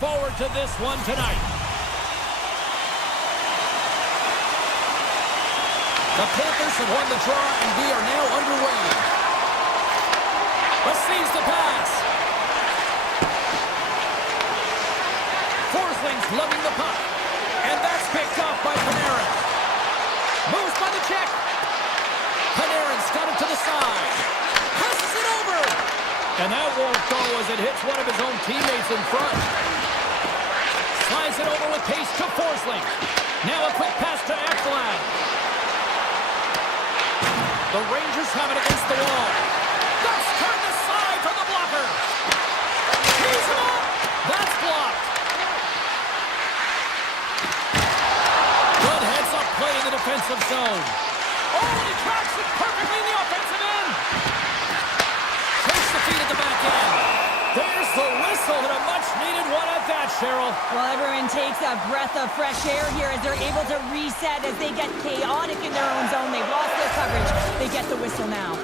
forward to this one tonight. The Panthers have won the draw, and we are now underway. Receives the pass. Forsling's lugging the puck. And that's picked off by Panarin. Moves by the check. Panarin's got it to the side. Passes it over. And that won't go as it hits one of his own teammates in front. Slides it over with pace to Forsling. Now a quick pass to Ekblad. The Rangers have it against the wall. That's turned aside from the blocker. He's him up. That's blocked. Good heads-up play in the defensive zone. Oh, and he tracks it perfectly in the offensive end. Takes the feed at the back end. There's the whistle and a much-needed one at that, Cheryl. Well, everyone takes a breath of fresh air here as they're able to reset as they get chaotic in their own zone. They've lost their coverage. They get the whistle now.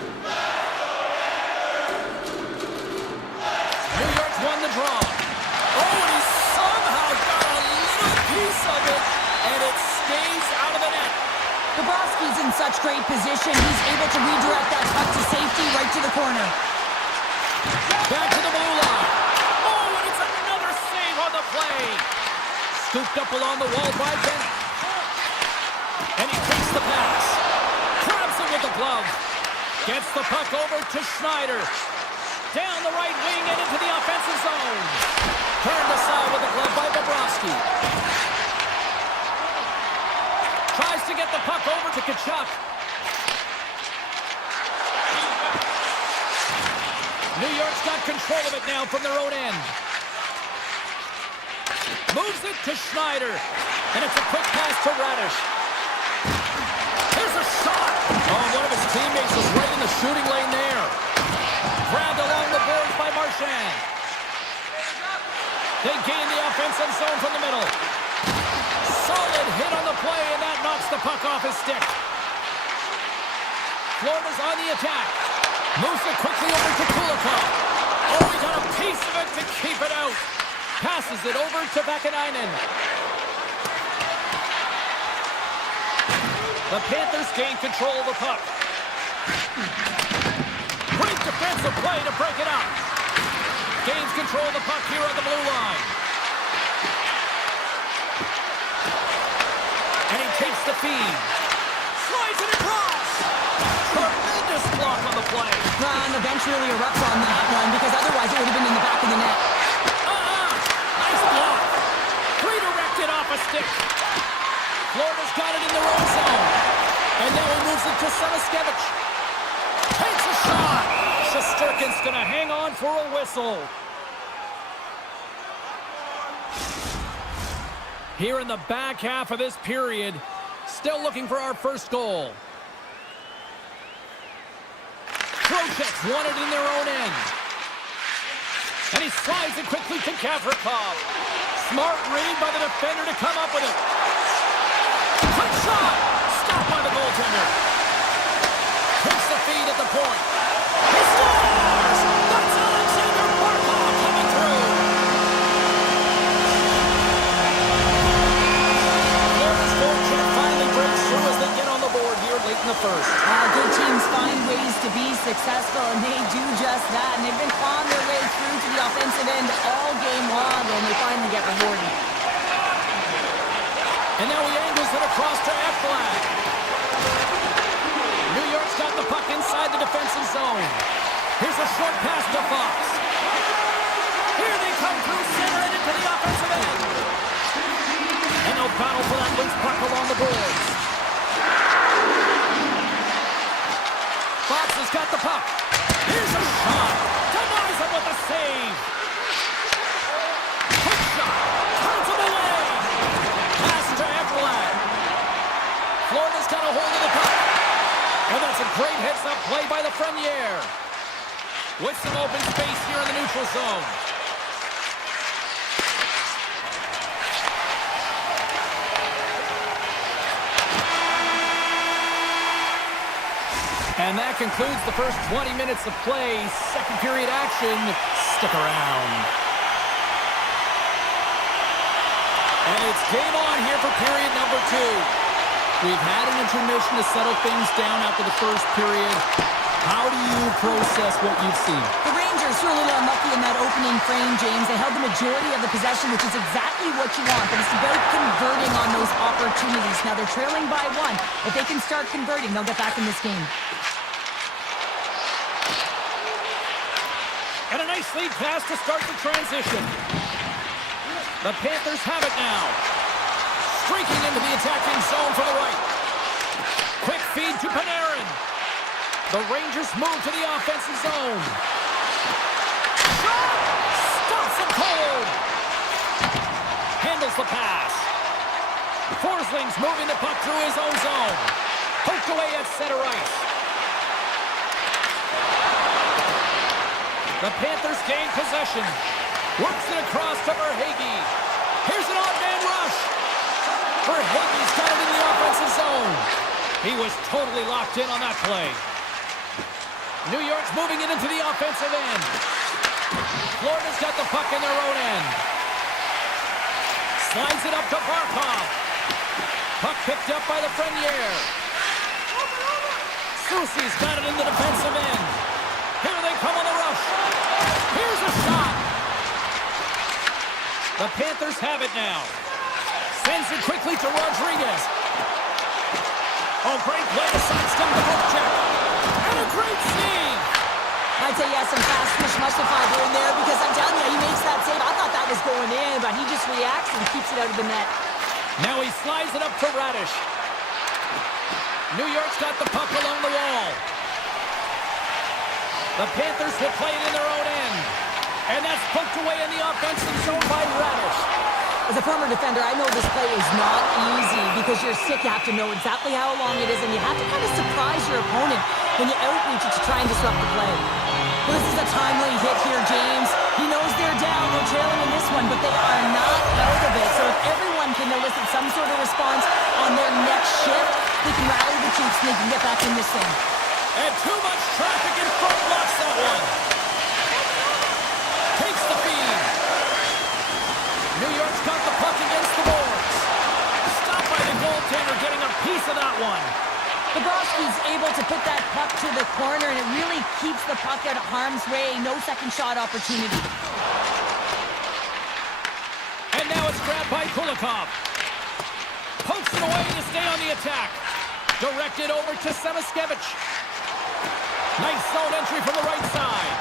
New York's won the draw. Oh, and he somehow got a little piece of it, and it stays out of the net. Bobrovsky's in such great position. He's able to redirect that puck to safety right to the corner. Back to the blue line. Oh, and it's another save on the play. Scooped up along the wall by Bennett. And he takes the pass. Grabs it with the glove. Gets the puck over to Schneider. Down the right wing and into the offensive zone. Turned aside with the glove by Bobrovsky. Tries to get the puck over to Tkachuk. New York's got control of it now from their own end. Moves it to Schneider. And it's a quick pass to Radish. Here's a shot. Oh, one of his teammates was right in the shooting lane there. Grabbed along the boards by Marchand. They gain the offensive zone from the middle. Solid hit on the play, and that knocks the puck off his stick. Florida's on the attack. Moves it quickly over to Kulikov. Oh, he got a piece of it to keep it out. Passes it over to Vakanainen. The Panthers gain control of the puck. Great defensive play to break it up. Gains control of the puck here on the blue line. And he takes the feed. Slides it across. Tremendous block on the play. And the bench really erupts on that one because otherwise it would have been in the back of the net. Nice block. Redirected off a stick. Florida's got it in their own zone. And now he moves it to Samaskevich. Takes a shot. Shesterkin's going to hang on for a whistle. Here in the back half of this period, still looking for our first goal. Trocheck's won it in their own end. And he slides it quickly to Gavrikov. Smart read by the defender to come up with it. Quick shot! Stopped by the goaltender. Takes the feed at the point. He scores! That's Alexander Barkov coming through. Florida's forecheck finally breaks through as they get on the board here late in the first. Good teams find ways to be successful, and they do just that. And they've been clawing their way through to the offensive end all game long, and they finally get rewarded. And now he angles it across to Ekblad. New York's got the puck inside the defensive zone. Here's a short pass to Fox. Here they come through center and into the offensive end. And they'll battle for that loose puck along the boards. Fox has got the puck. Here's a shot. Denies him with a save. Quick shot. Turns him away. Pass to Ekblad. Florida's got a hold of the puck. And that's a great heads-up play by the Frenier. With some open space here in the neutral zone. And that concludes the first 20 minutes of play. Second period action. Stick around. And it's game on here for period number 2. We've had an intermission to settle things down after the first period. How do you process what you've seen? The Rangers were a little unlucky in that opening frame, James. They held the majority of the possession, which is exactly what you want. But it's about converting on those opportunities. Now they're trailing by 1. If they can start converting, they'll get back in this game. And a nice lead pass to start the transition. The Panthers have it now. Streaking into the attacking zone for the right. Quick feed to Panarin. The Rangers move to the offensive zone. Shot! Stops it cold. Handles the pass. Forsling's moving the puck through his own zone. Poked away at center ice. The Panthers gain possession. Works it across to Verhaeghe. Here's an odd-man rush. Verhaeghe's got it in the offensive zone. He was totally locked in on that play. New York's moving it into the offensive end. Florida's got the puck in their own end. Slides it up to Barkov. Puck picked up by the Frenier. Soucy's got it in the defensive end. Here they come on the rush. Here's a shot. The Panthers have it now. Sends it quickly to Rodriguez. Oh, great play to sidestep the hook check. And a great save. I'd say he has some fast fish muscle fiber in there because I'm telling you, he makes that save. I thought that was going in, but he just reacts and keeps it out of the net. Now he slides it up to Radish. New York's got the puck along the wall. The Panthers will play it in their own end. And that's poked away in the offensive zone by Radish. As a former defender, I know this play is not easy because you're sick. You have to know exactly how long it is, and you have to kind of surprise your opponent when you outreach it to try and disrupt the play. Well, this is a timely hit here, James. He knows they're down. They're trailing in this one, but they are not out of it. So if everyone can elicit some sort of response on their next shift, they can rally the troops and they can get back in this thing. And too much traffic in front blocks that one. Takes the feed. New York's got the puck against the boards. Stopped by the goaltender, getting a piece of that one. Bobrovsky's able to put that puck to the corner, and it really keeps the puck out of harm's way. No second shot opportunity. And now it's grabbed by Kulikov. Pokes it away to stay on the attack. Directed over to Samaskevich. Nice zone entry from the right side.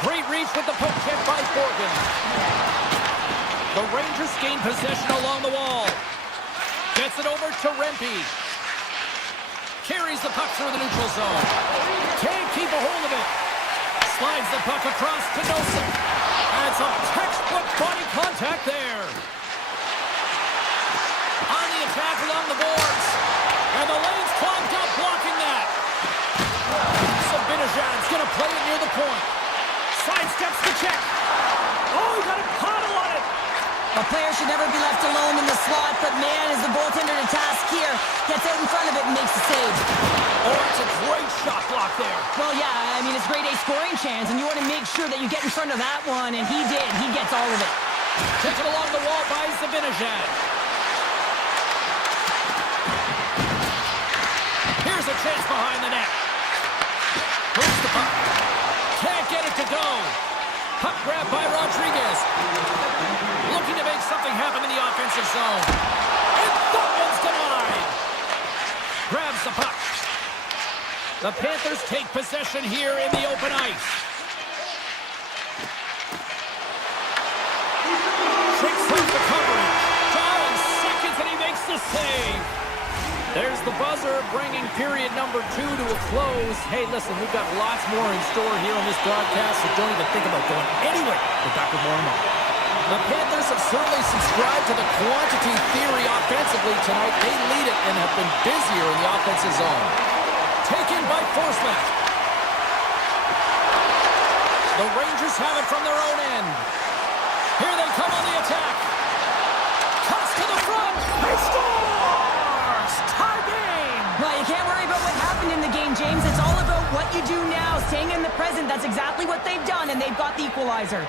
Great reach with the poke check by Forgan. The Rangers gain possession along the wall. Gets it over to Rempe. Carries the puck through the neutral zone. Can't keep a hold of it. Slides the puck across to Nosek. And some textbook body contact there. On the attack along the boards. And the lane's clogged up, blocking that. Sabinajad's going to play it near the point. Sidesteps the check. Oh, he got a paddle on it. A player should never be left alone in the slot, but man, is the goaltender to task here. Gets out in front of it and makes the save. Oh, it's a great shot block there. Well, yeah, I mean, it's grade A scoring chance, and you want to make sure that you get in front of that one, and he did. He gets all of it. Taken along the wall by Sabinajad. Here's a chance behind the net. Moves the puck. Can't get it to go. Puck grab by Rodriguez. Looking to make something happen in the offensive zone. And that one's denied. Grabs the puck. The Panthers take possession here in the open ice. Tricks off the coverage. Down seconds and he makes the save. There's the buzzer, bringing period number 2 to a close. Hey, listen, we've got lots more in store here on this broadcast, so don't even think about going anywhere. We're back with more in a moment. The Panthers have certainly subscribed to the quantity theory offensively tonight. They lead it and have been busier in the offensive zone. Taken by Forsman. The Rangers have it from their own end. Here they come on the attack. Cuts to the front. They score! Tie game! Well, you can't worry about what happened in the game, James. It's all about what you do now, staying in the present. That's exactly what they've done, and they've got the equalizer.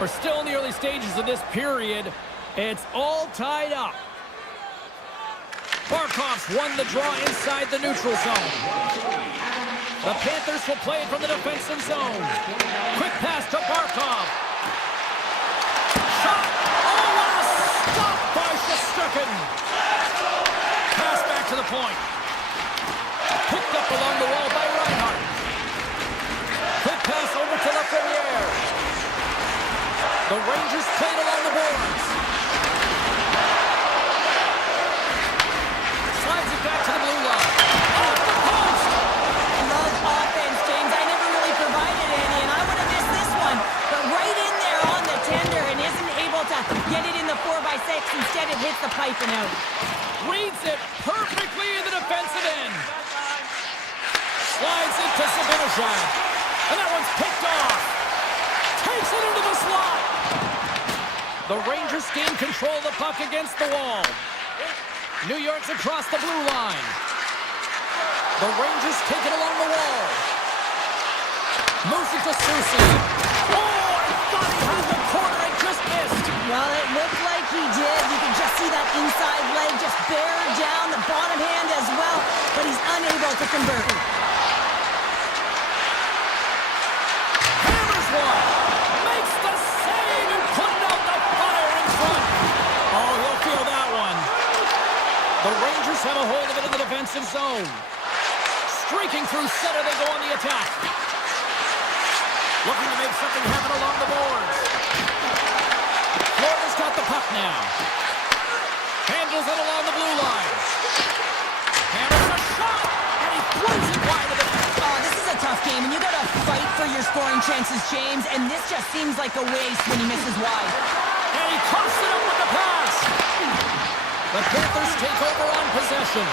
We're still in the early stages of this period. It's all tied up. Barkov's won the draw inside the neutral zone. The Panthers will play it from the defensive zone. Quick pass to Barkov. Shot! Oh, what a stop by Shesterkin! Pass back to the point. Picked up along the wall by Reinhardt. Quick pass over to Lafreniere. The Rangers played along the boards. Slides it back to the blue line. Off the post! Love offense, James. I never really provided any, and I would have missed this one. But right in there on the tender and isn't able to get it in the 4x6. Instead, it hits the pipe and out. Reads it perfectly in the defensive end. Slides it to Zibanejad. And that one's picked off. Takes it into the slot. The Rangers gain control of the puck against the wall. New York's across the blue line. The Rangers take it along the wall. Moves it to Susie. Oh, I thought he had the corner and just missed. Well, it looked like he did. You can just see that inside leg just bear down the bottom hand as well, but he's unable to convert. Hammers one. Makes the save and putting out the fire in front. Oh, he'll feel that one. The Rangers have a hold of it in the defensive zone. Streaking through center, they go on the attack. Looking to make something happen along the boards. Florida's got the puck now. Handles it along the blue line. Hammers a shot, and he throws it wide of the net. Oh, this is a tough game, and you got to fight for your scoring chances, James, and this just seems like a waste when he misses wide. And he coughs it up with the pass. The Panthers take over on possession.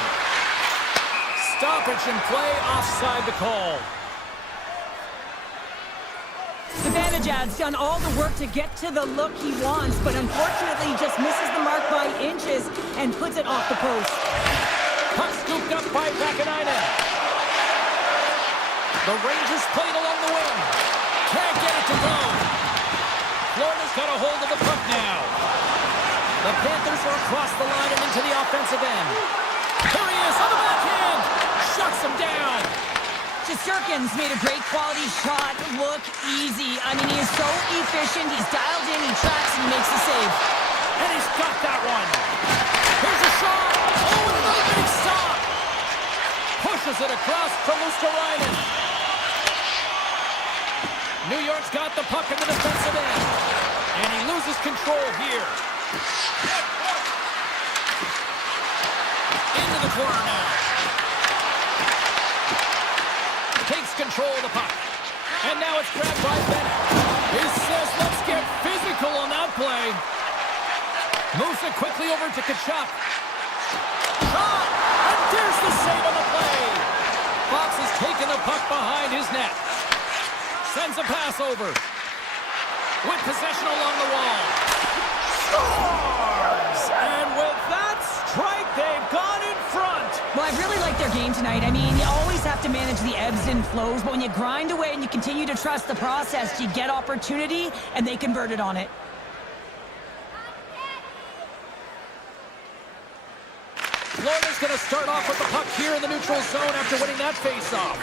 Stoppage in play, offside the call. Zibanejad's done all the work to get to the look he wants, but unfortunately just misses the mark by inches and puts it off the post. Puck scooped up by Vakanainen. The Rangers played along the wing. Can't get it to go. Florida's got a hold of the puck now. The Panthers are across the line and into the offensive end. Here he is on the backhand. Shuts him down. Shesterkin's made a great quality shot look easy. I mean, he is so efficient. He's dialed in, he tracks, and he makes the save. And he's got that one. Here's a shot. Oh, and another big stop. Pushes it across to Luosterainen. New York's got the puck in the defensive end. And he loses control here. Into the corner now. Takes control of the puck. And now it's grabbed by Bennett. He says, let's get physical on that play. Moves it quickly over to Tkachuk. Shot! And there's the save on the play. Fox has taken the puck behind his net. Sends a pass over. With possession along the wall. Scores! And with that strike, they've gone in front. Well, I really like their game tonight. I mean, you always have to manage the ebbs and flows, but when you grind away and you continue to trust the process, you get opportunity, and they converted on it. Florida's going to start off with the puck here in the neutral zone after winning that faceoff.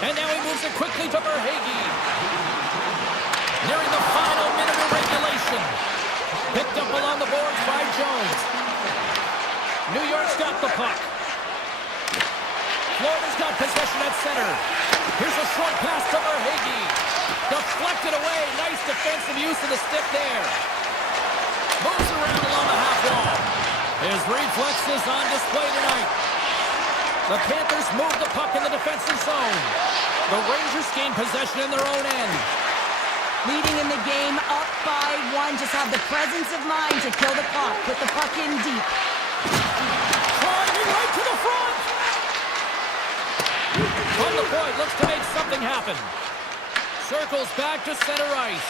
And now he moves it quickly to Verhaeghe. Nearing the final minute of regulation. Picked up along the boards by Jones. New York's got the puck. Florida's got possession at center. Here's a short pass to Verhaeghe. Deflected away. Nice defensive use of the stick there. Moves around along the half wall. His reflexes on display tonight. The Panthers move the puck in the defensive zone. The Rangers gain possession in their own end. Leading in the game, up by one. Just have the presence of mind to kill the clock. Put the puck in deep. Driving right to the front. From the point, looks to make something happen. Circles back to center ice.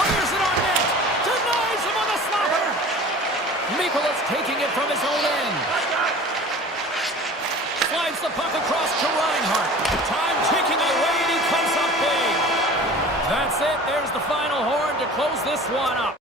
Fires it on net. Denies him on the slapper. Mikolas taking it from his own end. Slides the puck across to Reinhardt. Time ticking away, and he comes up big. That's it. There's the final horn to close this one up.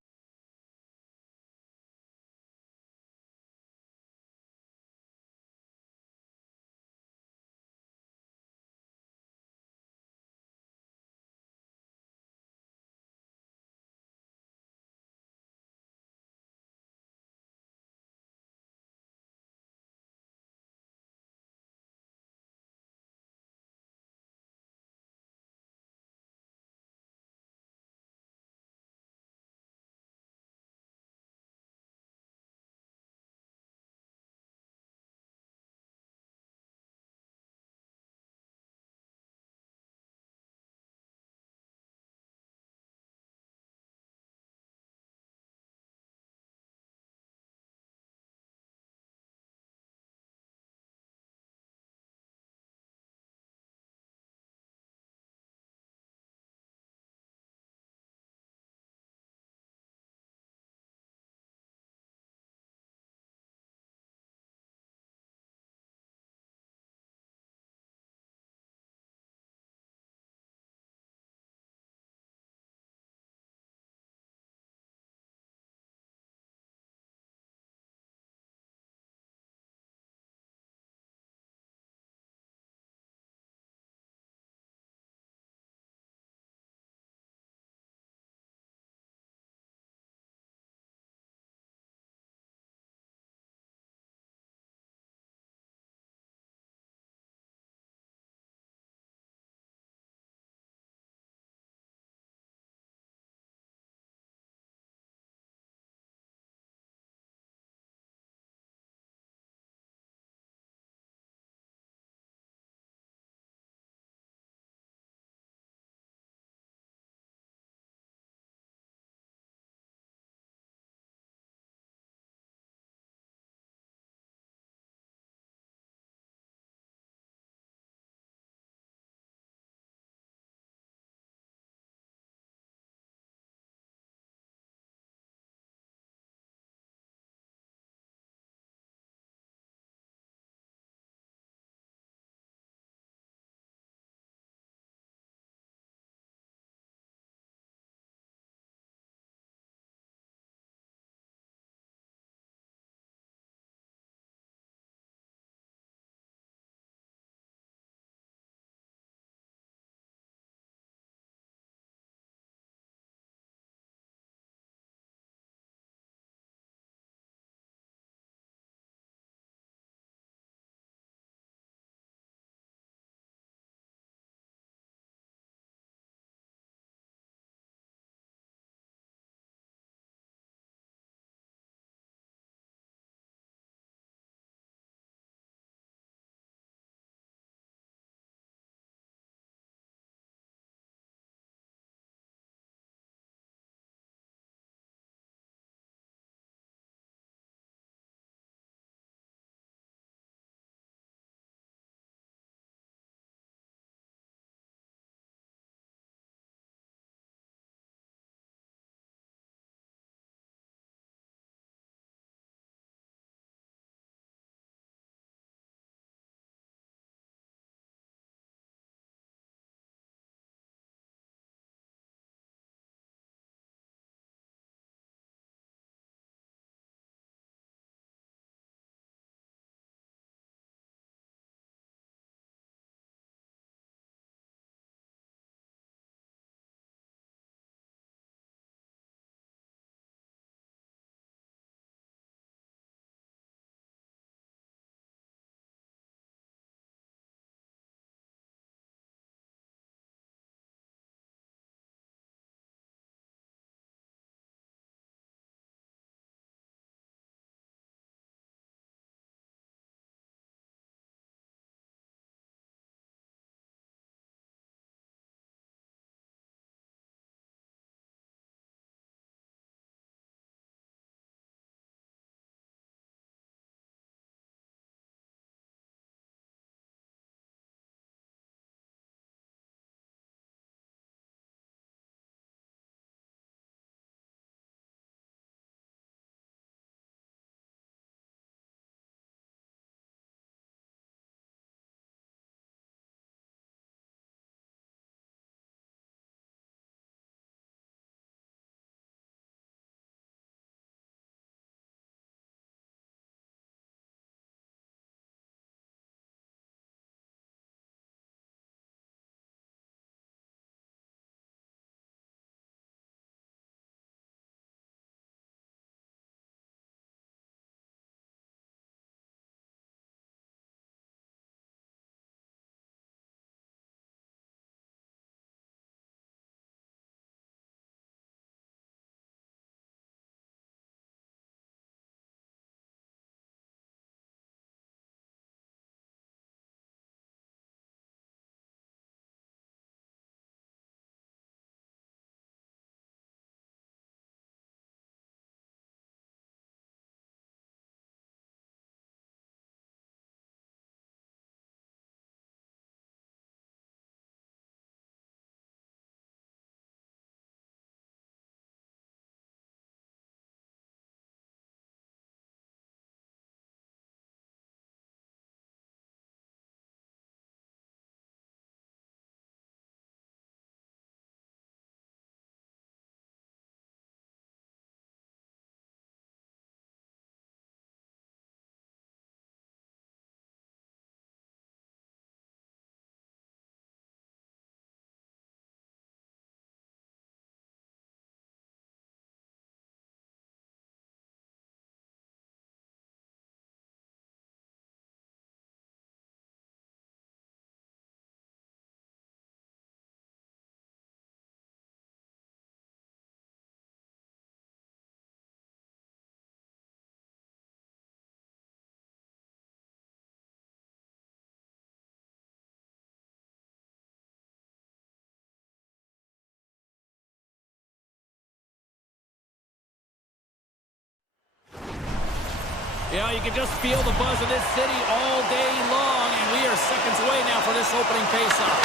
Yeah, you can just feel the buzz of this city all day long, and we are seconds away now for this opening face-off.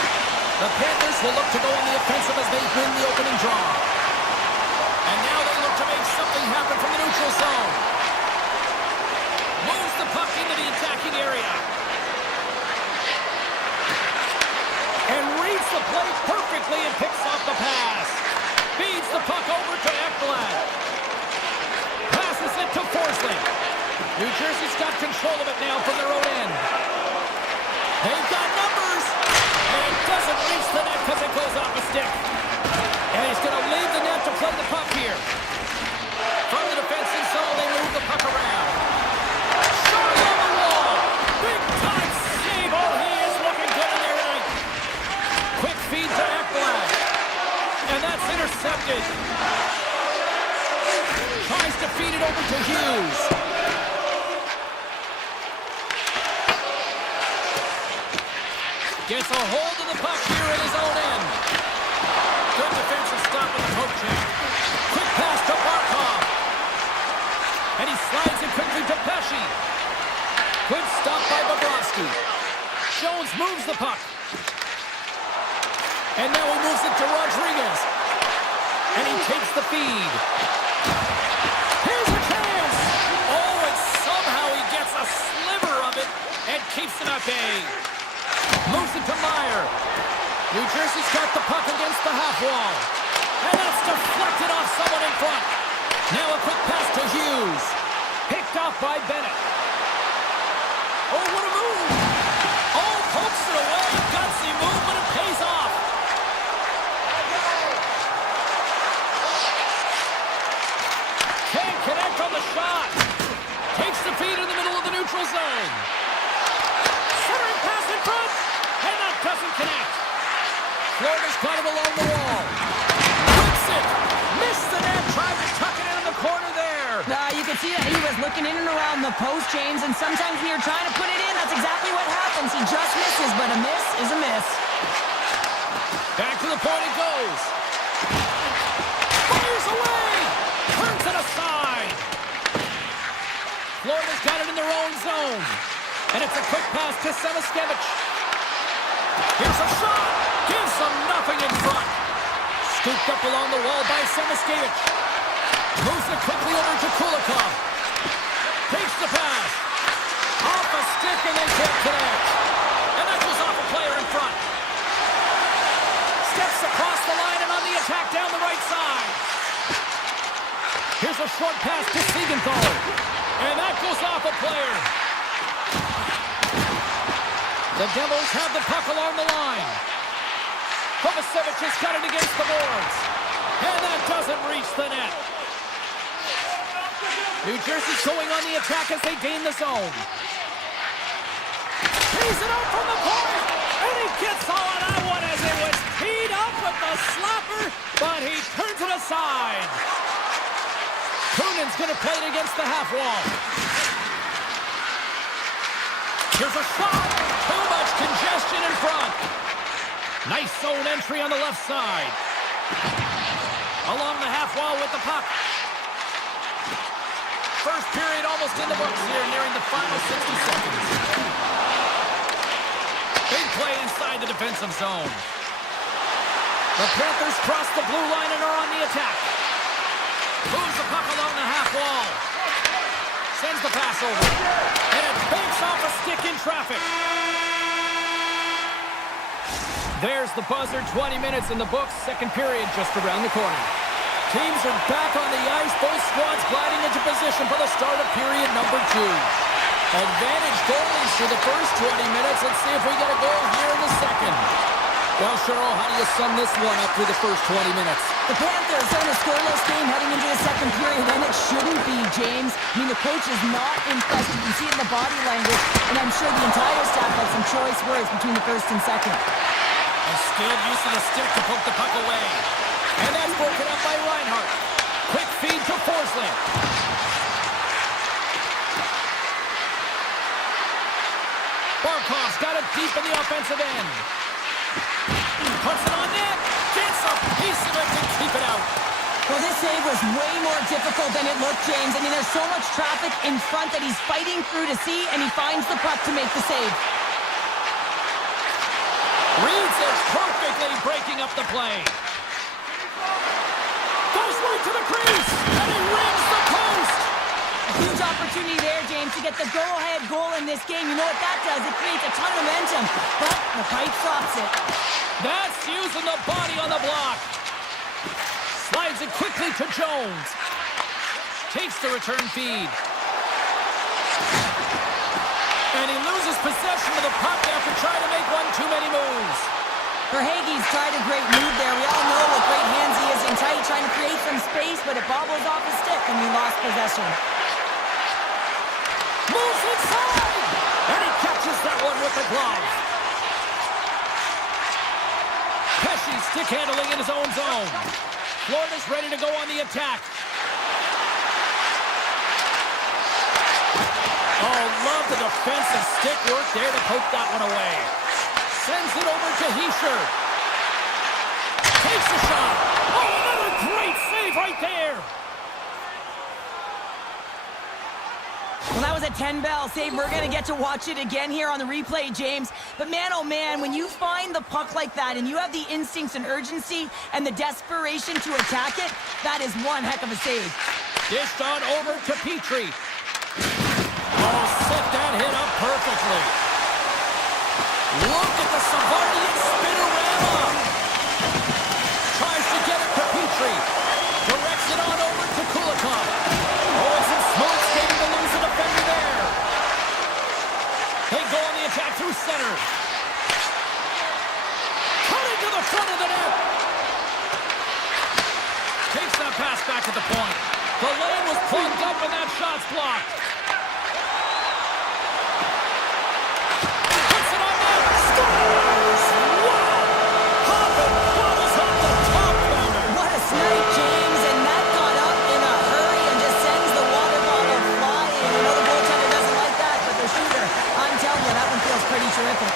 The Panthers will look to go on the offensive as they win the opening draw. And now they look to make something happen from the neutral zone. Moves the puck into the attacking area. And reads the play perfectly and picks off the pass. Feeds the puck over to Ekblad. Passes it to Forsling. New Jersey's got control of it now from their own end. They've got numbers. And it doesn't reach the net because it goes off a stick. And he's going to leave the net to play the puck here. From the defensive zone, they move the puck around. Shot on the wall. Big time save. Oh, he is looking good in there tonight. Quick feed to Ekblad. And that's intercepted. Tries to feed it over to Hughes. Gets a hold of the puck here at his own end. Good defensive stop with the poke check. Quick pass to Barkov. And he slides it quickly to Pesci. Good stop by Bobrovsky. Jones moves the puck. And now he moves it to Rodriguez. And he takes the feed. Here's a chance. Oh, and somehow he gets a sliver of it and keeps it at bay. Moves it to Meyer. New Jersey's got the puck against the half wall. And that's deflected off someone in front. Now a quick pass to Hughes. Picked off by Bennett. Oh, what a move. Oh, pokes it away. Gutsy move, but it pays off. Can't connect on the shot. Takes the feed in the middle of the neutral zone. Centering pass in front. And that doesn't connect. Florida's got him along the wall. Whips it. Missed the net. Tried to tuck it in the corner there. You can see that he was looking in and around the post, James, and sometimes when you're trying to put it in, that's exactly what happens. He just misses, but a miss is a miss. Back to the point it goes. Fires away. Turns it aside. Florida's got it in their own zone. And it's a quick pass to Semiskevich. Here's a shot. Gives them nothing in front. Scooped up along the wall by Semiskevich. Moves it quickly over to Kulikov. Takes the pass. Off a stick and they can't connect. And that goes off a player in front. Steps across the line and on the attack down the right side. Here's a short pass to Siegenthal. And that goes off a player. The Devils have the puck along the line. Kovacevic has got it against the boards. And that doesn't reach the net. New Jersey's going on the attack as they gain the zone. He's it out from the point. And he gets all of that one as it was teed up with the slapper. But he turns it aside. Kunin's going to play it against the half wall. Here's a shot. Too much congestion in front. Nice zone entry on the left side. Along the half wall with the puck. First period almost in the books here, nearing the final 60 seconds. Big play inside the defensive zone. The Panthers cross the blue line and are on the attack. Moves the puck along the half wall. Sends the pass over. And it banks off a stick in traffic. There's the buzzer. 20 minutes in the books. Second period just around the corner. Teams are back on the ice. Both squads gliding into position for the start of period number 2. Advantage goalies for the first 20 minutes. Let's see if we get a goal here in the second. Well, Cheryl, how do you sum this one up through the first 20 minutes? The Panthers are in a scoreless game heading into the second period, and it shouldn't be, James. I mean, the coach is not impressed. You can see it in the body language, and I'm sure the entire staff had some choice words between the first and second. A skilled use of the stick to poke the puck away. And that's broken up by Reinhart. Quick feed to Forsling. Barkov's got it deep in the offensive end. Puts it on net. Gets a piece of it to keep it out. Well, this save was way more difficult than it looked, James. I mean, there's so much traffic in front that he's fighting through to see, and he finds the puck to make the save. Reads it perfectly, breaking up the play. Goes right to the crease, and he rings the post. A huge opportunity there, James, to get the go-ahead goal in this game. You know what that does? It creates a ton of momentum, but the pipe stops it. That's using the body on the block. Slides it quickly to Jones. Takes the return feed. And he loses possession of the puck after trying to make one too many moves. Verhaeghe's tried a great move there. We all know what great hands he is in tight, trying to create some space, but it bobbles off his stick and he lost possession. Moves inside! And he catches that one with the glove. Pesci stick handling in his own zone. Florida's ready to go on the attack. Oh, love the defensive stick work there to poke that one away. Sends it over to Hischier. Takes a shot. Oh, another great save right there. Well, that was a 10-bell save. We're going to get to watch it again here on the replay, James. But man, oh man, when you find the puck like that and you have the instincts and urgency and the desperation to attack it, that is one heck of a save. Dished on over to Petrie. Oh, set that hit up perfectly. Look at the Savardian spinorama. Tries to get it to Petrie. Directs it on over to Kulikov. Oh, it's some smooth skating to lose a defender there. They go on the attack through center. Cutting to the front of the net. Takes that pass back at the point. The lane was plugged up and that shot's blocked. Puts it on net. Scores! Wow! Hopping bubbles off the top corner. What a snipe, James, and that got up in a hurry and just sends the water bottle flying. I know the goaltender doesn't like that, but the shooter, I'm telling you, that one feels pretty terrific.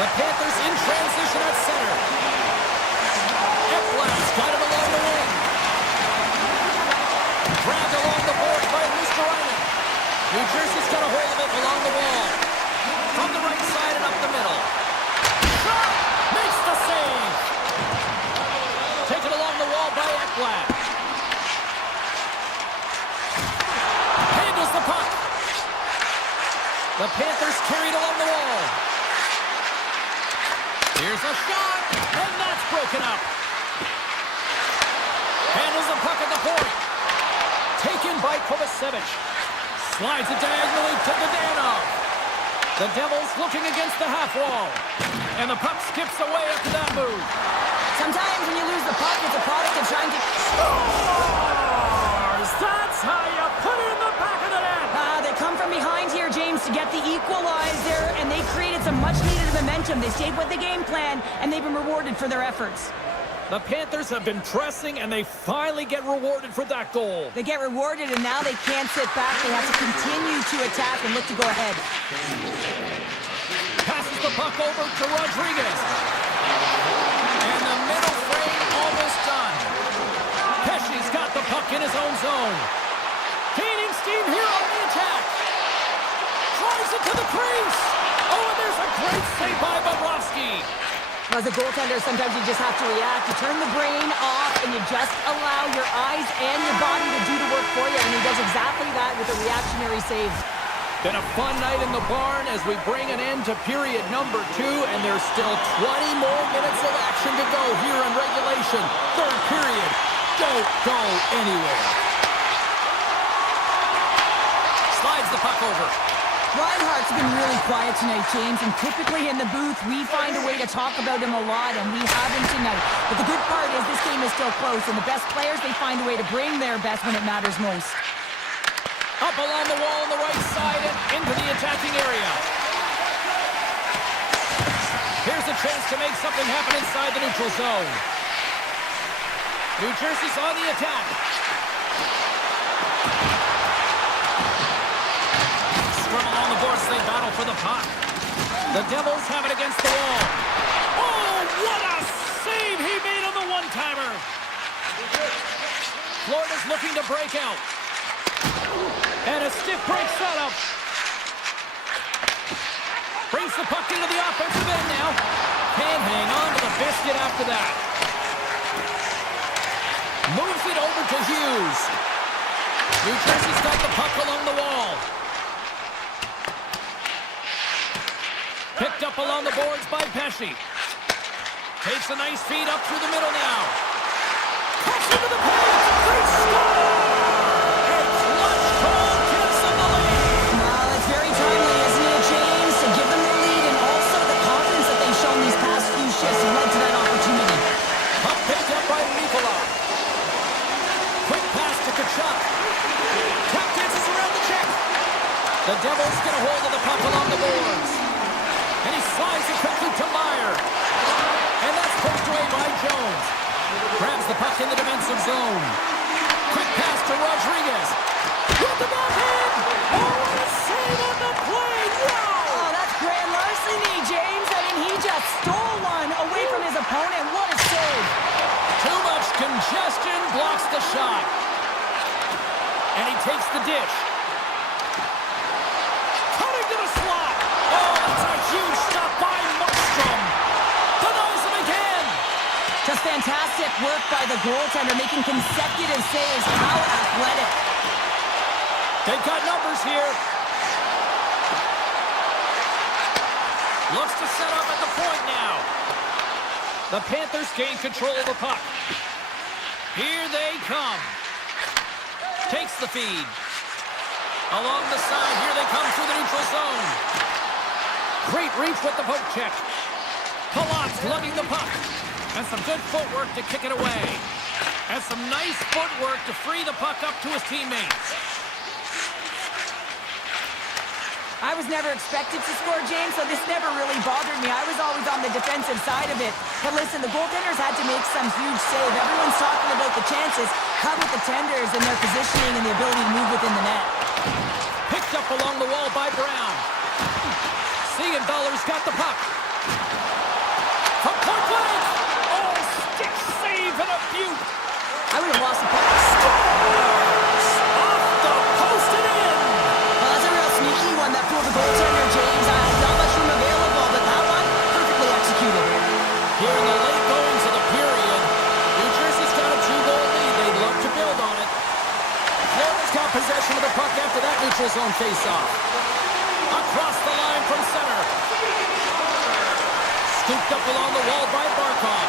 The Panthers in transition at center. Ekblad's got it along the wing. Grabbed along the board by Luosterainen. New Jersey's got a hold of it along the wall. From the right side and up the middle. Shot! Makes the save! Taken along the wall by Ekblad. Handles the puck. The Panthers carried along the wall. Here's a shot, and that's broken up. Handles the puck at the point. Taken by Kovacevic. Slides it diagonally to Gdanov. The Devils looking against the half wall. And the puck skips away after that move. Sometimes when you lose the puck, it's a product of trying to... Scores! That's how you put it in the back of the net. They come from behind here, James, to get the equalizer, and they created some much-needed momentum. They stayed with the game plan, and they've been rewarded for their efforts. The Panthers have been pressing, and they finally get rewarded for that goal. They get rewarded, and now they can't sit back. They have to continue to attack and look to go ahead. Passes the puck over to Rodriguez. And the middle frame almost done. Pesci's got the puck in his own zone. Gaining steam here on the attack. Tries it to the crease. Oh, and there's a great save by Bobrovsky. As a goaltender, sometimes you just have to react. You turn the brain off, and you just allow your eyes and your body to do the work for you, and he does exactly that with a reactionary save. Been a fun night in the barn as we bring an end to period number 2, and there's still 20 more minutes of action to go here in regulation. Third period. Don't go anywhere. Slides the puck over. Reinhart's been really quiet tonight, James, and typically in the booth, we find a way to talk about him a lot, and we have him tonight. But the good part is this game is still close, and the best players, they find a way to bring their best when it matters most. Up along the wall on the right side and into the attacking area. Here's a chance to make something happen inside the neutral zone. New Jersey's on the attack. Scrum along the boards, they battle for the puck. The Devils have it against the wall. Oh, what a save he made on the one-timer. Florida's looking to break out. And a stiff break setup. Brings the puck into the offensive end now. Can't hang on to the biscuit after that. Moves it over to Hughes. New Jersey's got the puck along the wall. Picked up along the boards by Pesci. Takes a nice feed up through the middle now. Cuts into the paint. They score! A clutch goal gives them the lead. Well, it's very timely, isn't it, James? To give them the lead and also the confidence that they've shown these past few shifts led to that opportunity. Puck picked up by Nikola. Quick pass to Kachuk. Tap dances around the check. The Devils get a hold of the puck along the boards. And he slides it quickly to Meyer. And that's pushed away by Jones. Grabs the puck in the defensive zone. Quick pass to Rodriguez. With the backhand. Oh, what a save on the play. Wow! Oh, that's grand larceny, James. I mean, he just stole one away from his opponent. What a save. Too much congestion blocks the shot. And he takes the dish. Cutting to the slot. Oh, that's a huge stop by Markstrom. Denies him again. Just fantastic work by the goaltender, making consecutive saves. How athletic. They've got numbers here. Looks to set up at the point now. The Panthers gain control of the puck. Here they come. Takes the feed. Along the side, here they come through the neutral zone. Great reach with the poke check. Palat's lugging the puck. And some good footwork to kick it away. And some nice footwork to free the puck up to his teammates. I was never expected to score, James, so this never really bothered me. I was always on the defensive side of it. But listen, the goaltenders had to make some huge save. Everyone's talking about the chances. How about the tenders and their positioning and the ability to move within the net? Picked up along the wall by Brown. Siegenthaler's got the puck. From point blank. Oh, stick save and a beaut. I would have lost the puck. Scores! Off the post and in. Well, that's a real sneaky one that fooled the goaltender, James. Not much room available, but that one, perfectly executed. Here in the late goings of the period, New Jersey's got a 2-goal lead. They'd love to build on it. Florida's got possession of the puck after that neutral zone faceoff. Across the line from center. Scooped up along the wall by Barkov.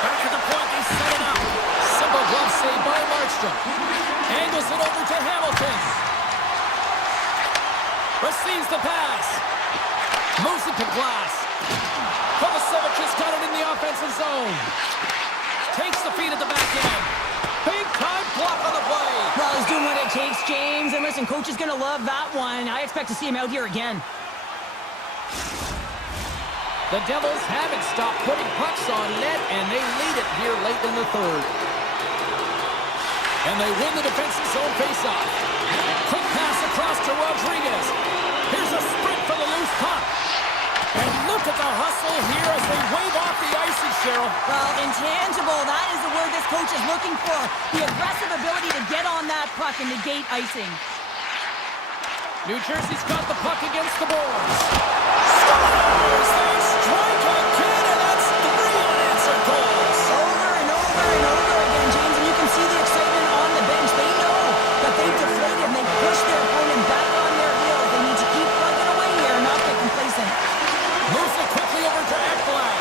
Back at the point, they set it up. Simple glove save by Markstrom. Angles it over to Hamilton. Receives the pass. Moves it to Glass. Kovacevic has got it in the offensive zone. Takes the feed at the back end. Big time block on the play. Well, he's doing what it takes, James. And listen, coach is going to love that one. I expect to see him out here again. The Devils haven't stopped putting pucks on net, and they lead it here late in the third. And they win the defensive zone faceoff. Quick pass across to Rodriguez. Here's a sprint for the loose puck. And look at the hustle here as they wave off the icing, Cheryl. Well, intangible. That is the word this coach is looking for. The aggressive ability to get on that puck and negate icing. New Jersey's got the puck against the boards. Scores! They strike again, and that's 3 unanswered goals. Over and over and over again, James, and you can see the excitement on the bench. They know that they've deflated and they push their opponent back on their heels. They need to keep plugging away here and not get complacent. Moves it quickly over to Ekblad.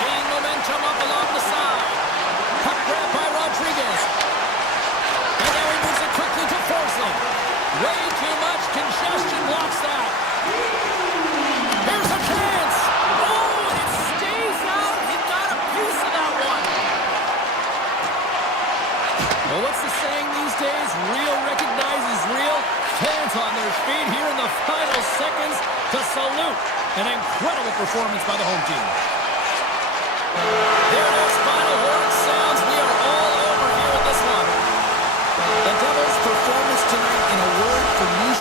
Gaining momentum up along the side. Puck grab by Rodriguez. And now he moves it quickly to Forsling. Way too much congestion blocks that. Here's a chance. Oh, and it stays out. He got a piece of that one. Well, what's the saying these days? Real recognizes real. Fans on their feet here in the final seconds to salute an incredible performance by the home team. There it is, final horn sounds. We are all over here in this one. The Devils' performance tonight, in a word, for me.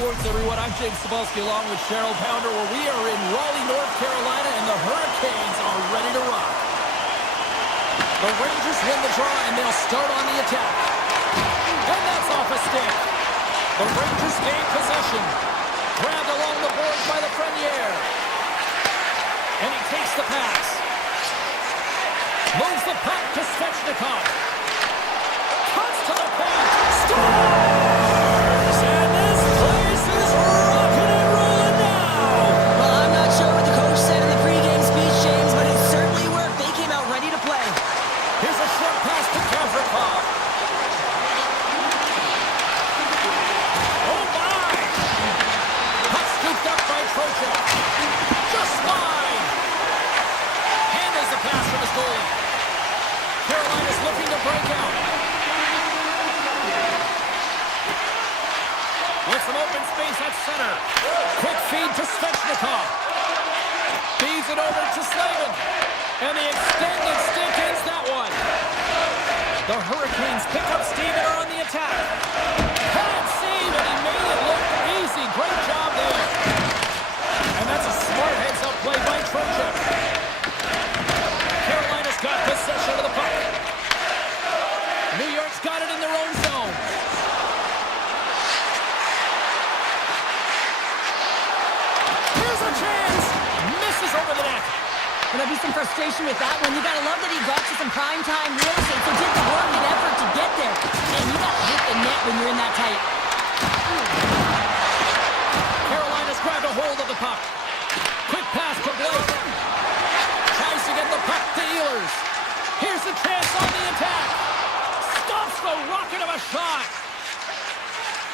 Sports, everyone. I'm James Cebulski along with Cheryl Pounder, where we are in Raleigh, North Carolina, and the Hurricanes are ready to rock. The Rangers win the draw, and they'll start on the attack. And that's off a stick. The Rangers gain possession. Grabbed along the boards by the Frenier. And he takes the pass. Moves the puck to Svechnikov. Cuts to the paint. Scores! And this place is rocking and rolling now. Well, I'm not sure what the coach said in the pregame speech, James, but it certainly worked. They came out ready to play. Here's a short pass to Kavrakov. Oh, my! Puck scooped up by Trocheck. Just wide. Handles the pass from his goalie. Carolina's looking to break out. With some open space at center. Quick feed to Svechnikov. Feeds it over to Slavin. And the extended stick ends that one. The Hurricanes pick up steam and are on the attack. Bad save, and he made it look easy. Great job there. And that's a smart heads-up play by Trocheck. Carolina's got possession of the puck. New York's got it in their own zone. Here's a chance. Misses over the net. There'll be some frustration with that one. You gotta love that he got you some prime-time real estate, so did the work and effort to get there. And you gotta hit the net when you're in that tight. Carolina's grabbed a hold of the puck. Quick pass to Blake. Tries to get the puck to Ehlers. Here's the chance on the attack. Stops the rocket of a shot.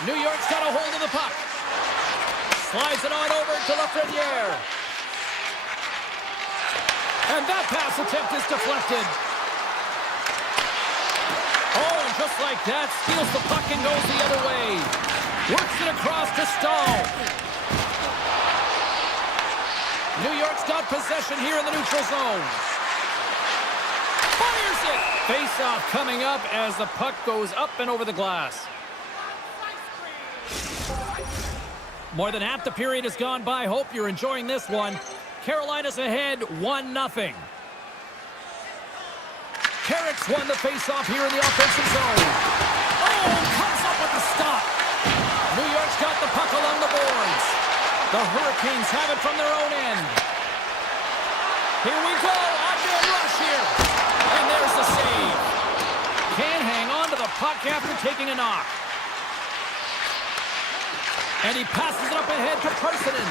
New York's got a hold of the puck. Slides it on over to Lafreniere. And that pass attempt is deflected. Oh, and just like that, steals the puck and goes the other way. Works it across to Stahl. New York's got possession here in the neutral zone. Fires it! Face-off coming up as the puck goes up and over the glass. More than half the period has gone by. Hope you're enjoying this one. Carolina's ahead 1-0. Carrick's won the face-off here in the offensive zone. Oh, comes up with the stop. New York's got the puck along the boards. The Hurricanes have it from their own end. Here we go, on-man rush here. And there's the save. Can't hang on to the puck after taking a knock. And he passes it up ahead to Parsonen.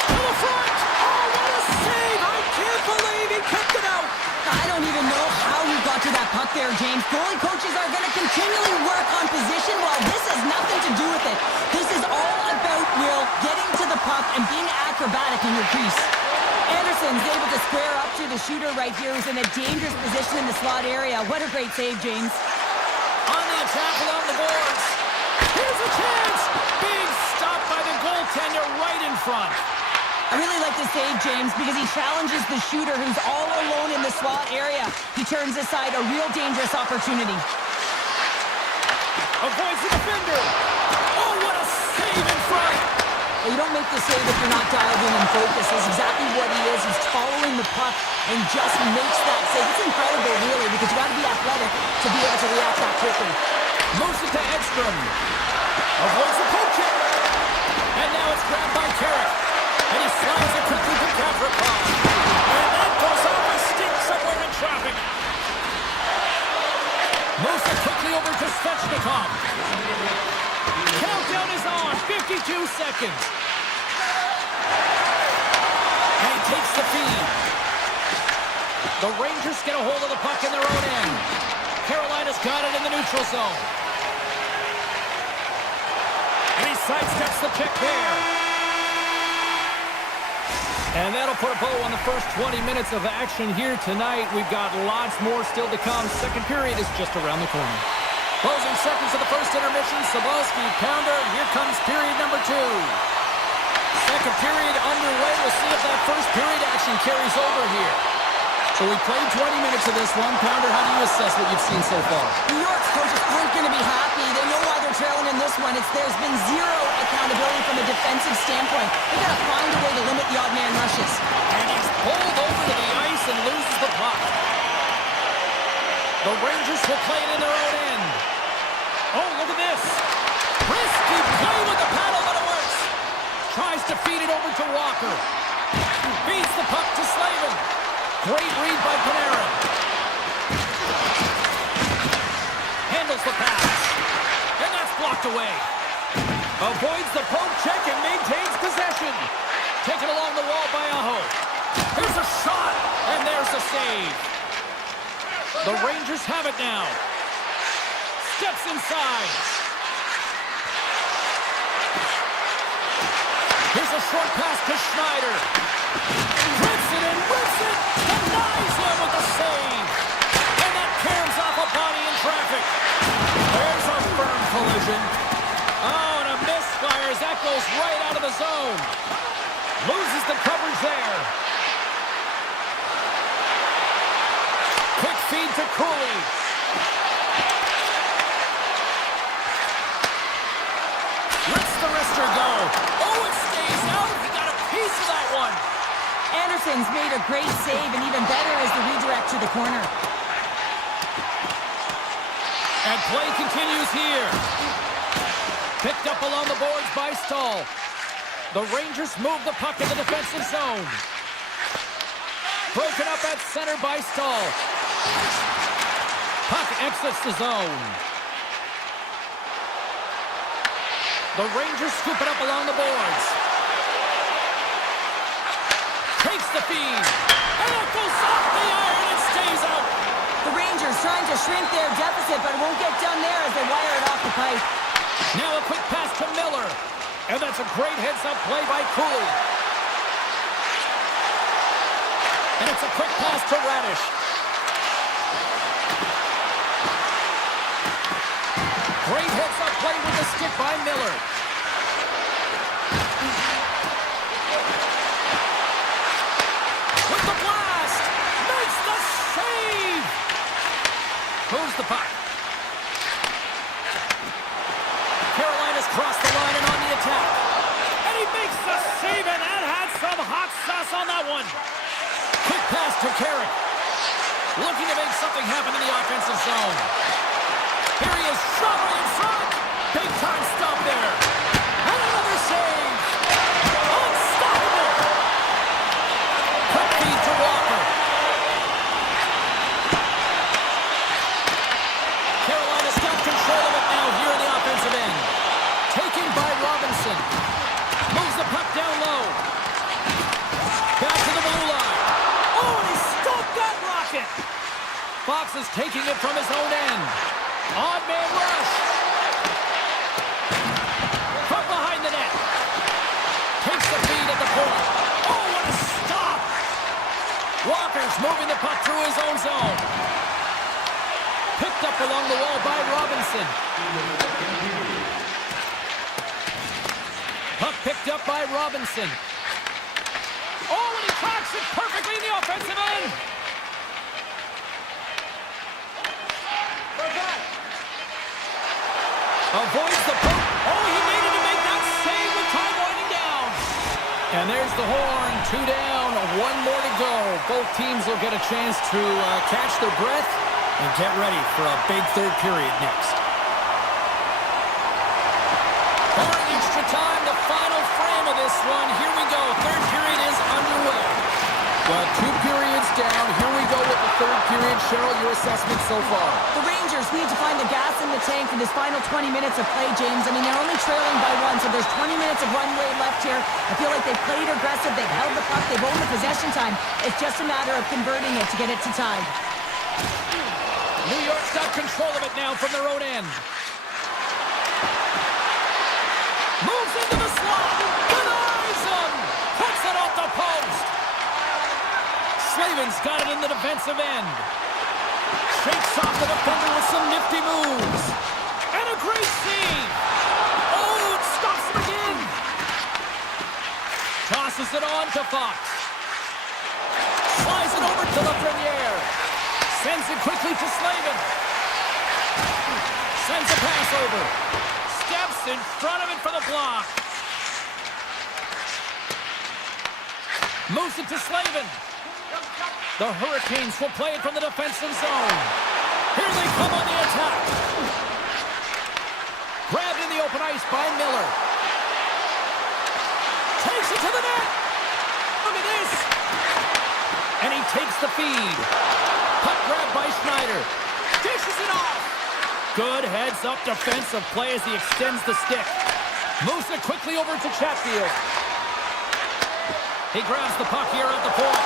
To the front! Oh, what a save! I can't believe he kicked it out! I don't even know how he got to that puck there, James. Goalie coaches are going to continually work on position while this has nothing to do with it. This is all about, Will, getting to the puck and being acrobatic in your crease. Anderson's able to square up to the shooter right here, who's in a dangerous position in the slot area. What a great save, James. On the attack along the boards. Here's a chance! Big stop by the goaltender right in front. I really like the save, James, because he challenges the shooter who's all alone in the slot area. He turns aside a real dangerous opportunity. Avoids the defender. Oh, what a save in front. Well, you don't make the save if you're not dialed in and focused. That's exactly what he is. He's following the puck and just makes that save. It's incredible, really, because you got to be athletic to be able to react that quickly. Moves it to Edstrom. Avoids the poke check. And now it's grabbed by Carrick. And he slides it quickly to Kavrakov. And that goes off a stick somewhere in traffic. Moves it quickly over to Svechnikov. Countdown is on. 52 seconds. And he takes the feed. The Rangers get a hold of the puck in their own end. Carolina's got it in the neutral zone. And he sidesteps the check there. And that'll put a bow on the first 20 minutes of action here tonight. We've got lots more still to come. Second period is just around the corner. Closing seconds of the first intermission. Cebulski, Pounder. Here comes period number 2. Second period underway. We'll see if that first period action carries over here. So we played 20 minutes of this one. Pounder, how do you assess what you've seen so far? New York's coaches aren't going to be happy. They know why they're trailing in this one. There's been zero accountability from a defensive standpoint. They've got to find a way to limit the odd man rushes. And he's pulled over to the ice and loses the puck. The Rangers will play it in their own end. Oh, look at this. Risky play with the paddle, but it works. Tries to feed it over to Walker. Feeds the puck to Slavin. Great read by Panarin. Handles the pass. And that's blocked away. Avoids the poke check and maintains possession. Taken along the wall by Aho. Here's a shot, and there's a save. The Rangers have it now. Steps inside. Here's a short pass to Schneider. Rips it and whips it. Denies him with the save. And that cams off a body in traffic. There's a firm collision. Oh, and a misfire as that goes right out of the zone. Loses the coverage there. Quick feed to Cooley. Lets the wrister go. Oh, it stays out. He got a piece of that one. Anderson's made a great save, and even better is the redirect to the corner. And play continues here. Picked up along the boards by Stahl. The Rangers move the puck in the defensive zone. Broken up at center by Stahl. Puck exits the zone. The Rangers scoop it up along the boards. Takes the feed. And it goes off the iron and stays out. The Rangers trying to shrink their deficit, but it won't get done there as they wire it off the pipe. Now a quick pass to Miller. And that's a great heads-up play by Cooley. And it's a quick pass to Radish. Great heads-up play with the stick by Miller. With the blast! Makes the save! Moves the puck. Carolina's crossed the line and on the attack. And he makes the save, and that had some hot sauce on that one. Quick pass to Carrick. Looking to make something happen in the offensive zone. Here he is, shoving in front. Big time stop there. And another save. Unstoppable. Quick feed to Walker. Carolina's got control of it now here in the offensive end. Taken by Robinson. Moves the puck down low. Back to the blue line. Oh, and he stopped that rocket. Fox is taking it from his own end. Odd man rush. From behind the net. Takes the feed at the point. Oh, what a stop. Walker's moving the puck through his own zone. Picked up along the wall by Robinson. Puck picked up by Robinson. Oh, and he tracks it perfectly in the offensive end. Avoids the poke. Oh, he needed to make that save with time winding down. And there's the horn. 2 down, 1 more to go. Both teams will get a chance to catch their breath and get ready for a big third period next. Barring extra time, the final frame of this one. Here we go. Third period is underway. Well, 2 periods down. Here we go with the third period. Cheryl, your assessment so far? The Rangers need to find the gas in the tank for this final 20 minutes of play, James. I mean, they're only trailing by 1, so there's 20 minutes of runway left here. I feel like they've played aggressive, they've held the puck, they've owned the possession time. It's just a matter of converting it to get it to tie. New York's got control of it now from their own end. Moves into the slot. Denies him. Puts it off the post. Slavin's got it in the defensive end. Shakes off the defender with some nifty moves. And a great save. Oh, it stops him again. Tosses it on to Fox. Slides it over to Lafreniere. Sends it quickly to Slavin. Sends a pass over. Steps in front of it for the block. Moves it to Slavin. The Hurricanes will play it from the defensive zone. Here they come on the attack. Grabbed in the open ice by Miller. Takes it to the net. Look at this. And he takes the feed. Puck grabbed by Schneider. Dishes it off. Good heads-up defensive play as he extends the stick. Moves it quickly over to Chatfield. He grabs the puck here at the point.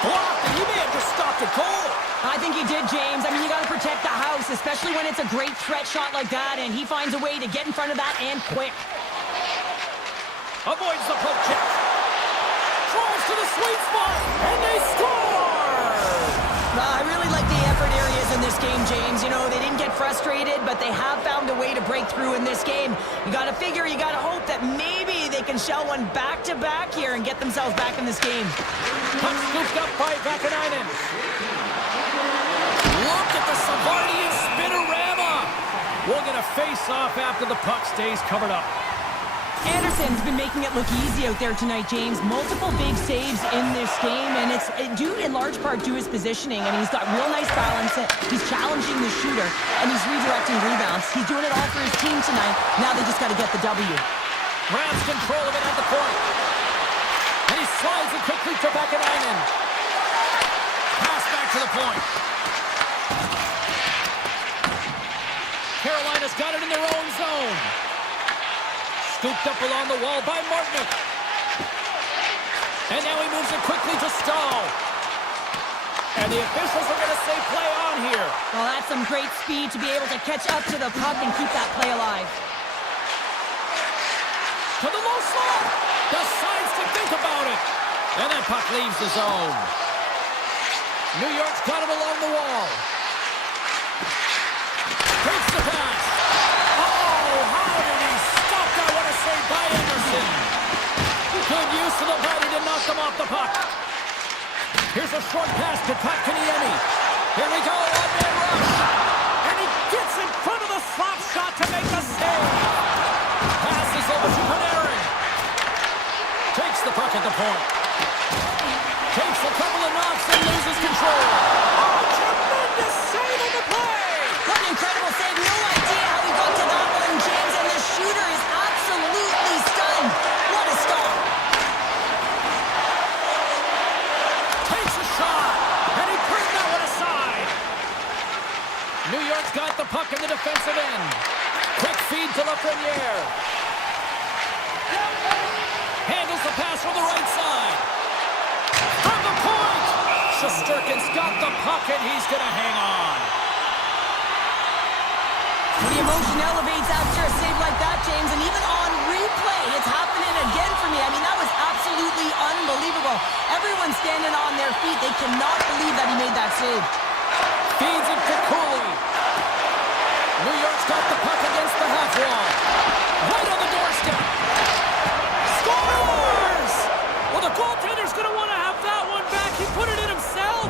Blocked, and he may have just stopped a goal. I think he did, James. I mean, you got to protect the house, especially when it's a great threat shot like that, and he finds a way to get in front of that and quick. Avoids the poke check. Drives to the sweet spot, and they score! I really like the effort areas in this game, James. You know, they didn't get frustrated, but they have found a way to break through in this game. You got to figure, you got to hope that maybe they can shell one back-to-back here and get themselves back in this game. Puck scooped up by Vakanainen. Look at the Savardian spinorama. We'll get a face-off after the puck stays covered up. Anderson's been making it look easy out there tonight, James. Multiple big saves in this game, and it's due in large part to his positioning. I mean, he's got real nice balance. He's challenging the shooter, and he's redirecting rebounds. He's doing it all for his team tonight. Now they just got to get the W. Grabs control of it at the point. And he slides it quickly to Vakanainen. Pass back to the point. Carolina's got it in their own zone. Scooped up along the wall by Martinick. And now he moves it quickly to Stahl. And the officials are going to say play on here. Well, that's some great speed to be able to catch up to the puck and keep that play alive. To the low slot. Decides to think about it. And that puck leaves the zone. New York's got it along the wall. Takes the pass. Oh, how did he stop that? What a save by Anderson. Good use of the body to knock them off the puck. Here's a short pass to Kotkaniemi. Here we go, one-man rush. And he gets in front of the slap shot to make the save. Passes over to Panarin. Takes the puck at the point. Takes a couple of knocks and loses control. Oh, tremendous save on the play. What an incredible save. No idea how he got to that one, James, and the shooter is absolutely stunned. What a stop. Takes a shot, and he brings that one aside. New York's got the puck in the defensive end. Quick feed to Lafreniere. Handles the pass from the right side. From the point! Shesterkin's got the puck, and he's going to hang on. The emotion elevates after a save like that, James, and even on replay, it's happening again for me. I mean, that was absolutely unbelievable. Everyone's standing on their feet. They cannot believe that he made that save. Feeds it to Cooley. New York's got the puck against the half wall. Right on the doorstep. Scores! Well, the goaltender's going to want to have that one back. He put it in himself.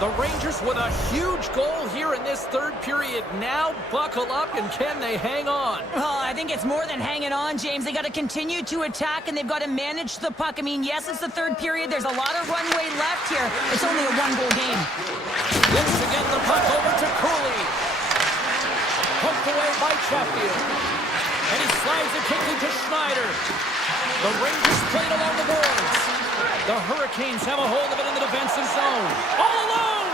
The Rangers with a huge goal here in this third period. Now buckle up, and can they hang on? Oh, I think it's more than hanging on, James. They got to continue to attack, and they've got to manage the puck. I mean, yes, it's the third period. There's a lot of runway left here. It's only a one-goal game. Looks to get the puck over to Cooley. Poked away by Chatfield. And he slides it quickly to Schneider. The Rangers played along the boards. The Hurricanes have a hold of it in the defensive zone. All alone!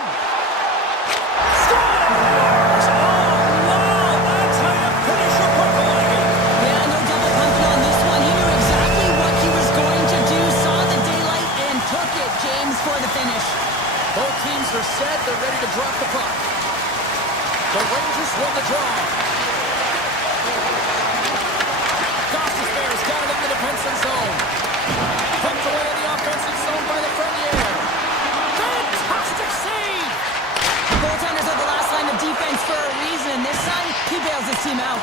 Scores! Oh, wow! That's how you finish a puck away. Yeah, no double punching on this one. He knew exactly what he was going to do, saw the daylight, and took it, James, for the finish. Both teams are set. They're ready to drop the puck. The Rangers won the draw. Goss's Bears got it in the defensive zone. Pumped away in the offensive zone by Lafreniere. Fantastic save! The goaltenders are the last line of defense for a reason, and this time, he bails his team out.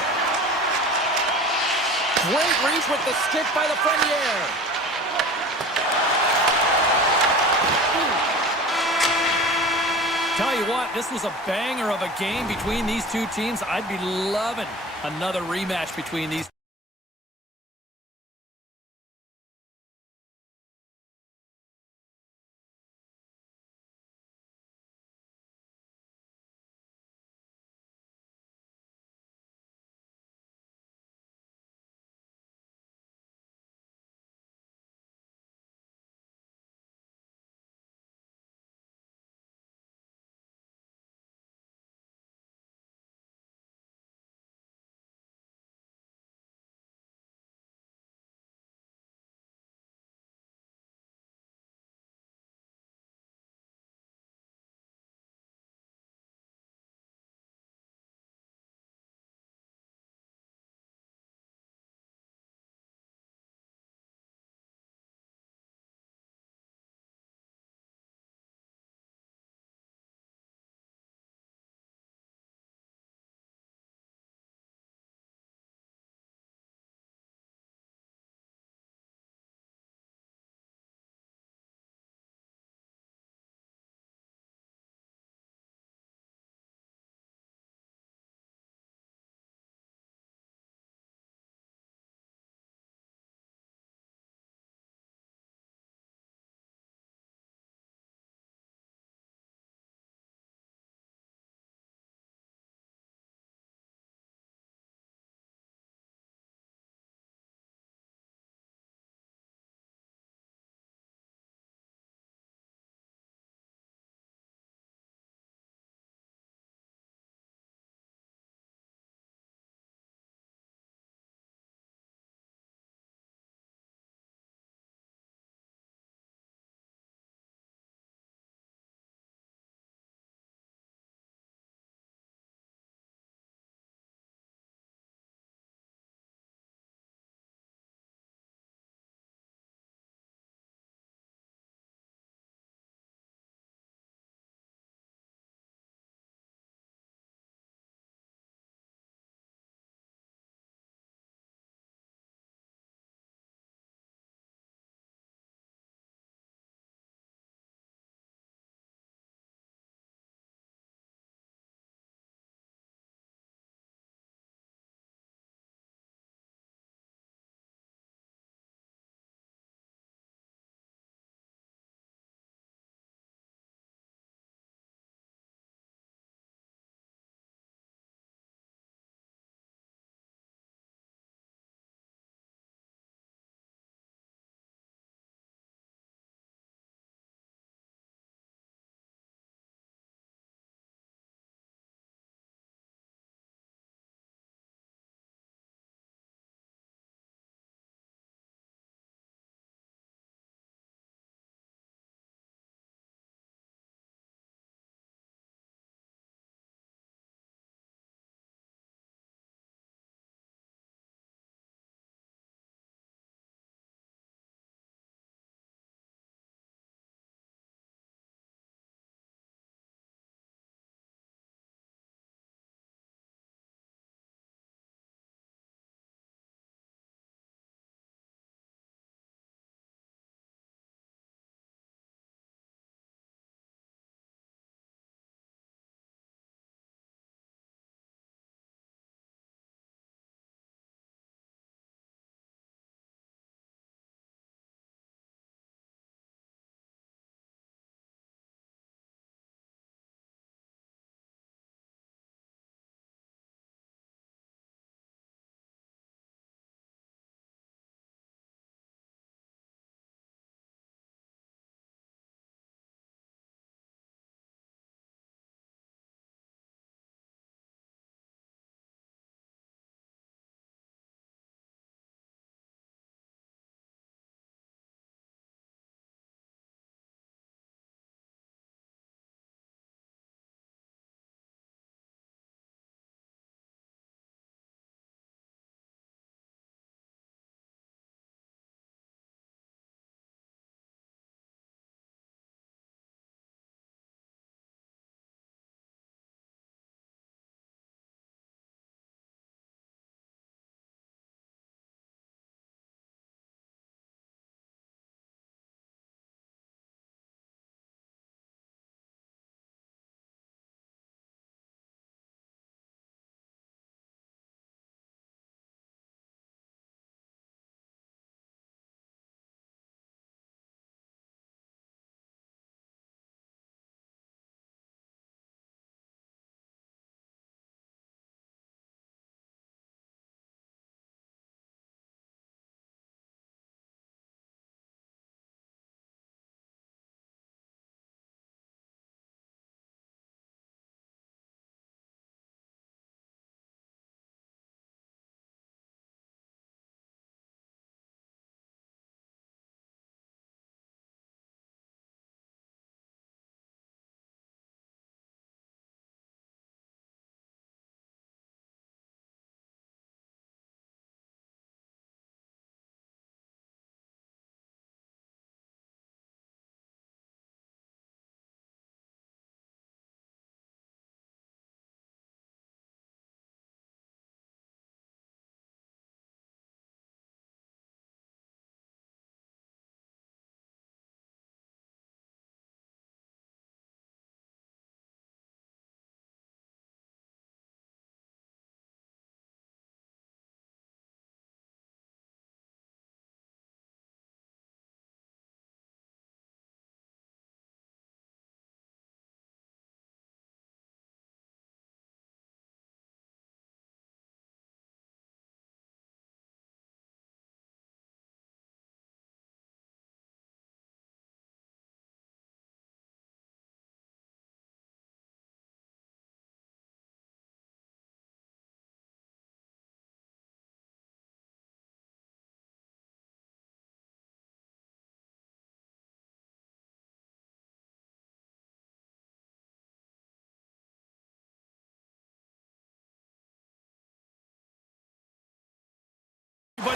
Great reach with the stick by Lafreniere. Tell you what, this was a banger of a game between these two teams. I'd be loving another rematch between these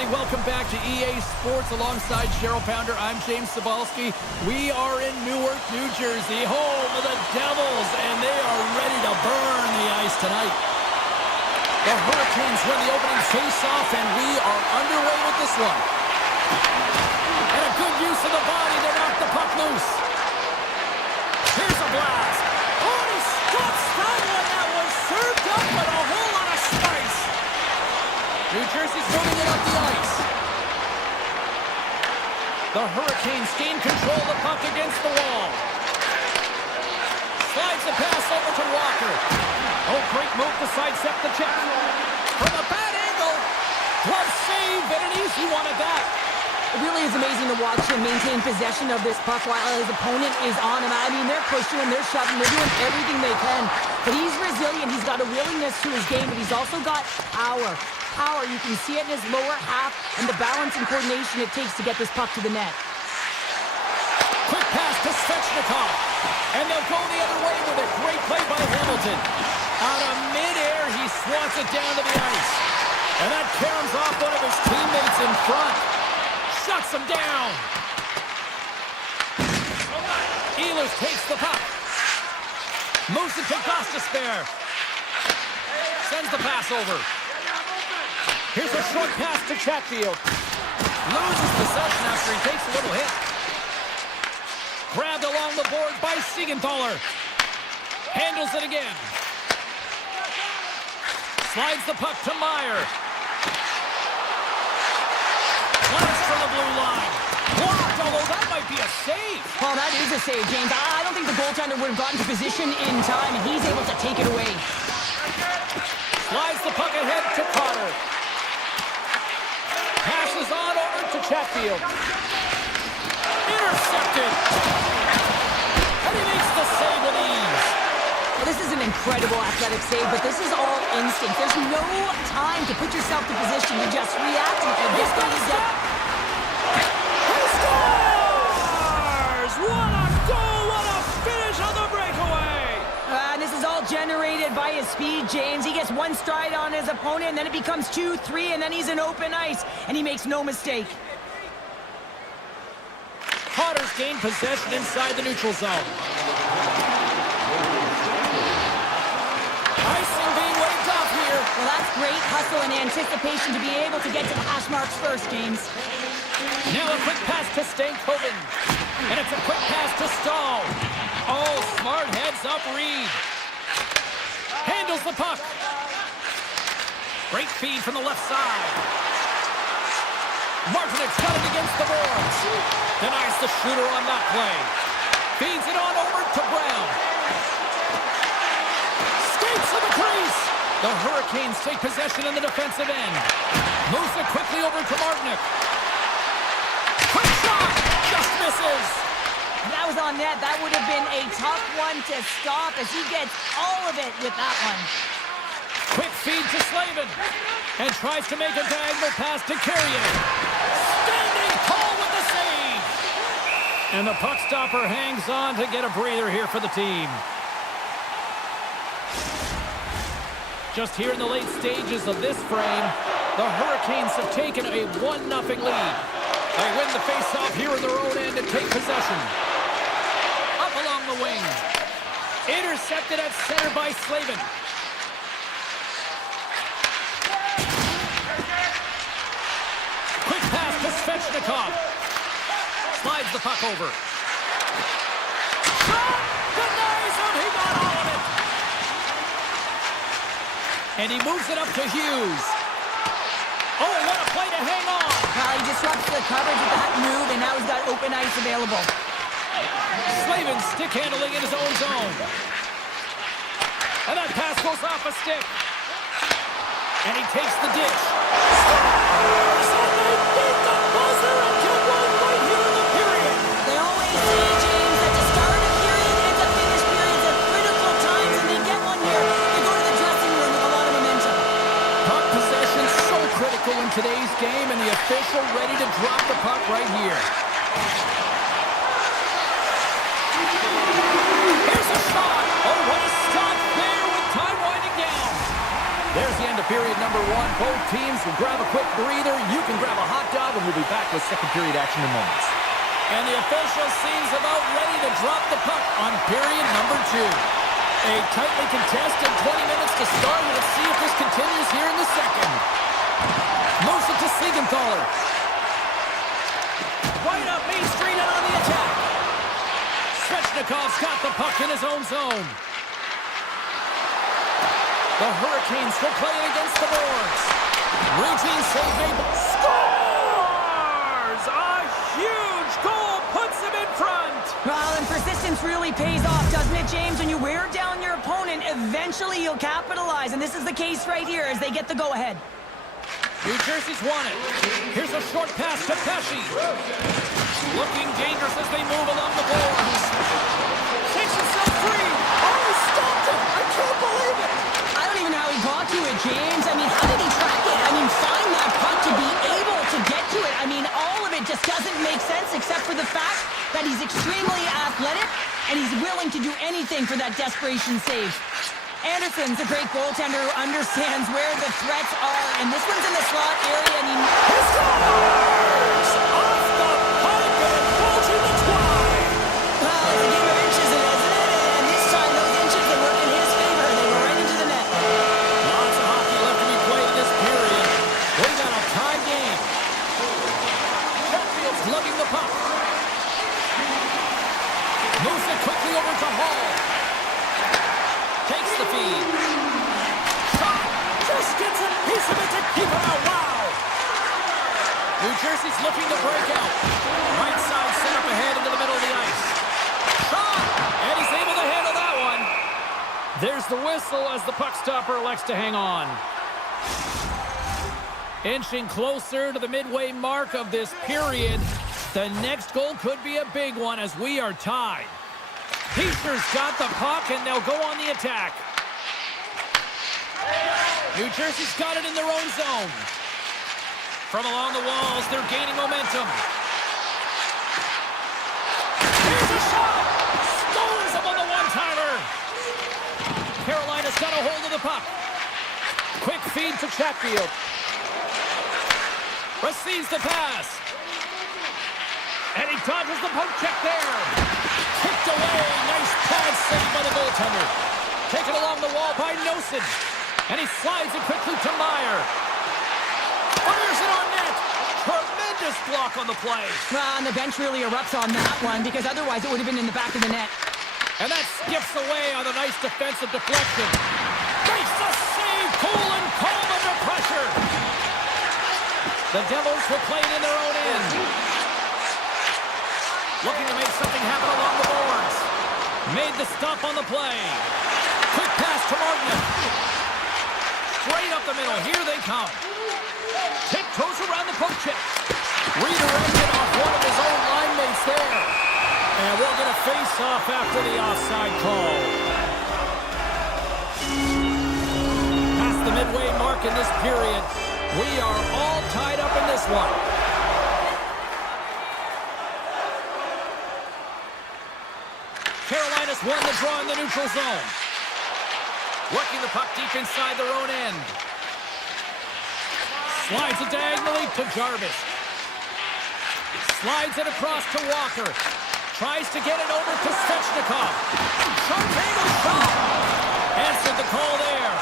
everybody. Welcome back to EA Sports alongside Cheryl Pounder. I'm James Cybulski. We are in Newark, New Jersey, home of the Devils, and they are ready to burn the ice tonight. The Hurricanes win the opening face-off, and we are underway with this one. And a good use of the body to knock the puck loose. Here's a blast. Oh, he stops that one. That was served up with a whole lot of spice. New Jersey's moving it up the ice. The Hurricanes gain control of the puck against the wall. Slides the pass over to Walker. Oh, great move to sidestep the check. From a bad angle. Glove save and an easy one at that. It really is amazing to watch him maintain possession of this puck while his opponent is on him. I mean, they're pushing him, they're shoving, they're doing everything they can. But he's resilient, he's got a willingness to his game, but he's also got power. Power, you can see it in his lower half and the balance and coordination it takes to get this puck to the net. Quick pass to Svechnikov. And they'll go the other way with a great play by Hamilton. Out of midair, he swats it down to the ice. And that caroms off one of his teammates in front. Shuts him down. Ehlers takes the puck. Moves it to Gostisbehere. Sends the pass over. Here's a short pass to Chatfield. Loses possession after he takes a little hit. Grabbed along the board by Siegenthaler. Handles it again. Slides the puck to Meyer. Blast for the blue line. Blocked, although that might be a save. Oh, that is a save, James. I don't think the goaltender would have gotten to position in time, and he's able to take it away. Slides the puck ahead to Carter. Passes on over to Chatfield. Intercepted. And he makes the save with ease. Well, this is an incredible athletic save, but this is all instinct. There's no time to put yourself to position. You just react and you get where you get. He scores! What a goal! What a finish on the breakaway! And this is all generated by his speed, James. He gets one stride on his opponent, and then it becomes 2, 3, and then he's in open ice, and he makes no mistake. Potter's gained possession inside the neutral zone. Icing being waved off here. Well, that's great hustle and anticipation to be able to get to the hash marks first, James. Now a quick pass to Stankoven. And it's a quick pass to Stahl. Oh, smart heads up Reed. Handles the puck. Great feed from the left side. Martinet's got it against the boards. Denies the shooter on that play. Feeds it on over to Brown. Skates to the crease. The Hurricanes take possession in the defensive end. Moves it quickly over to Martinet. Quick shot. Just misses. That was on net. That would have been a tough one to stop as he gets all of it with that one. Quick feed to Slavin. And tries to make a diagonal pass to Carrier. Standing tall with the save. And the puck stopper hangs on to get a breather here for the team. Just here in the late stages of this frame, the Hurricanes have taken a 1-0 lead. They win the faceoff here in their own end and take possession. Up along the wing. Intercepted at center by Slavin. Quick pass to Svechnikov. Slides the puck over. Shot! Denies him! He got all of it! And he moves it up to Hughes. Oh, what a play to hang on! Well, he disrupts the coverage with that move, and now he's got open ice available. Slavin stick handling in his own zone. And that pass goes off a stick. And he takes the ditch. Scores! And they beat the buzzer and get one right here in the period. They always say, James, that to start a period and to finish periods are critical times, and they get one here. They go to the dressing room with a lot of momentum. Puck possession so critical in today's game, and the official ready to drop the puck right here. Here's a shot. Oh, what a stop there with time winding down. There's the end of period number one. Both teams will grab a quick breather. You can grab a hot dog, and we'll be back with second period action in moments. And the official seems about ready to drop the puck on period number two. A tightly contested 20 minutes to start. Let's see if this continues here in the second. Moves it to Siegenthaler. Right up Main Street and on the attack. Svechnikov's got the puck in his own zone. The Hurricanes will play it against the boards. Routine save made. Scores! A huge goal puts him in front. Well, and persistence really pays off, doesn't it, James? When you wear down your opponent, eventually you'll capitalize. And this is the case right here as they get the go-ahead. New Jersey's won it. Here's a short pass to Pesci. Looking dangerous as they move along the boards. Takes himself free. Oh, he stopped it. I can't believe it. I don't even know how he got to it, James. I mean, how did he track it? I mean, find that puck to be able to get to it. I mean, all of it just doesn't make sense except for the fact that he's extremely athletic and he's willing to do anything for that desperation save. Anderson's a great goaltender who understands where the threats are, and this one's in the slot area, and he scores! Off the puck and falls in the twine! Well, it's a game of inches, isn't it? And this time, those inches that work in his favor, they go right into the net. Lots of hockey left to be played in this period. We got a tie game. Chatfield's lugging the puck. Moves it quickly over to Hall. Takes the feed. Shot! Just gets a piece of it to keep it out. Wow! New Jersey's looking to break out. Right side set up ahead into the middle of the ice. Shot! And he's able to handle that one. There's the whistle as the puck stopper elects to hang on. Inching closer to the midway mark of this period. The next goal could be a big one as we are tied. Peacher's got the puck, and they'll go on the attack. New Jersey's got it in their own zone. From along the walls, they're gaining momentum. Here's a shot! Scores him on the one-timer! Carolina's got a hold of the puck. Quick feed to Chatfield. Receives the pass. And he dodges the poke check there. Kicked away. Nice pad save by the goaltender. Taken along the wall by Nosen. And he slides it quickly to Meyer. Fires it on net. Tremendous block on the play. Well, and the bench really erupts on that one because otherwise it would have been in the back of the net. And that skips away on a nice defensive deflection. Makes the save. Cool and calm under pressure. The Devils will play it in their own end. Looking to make something happen along the boards. Made the stop on the play. Quick pass to Martin. Straight up the middle. Here they come. Tiptoes around the poke check. Redirected off one of his own line mates there. And we'll get a face-off after the offside call. Past the midway mark in this period. We are all tied up in this one. Carolina's won the draw in the neutral zone. Working the puck deep inside their own end. Slides it diagonally to Jarvis. Slides it across to Walker. Tries to get it over to Svechnikov. Sharpano shot. Answered the call there.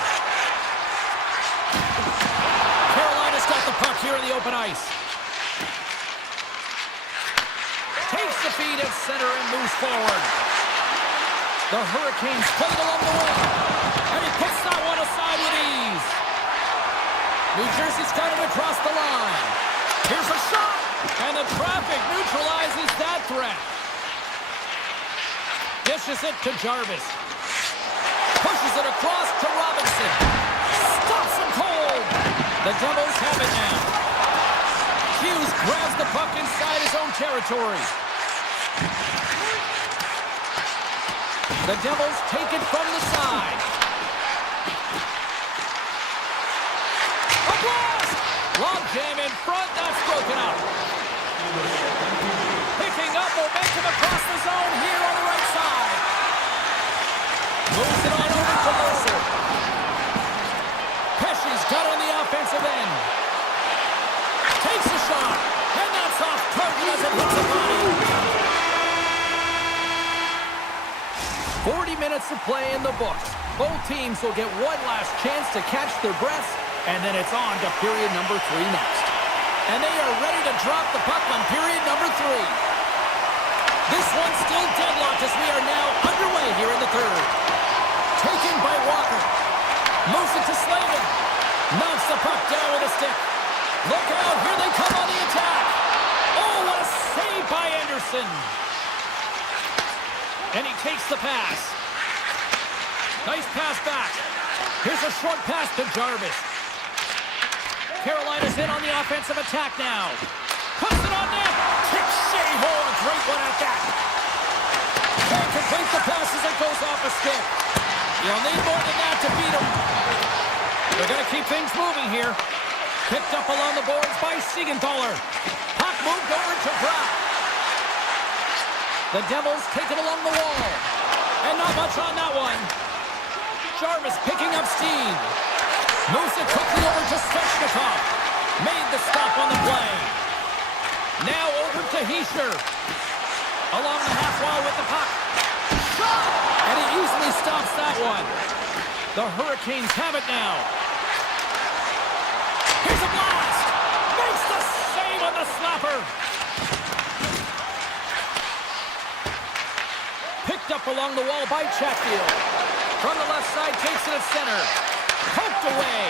Carolina's got the puck here in the open ice. Takes the feed at center and moves forward. The Hurricanes played along the wing. And he puts that one aside with ease. New Jersey's got it across the line. Here's a shot. And the traffic neutralizes that threat. Dishes it to Jarvis. Pushes it across to Robinson. Stops him cold. The Devils have it now. Hughes grabs the puck inside his own territory. The Devils take it from the side. A blast! Log jam in front, that's broken up. Picking up momentum across the zone here on the right side. Moves it on over to Mercer. Pesci's got 40 minutes of play in the books. Both teams will get one last chance to catch their breaths, and then it's on to period number 3 next. And they are ready to drop the puck on period number 3. This one's still deadlocked as we are now underway here in the third. Taken by Walker. Moves it to Slavin. Knocks the puck down with a stick. Look out, here they come on the attack. Oh, what a save by Anderson. And he takes the pass. Nice pass back. Here's a short pass to Jarvis. Carolina's in on the offensive attack now. Puts it on net. Kicks Shea-Ho. A great one at that. Can't complete the pass as it goes off a stick. You'll need more than that to beat him. They're going to keep things moving here. Picked up along the boards by Siegenthaler. Puck moved over to Brown. The Devils take it along the wall. And not much on that one. Jarvis picking up steam. Moves it quickly over to Svechnikov. Made the stop on the play. Now over to Heischer. Along the half wall with the puck. Shot! And he easily stops that one. The Hurricanes have it now. Here's a blast! Makes the save on the slapper! Picked up along the wall by Chatfield. From the left side, takes it at center. Poked away.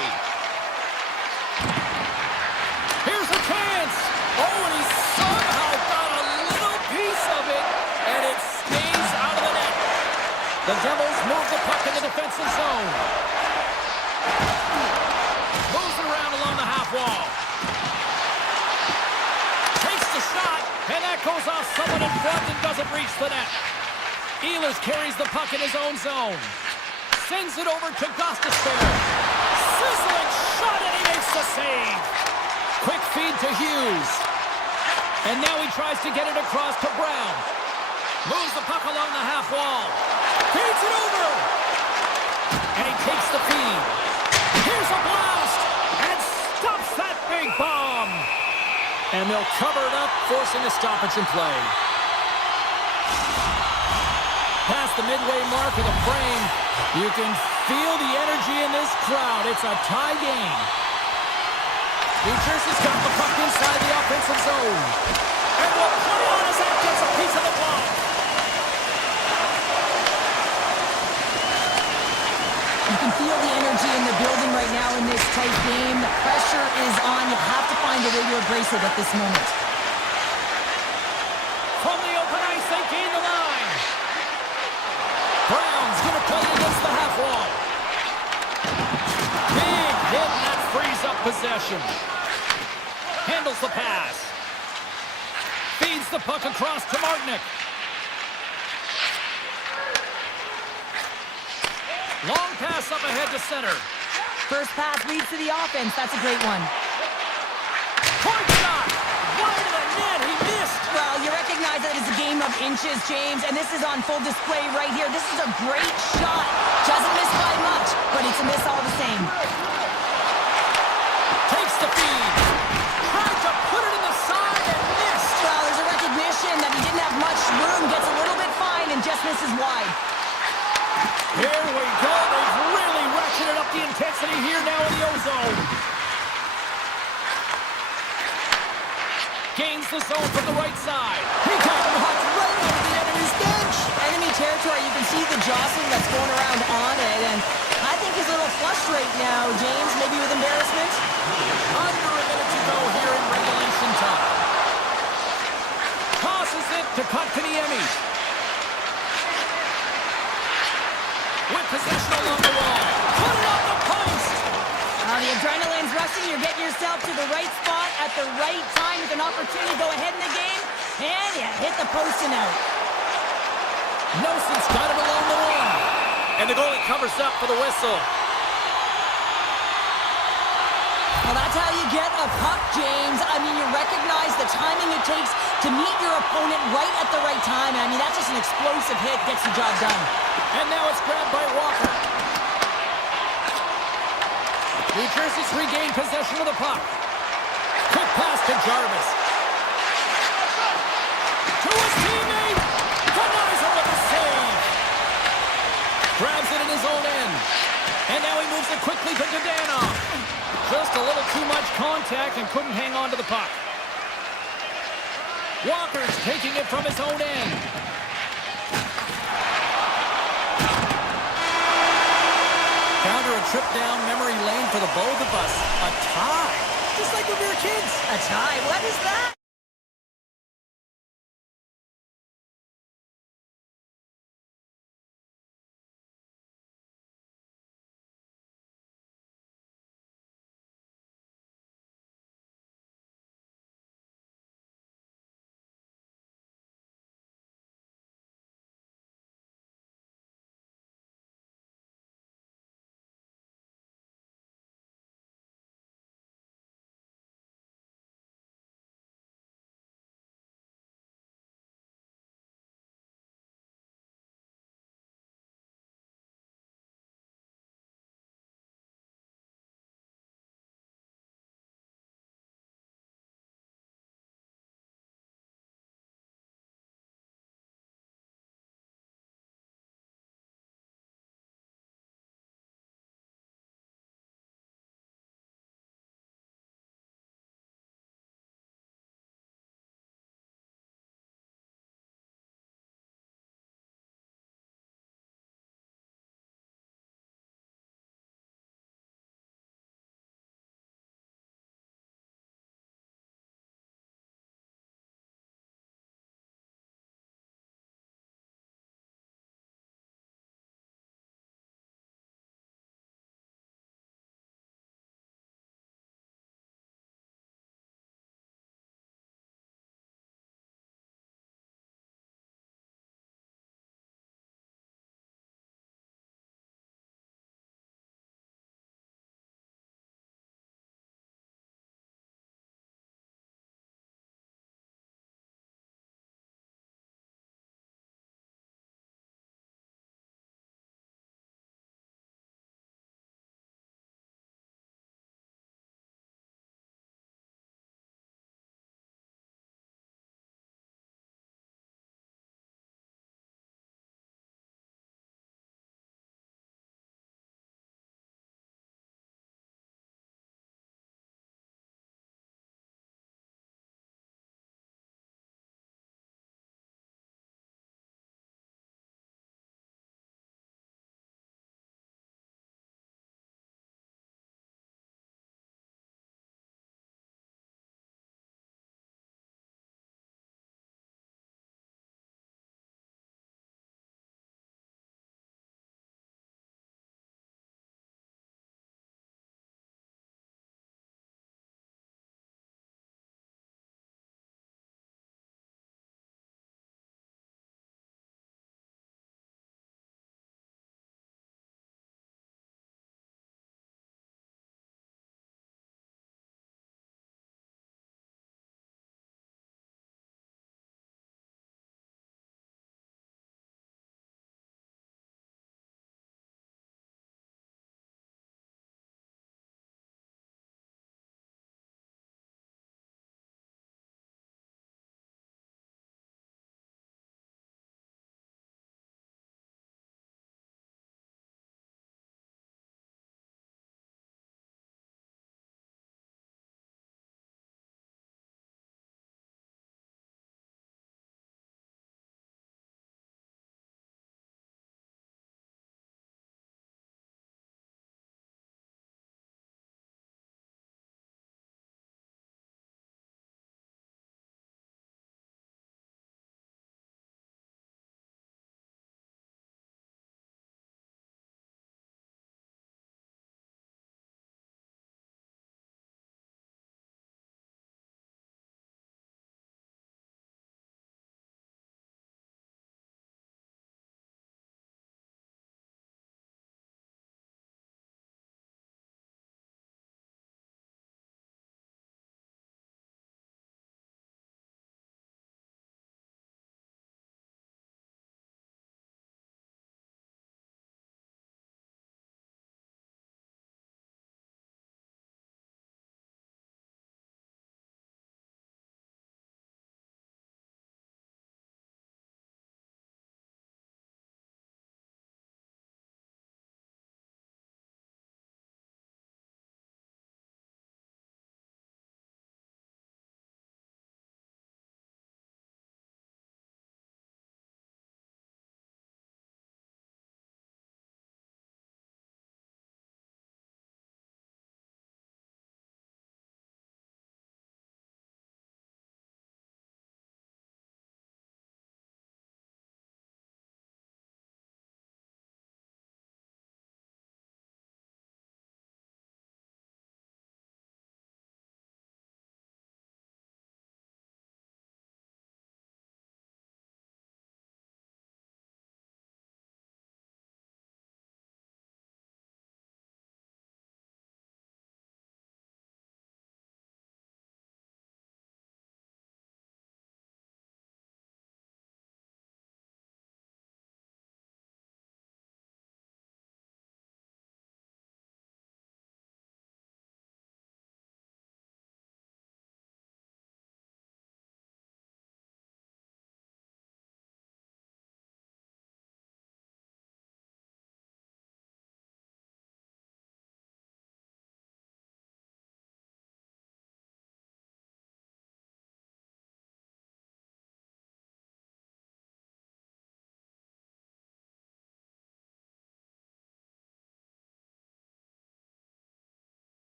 Here's a chance! Oh, and he somehow got a little piece of it, and it stays out of the net. The Devils move the puck in the defensive zone. Moves it around along the half wall. Takes the shot, and that goes off someone in front and doesn't reach the net. Ehlers carries the puck in his own zone. Sends it over to Gostisbehere. Sizzling shot, and he makes the save. Quick feed to Hughes. And now he tries to get it across to Brown. Moves the puck along the half wall. Feeds it over. And he takes the feed. Here's a blast. And stops that big bomb. And they'll cover it up, forcing a stoppage in play. Past the midway mark of the frame, you can feel the energy in this crowd. It's a tie game. New Jersey's got the puck inside the offensive zone. And we'll put it on as that gets a piece of the ball. You can feel the energy in the building right now in this tight game. The pressure is on. You have to find a way to embrace it at this moment. From the open ice, they gain the line. Brown's going to play it against the half wall. Big hit, and that frees up possession. Handles the pass. Feeds the puck across to Martinick. Long pass up ahead to center. First pass leads to the offense. That's a great one. Point shot! Wide of the net, he missed! Well, you recognize that it's a game of inches, James, and this is on full display right here. This is a great shot. Doesn't miss by much, but it's a miss all the same. Takes the feed. Tried to put it in the side and missed. Well, there's a recognition that he didn't have much room. Gets a little bit fine and just misses wide. Here we go. They've really ratcheted up the intensity here now in the O-zone. Gains the zone from the right side. He got him hooked right over the enemy's bench. Enemy territory, you can see the jostling that's going around on it, and I think he's a little flushed right now, James, maybe with embarrassment. Under a minute to go here in regulation time. Tosses it to Kotkaniemi. With possession along the wall. Put it on the post! The adrenaline's rushing. You're getting yourself to the right spot at the right time with an opportunity to go ahead in the game. And you hit the post and out. Nelson's got it along the wall. And the goalie covers up for the whistle. Well, that's how you get a puck, James. I mean, you recognize the timing it takes to meet your opponent right at the right time. I mean, that's just an explosive hit. Gets the job done. And now it's grabbed by Walker. New Jersey's regained possession of the puck. Quick pass to Jarvis. To his teammate. Denies him with a save. And now he moves it quickly to Dadonov. Just a little too much contact and couldn't hang on to the puck. Walker's taking it from his own end. Counter a trip down memory lane for the both of us. A tie. Just like when we were kids. A tie? What is that?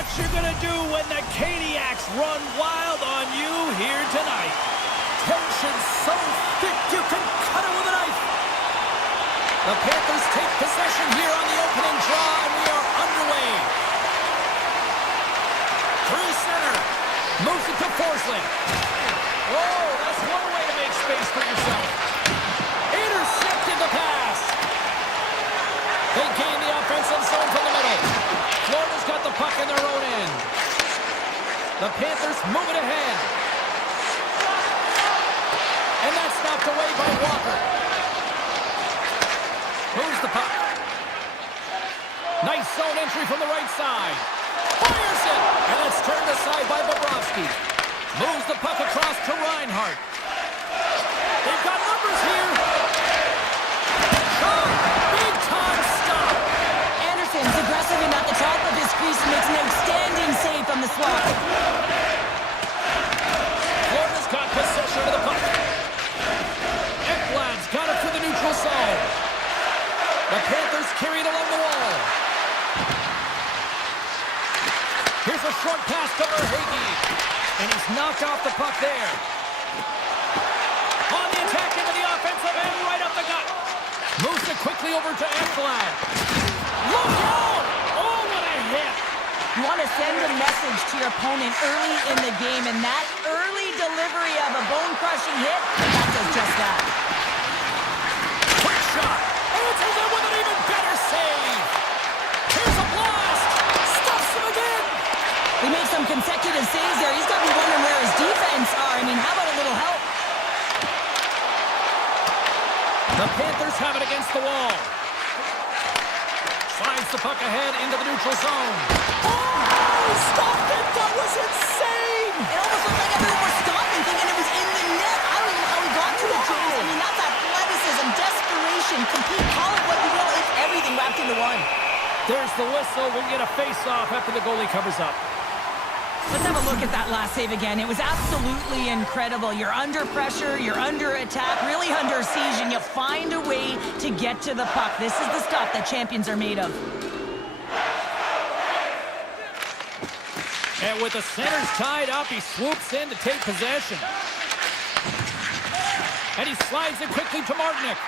what you're gonna do when the Caniacs run wild on you here tonight. Tension so thick you can cut it with a knife. The Panthers take possession here on the opening draw, and we are underway. Through center. Moves it to Forsling. Whoa, that's one way to make space for yourself. Intercepted the pass. They gain the offensive zone from the middle. Florida's got the puck in their own end. The Panthers move it ahead. And that's knocked away by Walker. Moves the puck. Nice zone entry from the right side. Fires it! And it's turned aside by Bobrovsky. Moves the puck across to Reinhart. They've got numbers here. Shot! Big time stop! Anderson's aggressive and at the top of his crease makes an outstanding save from the slot. Florida's got possession of the puck. Ekblad's got it for the neutral zone. The Panthers carry it along the wall. Here's a short pass to Verhaeghe. And he's knocked off the puck there. On the attack into the offensive end, right up the gut. Moves it quickly over to Ekblad. Look out! Oh, what a hit! You want to send a message to your opponent early in the game, and that early delivery of a bone-crushing hit, that does just that. Quick shot. Answers it with an even better save. Here's a blast. Stuffs him again. He made some consecutive saves there. He's got to be wondering where his defense are. I mean, how about a little help? The Panthers have it against the wall. Slides the puck ahead into the neutral zone. Oh, stop it! That was insane! It almost looked like everyone was stopping, thinking it was in the net. I don't even know how he got to it, James. I mean, that's athleticism, desperation, complete, call it what you will. It's everything wrapped into one. There's the whistle. We'll get a face-off after the goalie covers up. Let's have a look at that last save again. It was absolutely incredible. You're under pressure, you're under attack, really under siege, and you find a way to get to the puck. This is the stuff that champions are made of. And with the centers tied up, he swoops in to take possession. And he slides it quickly to Martinick.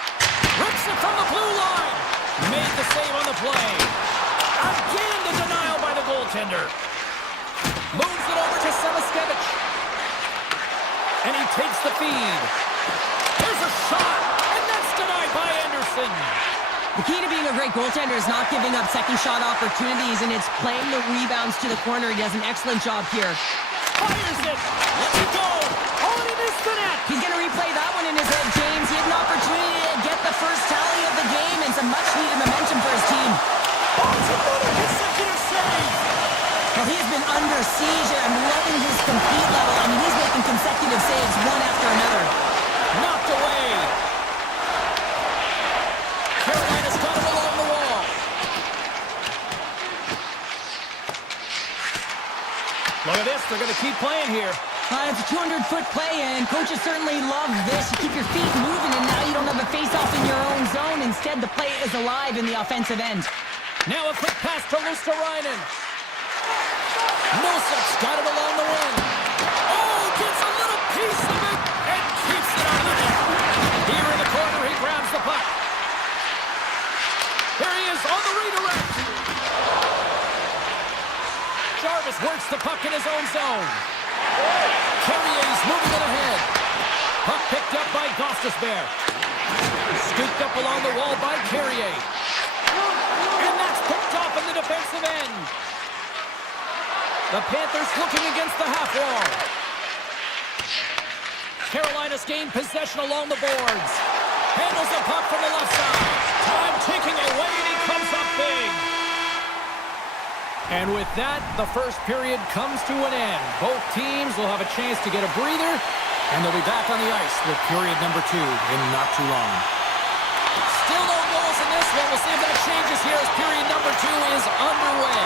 Rips it from the blue line. Made the save on the play. Again, the denial by the goaltender. Moves it over to Selaskevich. And he takes the feed. There's a shot, and that's denied by Anderson. The key to being a great goaltender is not giving up second shot opportunities, and it's playing the rebounds to the corner. He does an excellent job here. Fires it. Let's it go. Oh, and he missed the net. He's going to replay that one in his head, James. He had an opportunity to get the first tally of the game and some much-needed momentum for his team. Oh, it's another consecutive save. Well, he's been under siege, and I'm loving his compete level. I mean, he's making consecutive saves one after another. Knocked away. Carolina's got it along the wall. Look at this. They're going to keep playing here. It's a 200-foot play, and coaches certainly love this. You keep your feet moving, and now you don't have a face-off in your own zone. Instead, the play is alive in the offensive end. Now a quick pass to Luosterainen. Millsap's got it along the wing. Oh, gets a little piece of it and keeps it out of the net. Here in the corner, he grabs the puck. There he is on the redirect. Jarvis works the puck in his own zone. Carrier's moving it ahead. Puck picked up by Gostisbehere. Scooped up along the wall by Carrier. And that's picked off in the defensive end. The Panthers looking against the half wall. Carolina's gained possession along the boards. Handles the puck from the left side. Time ticking away, and he comes up big. And with that, the first period comes to an end. Both teams will have a chance to get a breather, and they'll be back on the ice with period number 2 in not too long. Still no goals in this one. We'll see if that changes here as period number 2 is underway.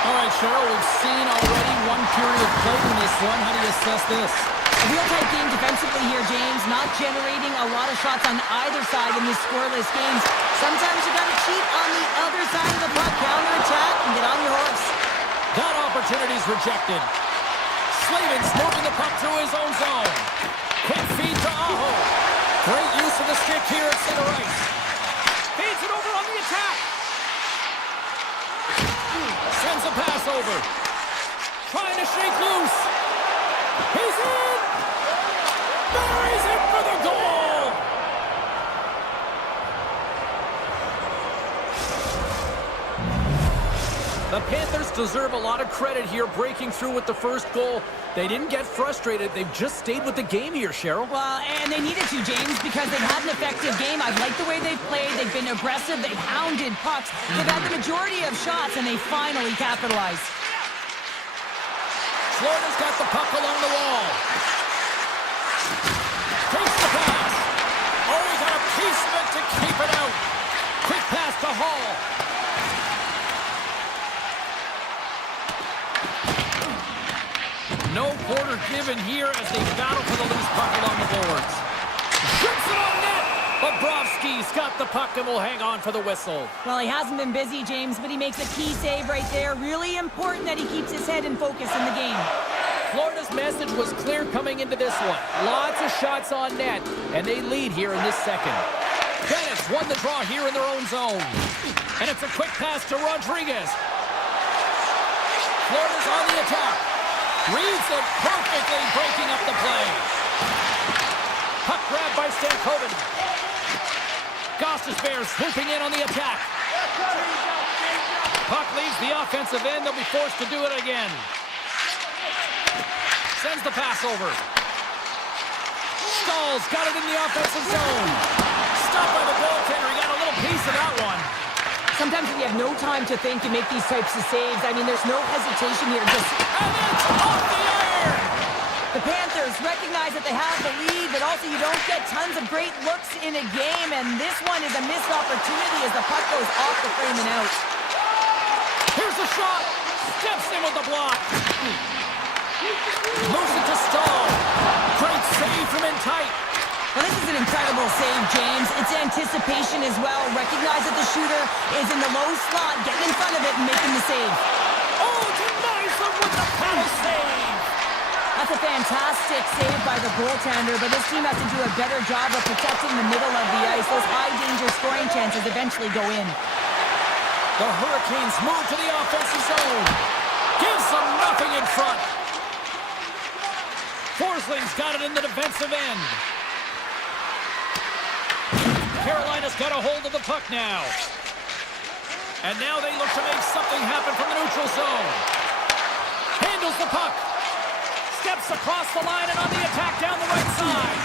All right, Cheryl, we've seen already one period played in this one. How do you assess this? A real tight game defensively here, James. Not generating a lot of shots on either side in these scoreless games. Sometimes you got to cheat on the other side of the puck, counter-attack, and get on your horse. That opportunity's rejected. Slavin's moving the puck through his own zone. Quick feed to Aho. Great use of the stick here at center ice. Feeds it over on the attack. Sends a pass over. Trying to shake loose. He's in! Buries it for the goal! The Panthers deserve a lot of credit here breaking through with the first goal. They didn't get frustrated. They've just stayed with the game here, Cheryl. Well, and they needed to, James, because they've had an effective game. I've liked the way they've played. They've been aggressive. They've hounded pucks. They've had the majority of shots, and they finally capitalized. Florida's got the puck along the wall. Takes the pass. Oh, he got a piece of it to keep it out. Quick pass to Hall. No quarter given here as they battle for the loose puck along the boards. Shoots it on net. Bobrovsky's got the puck and will hang on for the whistle. Well, he hasn't been busy, James, but he makes a key save right there. Really important that he keeps his head in focus in the game. Florida's message was clear coming into this one. Lots of shots on net, and they lead here in this second. Bennett's won the draw here in their own zone. And it's a quick pass to Rodriguez. Florida's on the attack. Reads it perfectly, breaking up the play. Puck grab by Stankoven. Gostisbehere swooping in on the attack. Puck leaves the offensive end. They'll be forced to do it again. Sends the pass over. Stahl's got it in the offensive zone. Stopped by the goaltender. He got a little piece of that one. Sometimes if you have no time to think, you make these types of saves. I mean, there's no hesitation here. Just... And it's off the iron! The Panthers recognize that they have the lead, but also you don't get tons of great looks in a game, and this one is a missed opportunity as the puck goes off the frame and out. Here's a shot! Steps in with the block! Moves it to Stahl. Great save from in tight. Well, this is an incredible save, James. It's anticipation as well. Recognize that the shooter is in the low slot, getting in front of it and making the save. Oh, denies him with the paddle save! That's a fantastic save by the goaltender, but this team has to do a better job of protecting the middle of the ice. Those high-danger scoring chances eventually go in. The Hurricanes move to the offensive zone. Gives them nothing in front. Forsling's got it in the defensive end. Carolina's got a hold of the puck now. And now they look to make something happen from the neutral zone. Handles the puck. Steps across the line and on the attack down the right side.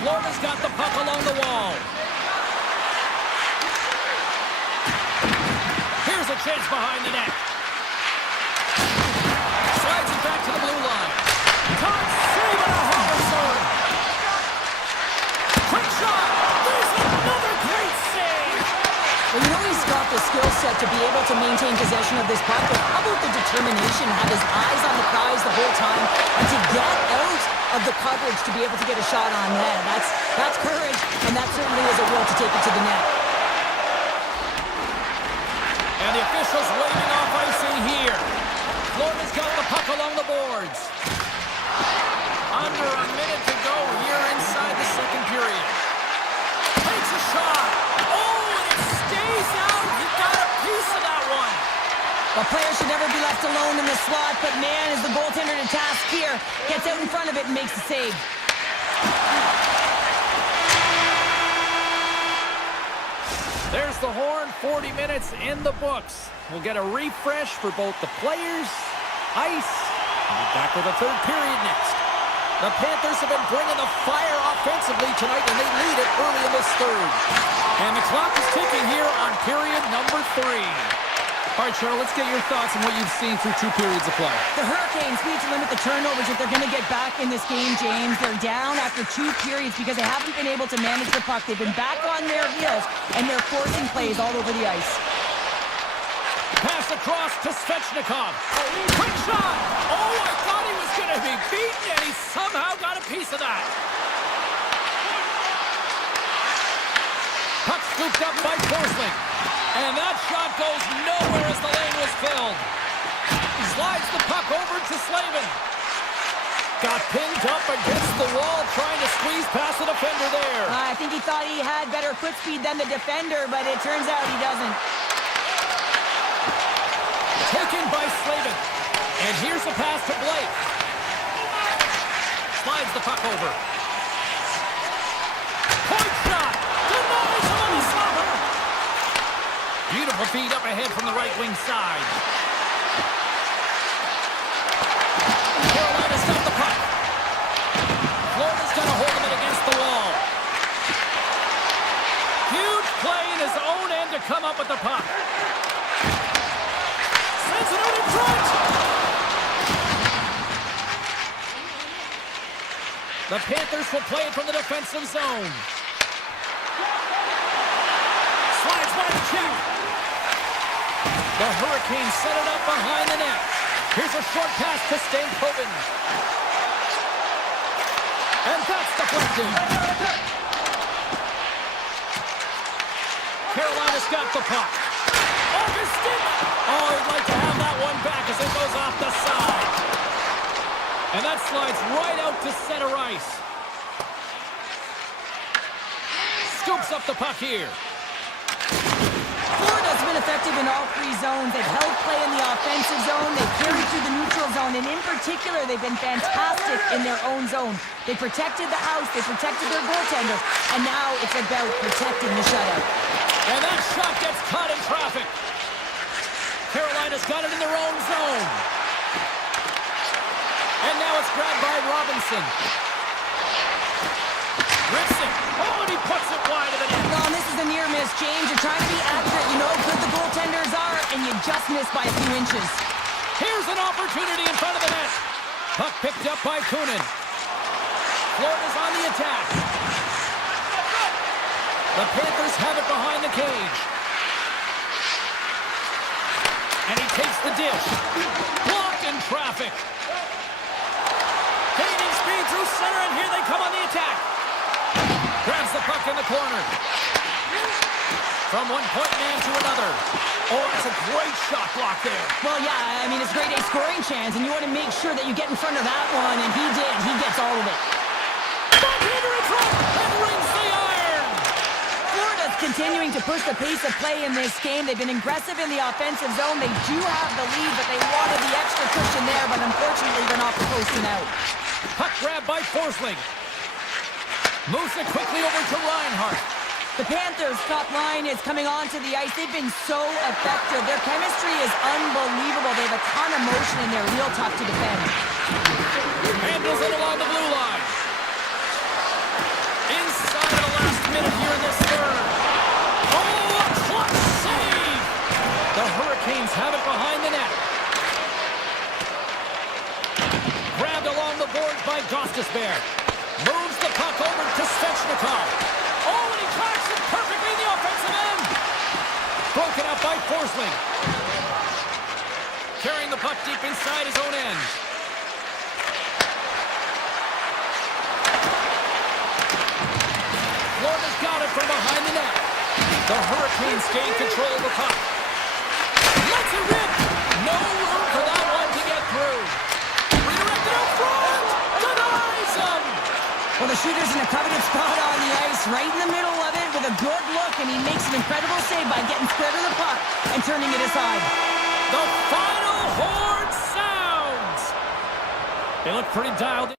Florida's got the puck along the wall. Here's a chance behind the net. Slides it back to the blue line. Todd saving a hopper. Quick shot! There's another great save! Well, you know he's got the skill set to be able to maintain possession of this puck, but how about the determination, have his eyes on the prize the whole time, and to get out of the coverage to be able to get a shot on net. That's courage, and that certainly is a will to take it to the net. And the officials waving off icing here. Florida's got the puck along the boards. Under a minute to go here inside the second period. Takes a shot. Oh, and it stays out. He got a piece of that one. The player should never be left alone in the slot, but man, is the goaltender to task here. Gets out in front of it and makes the save. There's the horn. 40 minutes in the books. We'll get a refresh for both the players, ice, and be back with the third period next. The Panthers have been bringing the fire offensively tonight, and they lead it early in this third. And the clock is ticking here on period number 3. All right, Cheryl, let's get your thoughts on what you've seen through 2 periods of play. The Hurricanes need to limit the turnovers if they're going to get back in this game, James. They're down after 2 periods because they haven't been able to manage the puck. They've been back on their heels, and they're forcing plays all over the ice. Pass across to Svechnikov. Quick shot! Oh, I thought he was going to be beaten, and he somehow got a piece of that. Puck scooped up by Forsling. And that shot goes nowhere as the lane was filled. Slides the puck over to Slavin. Got pinned up against the wall, trying to squeeze past the defender there. I think he thought he had better foot speed than the defender, but it turns out he doesn't. Taken by Slavin. And here's the pass to Blake. Slides the puck over. Point shot! Denies him on the slapper! Beautiful feed up ahead from the right wing side. Carolina's got the puck. Florida's got to hold him against the wall. Huge play in his own end to come up with the puck. Sends it out in front! The Panthers will play it from the defensive zone. Slides by the check. The Hurricanes set it up behind the net. Here's a short pass to Stankoven. And that's deflected. Carolina's got the puck. Augustin! Oh, he'd like to have that one back as it goes off the side. And that slides right out to center ice. Scoops up the puck here. Florida's been effective in all three zones. They've held play in the offensive zone. They've carried through the neutral zone. And in particular, they've been fantastic in their own zone. They protected the house. They protected their goaltender. And now it's about protecting the shutout. And that shot gets caught in traffic. Carolina's got it in their own zone. And now it's grabbed by Robinson. Rips it. Oh, and he puts it wide of the net. Well, this is a near miss, James. You're trying to be accurate. You know how good the goaltenders are, and you just missed by a few inches. Here's an opportunity in front of the net. Puck picked up by Kunin. Florida's on the attack. The Panthers have it behind the cage. And he takes the dish. Blocked in traffic. Gaining speed through center, and here they come on the attack. Grabs the puck in the corner. From one point man to another. Oh, that's a great shot block there. Well, yeah, I mean, it's a grade A scoring chance, and you want to make sure that you get in front of that one, and he did. He gets all of it. Backhander in front, and rings the iron. Florida's continuing to push the pace of play in this game. They've been aggressive in the offensive zone. They do have the lead, but they wanted the extra cushion there, but unfortunately, they're not posting out. Puck grab by Forsling. Moves it quickly over to Reinhart. The Panthers' top line is coming onto the ice. They've been so effective. Their chemistry is unbelievable. They have a ton of motion, and they're real tough to defend. Handles it along the blue line. Inside of the last minute here in this third. Oh, a clutch save! The Hurricanes have it behind the net. Grabbed along the boards by Gostisbehere. Moves the puck over to Svechnikov. Oh, and he tracks it perfectly in the offensive end. Broken up by Forsling. Carrying the puck deep inside his own end. Florida's got it from behind the net. The Hurricanes gain control of the puck. Lets it rip. No room for that one to get through. Redirected out front. Denies him. Well, the shooter's in a coveted spot on the ice, right in the middle of it with a good look, and he makes an incredible save by getting square to the puck and turning it aside. The final horn sounds. They look pretty dialed in.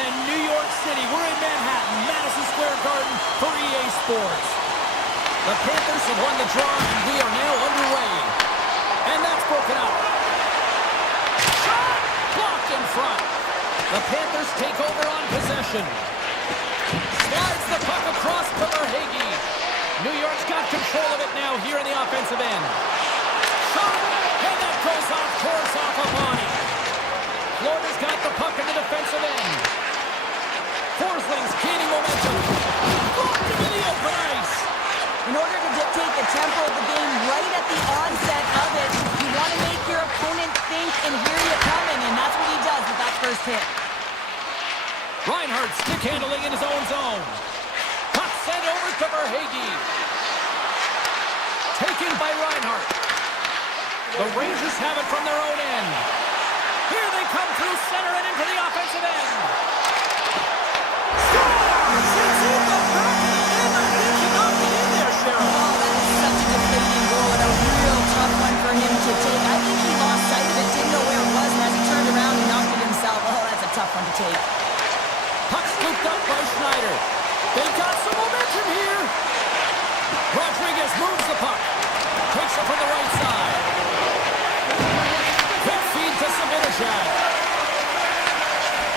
then New York City. We're in Manhattan, Madison Square Garden for EA Sports. The Panthers have won the draw, and we are now underway. And that's broken up. Shot! Blocked in front. The Panthers take over on possession. Slides the puck across to Verhaeghe. New York's got control of it now here in the offensive end. Shot! And that goes off towards off a body. Florida's got the puck in the defensive end. Forsling's gaining momentum. Blocked into the open ice. In order to dictate the tempo of the game right at the onset of it, you want to make your opponent think and hear you coming, and that's what he does with that first hit. Reinhardt stick handling in his own zone. Puck sent over to Verhaeghe. Taken by Reinhardt. The Rangers have it from their own end. Here they come through center and into the offensive end. Scores! It's in the back of the net. I think he knocked it in there, Cheryl. Oh, that is such a deflating goal and a real tough one for him to take. I think he lost sight of it, didn't know where it was, and as he turned around, he knocked it himself. Oh, that's a tough one to take. Puck scooped up by Schneider. They've got some momentum here. Rodriguez moves the puck. Takes it from the right side. Quick feed to Saminashad.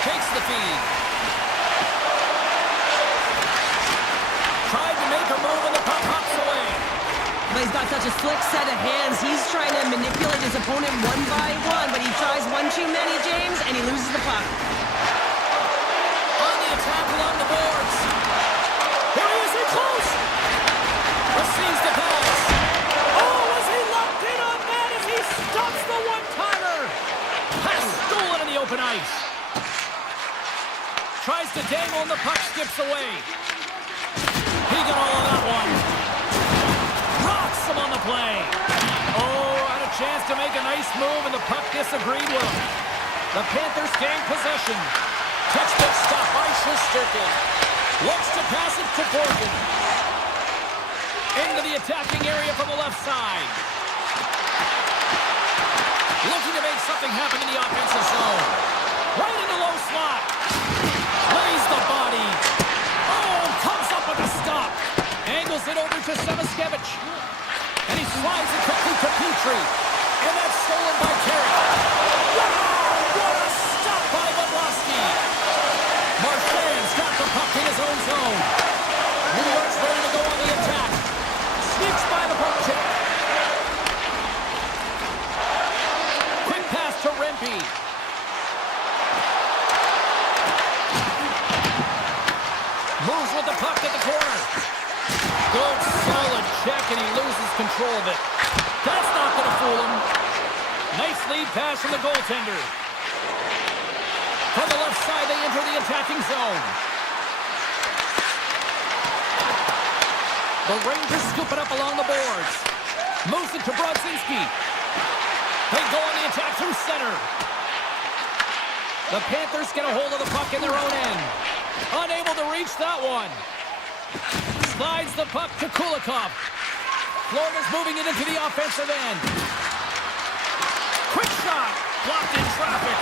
Takes the feed. Tried to make a move and the puck hops away. But he's got such a slick set of hands. He's trying to manipulate his opponent one by one, but he tries one too many, James, and he loses the puck. On the attack along the boards. Here he is in close. Receives the pass. Oh, was he locked in on that as he stops the one-timer? Pass stolen in the open ice. Tries to dangle and the puck skips away. He got all of that one. Rocks him on the play. Oh, had a chance to make a nice move and the puck disagreed with him. The Panthers gain possession. Touchdown stop by Shesterkin. Looks to pass it to Borgen. Into the attacking area from the left side. Looking to make something happen in the offensive zone. Right in the low slot. Lays the body. Oh, comes up with a stop. Angles it over to Semiskevich. And he slides it quickly to Petrie. And that's stolen by Carey. Wow, what a stop by Bobrovsky. Marchand's got the puck in his own zone. New York's ready to go on the attack. Sneaks by the puck check. Quick pass to Rempe. Moves with the puck at the corner. Good, solid check, and he loses control of it. That's not going to fool him. Nice lead pass from the goaltender. From the left side, they enter the attacking zone. The Rangers scoop it up along the boards. Moves it to Brodzinski. They go on the attack through center. The Panthers get a hold of the puck in their own end. Unable to reach that one. Slides the puck to Kulikov. Florida's moving it into the offensive end. Quick shot. Blocked in traffic.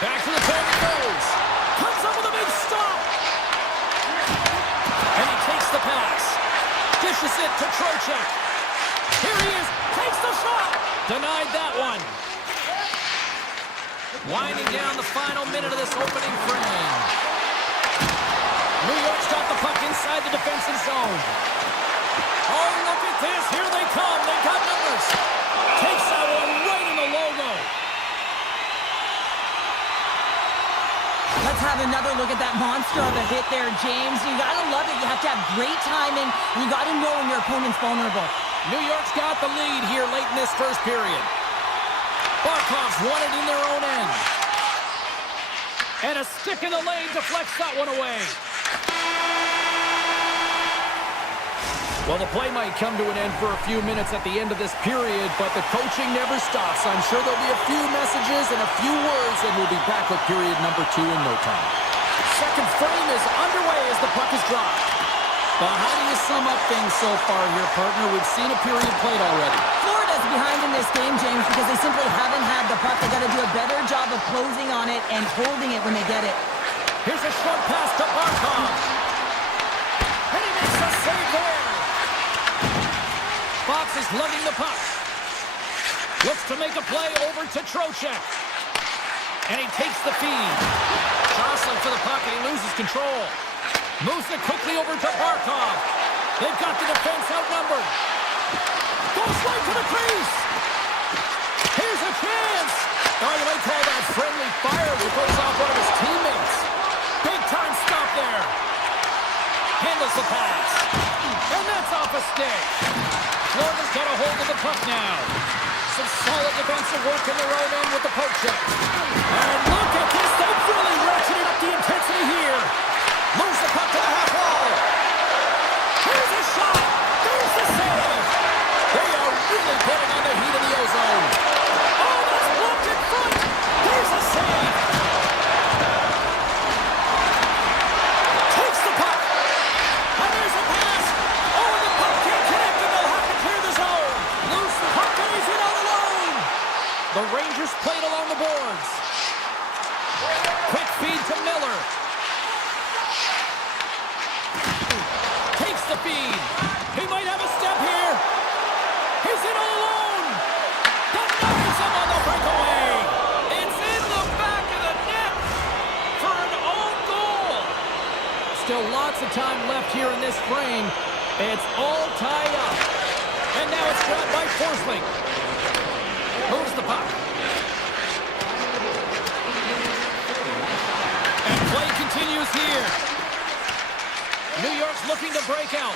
Back to the point it goes. Comes up with a big stop. And he takes the pass. Dishes it to Trocheck. Here he is. Takes the shot. Denied that one. Winding down the final minute of this opening frame. New York's got the puck inside the defensive zone. Oh, look at this. Here they come. They got numbers. Takes that one right in the logo. Let's have another look at that monster of a hit there, James. You gotta love it. You have to have great timing, and you gotta know when your opponent's vulnerable. New York's got the lead here late in this first period. Barkov's won it in their own end. And a stick in the lane deflects that one away. Well, the play might come to an end for a few minutes at the end of this period, but the coaching never stops. I'm sure there'll be a few messages and a few words, and we'll be back with period number 2 in no time. Second frame is underway as the puck is dropped. But how do you sum up things so far here, partner? We've seen a period played already. Florida Florida's behind in this game, James, because they simply haven't had the puck. They got to do a better job of closing on it and holding it when they get it. Here's a short pass to Barkov. And he makes a save there. Fox is lugging the puck. Looks to make a play over to Trocheck. And he takes the feed. Jostling for the puck and he loses control. Moves it quickly over to Barkov. They've got the defense outnumbered. Goes right to the crease. Here's a chance. Oh, you might call that friendly fire that goes off one of his teammates. Big time stop there. Handles the pass. And that's off a stick. Florida's got a hold of the puck now. Some solid defensive work in their own end with the poke check. And look at this. They've really ratcheted up the intensity here. Moves the puck to the half wall. Here's a shot. There's the save. They are really putting on the heat in the ozone. Oh, that's blocked in front. There's a save. Takes the puck. And there's a pass. Oh, the puck can't connect and they'll have to clear the zone. Loose the puck and he's in all alone. The Rangers played along the boards. Quick feed to Miller. Takes the feed. He might have a step here. He's in all alone. Denies him on the breakaway. It's in the back of the net for an own goal. Still lots of time left here in this frame. It's all tied up. And now it's grabbed by Forsling. Moves the puck. And play continues here. New York's looking to break out.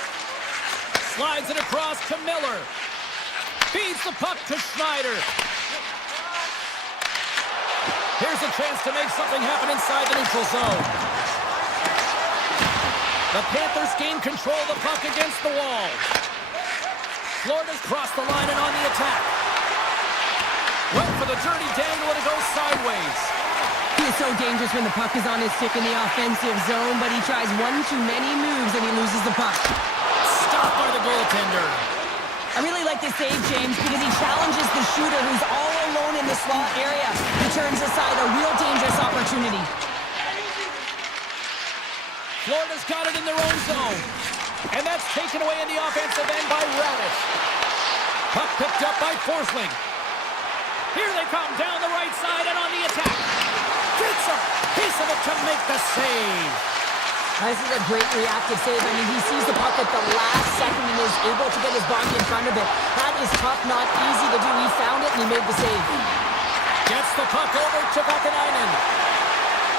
Slides it across to Miller. Feeds the puck to Schneider. Here's a chance to make something happen inside the neutral zone. The Panthers gain control of the puck against the wall. Florida's crossed the line and on the attack. Went for the dirty dangle and it goes sideways. He is so dangerous when the puck is on his stick in the offensive zone, but he tries one too many moves and he loses the puck. Stopped by the goaltender. I really like this save, James, because he challenges the shooter who's all alone in the slot area. He turns aside a real dangerous opportunity. Florida's got it in their own zone. And that's taken away in the offensive end by Radish. Puck picked up by Forsling. Here they come down the right side and on the attack. Gets a piece of it to make the save. This is a great reactive save. I mean, he sees the puck at the last second and is able to get his body in front of it. That is tough, not easy to do. He found it and he made the save. Gets the puck over to Vakanainen.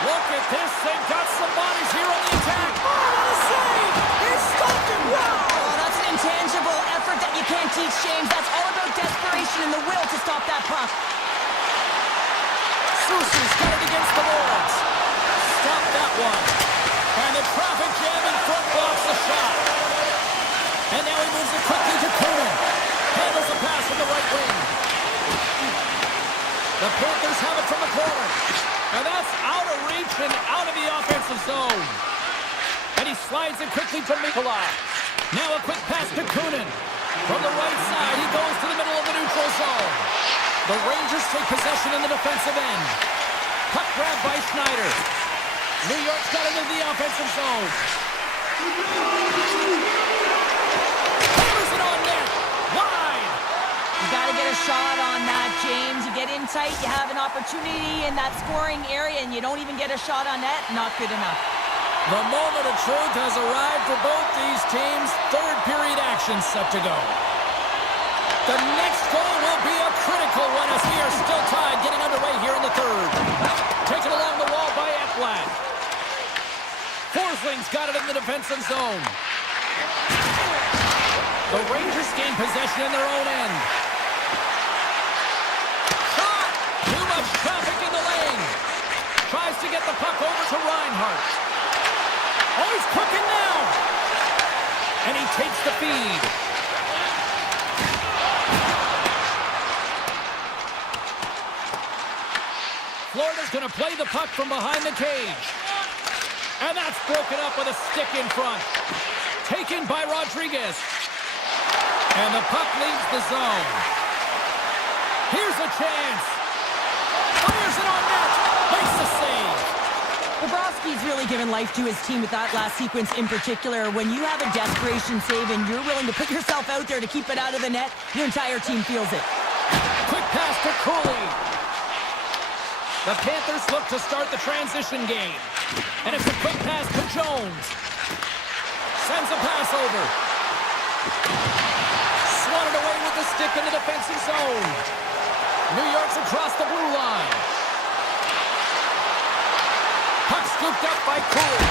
Look at this. They've got some bodies here on the attack. Oh, what a save! He stopped it. Wow! Oh, that's an intangible effort that you can't teach, James. That's all about desperation and the will to stop that puck. Soucy's got it against the boards. Stop that one. And the traffic jam in front blocks the shot. And now he moves it quickly to Coonan. Handles the pass from the right wing. The Panthers have it from the corner. And that's out of reach and out of the offensive zone. And he slides it quickly to Nikolai. Now a quick pass to Coonan. From the right side, he goes to the middle of the neutral zone. The Rangers take possession in the defensive end. Puck grab by Schneider. New York's got it in the offensive zone. Hammers it on net. Wide. You got to get a shot on that, James. You get in tight, you have an opportunity in that scoring area, and you don't even get a shot on net. Not good enough. The moment of truth has arrived for both these teams. Third period action set to go. The next goal will be a critical one as we are still tied, getting underway here in the third. Taken along the wall by Ekblad. Forsling's got it in the defensive zone. The Rangers gain possession in their own end. Shot! Too much traffic in the lane. Tries to get the puck over to Reinhart. Oh, he's cooking now. And he takes the feed. Florida's going to play the puck from behind the cage. And that's broken up with a stick in front. Taken by Rodriguez. And the puck leaves the zone. Here's a chance. Fires it on net. Makes the save. Bobrovsky's really given life to his team with that last sequence in particular. When you have a desperation save and you're willing to put yourself out there to keep it out of the net, your entire team feels it. Quick pass to Cooley. The Panthers look to start the transition game. And it's a quick pass to Jones. Sends a pass over. Swatted away with the stick in the defensive zone. New York's across the blue line. Puck scooped up by Cooley.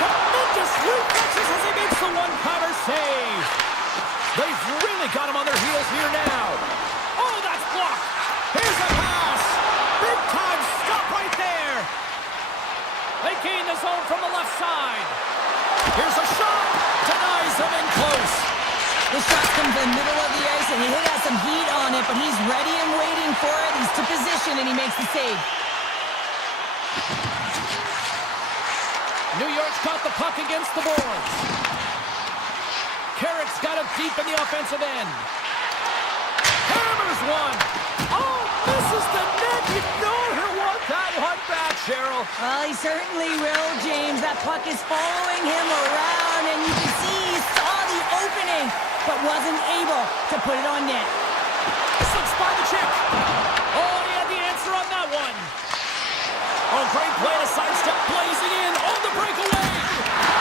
Tremendous reflexes as he makes the one-timer save. They've really got him on their heels here now. Oh, that's blocked. Here's a pass. Big time stop right there. They gain the zone from the left side. Here's a shot. Denies him in close. The shot comes in the middle of the ice and he has some heat on it, but he's ready and waiting for it. He's to position and he makes the save. New York's got the puck against the boards. Carrick's got it deep in the offensive end. Hammers one. Oh, misses the net. You know he'll want that one back, Cheryl. Well, he certainly will, James. That puck is following him around, and you can see he saw the opening, but wasn't able to put it on net. Slips by the check. Oh, he had the answer on that one. Oh, great play to sidestep, blazing in on the breakaway.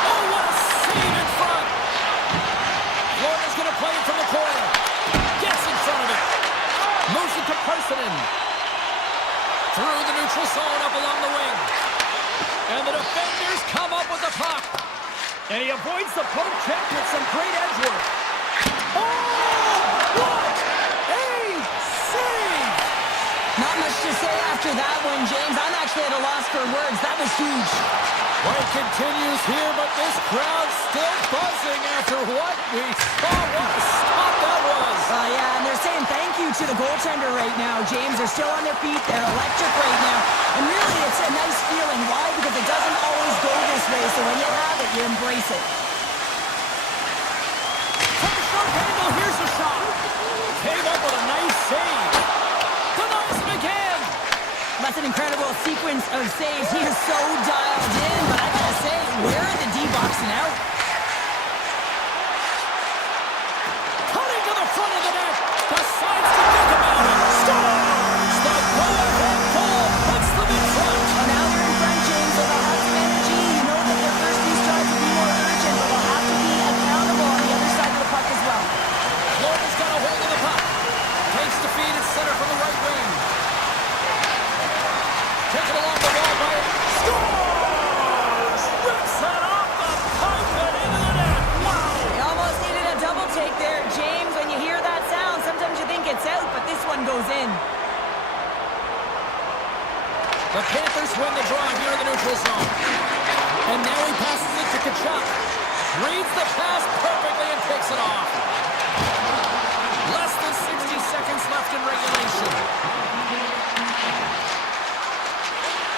Oh, what a save in front. Florida's going to play it from the corner. Gets in front of it. Moves it to Parsonen. Through the neutral zone up along the wing. And the defenders come up with the puck. And he avoids the poke check with some great edge work. Oh, what a save! Not much to say after that one, James. I'm actually at a loss for words. That was huge. Play continues here, but this crowd's still buzzing after what we saw. What a stop that was. Yeah, and they're saying thank you to the goaltender right now, James. They're still on their feet. They're electric right now. And really, it's a nice feeling. Why? Because it doesn't always go this way. So when you have it, you embrace it. From the short angle, here's the shot. Came up with a nice save. Denies him again. That's an incredible sequence of saves. He is so dialed in, but I gotta say, where are the D-boxing out? Cutting to the front of the net. Decides to think about it. Scores! The go-ahead goal puts them in front. Well, now they're in front, James, so they'll have some energy. You know that their first few strides will be more urgent, but they'll have to be accountable on the other side of the puck as well. Florida's got a hold of the puck. Takes the feed at center from the right wing. Taken along the wall by it. Scores! Rips it off the pipe and into the net. Wow! They almost needed a double take there, James. When you hear that sound, sometimes you think it's out, but this one goes in. The Panthers win the draw here in the neutral zone. And now he passes it to Kachuk. Reads the pass perfectly and takes it off. Less than 60 seconds left in regulation.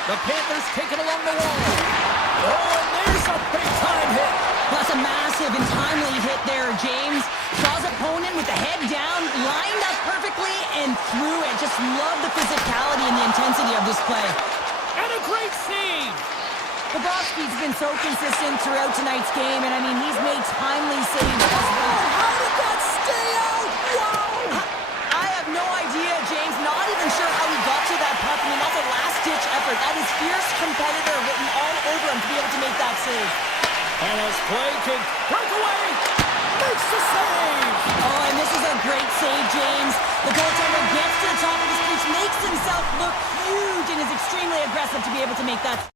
The Panthers take it along the wall. Oh, and there's a big-time hit. That's a massive and timely hit there, James. Draws opponent with the head down, lined up perfectly, and threw it. Just love the physicality and the intensity of this play. And a great save. Bobrovsky's been so consistent throughout tonight's game, and I mean, he's made timely saves as well. How did that stay out? Wow! I have no idea, James. Not even sure how he got to that puck. I mean, that's a last-ditch effort. That is fierce competitor written all over him to be able to make that save. And as play can break away, makes the save. Oh, and this is a great save, James. The goaltender gets to the top of his crease, makes himself look huge, and is extremely aggressive to be able to make that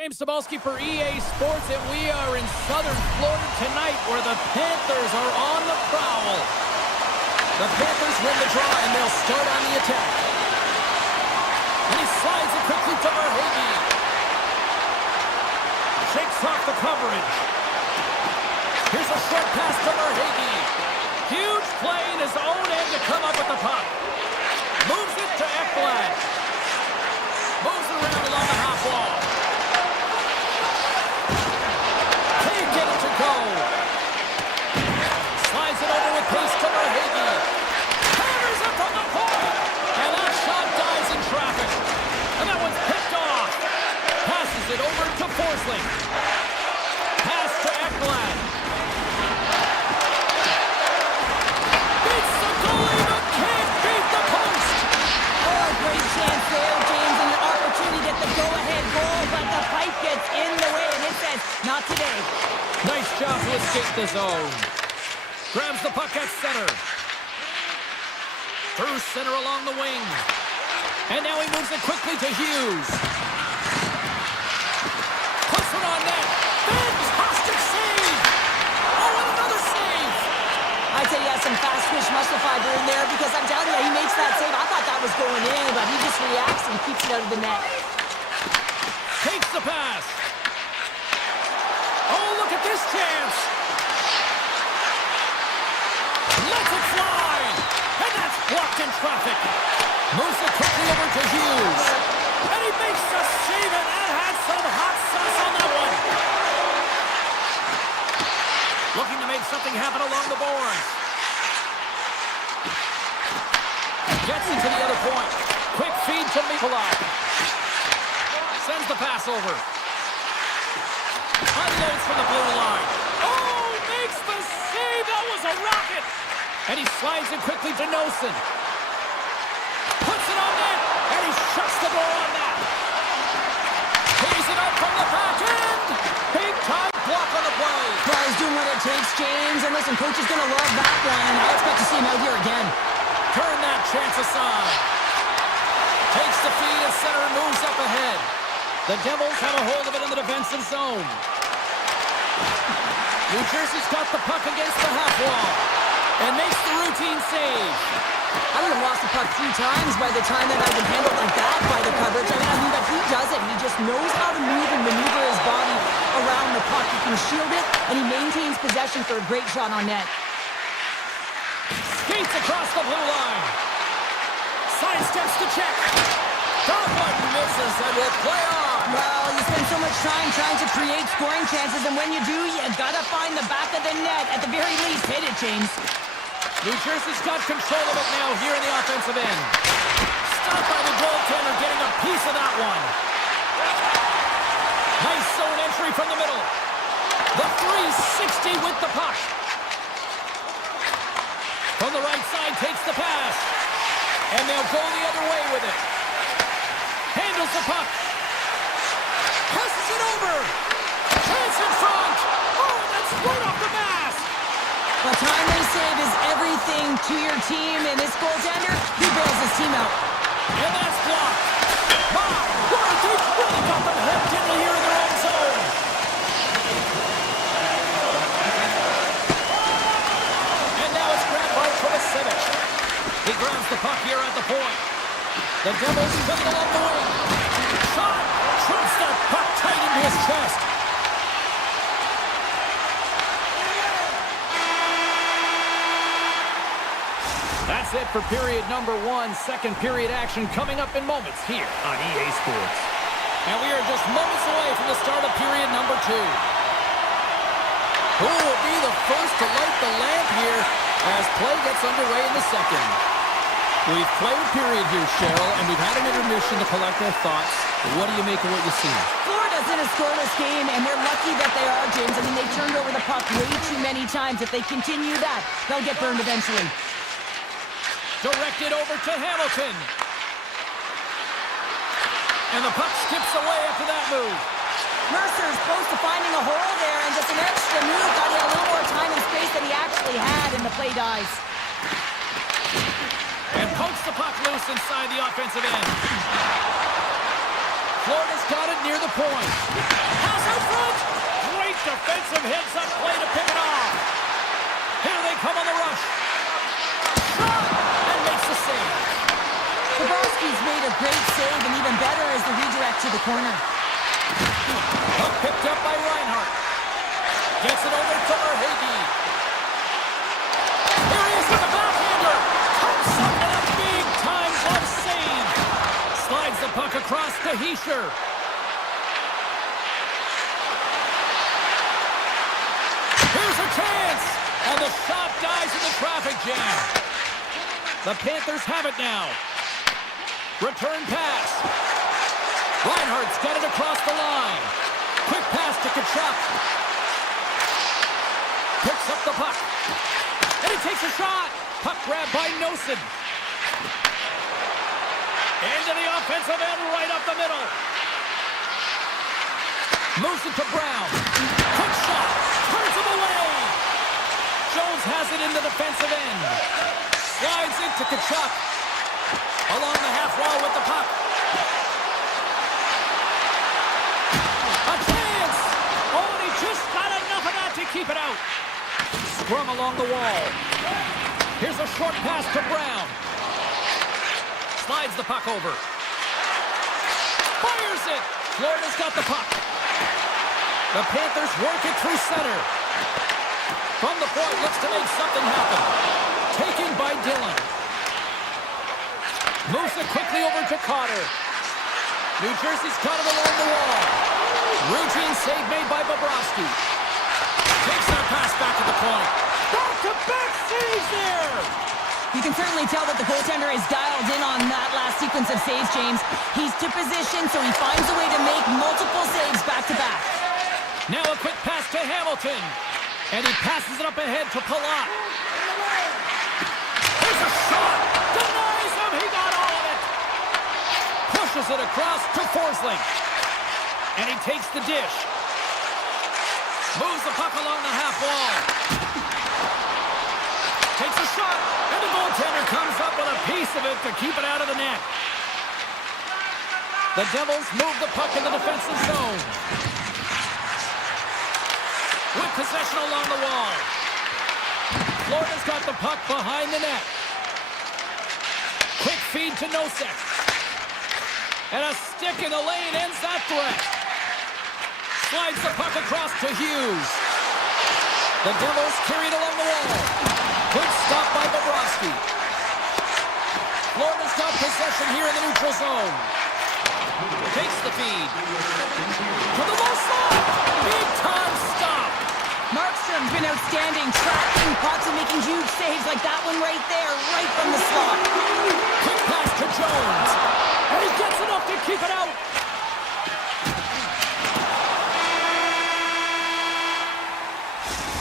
James Cebulski for EA Sports, and we are in southern Florida tonight where the Panthers are on the prowl. The Panthers win the draw, and they'll start on the attack. And he slides it quickly to Verhaeghe. Shakes off the coverage. Here's a short pass to Verhaeghe. Huge play in his own end to come up with the puck. Moves it to Ekblad. Moves it around along the half wall. Can't get it to go. Slides it over with pace to Verhaeghe. Hammers it from the point. And that shot dies in traffic. And that one's picked off. Passes it over to Forsling. Pass to Ekblad. Beats the goalie, but can't beat the post. Oh, a great chance there, James, and an opportunity to get the go-ahead goal, but the pipe gets in the way, and it says, not today. Nice job to escape the zone. Grabs the puck at center. Through center along the wing. And now he moves it quickly to Hughes. Puts it on net. Fantastic save! Oh, and another save! I'd say he has some fast twitch muscle fiber in there because I'm telling you, he makes that save. I thought that was going in, but he just reacts and keeps it out of the net. Takes the pass. Oh, look at this chance. Lets it fly. And that's blocked in traffic. Moves it quickly over to Hughes. And he makes the save, and that had some hot sauce on that one. Looking to make something happen along the boards. Gets into the other point. Quick feed to Mikolaj. Sends the pass over. Unloads from the blue line. Oh, makes the save. That was a rocket. And he slides it quickly to Nosen. Puts it on net. And he shuts the door on that. Pays it up from the back end. Big time block on the play. Well, he's doing what it takes, James. And listen, coach is going to love that one. I expect to see him out here again. Turn that chance aside. Takes the feed at center and moves up ahead. The Devils have a hold of it in the defensive zone. New Jersey's got the puck against the half wall and makes the routine save. I would have lost the puck 3 times by the time that I've been handled like that by the coverage. I mean, but he does it. He just knows how to move and maneuver his body around the puck. He can shield it, and he maintains possession for a great shot on net. Skates across the blue line. Sidesteps to check. That one misses and will play on. Well, you spend so much time trying to create scoring chances, and when you do, you gotta find the back of the net. At the very least, hit it, James. New Jersey's got control of it now here in the offensive end. Stopped by the goaltender, getting a piece of that one. Nice zone entry from the middle. The 360 with the puck. From the right side, takes the pass. And they'll go the other way with it. Handles the puck. Passes it over. Chance in front. Oh, that's right off the mask. A timely save is everything to your team, and this goaltender, he bails his team out. And that's blocked. Wow, they've really got them hooked in here in their own zone. And now it's grabbed by Kovacevic. He grabs the puck here at the point. The Devils put it along the wing. Shot! Traps that puck tight into his chest. That's it for period number 1. Second period action coming up in moments here on EA Sports. And we are just moments away from the start of period number 2. Who will be the first to light the lamp here as play gets underway in the second? We've played a period here, Cheryl, and we've had an intermission to collect our thoughts. What do you make of what you see? Florida's in a scoreless game, and they're lucky that they are, James. I mean, they've turned over the puck way too many times. If they continue that, they'll get burned eventually. Directed over to Hamilton. And the puck skips away after that move. Mercer's close to finding a hole there, and just an extra move got him a little more time and space than he actually had, and the play dies. And pokes the puck loose inside the offensive end. Florida's got it near the point. Pass out front. Great defensive heads-up play to pick it off. Here they come on the rush. Shot! And makes the save. Bobrovsky's made a great save, and even better is the redirect to the corner. Puck picked up by Reinhardt. Gets it over to Verhaeghe. Here he is with the backhander. Comes up with a big-time glove save. Slides the puck across to Hischier. Here's a chance. And the shot dies in the traffic jam. The Panthers have it now. Return pass. Reinhardt's got it across the line. Quick pass to Tkachuk. Picks up the puck. And he takes a shot. Puck grab by Nosen. Into the offensive end, right up the middle. Moves it to Brown. Quick shot. Turns him away. Jones has it in the defensive end. Slides into Tkachuk. Along the half wall with the puck. A chance! Oh, and he just got enough of that to keep it out. Scrum along the wall. Here's a short pass to Brown. Slides the puck over. Fires it! Florida's got the puck. The Panthers work it through center. From the point, looks to make something happen. Taken by Dillon. Moves it quickly over to Cotter. New Jersey's got it along the wall. Routine save made by Bobrovsky. Takes that pass back to the point. Back-to-back saves there! You can certainly tell that the goaltender is dialed in on that last sequence of saves, James. He's to position, so he finds a way to make multiple saves back-to-back. Now a quick pass to Hamilton. And he passes it up ahead to Palat. Here's a shot! Denies him! He got all of it! Pushes it across to Forsling. And he takes the dish. Moves the puck along the half wall. Takes a shot. And the goaltender comes up with a piece of it to keep it out of the net. The Devils move the puck in the defensive zone. With possession along the wall. Florida's got the puck behind the net. Quick feed to Nosek. And a stick in the lane ends that threat. Slides the puck across to Hughes. The Devils carried along the wall. Good stop by Bobrovsky. Florida's got possession here in the neutral zone. Takes the feed. To the low slot. Big time stop. Markstrom's been outstanding, tracking pucks and making huge saves like that one right there, right from the slot. Quick pass to Jones. And he gets enough to keep it out.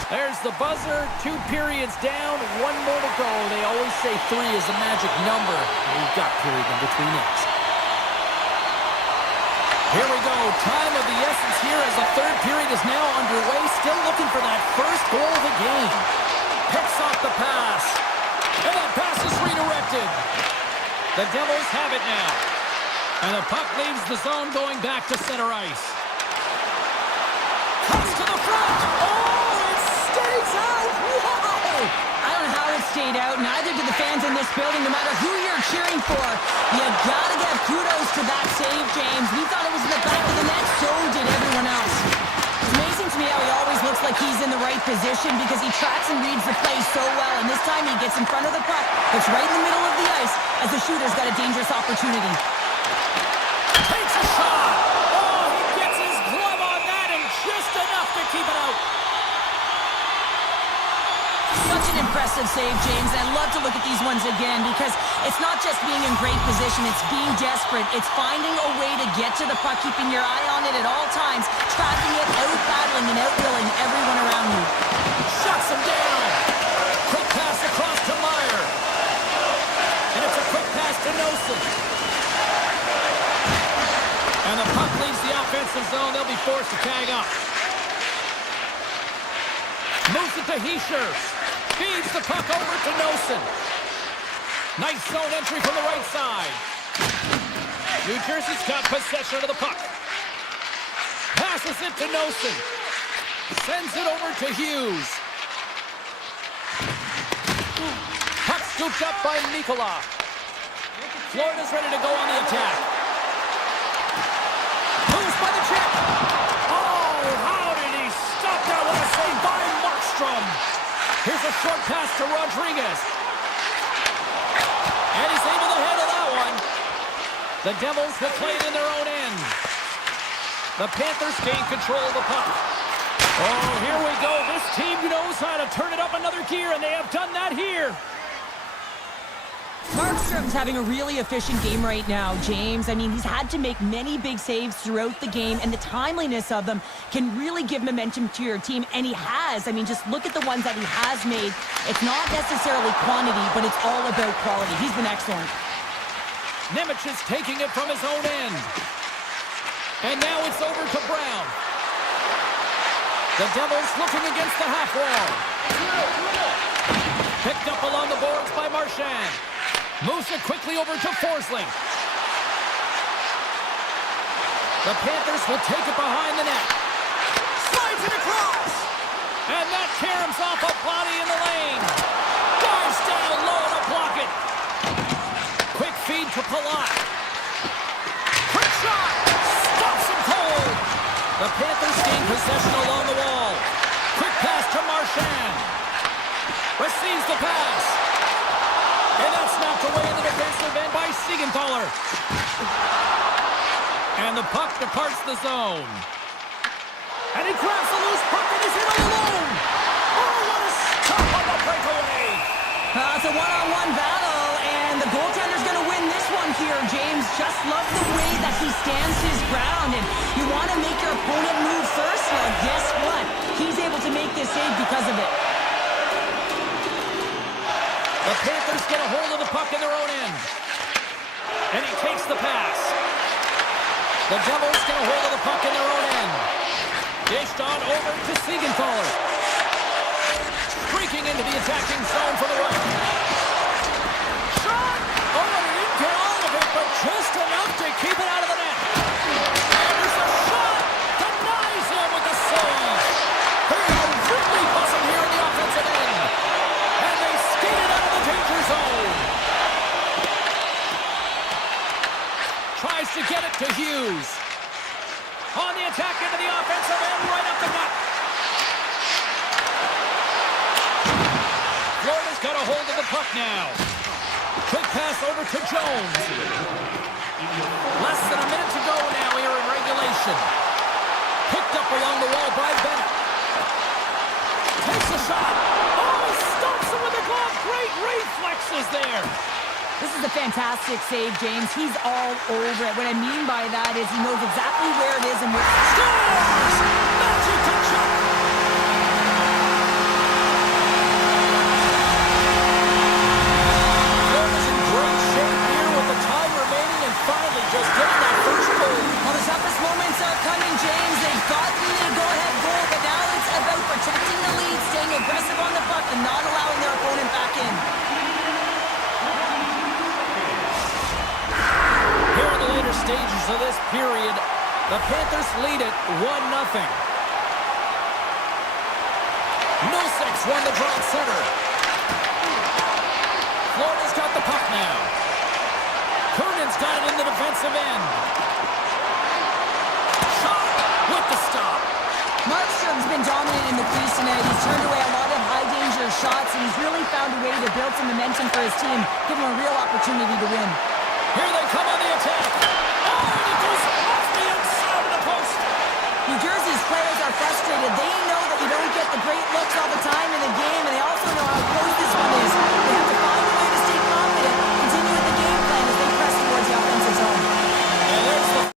There's the buzzer. 2 periods down. 1 more to go. They always say 3 is the magic number. We've got period number 3 next. Here we go. Time of the essence here as the third period is now underway. Still looking for that first goal of the game. Picks off the pass. And that pass is redirected. The Devils have it now. And the puck leaves the zone going back to center ice. Comes to the front. Oh, it stays out. Whoa! I don't know how it stayed out. Neither do the fans in this building, no matter who you're cheering for. You gotta give kudos to that save, James. We thought it was in the back of the net, so did everyone else. It's amazing to me how he always looks like he's in the right position because he tracks and reads the play so well, and this time he gets in front of the puck. It's right in the middle of the ice as the shooter's got a dangerous opportunity. Takes a shot. Oh, he gets his glove on that and just enough to keep it out. Such an impressive save, James. I love to look at these ones again because it's not just being in great position, it's being desperate. It's finding a way to get to the puck, keeping your eye on it at all times, tracking it, out-battling and out-willing everyone around you. Shuts him down. Quick pass across to Meyer. And it's a quick pass to Nosen. And the puck leaves the offensive zone. They'll be forced to tag up. Moves it to Hischier. Feeds the puck over to Nosen. Nice zone entry from the right side. New Jersey's got possession of the puck. Passes it to Nosen. Sends it over to Hughes. Puck scooped up by Nikola. Florida's ready to go on the attack. Moves by the check. Oh, how did he stop that? What a save by Markstrom. Here's a short pass to Rodriguez. And he's able to handle that one. The Devils will play it in their own end. The Panthers gain control of the puck. Oh, here we go. This team knows how to turn it up another gear, and they have done that here. Markstrom's having a really efficient game right now, James. I mean, he's had to make many big saves throughout the game, and the timeliness of them can really give momentum to your team, and he has. I mean, just look at the ones that he has made. It's not necessarily quantity, but it's all about quality. He's been excellent. Nemec is taking it from his own end. And now it's over to Brown. The Devils looking against the half wall. Picked up along the boards by Marchand. Moves it quickly over to Forsling. The Panthers will take it behind the net. Slides it across. And that caroms off a body in the lane. Dives down low to block it. Quick feed to Palat. Quick shot. Stops him cold. The Panthers gain possession along the wall. Quick pass to Marchand. Receives the pass. And that's knocked away in the defensive end by Siegenthaler. And the puck departs the zone. And he grabs the loose puck and he's in all alone. Oh, what a stop on the breakaway. It's a one-on-one battle, and the goaltender's going to win this one here, James. Just love the way that he stands his ground, and you want to make your opponent move first. Well, guess what? He's able to make this save because of it. The Panthers get a hold of the puck in their own end. And he takes the pass. The Devils get a hold of the puck in their own end. Dished on over to Siegenthaler. Streaking into the attacking zone for the right. Shot! Oh, and he didn't get all of it, but just enough to keep it out of the net. And there's a shot! Denies him with the save. They are really buzzing here in the offensive end. And they skated out of the danger zone. Tries to get it to Hughes. On the attack into the offensive end, right up the gut. Florida's got a hold of the puck now. Quick pass over to Jones. Less than a minute to go now here in regulation. Picked up along the wall by Bennett. Takes a shot. Oh, stops him with the glove. Great reflexes there. This is a fantastic save, James. He's all over it. What I mean by that is he knows exactly where it is and where... Scores! Magic touch-up! Florida's in great shape here with the time remaining and finally just getting that first goal. Well, the toughest moments are coming, James. They've gotten the go-ahead goal, but now it's about protecting the lead, staying aggressive on the puck, and not allowing their opponent back in. Here in the later stages of this period, the Panthers lead it 1-0. Nosek won the draw center. Florida's got the puck now. Kernan's got it in the defensive end. Shot with the stop. Markstrom's been dominant in the crease tonight. He's turned away a lot of high-danger shots, and he's really found a way to build some momentum for his team, give him a real opportunity to win. Here they come on the attack. Oh, and it goes off the outside of the post. New Jersey's players are frustrated. They know that you don't get the great looks all the time in the game, and they also know how close this one is. They have to find a way to stay confident, continue with the game plan as they press towards the offensive zone. And there's the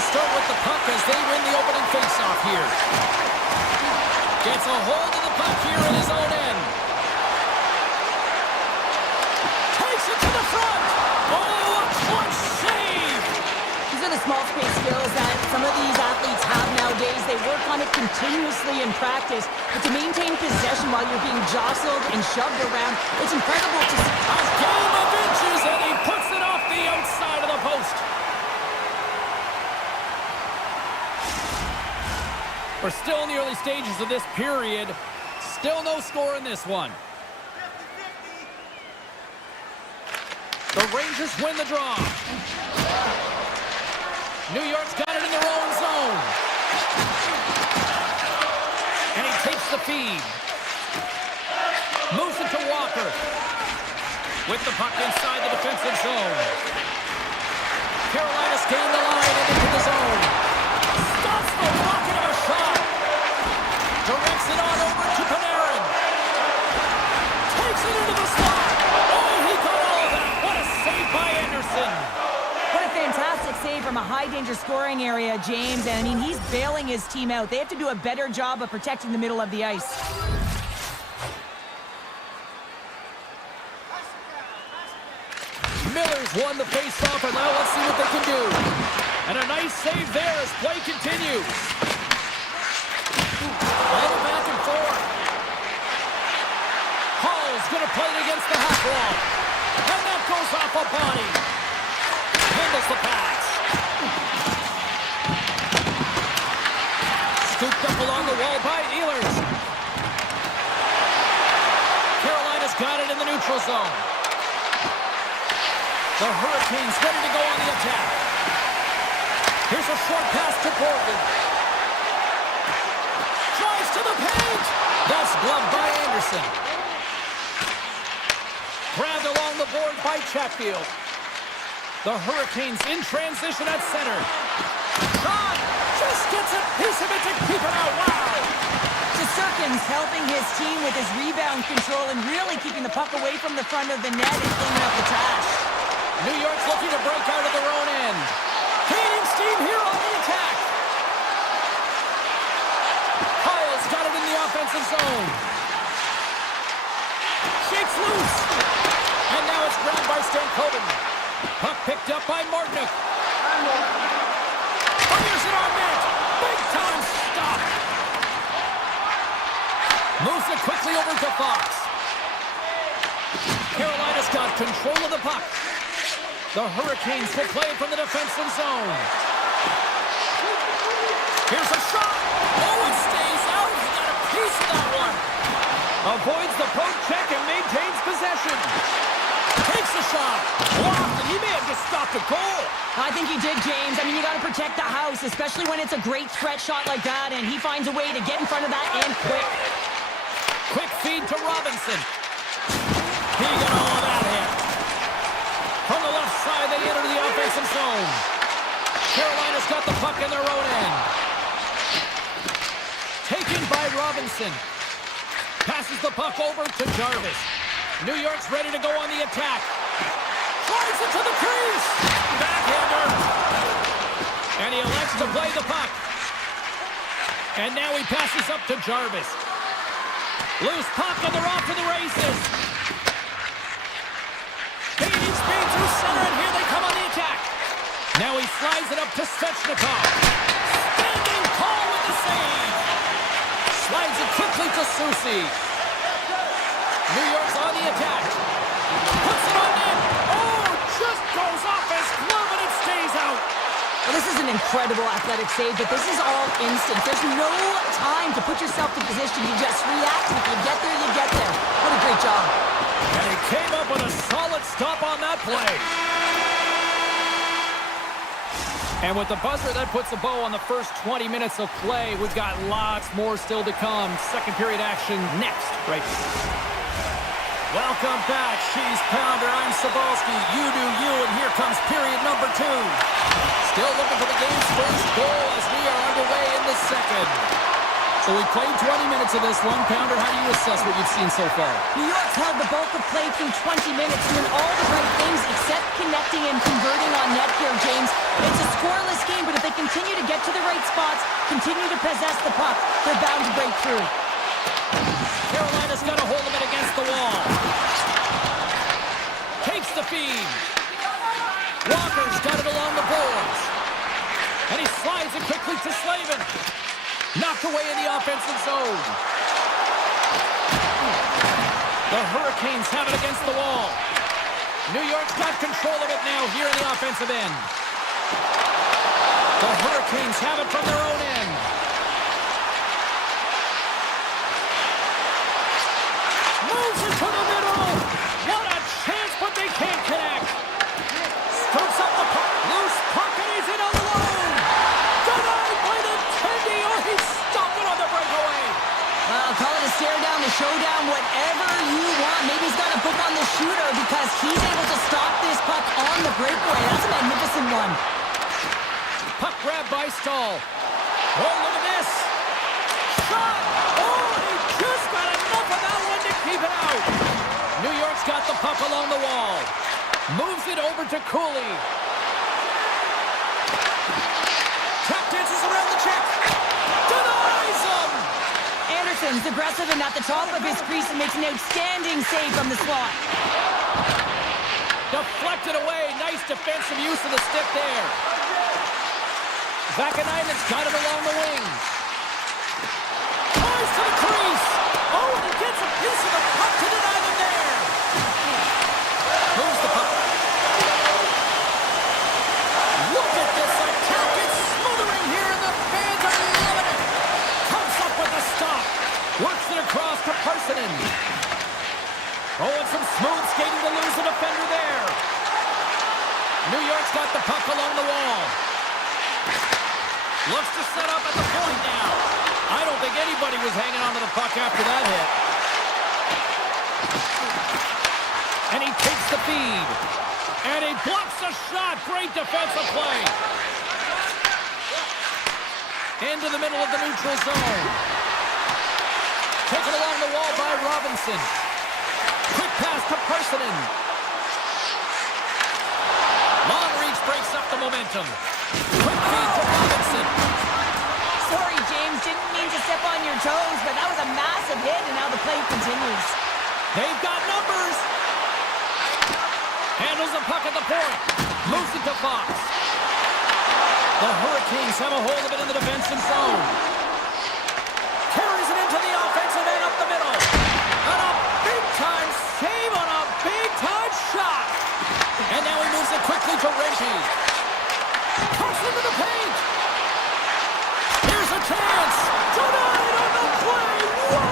to start with the puck as they win the opening faceoff here. Gets a hold of the puck here in his own end. Takes it to the front. Oh, a clutch save. These are the small space skills that some of these athletes have nowadays. They work on it continuously in practice. But to maintain possession while you're being jostled and shoved around, it's incredible to see. A game of inches, and he puts it off the outside of the post. We're still in the early stages of this period. Still no score in this one. The Rangers win the draw. New York's got it in their own zone. And he takes the feed. Moves it to Walker. With the puck inside the defensive zone. Carolina's gained the line and into the zone. Stops the rocket of a shot. Directs it on over to Panarin. Takes it into the slot. Oh, he got all of that. What a save by Anderson. What a fantastic save from a high-danger scoring area, James. And, I mean, he's bailing his team out. They have to do a better job of protecting the middle of the ice. Miller's won the face-off, and now let's see what they can do. And a nice save there as play continues. A little back and forth. Hall's going to play it against the half wall. And that goes off a body. Handles the pass. Scooped up along the wall by Ehlers. Carolina's got it in the neutral zone. The Hurricanes ready to go on the attack. Here's a short pass to Borgen. Drives to the paint. That's gloved by Anderson. Grabbed along the board by Chatfield. The Hurricanes in transition at center. Shot! Just gets a piece of it to keep it out. Wow! Shesterkin's helping his team with his rebound control and really keeping the puck away from the front of the net and cleaning up the trash. New York's looking to break out of their own end. Gaining steam here on the attack. Kyle's got it in the offensive zone. Shakes loose. And now it's grabbed by Stankoven. Puck picked up by Martinook. Fires it on net. Big time stop. Moves it quickly over to Fox. Carolina's got control of the puck. The Hurricanes will play it from the defensive zone. Here's a shot. Oh, it stays out. He got a piece of that one. Avoids the poke check and maintains possession. Takes the shot. Blocked, and he may have just stopped a goal. I think he did, James. I mean, you got to protect the house, especially when it's a great threat shot like that, and he finds a way to get in front of that and quick. Quick feed to Robinson. He got all of that hit. From the left side, they enter the offensive zone. Carolina's got the puck in their own end. Taken by Robinson. Passes the puck over to Jarvis. New York's ready to go on the attack. Drives it to the crease. Backhander. And he elects to play the puck. And now he passes up to Jarvis. Loose puck, and they're off to the races. Gaining speed through center, and here they come on the attack. Now he slides it up to Svechnikov. Standing tall with the save. Slides it quickly to Soucy. New York's on the attack. Puts it on net. Oh, just goes off his glove, and it stays out. Well, this is an incredible athletic save, but this is all instant. There's no time to put yourself in position. You just react. If you get there, you get there. What a great job. And he came up with a solid stop on that play. And with the buzzer, that puts a bow on the first 20 minutes of play. We've got lots more still to come. Second period action next, right here. Welcome back, Cheese Pounder. I'm Cebulski. You do you, and here comes period number 2. Still looking for the game's first goal as we are underway in the second. So we played 20 minutes of this one. Pounder, how do you assess what you've seen so far? New York's held the bulk of play through 20 minutes, doing all the right things except connecting and converting on net here, James. It's a scoreless game, but if they continue to get to the right spots, continue to possess the puck, they're bound to break through. Carolina's got a hold of it against the wall. Takes the feed. Walker's got it along the boards. And he slides it quickly to Slavin. Knocked away in the offensive zone. The Hurricanes have it against the wall. New York's got control of it now here in the offensive end. The Hurricanes have it from their own end. Moves it to the middle. What a chance, but they can't connect. Scoops up the puck. Loose puck, and he's in alone. Denied by the Tendy. Oh, he stopped it on the breakaway. Well, call it a stare down, a showdown, whatever you want. Maybe he's got a book on the shooter because he's able to stop this puck on the breakaway. That's a magnificent one. Puck grab by Stahl. Oh, look at this. Shot. Oh, he just got enough of that one to keep it out. New York's got the puck along the wall. Moves it over to Cooley. Tap dances around the check. Denies him. Anderson's aggressive and at the top of his crease and makes an outstanding save from the slot. Deflected away. Nice defensive use of the stick there. Vakanainen's got it along the wings. Tries to the crease. Oh, and he gets a piece of the puck to deny them there. Moves the puck. Look at this attack. It's smothering here, and the fans are loving it. Comes up with a stop. Works it across to Parsonen. Oh, and some smooth skating to lose a defender there. New York's got the puck along the wall. Looks to set up at the point now. I don't think anybody was hanging on to the puck after that hit. And he takes the feed. And he blocks the shot. Great defensive play. Into the middle of the neutral zone. Taken along the wall by Robinson. Quick pass to Parsonen. Long reach breaks up the momentum. Quick feed to Robinson. Sorry, James, didn't mean to step on your toes, but that was a massive hit, and now the play continues. They've got numbers. Handles the puck at the point. Moves it to Fox. The Hurricanes have a hold of it in the defensive zone. Carries it into the offensive end up the middle. And a big-time save on a big-time shot. And now he moves it quickly to Renty. Cuts into the paint. Here's a chance. Denied on the play. Whoa!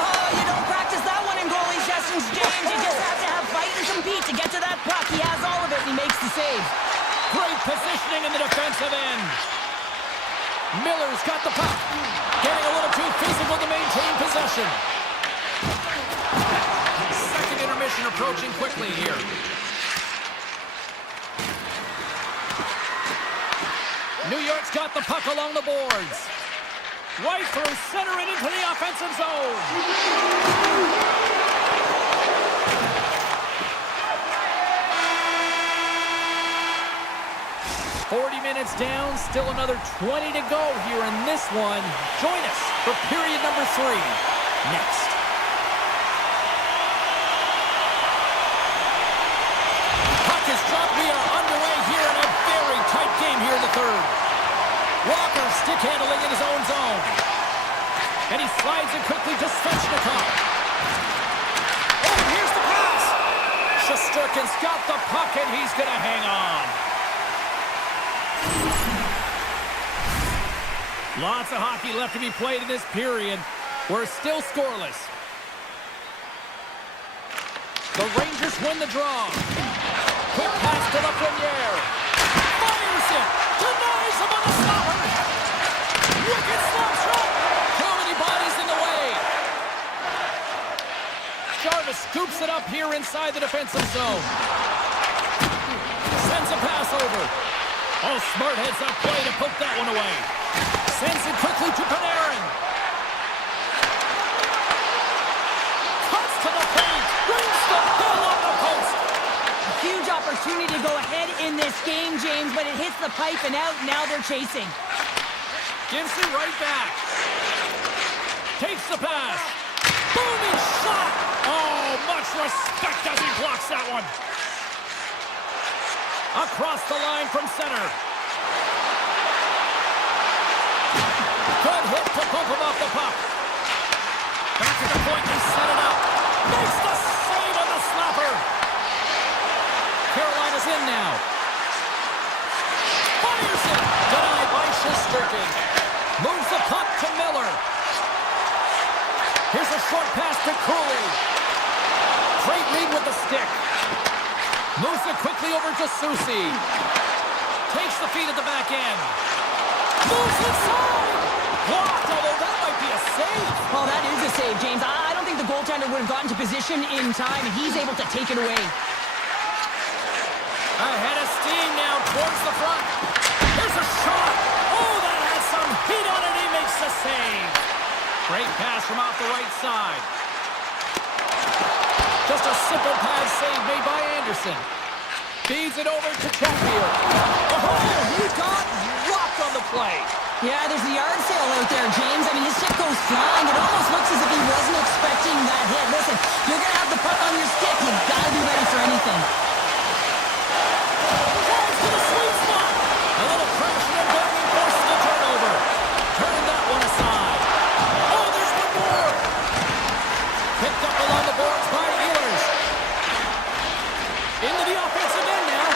Oh, you don't practice that one in goalie sessions, James. You just have to have fight and compete to get to that puck. He has all of it, and he makes the save. Great positioning in the defensive end. Miller's got the puck. Getting a little too physical to maintain possession. Second intermission approaching quickly here. New York's got the puck along the boards. Right through center and into the offensive zone. 40 minutes down, still another 20 to go here in this one. Join us for period number 3 next. Puck is dropped. We are underway here in a very tight game here in the third. Walker stick handling in his own zone. And he slides it quickly to Svechnikov. Oh, here's the pass. Shesterkin's got the puck and he's going to hang on. Lots of hockey left to be played in this period. We're still scoreless. The Rangers win the draw. Quick pass to Lafreniere. Fires it. Denies him on the stopper. Wicked slap shot. Too many bodies in the way. Jarvis scoops it up here inside the defensive zone. Sends a pass over. Oh, smart heads up play to poke that one away. Sends it quickly to Panarin. opportunity to go ahead in this game, James, but it hits the pipe and out. Now they're chasing. Gives it right back. Takes the pass. Booming shot. Oh, much respect as he blocks that one. Across the line from center. Good hit to bump him off the puck. Back at the point, they set it up. Makes the save on the slapper. Carolina's in now. Fires it. Denied by Shesterkin. Moves the puck to Miller. Here's a short pass to Cooley. Great lead with the stick. Moves it quickly over to Susie. Takes the feed at the back end. Moves inside. Blocked, although that might be a save. Oh, that is a save, James. I don't think the goaltender would have gotten to position in time, and he's able to take it away. Ahead of steam now towards the front. Here's a shot. Oh, that has some heat on it. He makes the save. Great pass from off the right side. Just a simple pad save made by Anderson. Feeds it over to Chatfield. Oh, he got rocked on the play. Yeah, there's a yard sale out there, James. I mean, his stick goes flying. It almost looks as if he wasn't expecting that hit. Listen, you're going to have the puck on your stick. You've got to be ready for anything. Drives to the sweet spot. A little crashing and banging forces the turnover. Turn that one aside. Oh, there's one more. Picked up along the boards by Ehlers. Into the offensive end now.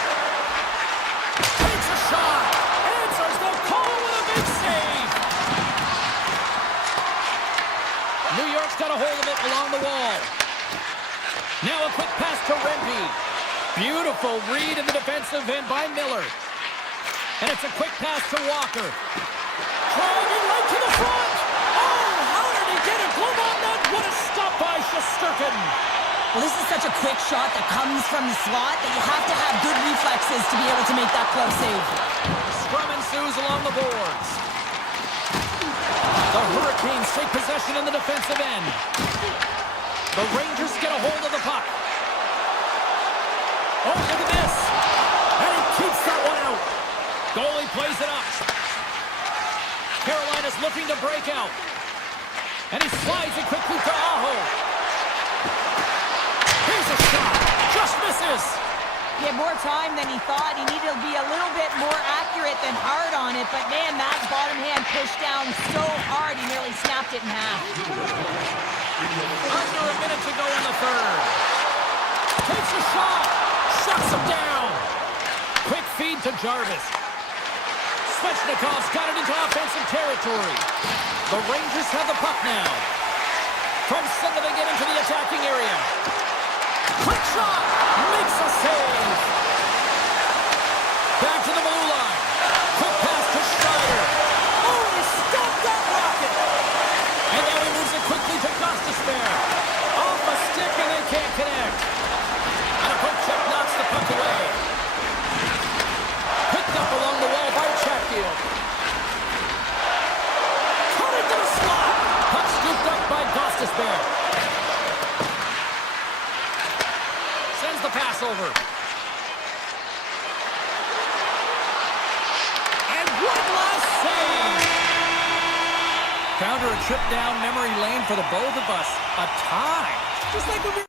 Takes a shot. Answers the call with a big save. New York's got a hold of it along the wall. Now a quick pass to Rempe. Beautiful read in the defensive end by Miller. And it's a quick pass to Walker. Driving right to the front. Oh, how did he get a glove on that? What a stop by Shesterkin. Well, this is such a quick shot that comes from the slot that you have to have good reflexes to be able to make that glove save. Scrum ensues along the boards. The Hurricanes take possession in the defensive end. The Rangers get a hold of the puck. Oh, look at this. And he keeps that one out. Goalie plays it up. Carolina's looking to break out. And he slides it quickly to Aho. Here's a shot. Just misses. He had more time than he thought. He needed to be a little bit more accurate than hard on it. But, man, that bottom hand pushed down so hard he nearly snapped it in half. Under a minute to go in the third. Takes a shot. Shuts him down. Quick feed to Jarvis. Svechnikov's got it into offensive territory. The Rangers have the puck now. From center they get into the attacking area. Quick shot. Makes a save. Back to the blue line. Quick pass to Schneider. Oh, he stopped that rocket. And now he moves it quickly to Gostisbehere. Off a stick and they can't connect. And a quick check knocks the puck away. Picked up along the wall by Chatfield. Coming to the slot. Puck scooped up by Gostisbehere. Sends the pass over. And one last save. Counter a trip down memory lane for the both of us. A tie. Just like when we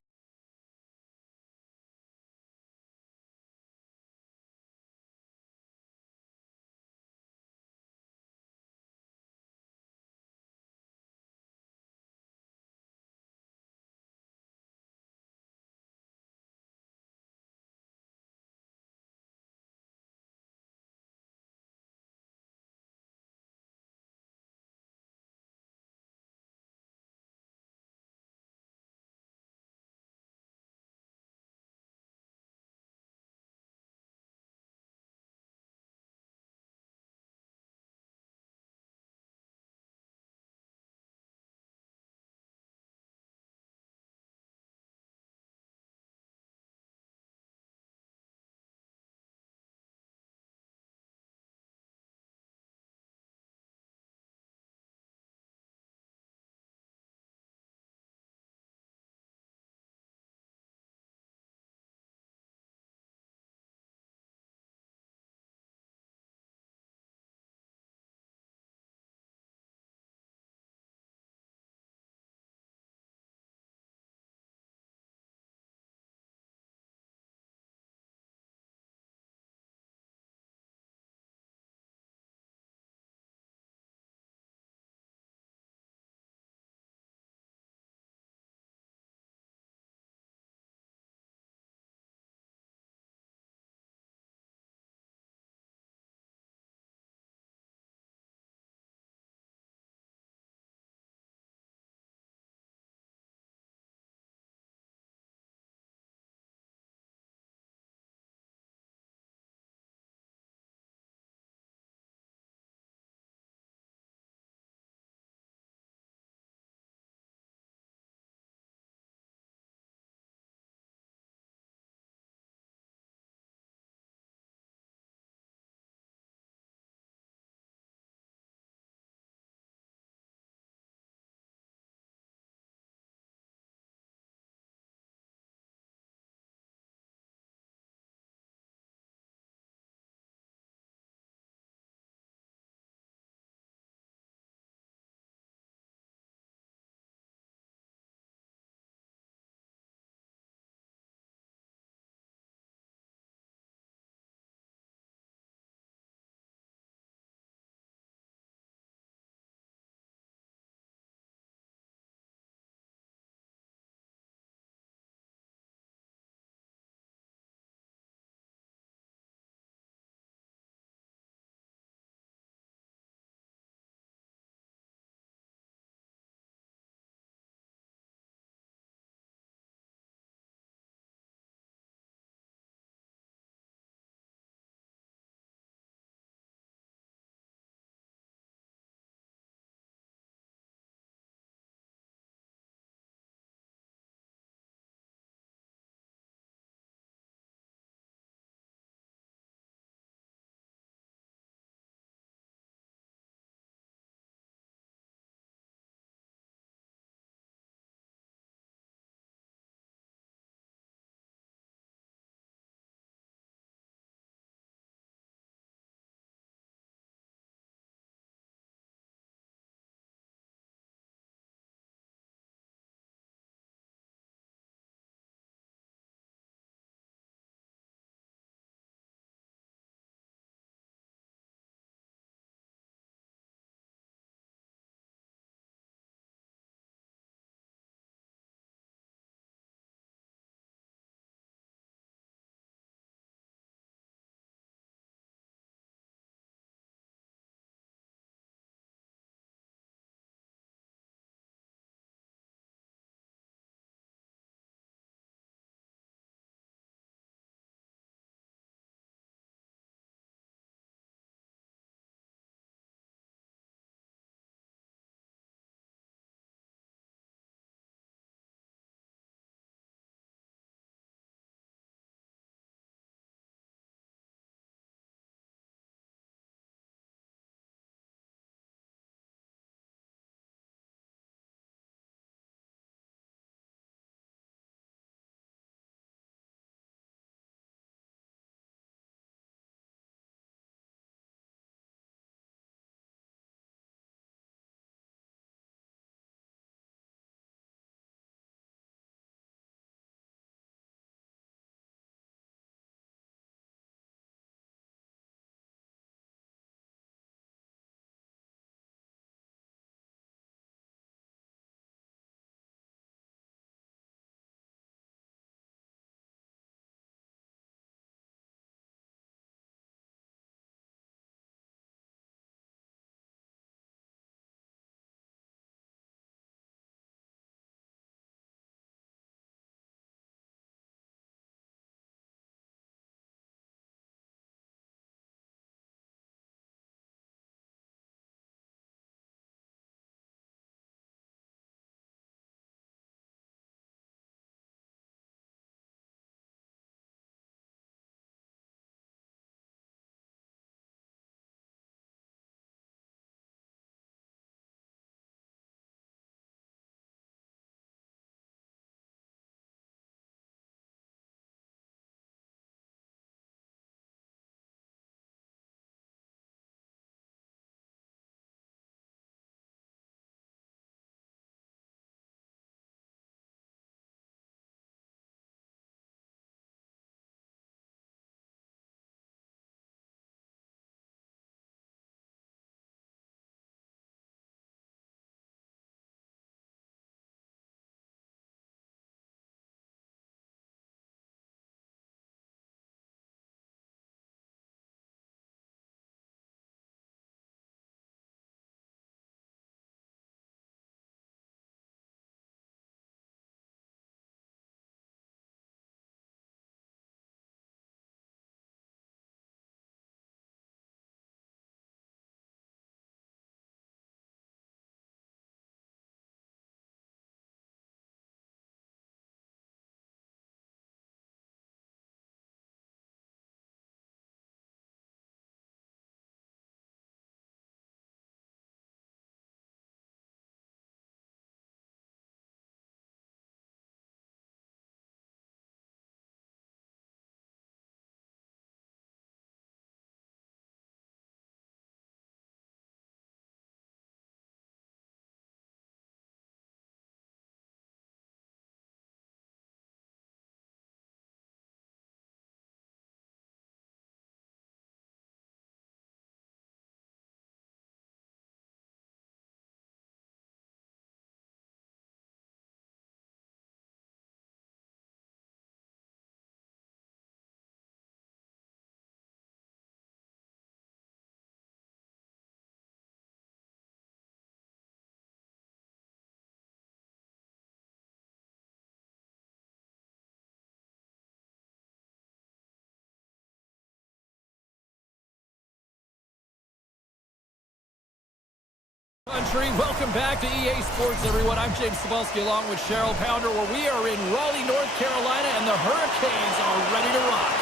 Country, welcome back to EA Sports, everyone. I'm James Cebulski along with Cheryl Pounder, where we are in Raleigh, North Carolina, and the Hurricanes are ready to rock.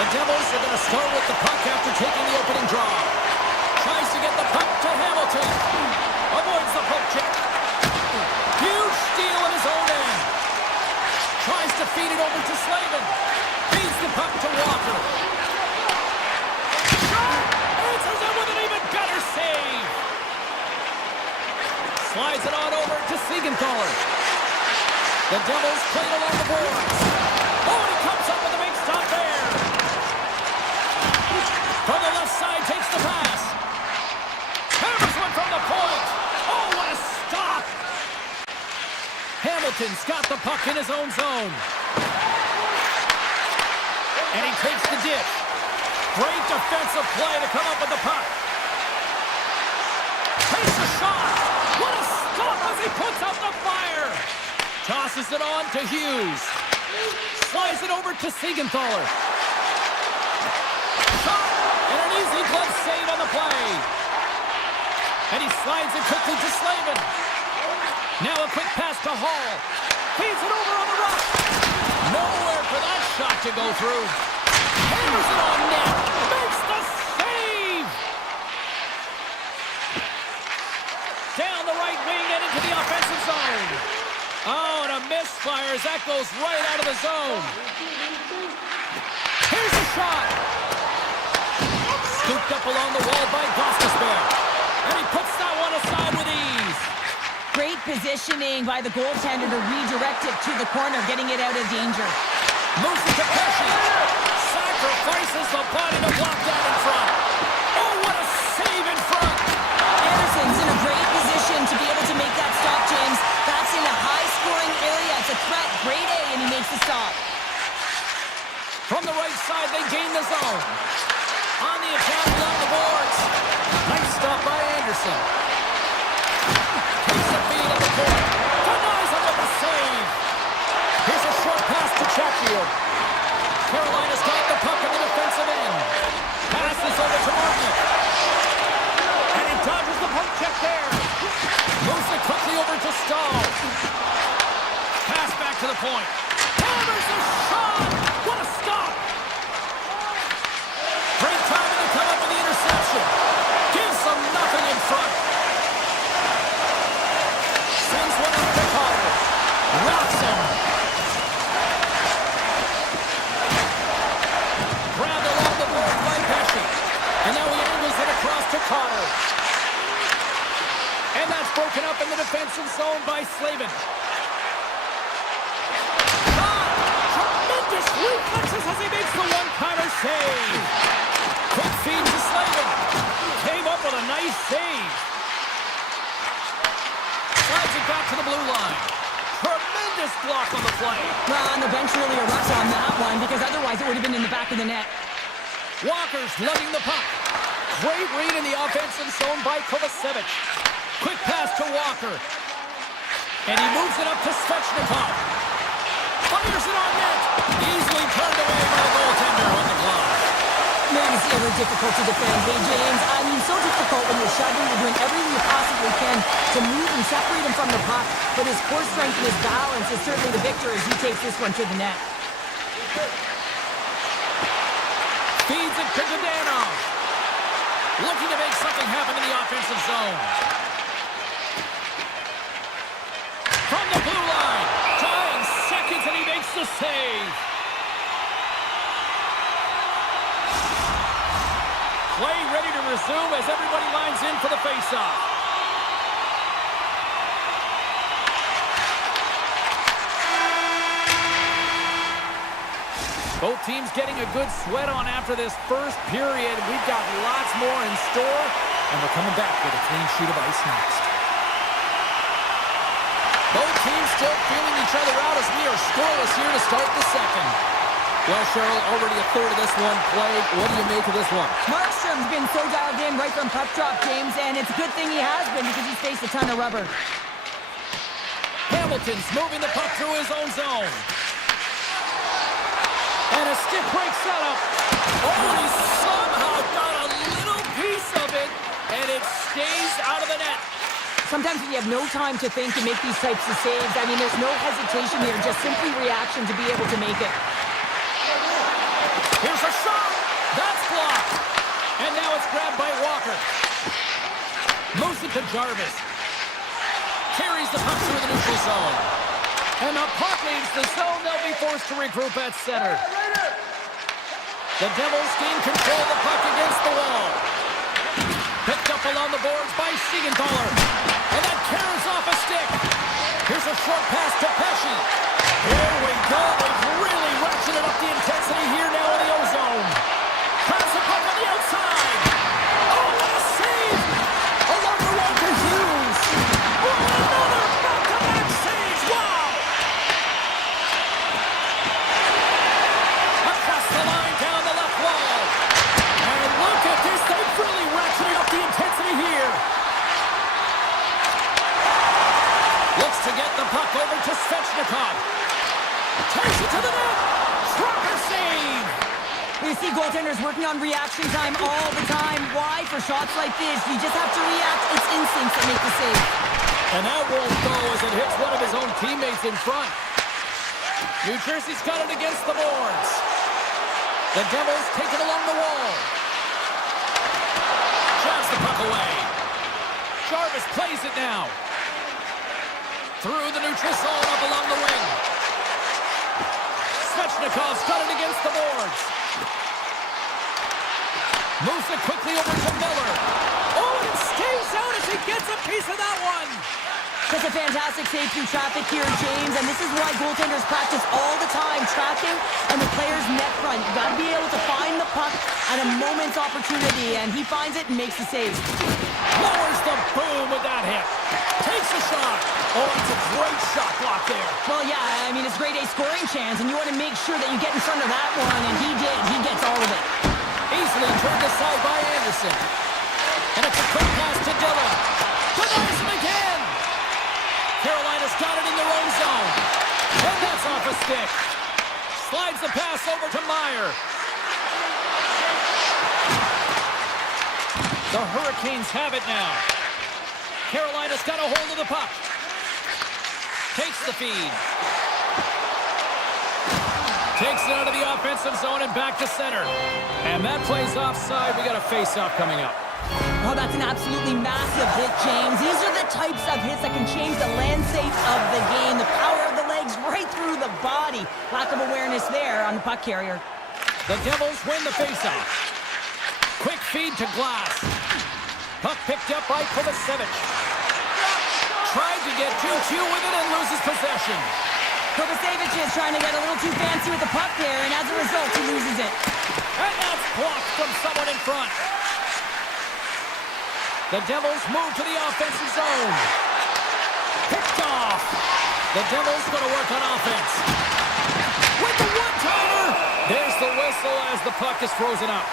The Devils are going to start with the puck after taking the opening draw. Tries to get the puck to Hamilton. Avoids the poke check. Huge steal in his own end. Tries to feed it over to Slavin. Feeds the puck to Walker. Answers it with an even better save. Slides it on over to Siegenthaler. The Devils played along the boards. Oh, and he comes up with a big stop there. From the left side, takes the pass. Hammers one from the point. Oh, what a stop. Hamilton's got the puck in his own zone. And he takes the dish. Great defensive play to come up with the puck. Takes a shot. What a stop as he puts out the fire. Tosses it on to Hughes. Slides it over to Siegenthaler. Shot. And an easy glove save on the play. And he slides it quickly to Slavin. Now a quick pass to Hall. Feeds it over on the rock. Nowhere for that shot to go through. Hammers it on net. Makes the save. Down the right wing and into the offensive zone. Oh, and a misfire as that goes right out of the zone. Here's a shot. Scooped up along the wall by Gostisbehere. And he puts that one aside with ease. Great positioning by the goaltender to redirect it to the corner, getting it out of danger. Moves it to Pesci. Sacrifices the body to block that in front. Oh, what a save in front. Anderson's in a great position to be able to make that stop, James. That's in a high-scoring area. It's a threat, grade A, and he makes the stop. From the right side, they gain the zone. On the attack along the boards. Nice stop by Anderson. Takes the feed at the point. Denies him with the save. Here's a short pass to Chatfield. Carolina's got the puck in the defensive end. Passes over to Martin. And he dodges the poke check there. Moves it quickly over to Stahl. Pass back to the point. Hammers a shot. What a stop. Great timing to come up with the interception. Gives them nothing in front. Sends one up to Carter. Rocks him. Grabbed along the board by Pesci. And now he angles it across to Carter. And that's broken up in the defensive zone by Slavin. Tremendous reflexes as he makes the one-timer save. Quick feed to Slavin. Came up with a nice save. Slides it back to the blue line. Tremendous block on the play. Well, and the bench really erupts on that one because otherwise it would have been in the back of the net. Walker's lugging the puck. Great read in the offensive zone by Kovacevic. Quick pass to Walker. And he moves it up to Svechnikov. Fires it on net. Easily turned away by the goaltender on the glove. Man, it's ever difficult to defend. Hey, James, I mean, so difficult when you're shoving, you're doing everything you possibly can to move and separate him from the puck. But his core strength and his balance is certainly the victor as he takes this one to the net. Feeds it to Zdanov. Looking to make something happen in the offensive zone. From the blue line. Tying seconds and he makes the save. Play ready to resume as everybody lines in for the faceoff. Both teams getting a good sweat on after this first period. We've got lots more in store, and we're coming back with a clean sheet of ice next. Both teams still feeling each other out as we are scoreless here to start the second. Well, Cheryl, already a third of this one played. What do you make of this one? Markstrom's been so dialed in right from puck drop, James, and it's a good thing he has been because he's faced a ton of rubber. Hamilton's moving the puck through his own zone. And a stick break setup. Oh, he somehow got a little piece of it. Sometimes when you have no time to think and make these types of saves, I mean, there's no hesitation here, just simply reaction to be able to make it. Here's a shot. That's blocked. And now it's grabbed by Walker. Moves it to Jarvis. Carries the puck through the neutral zone. And the puck leaves the zone. They'll be forced to regroup at center. The Devils gain control of the puck against the wall. Picked up along the boards by Siegenthaler. And that carries off a stick. Here's a short pass to Pesci. Here we go. They've really ratcheted up the intensity here now in the O-zone. Pass the puck on the outside. Oh, what a save! Along the wall to Hughes. Oh, another back-to-back saves. Wow! Across the line down the left wall. And look at this. They've really ratcheted up the intensity here. Looks to get the puck over to Svechnikov. Takes it to the net. Trucker save. You see goaltenders working on reaction time all the time. Why? For shots like this, you just have to react. It's instincts that make the save. And that won't go as it hits one of his own teammates in front. New Jersey's got it against the boards. The Devils take it along the wall. Jabs the puck away. Jarvis plays it now. Through the neutral zone up along the wing. Svechnikov's got it against the boards. Moves it quickly over to Miller. Oh, and it stays out as he gets a piece of that one. Just a fantastic save through traffic here, James, and this is why goaltenders practice all the time, tracking and the player's net front. You got to be able to find the puck at a moment's opportunity, and he finds it and makes the save. Lowers the boom with that hit. Takes a shot. Oh, it's a great shot block there. Well, yeah, I mean, it's grade A scoring chance, and you want to make sure that you get in front of that one, and he did. He gets all of it. Easily turned aside by Anderson. And it's a quick pass to Dillon. Denies him again. Carolina's got it in their own zone. And that's off a stick. Slides the pass over to Meyer. The Hurricanes have it now. Carolina's got a hold of the puck. Takes the feed. Takes it out of the offensive zone and back to center. And that plays offside. We got a face-off coming up. Oh, that's an absolutely massive hit, James. These are the types of hits that can change the landscape of the game. The power of the legs right through the body. Lack of awareness there on the puck carrier. The Devils win the face-off. Quick feed to Glass. Puck picked up by Kovacevic. Tried to get 2-2 with it and loses possession. Kovacevic is trying to get a little too fancy with the puck there, and as a result, he loses it. And that's blocked from someone in front. The Devils move to the offensive zone. Picked off. The Devils going to work on offense. With the one-timer. There's the whistle as the puck is frozen up.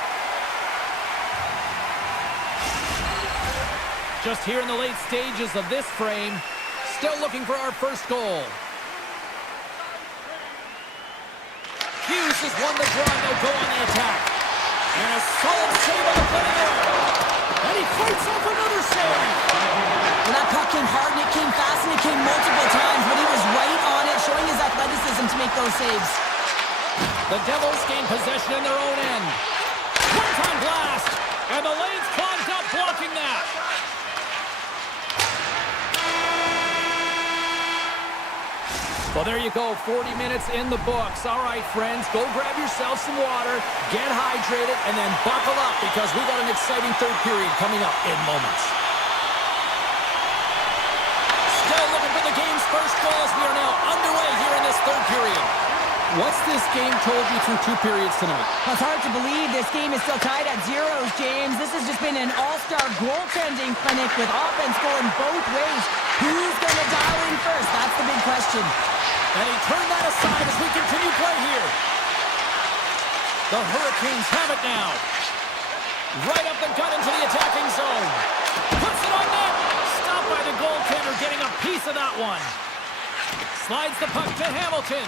Just here in the late stages of this frame, still looking for our first goal. Hughes has won the draw, and they'll go on the attack. And a solid save on the play there. And he fights off another save. Well, that puck came hard, and it came fast, and it came multiple times, but he was right on it, showing his athleticism to make those saves. The Devils gain possession in their own end. One-time blast, and the lane's clogged up, blocking that. Well, there you go, 40 minutes in the books. All right, friends, go grab yourself some water, get hydrated, and then buckle up because we got an exciting third period coming up in moments. Still looking for the game's first goal as we are now underway here in this third period. What's this game told you through two periods tonight? Well, it's hard to believe this game is still tied at zeros, James. This has just been an all-star goaltending clinic with offense going both ways. Who's going to dial in first? That's the big question. And he turned that aside as we continue play here. The Hurricanes have it now. Right up the gut into the attacking zone. Puts it on net. Stopped by the goaltender, getting a piece of that one. Slides the puck to Hamilton.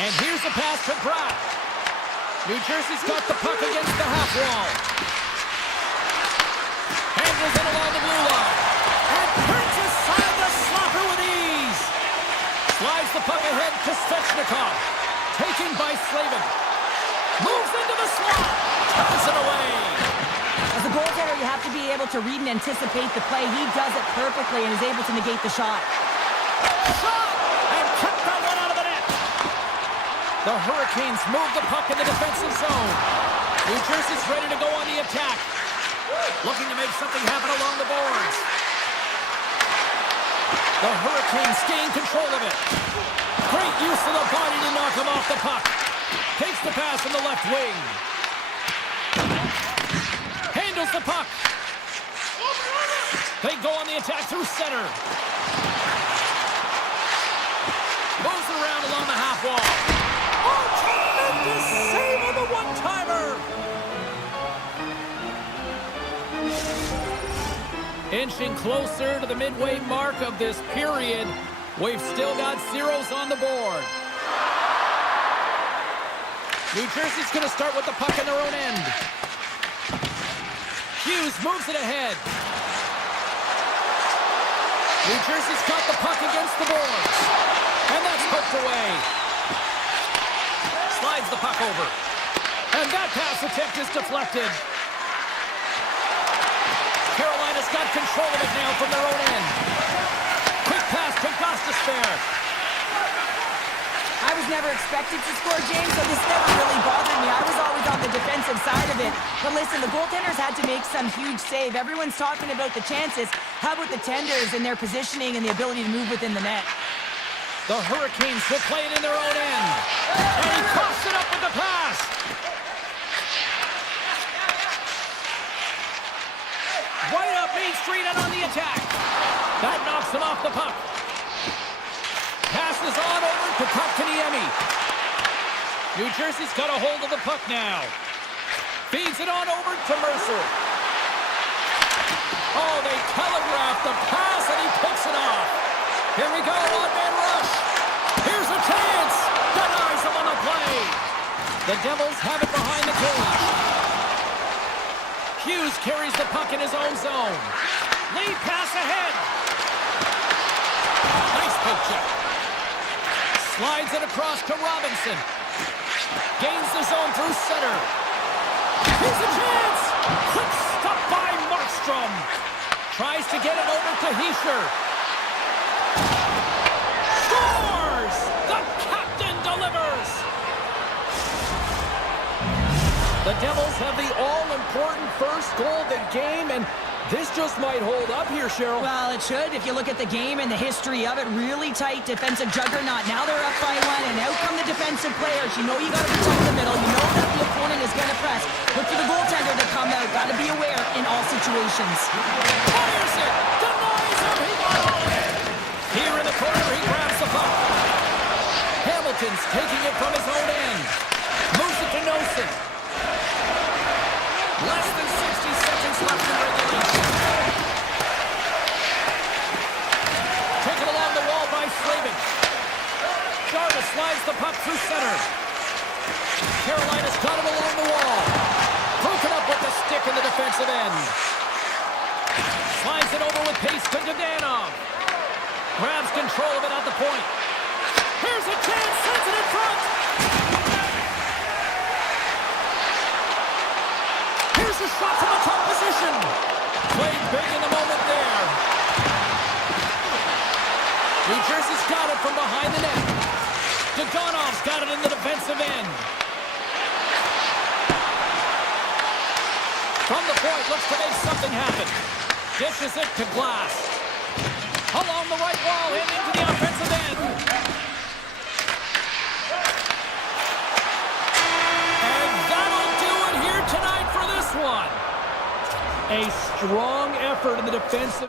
And here's the pass to Pratt. New Jersey's got the puck against the half wall. Handles it along the blue line. to Svechnikov. Taken by Slavin. Moves into the slot. Turns it away. As a goaltender, you have to be able to read and anticipate the play. He does it perfectly and is able to negate the shot. Shot! And kept that one out of the net. The Hurricanes move the puck in the defensive zone. New Jersey's ready to go on the attack. Looking to make something happen along the boards. The Hurricanes gain control of it. Great use of the body to knock him off the puck. Takes the pass in the left wing. Handles the puck. They go on the attack through center. Moves it around along the half wall. Oh, tremendous save on the one-timer. Inching closer to the midway mark of this period. We've still got zeros on the board. New Jersey's going to start with the puck in their own end. Hughes moves it ahead. New Jersey's got the puck against the boards. And that's poked away. Slides the puck over. And that pass attempt is deflected. Carolina's got control of it now from their own end. Quick pass to Gostisbehere. I was never expected to score, James, so this never really bothered me. I was always on the defensive side of it. But listen, the goaltenders had to make some huge save. Everyone's talking about the chances. How about the tenders and their positioning and the ability to move within the net? The Hurricanes will play it in their own end. And he coughs it up with the pass. Right up Main Street and on the attack. That knocks him off the puck. Passes on over to Kotkaniemi. New Jersey's got a hold of the puck now. Feeds it on over to Mercer. Oh, they telegraph the pass and he picks it off. Here we go, one-man rush. Here's a chance. Denies him on the play. The Devils have it behind the cage. Hughes carries the puck in his own zone. Lead pass ahead. Nice poke check. Slides it across to Robinson. Gains the zone through center. Here's a chance. Quick stop by Markstrom. Tries to get it over to Hischier. Scores! The captain delivers! The Devils have the all-important first goal of the game, and this just might hold up here, Cheryl. Well, it should. If you look at the game and the history of it, really tight defensive juggernaut. Now they're up by one, and out come the defensive players. You know you got to protect the middle. You know that the opponent is going to press. Look for the goaltender to come out. Got to be aware in all situations. Fires it! Denies him! He got all of it! Here in the corner, he grabs the puck. Hamilton's taking it from his own end. Moves it to Nosen. Less than 60 seconds left in regulation. Taken along the wall by Slavin. Jarvis slides the puck through center. Carolina's got him along the wall. Broken up with the stick in the defensive end. Slides it over with pace to Gdanov. Grabs control of it at the point. Here's a chance, sends it in front. Here's a shot from the top position. Played big in the moment there. New Jersey's got it from behind the net. Gdanov's got it in the defensive end. From the point, looks to make something happen. Dishes it to Glass. Along the right wall and into the offensive end. And that'll do it here tonight for this one. A strong effort in the defensive.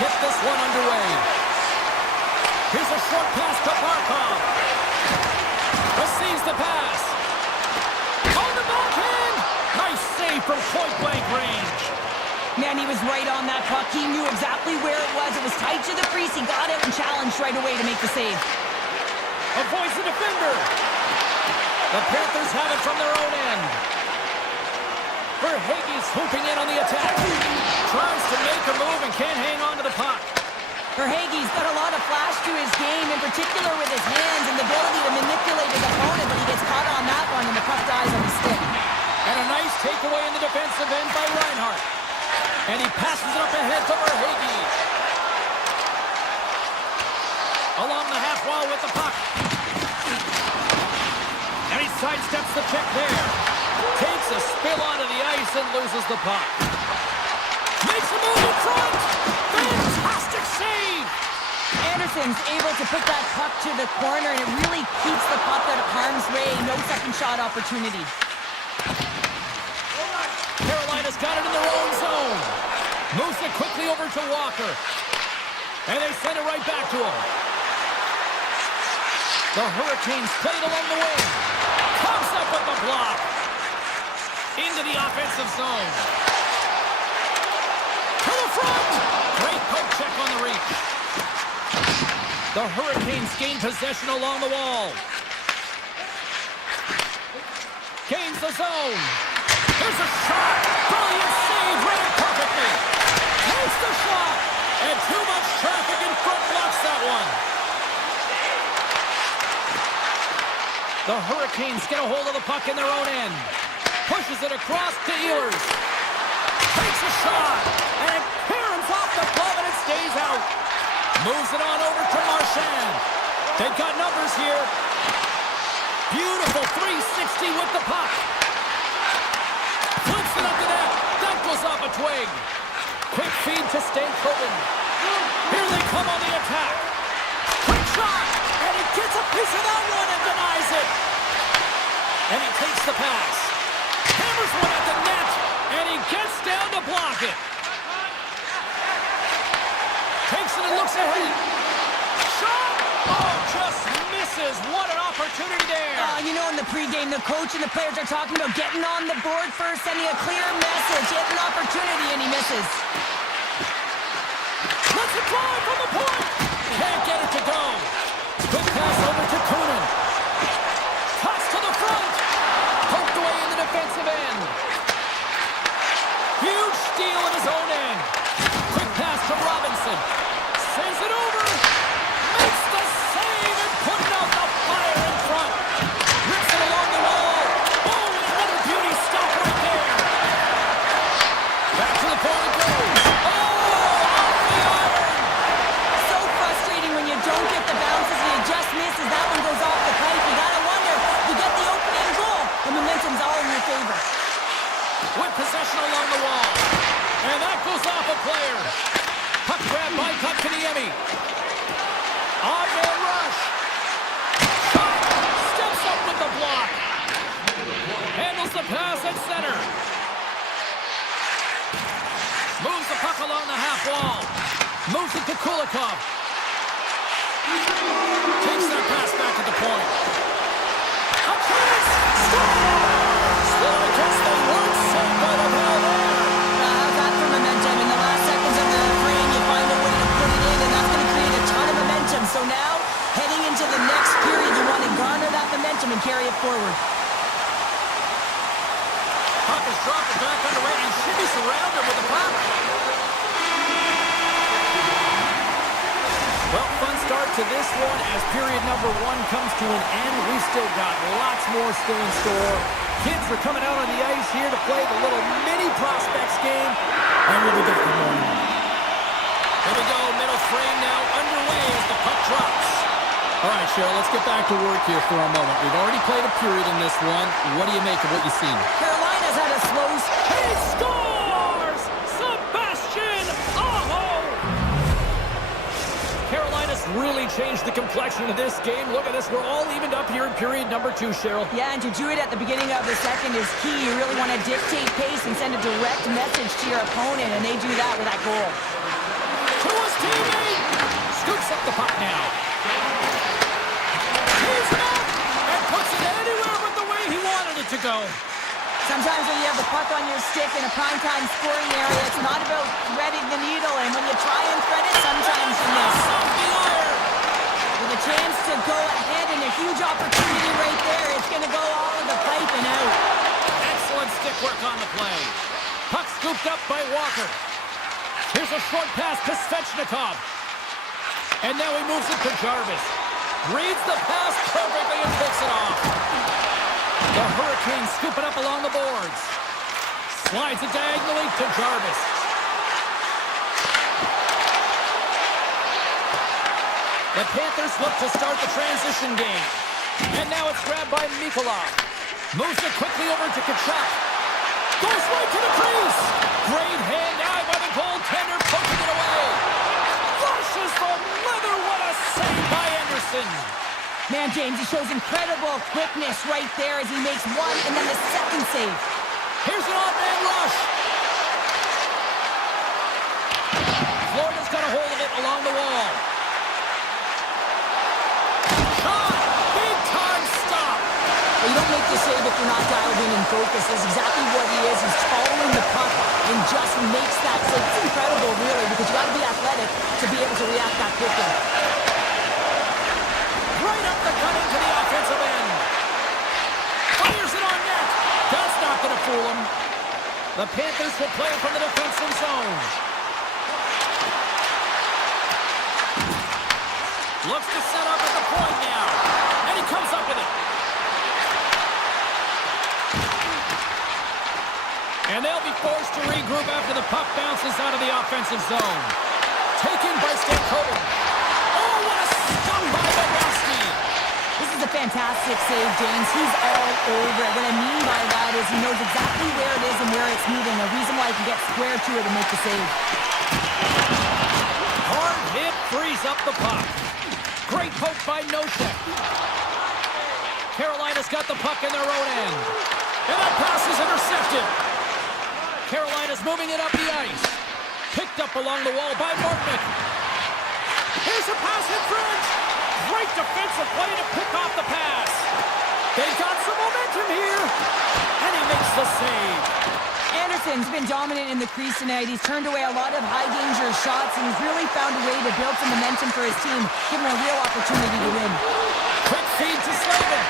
get this one underway. Here's a short pass to Barkov. Receives the pass. On the backhand. Nice save from point-blank range. Man, he was right on that puck. He knew exactly where it was. It was tight to the crease. He got out and challenged right away to make the save. Avoids the defender. The Panthers have it from their own end. Verhaeghe's hooping in on the attack. Tries to make a move and can't hang on to the puck. Verhaeghe's got a lot of flash to his game, in particular with his hands and the ability to manipulate his opponent, but he gets caught on that one and the puck dies on his stick. And a nice takeaway in the defensive end by Reinhart. And he passes it up ahead to Verhaeghe. Along the half wall with the puck. And he sidesteps the check there. Takes a spill onto the ice and loses the puck. Makes a move in front. Fantastic save. Anderson's able to put that puck to the corner, and it really keeps the puck out of harm's way. No second shot opportunity. Carolina's got it in their own zone. Moves it quickly over to Walker. And they send it right back to him. The Hurricanes played along the wing. Comes up with the block. Into the offensive zone. To the front. Great poke check on the reach. The Hurricanes gain possession along the wall. Gains the zone. There's a shot. Brilliant save. Read it perfectly. Takes the shot. And too much traffic in front blocks that one. The Hurricanes get a hold of the puck in their own end. Pushes it across to Ehlers. Takes a shot. And it caroms off the glove and it stays out. Moves it on over to Marchand. They've got numbers here. Beautiful 360 with the puck. Flips it up to net. That goes off a twig. Quick feed to Stankoven. Here they come on the attack. Quick shot. And he gets a piece of that one and denies it. And he takes the pass. Hammers one at the net. And he gets down to block it. Takes it and looks ahead. Shot! Oh, just misses. What an opportunity there. You know, in the pregame, the coach and the players are talking about getting on the board first, sending a clear message. He has an opportunity, and he misses. Let's it fly from the point. Can't get it to go. Good pass over to Kunin. Toss to the front. Poked away in the defensive end. Huge steal at his own end. Quick pass to Robinson. Sends it over. Makes the save and putting out the fire in front. Rips it along the wall. Oh, and another beauty stop right there. Back to the point it goes. Oh, off the iron. So frustrating when you don't get the bounces and you just miss as that one goes off the pipe. You gotta wonder, you get the opening goal. The momentum's all in your favor. With possession along the wall. And that goes off a player. Puck grab by Kotkaniemi. Odd man rush. Shot. Steps up with the block. Handles the pass at center. Moves the puck along the half wall. Moves it to Kulikov. Takes that pass back to the point. A chance. Score! Slow against the worst save by the ball there. How's that for momentum? In the last seconds of the frame, you find a way to put it in, and that's going to create a ton of momentum. So now, heading into the next period, you want to garner that momentum and carry it forward. Puck is dropped it back underway. He should be surrounded with the puck. Well, fun start to this one as period number one comes to an end. We've still got lots more still in store. Kids are coming out on the ice here to play the little mini prospects game, and we'll be back in the morning. Here we go, middle frame now underway as the puck drops. All right, Cheryl, let's get back to work here for a moment. We've already played a period in this one. What do you make of what you've seen? Carolina's had a slow... He scores! Sebastian Aho! Carolina's really changed the complexion of this game. Look at this. We're all evened up here in period number two, Cheryl. Yeah, and to do it at the beginning of the second is key. You really want to dictate pace and send a direct message to your opponent, and they do that with that goal. To a go. Sometimes when you have the puck on your stick in a primetime scoring area, it's not about threading the needle, and when you try and thread it, sometimes you miss. With a chance to go ahead and a huge opportunity right there, it's going to go all of the pipe and out. Excellent stick work on the play. Puck scooped up by Walker. Here's a short pass to Svechnikov. And now he moves it to Jarvis. Reads the pass perfectly and picks it off. The Hurricanes scoop it up along the boards. Slides it diagonally to Jarvis. The Panthers look to start the transition game. And now it's grabbed by Mikolov. Moves it quickly over to Kachuk. Goes right to the crease. Great hand eye by the goaltender, poking it away. Flushes the leather. What a save by Anderson. Man, James, he shows incredible quickness right there as he makes one and then the second save. Here's an off-man rush. Florida's got a hold of it along the wall. Shot! Big time stop! Well, you don't make the save if you're not dialed in and focused. That's exactly what he is. He's following the puck and just makes that save. It's incredible, really, because you got to be athletic to be able to react that quickly. Right up the gut into the offensive end. Fires it on net. That's not going to fool him. The Panthers will play it from the defensive zone. Looks to set up at the point now. And he comes up with it. And they'll be forced to regroup after the puck bounces out of the offensive zone. Taken by Stankovic. Oh, what a stun by Bobrovsky. This is a fantastic save, James. He's all over it. What I mean by that is he knows exactly where it is and where it's moving. A reason why he can get square to it and make the save. Hard hit frees up the puck. Great poke by Nosek. Carolina's got the puck in their own end. And that pass is intercepted. Carolina's moving it up the ice. Picked up along the wall by Martnick. Here's a pass in front. Great defensive play to pick off the pass. They got some momentum here. And he makes the save. Anderson's been dominant in the crease tonight. He's turned away a lot of high-danger shots, and he's really found a way to build some momentum for his team, giving him a real opportunity to win. Quick feed to Slavin.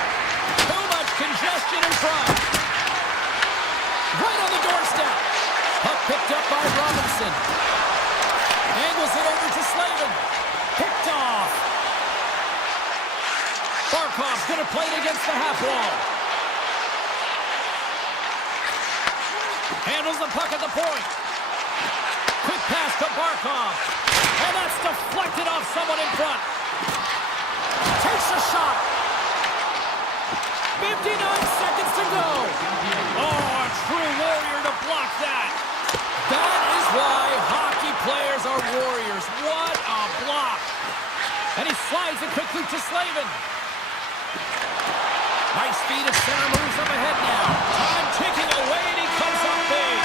Too much congestion in front. Right on the doorstep. Puck picked up by Robinson. Angles it over to Slavin. Picked off. Barkov's going to play it against the half wall. Handles the puck at the point. Quick pass to Barkov. And that's deflected off someone in front. Takes a shot. 59 seconds to go. Oh, a true warrior to block that. That is why hockey players are warriors. What a block. And he slides it quickly to Slavin. Nice feed at center, moves up ahead now. Time ticking away, and he comes up big.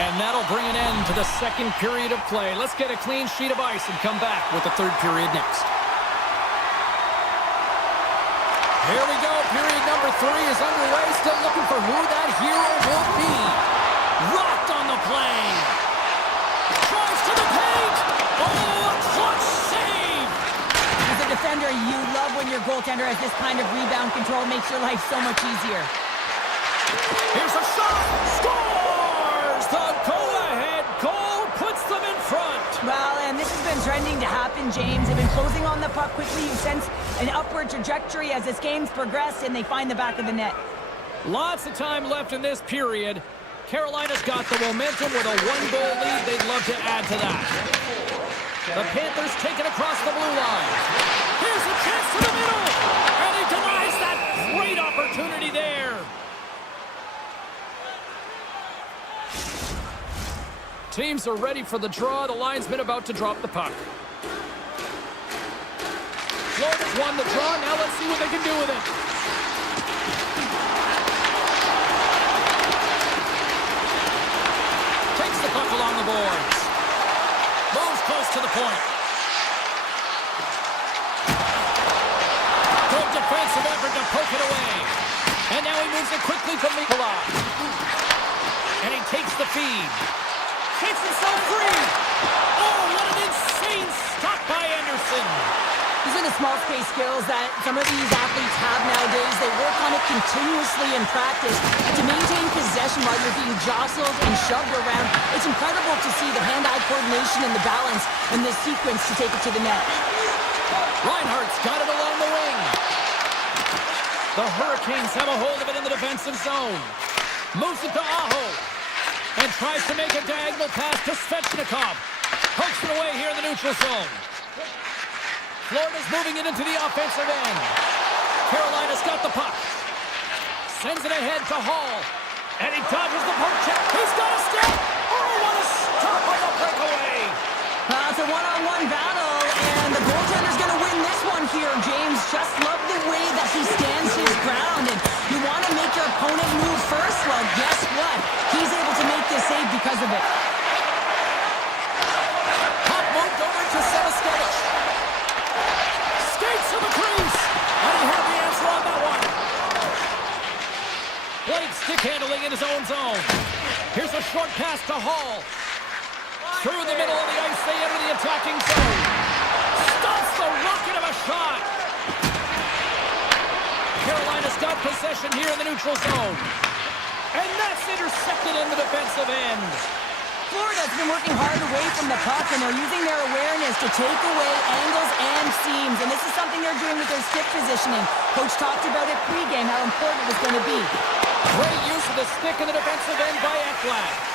And that'll bring an end to the second period of play. Let's get a clean sheet of ice and come back with the third period next. Here we go. Period number 3 is underway. Still looking for who that hero will be. Rocked on the play. Drives to the paint. Oh, a clutch save. As a defender, you love when your goaltender has this kind of rebound control. Makes your life so much easier. Here's a shot. Scores! The go-ahead goal puts them in front. Well, and this has been trending to happen, James. They've been closing on the puck quickly. You sense an upward trajectory as this game's progressed, and they find the back of the net. Lots of time left in this period. Carolina's got the momentum with a 1-goal lead. They'd love to add to that. The Panthers take it across the blue line. Here's a chance to the middle. And he denies that great opportunity there. Teams are ready for the draw. The linesman about to drop the puck. Florida's won the draw. Now let's see what they can do with it. Takes the puck along the boards. Moves close to the point. Good defensive effort to poke it away. And now he moves it quickly to Mikola. And he takes the feed. Hits himself free. Oh, what an insane stop by Anderson. These are the small space skills that some of these athletes have nowadays. They work on it continuously in practice. And to maintain possession while you're being jostled and shoved around, it's incredible to see the hand-eye coordination and the balance in this sequence to take it to the net. Reinhardt's got it along the wing. The Hurricanes have a hold of it in the defensive zone. Moves it to Aho. And tries to make a diagonal pass to Svechnikov. Pokes it away here in the neutral zone. Florida's moving it into the offensive end. Carolina's got the puck. Sends it ahead to Hall. And he dodges the poke check. He's got a step. Oh, what a stop on the breakaway. It's a one-on-one battle, and the goaltender's going to win this one here, James. Just love the way that he stands his ground. And you want to make your opponent move first? Well, guess what? He's able to make this save because of it. Puck moved over to Sevaskevich. Skates to the crease. And he had the answer on that one. Blake stick handling in his own zone. Here's a short pass to Hall. Through the middle of the ice, they enter the attacking zone. Stops the rocket of a shot. Carolina's got possession here in the neutral zone. And that's intercepted in the defensive end. Florida's been working hard away from the puck, and they're using their awareness to take away angles and seams. And this is something they're doing with their stick positioning. Coach talked about it pregame, how important it was going to be. Great use of the stick in the defensive end by Ekblad.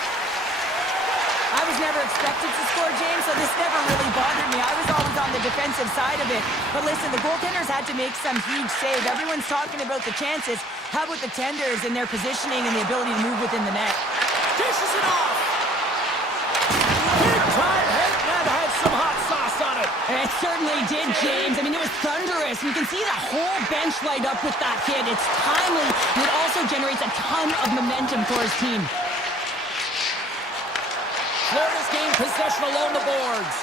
I was never expected to score, James, so this never really bothered me. I was always on the defensive side of it. But listen, the goaltenders had to make some huge save. Everyone's talking about the chances. How about the tenders and their positioning and the ability to move within the net? Dishes it off. Big time hit that had some hot sauce on it. It certainly did, James. I mean, it was thunderous. You can see the whole bench light up with that hit. It's timely, and it also generates a ton of momentum for his team. Florida's gained possession along the boards.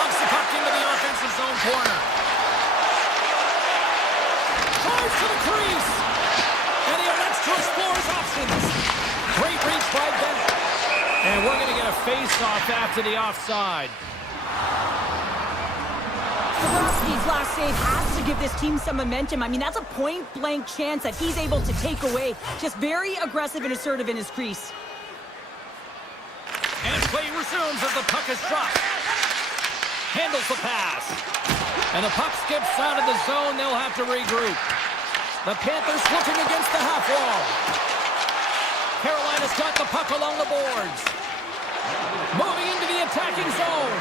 Lumps the puck into the offensive zone corner. Drives to the crease. And he elects to explore his options. Great reach by Bennett. And we're going to get a face-off after the offside. Bobrovsky's last save has to give this team some momentum. I mean, that's a point-blank chance that he's able to take away. Just very aggressive and assertive in his crease. And play resumes as the puck is dropped. Handles the pass. And the puck skips out of the zone. They'll have to regroup. The Panthers looking against the half wall. Carolina's got the puck along the boards. Moving into the attacking zone.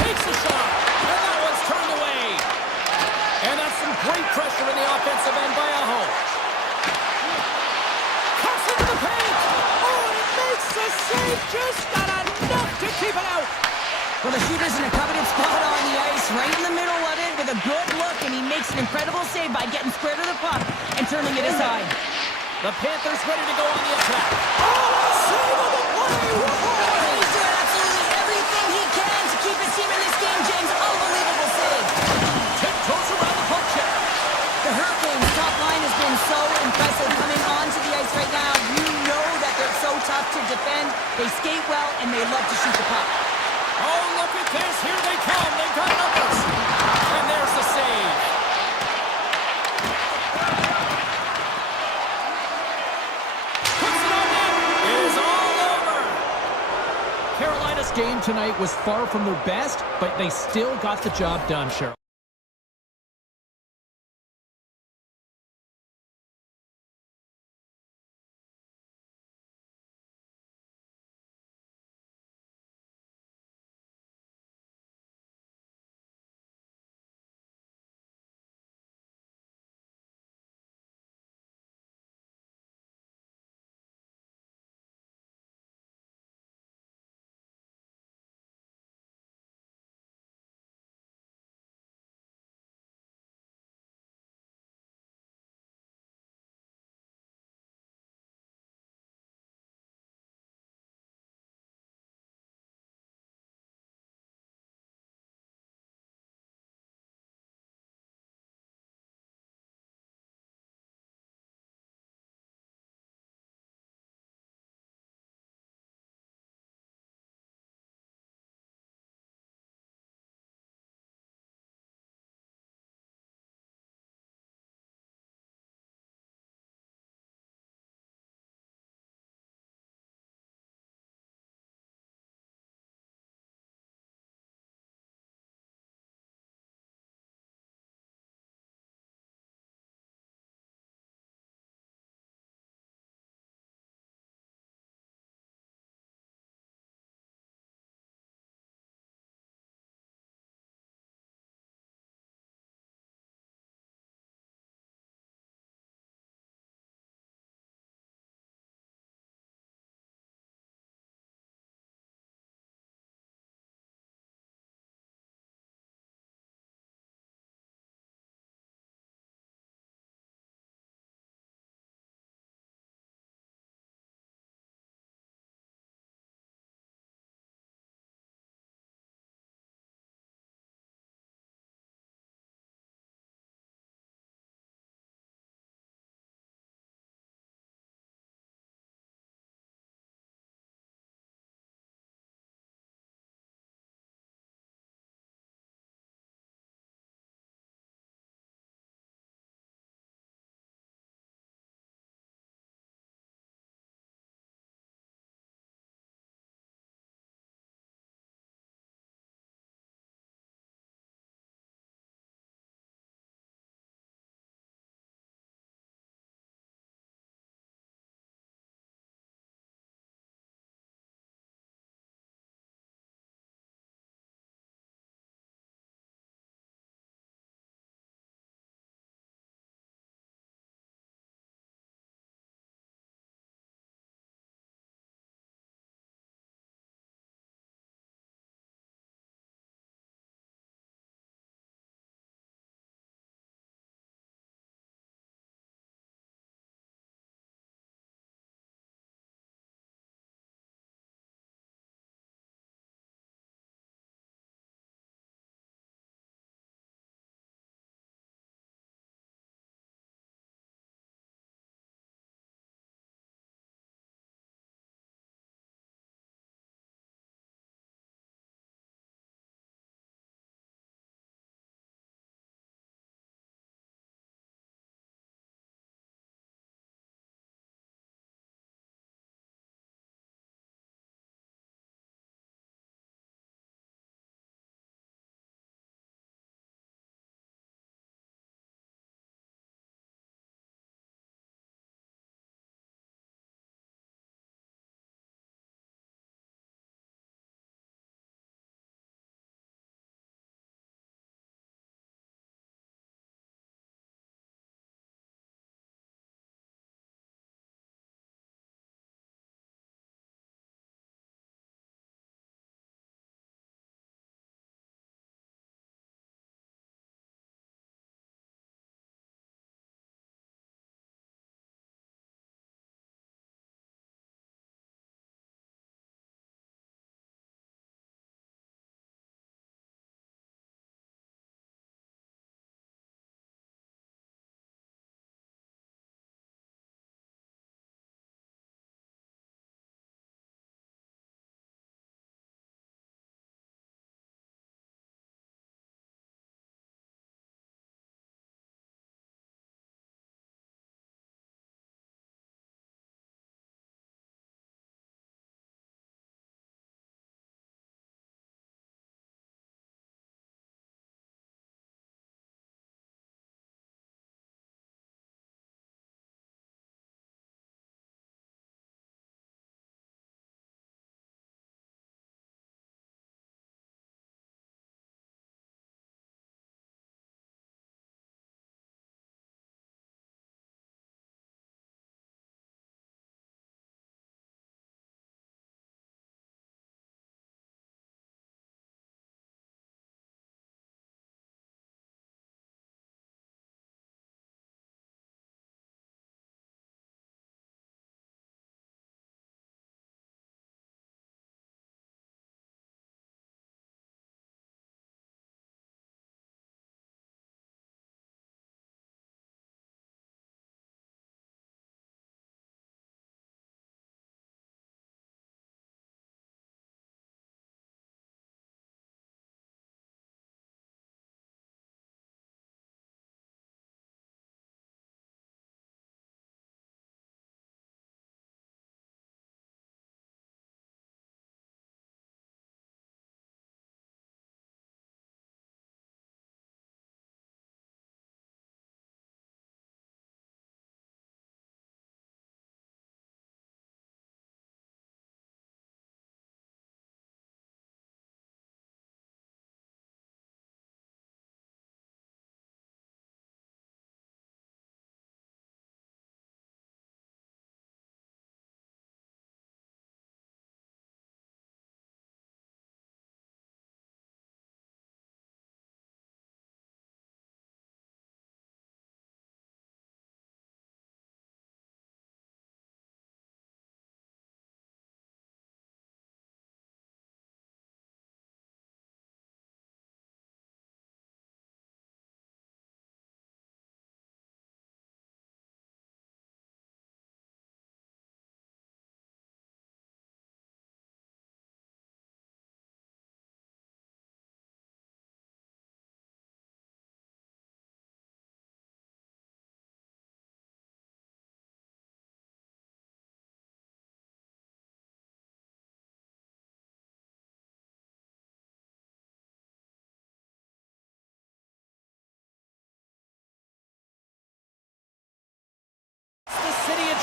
Takes a shot. And that one's turned away. And that's some great pressure in the offensive end by Aho. Cuts into the paint. Makes a save, just not enough to keep it out. Well, the shooter's in a coveted spot on the ice, right in the middle of it, with a good look, and he makes an incredible save by getting square to the puck and turning it aside. The Panthers ready to go on the attack. Oh, save on the play! Whoa! He's doing absolutely everything he can to keep his team in this game, James. Unbelievable save. Tiptoes around the puck check. The Hurricanes' top line has been so impressive coming onto the ice right now. You know that they're so tough to defend. They skate well, and they love to shoot the puck. Oh, look at this. Here they come. They've got numbers. And there's the save. Puts it on net. It is all over. Carolina's game tonight was far from their best, but they still got the job done, Cheryl.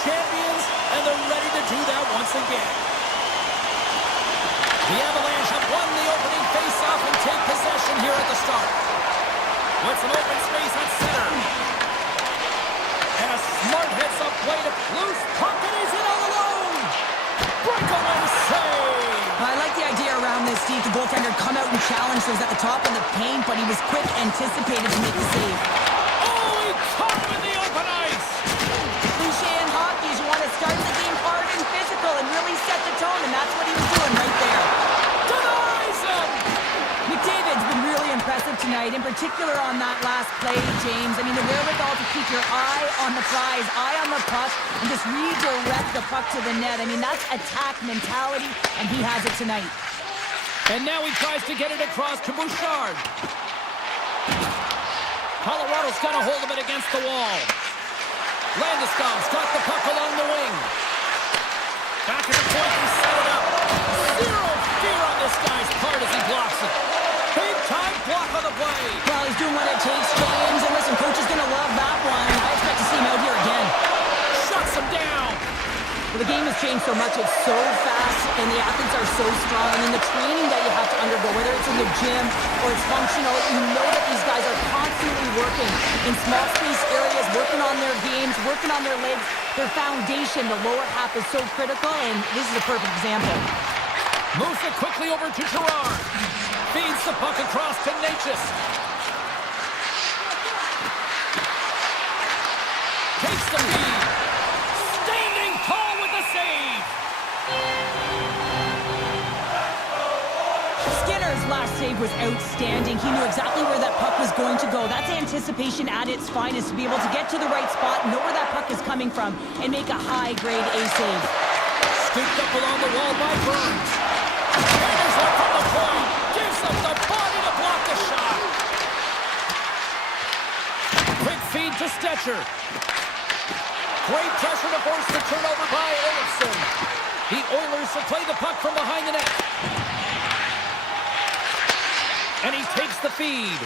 champions, and they're ready to do that once again. The Avalanche have won the opening face-off and take possession here at the start. With some open space at center. And a smart heads-up play to loose puck, and he's in all alone. Breakaway save. I like the idea around this, Steve. The goaltender come out and challenge those at the top of the paint, but he was quick, anticipated to make the save. Oh, he caught him in the open ice. Cliche in hockey is you want to start the game hard and physical and really set the tone, and that's what he was doing right there. Denies him. McDavid's been really impressive tonight, in particular on that last play, James. I mean, the wherewithal to keep your eye on the prize, eye on the puck, and just redirect the puck to the net. I mean, that's attack mentality, and he has it tonight. And now he tries to get it across to Bouchard. Colorado's got a hold of it against the wall. Landeskog's got the puck along the wing. Back at the point, he set it up. Zero fear on this guy's part as he blocks it. Big time block on the play. Well, he's doing what it takes, James. And listen, coach is going to love that one. I expect to see him out here again. Shuts him down. Well, the game has changed so much. It's so fast, and the athletes are so strong. I mean, the training that you have to undergo, whether it's in the gym or it's functional, you know that these guys are constantly working in small space areas, working on their games, working on their legs. Their foundation, the lower half, is so critical, and this is a perfect example. Moves it quickly over to Gerard. Feeds the puck across to Natchez. Takes the lead. Standing tall with the save. Skinner's last save was outstanding. He knew exactly where that puck was going to go. That's anticipation at its finest, to be able to get to the right spot, know where that puck is coming from, and make a high-grade A save. Scooped up along the wall by Burns. Hammers up from the point. Gives up the body to block the shot. Quick feed to Stetcher. Great pressure to force the turnover by Olofsson. The Oilers will play the puck from behind the net. And he takes the feed.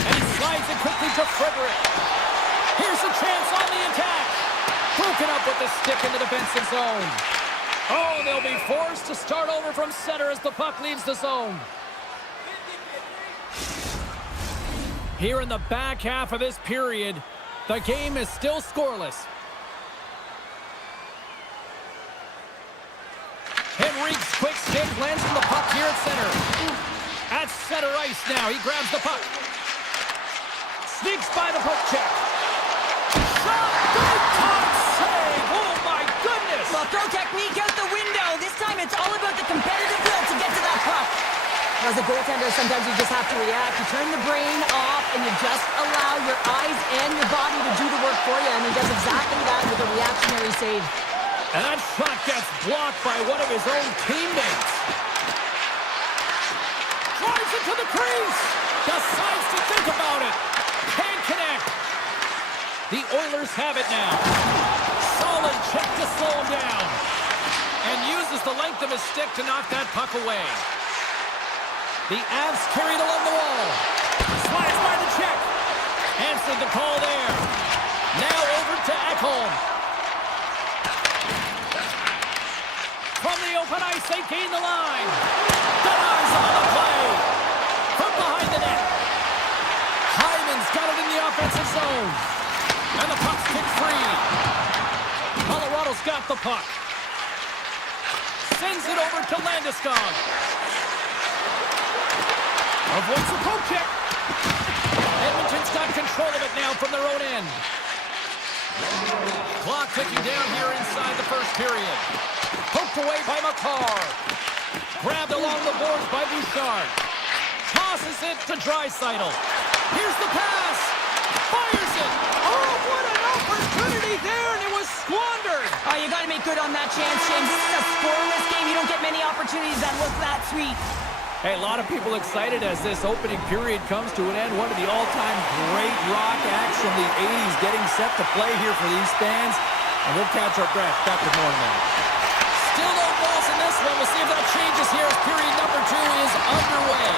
And he slides it quickly to Frederick. Here's a chance on the attack. Broken up with the stick in the defensive zone. Oh, they'll be forced to start over from center as the puck leaves the zone. Here in the back half of this period, the game is still scoreless. Henrique's quick stick lands on the puck here at center. At center ice now, he grabs the puck. Sneaks by the poke check. Shot! Big time save! Oh my goodness! Well, throw technique out the window. This time it's all about the competitive will to get to that puck. As a goaltender, sometimes you just have to react. You turn the brain off and you just allow your eyes and your body to do the work for you. And he does exactly that with a reactionary save. And that shot gets blocked by one of his own teammates. Drives it to the crease. Decides to think about it. Can't connect. The Oilers have it now. Solid check to slow him down. And uses the length of his stick to knock that puck away. The Avs carried along the wall. Slides by the check. Answered the call there. Now over to Ekholm. From the open ice, they gain the line. Denies on the play. From behind the net. Hyman's got it in the offensive zone. And the puck's kicked free. Colorado's got the puck. Sends it over to Landeskog. Avoids the poke check. Edmonton's got control of it now from their own end. Clock ticking down here inside the first period. Poked away by McCarr. Grabbed along the boards by Bouchard. Tosses it to Draisaitl. Here's the pass. Fires it. Oh, what an opportunity there, and it was squandered. Oh, you got to make good on that chance, James. This is a scoreless game. You don't get many opportunities that look that sweet. Hey, a lot of people excited as this opening period comes to an end. One of the all-time great rock acts from the 80s getting set to play here for these fans. And we'll catch our breath. Back with more in a minute. Still no goals in this one. We'll see if that changes here as period number 2 is underway.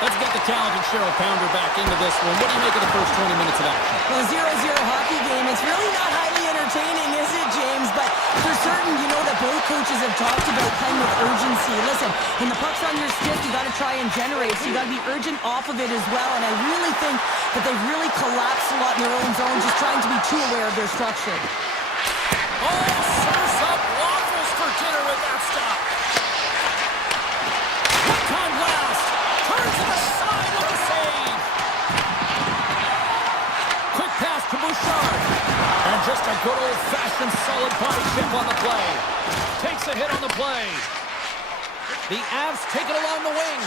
Let's get the talented Cheryl Pounder back into this one. What do you make of the first 20 minutes of action? Well, 0-0 hockey game. It's really not highly entertaining, is it, James? but for certain, you know that both coaches have talked about playing with urgency. Listen, when the puck's on your stick, you got to try and generate, so you got to be urgent off of it as well, and I really think that they've really collapsed a lot in their own zone, just trying to be too aware of their structure. Oh, serves up waffles for dinner with that stop. One-time blast. Turns to the side with the save. Quick pass to Bouchard. And just a good old-fashioned solid body chip on the play. Takes a hit on the play. The Avs take it along the wing.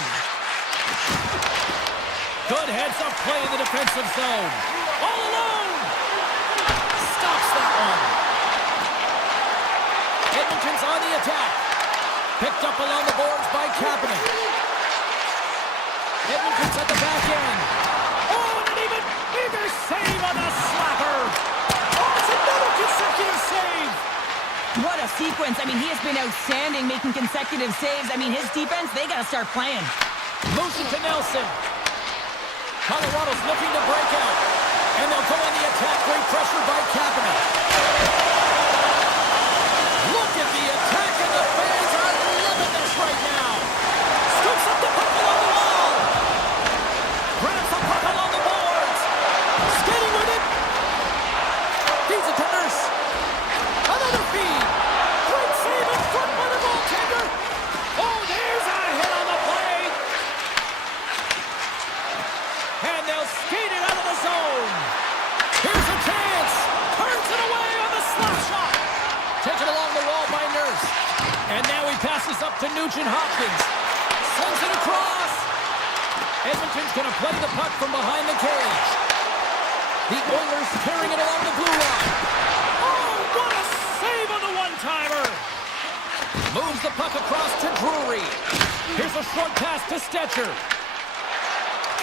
Good heads-up play in the defensive zone. All alone. Stops that one. Edmonton's on the attack. Picked up along the boards by Kapanen. Edmonton's at the back end. Oh, and an even bigger save on the slapper. Oh, it's another consecutive save. What a sequence. I mean, he has been outstanding, making consecutive saves. I mean, his defense, they got to start playing. Motion to Nelson. Colorado's looking to break out. And they'll go on the attack. Great pressure by Kapanen. Look at the attack, and the fans are loving this right now. Scoops up the puck along the wall. Grabs the puck along the boards. Skating with it. Feeds it to Nurse. Another feed. Great save in front by the goaltender. Oh, there's a hit on the play. And they'll skate it out of the zone. Here's a chance. Turns it away on the slap shot. Taken along the wall by Nurse. And now he passes up to Nugent-Hopkins. Sends it across. Edmonton's going to play the puck from behind the cage. The Oilers carrying it along the blue line. Oh, what a save on the one-timer. Moves the puck across to Drury. Here's a short pass to Stetcher.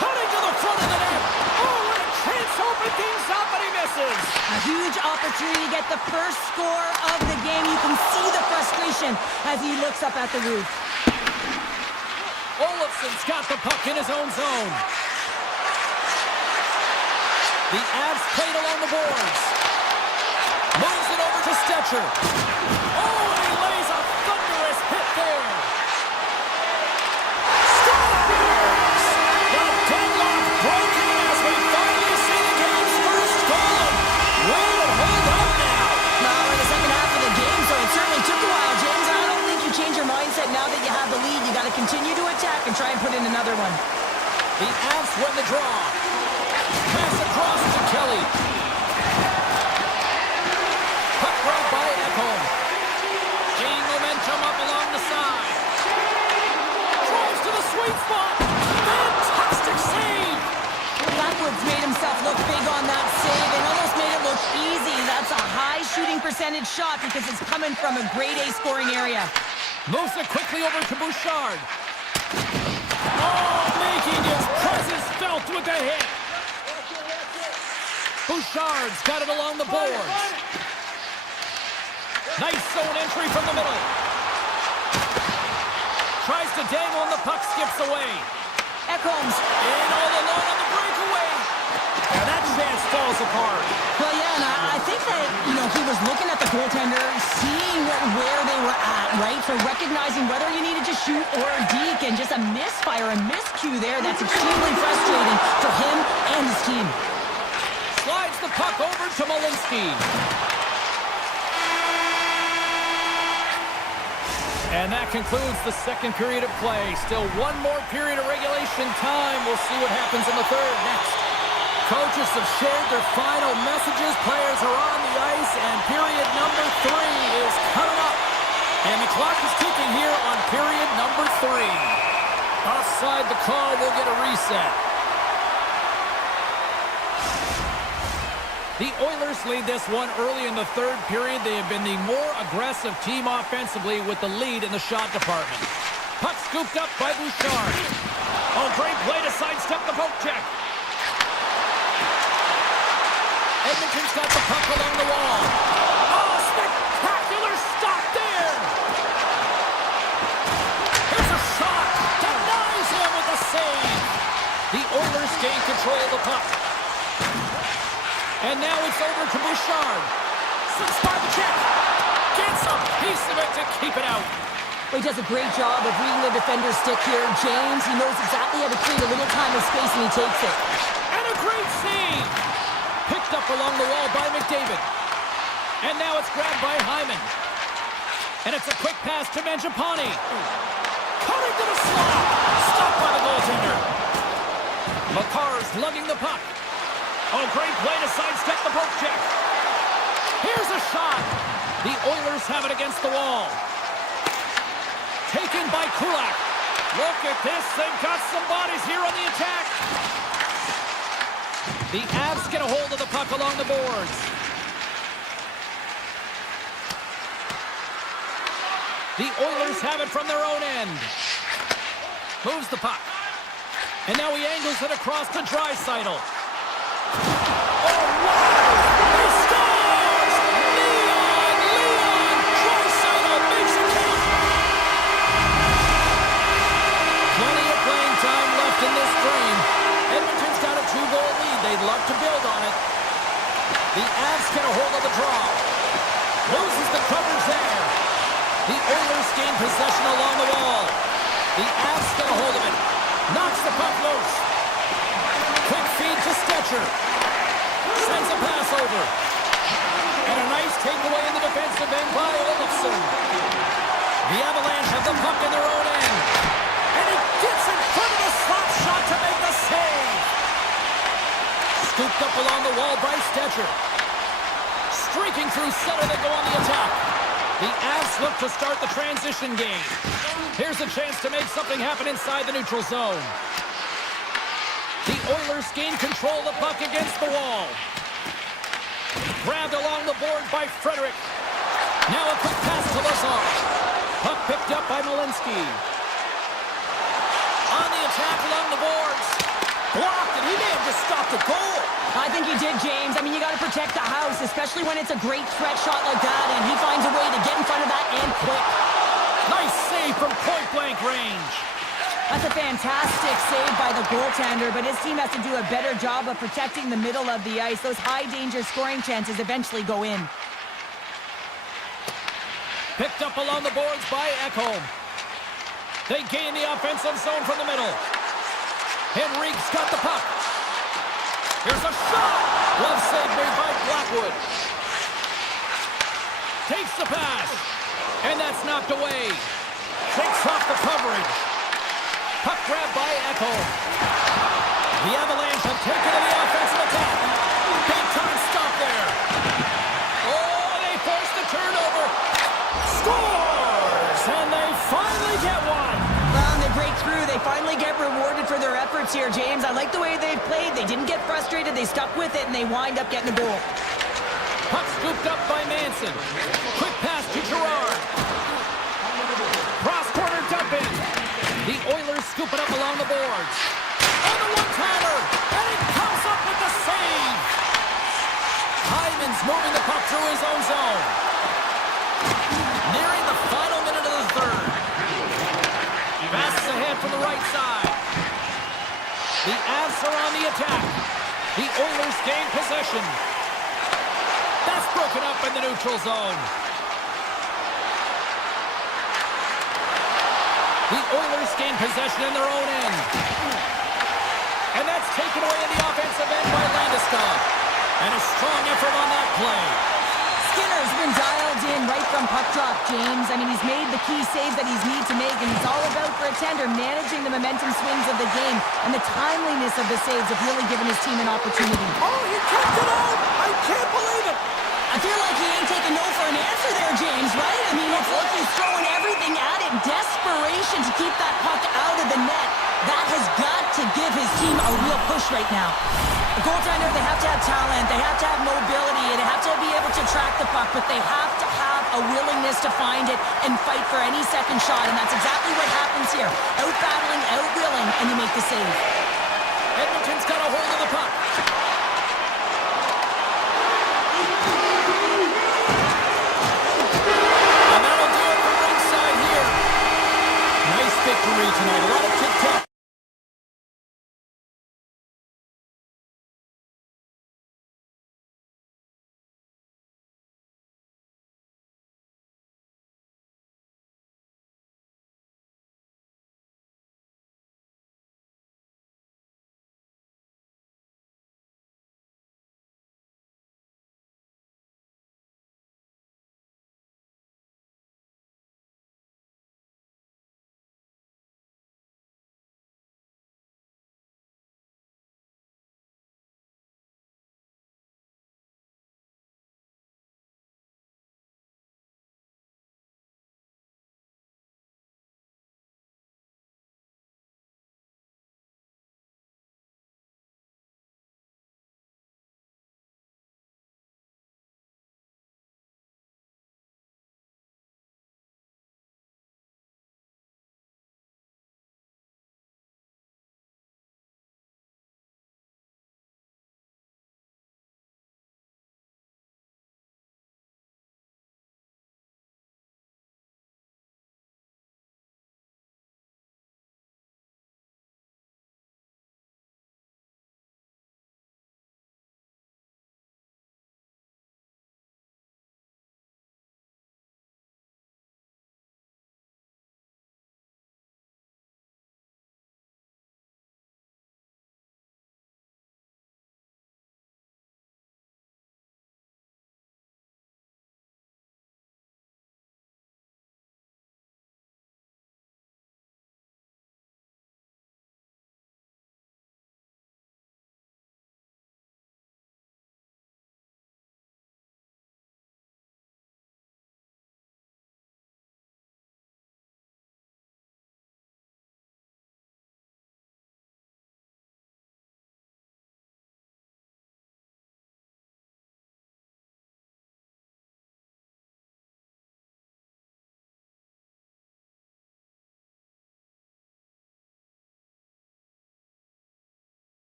Cutting to the front of the net. Oh, and a chance to open things up, but he misses. A huge opportunity to get the first score of the game. You can see the frustration as he looks up at the roof. Olofsson's got the puck in his own zone. The Avs played along the boards. Moves it over to Stetcher. Oh, and he lays a thunderous hit there. Scores! The deadlock broken as we finally see the game's first goal. Will it hold up now? Now we're in the second half of the game, so it certainly took a while, James. I don't think you change your mindset now that you have the lead. You got to continue to attack and try and put in another one. The Avs win the draw. Pass across to Kelly. Puck right by Ekholm. Gaining momentum up along the side. Drives to the sweet spot. Fantastic save. Blackwood's made himself look big on that save and almost made it look easy. That's a high shooting percentage shot because it's coming from a grade A scoring area. Moves it quickly over to Bouchard. Oh, making his presence felt with a hit. Bouchard's got it along the boards. Nice zone entry from the middle. Tries to dangle and the puck skips away. Ekholm's In all alone on the breakaway. And that chance falls apart. Well, yeah, and I think that, he was looking at the goaltender, seeing where they were at, right? So recognizing whether you needed to shoot or deke, and just a misfire, a miscue there. That's extremely frustrating for him and his team. Slides the puck over to Malinsky. And that concludes the second period of play. Still one more period of regulation time. We'll see what happens in the third next. Coaches have shared their final messages. Players are on the ice, and period number 3 is coming up. And the clock is ticking here on period number 3. Offside the call, we'll get a reset. The Oilers lead this one early in the third period. They have been the more aggressive team offensively with the lead in the shot department. Puck scooped up by Bouchard. Oh, great play to sidestep the poke check. Edmonton's got the puck along the wall. Oh, spectacular stop there. Here's a shot. Denies him with a save. The Oilers gain control of the puck. And now it's over to Bouchard. Slips by the check. Gets a piece of it to keep it out. Well, he does a great job of reading the defender's stick here. James, he knows exactly how to create a little time and space, and he takes it. And a great save. Picked up along the wall by McDavid. And now it's grabbed by Hyman. And it's a quick pass to Mangiapane. Cutting to the slot. Stopped by the goaltender. Makar's lugging the puck. Oh, great play to sidestep the poke check. Here's a shot. The Oilers have it against the wall. Taken by Kulak. Look at this. They've got some bodies here on the attack. The Avs get a hold of the puck along the boards. The Oilers have it from their own end. Moves the puck. And now he angles it across to Draisaitl. Oh, wow! He scores! Leon Draisaitl makes it count! Plenty of playing time left in this frame. Edmonton's got a 2-goal lead. They'd love to build on it. The Avs get a hold of the draw. Loses the coverage there. The Oilers gain possession along the wall. The Avs get a hold of it. Knocks the puck loose. Quick feed to Stetcher. Sends a pass over. And a nice takeaway in the defensive end by Olofsson. The Avalanche have the puck in their own end. And he gets in front of the slap shot to make the save. Scooped up along the wall by Stetcher. Streaking through center, they go on the attack. The Avs look to start the transition game. Here's a chance to make something happen inside the neutral zone. The Oilers gain control of the puck against the wall. Grabbed along the board by Frederick. Now a quick pass to Lazar. Puck picked up by Malinsky. On the attack along the boards. Blocked, and he may have just stopped a goal. I think he did, James. I mean, you got to protect the house, especially when it's a great threat shot like that, and he finds a way to get in front of that and quick. Nice save from point-blank range. That's a fantastic save by the goaltender, but his team has to do a better job of protecting the middle of the ice. Those high-danger scoring chances eventually go in. Picked up along the boards by Ekholm. They gain the offensive zone from the middle. Henrique's got the puck. Here's a shot! Glove save made by Blackwood. Takes the pass. And that's knocked away. Shakes off the coverage. Puck grab by Ekholm. The Avalanche have taken to the offensive attack. Big time stop there. Oh, they forced the turnover. Scores! And they finally get one. Well, they break through. They finally get rewarded for their efforts here, James. I like the way they've played. They didn't get frustrated. They stuck with it, and they wind up getting a goal. Puck scooped up by Manson. Quick pass to Gerard. Cross corner dump in. The Oilers scoop it up along the boards. On the one-timer. And it comes up with the save. Hyman's moving the puck through his own zone. Nearing the final minute of the third. Passes ahead from the right side. The Avs are on the attack. The Oilers gain possession. That's broken up in the neutral zone. The Oilers gain possession in their own end. And that's taken away in the offensive end by Landeskog. And a strong effort on that play. Skinner's been dialed in right from puck drop, James. I mean, he's made the key saves that he's need to make, and it's all about, for a tender, managing the momentum swings of the game, and the timeliness of the saves have really given his team an opportunity. Oh, he kept it out! I can't believe it! I feel like he ain't taking no for an answer there, James, right? I mean, it's like he's throwing everything at it. Desperation to keep that puck out of the net. That has got to give his team a real push right now. A goaltender, they have to have talent, they have to have mobility, and they have to be able to track the puck, but they have to have a willingness to find it and fight for any second shot, and that's exactly what happens here. Out-battling, out-willing, and you make the save. Edmonton's got a hold of the puck. And that'll do it for ringside here. Nice victory tonight. A lot of tic-tac.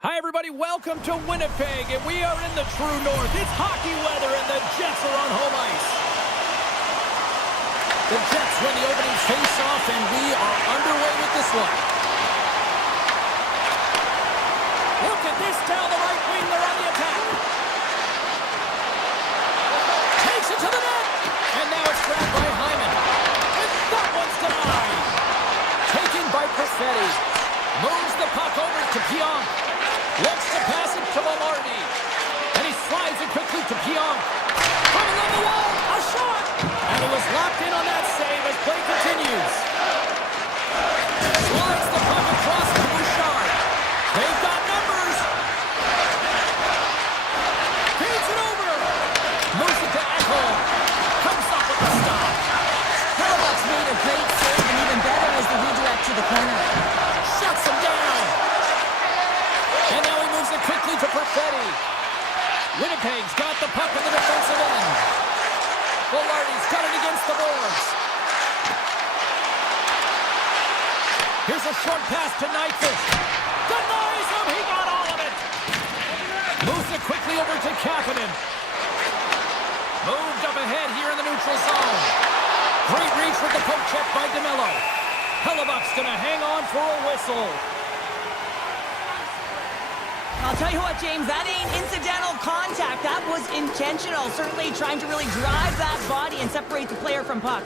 Hi everybody, welcome to Winnipeg, and we are in the true north. It's hockey weather and the Jets are on home ice. The Jets win the opening face-off and we are underway with this one. Look at this down the right wing, they're on the attack. Takes it to the net, and now it's grabbed by Hyman. And that one's denied. Taken by Perfetti. Moves the puck over to Pionk. Looks to pass it to Velarde. And he slides it quickly to Pionk. Coming on the wall, a shot! And he was locked in on that save as play continues. Slides the puck across to Bouchard. They've got numbers. Feeds it over. Moves it to Ekholm. Comes up with the stop. Hellebuyck's made a great save, and even better as the redirect to the corner. Shuts him down. And now he moves it quickly to Perfetti. Winnipeg's got the puck in the defensive end. Velarde's got it against the boards. Here's a short pass to Nyquist. Denies him, he got all of it. Moves it quickly over to Kapanen. Moved up ahead here in the neutral zone. Great reach with the poke check by DeMello. Hellebuyck's gonna hang on for a whistle. I'll tell you what, James, that ain't incidental contact. That was intentional. Certainly trying to really drive that body and separate the player from puck.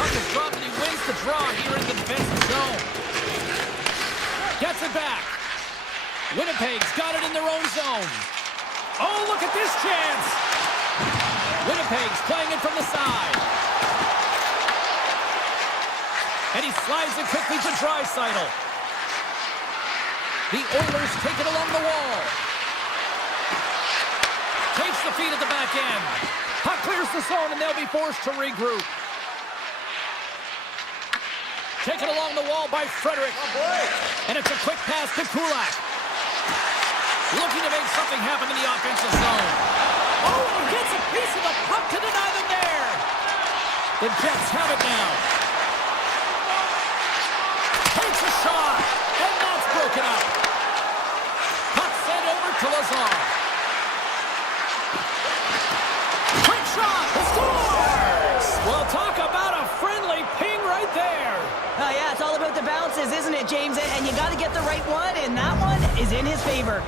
Puck is dropped and he wins the draw here in the defensive zone. Gets it back. Winnipeg's got it in their own zone. Oh, look at this chance. Winnipeg's playing it from the side. And he slides it quickly to Draisaitl. The Oilers take it along the wall. Takes the feed at the back end. Puck clears the zone and they'll be forced to regroup. Taken along the wall by Frederick. And it's a quick pass to Kulak. Looking to make something happen in the offensive zone. Oh, and he gets a piece of the puck to deny them there. The Jets have it now. Takes a shot. And that's broken up. Puck sent over to Lazar. Quick shot. Scores! Well, talk about a friendly ping right there. Oh, yeah, it's all about the bounces, isn't it, James? And you got to get the right one, and that one is in his favor.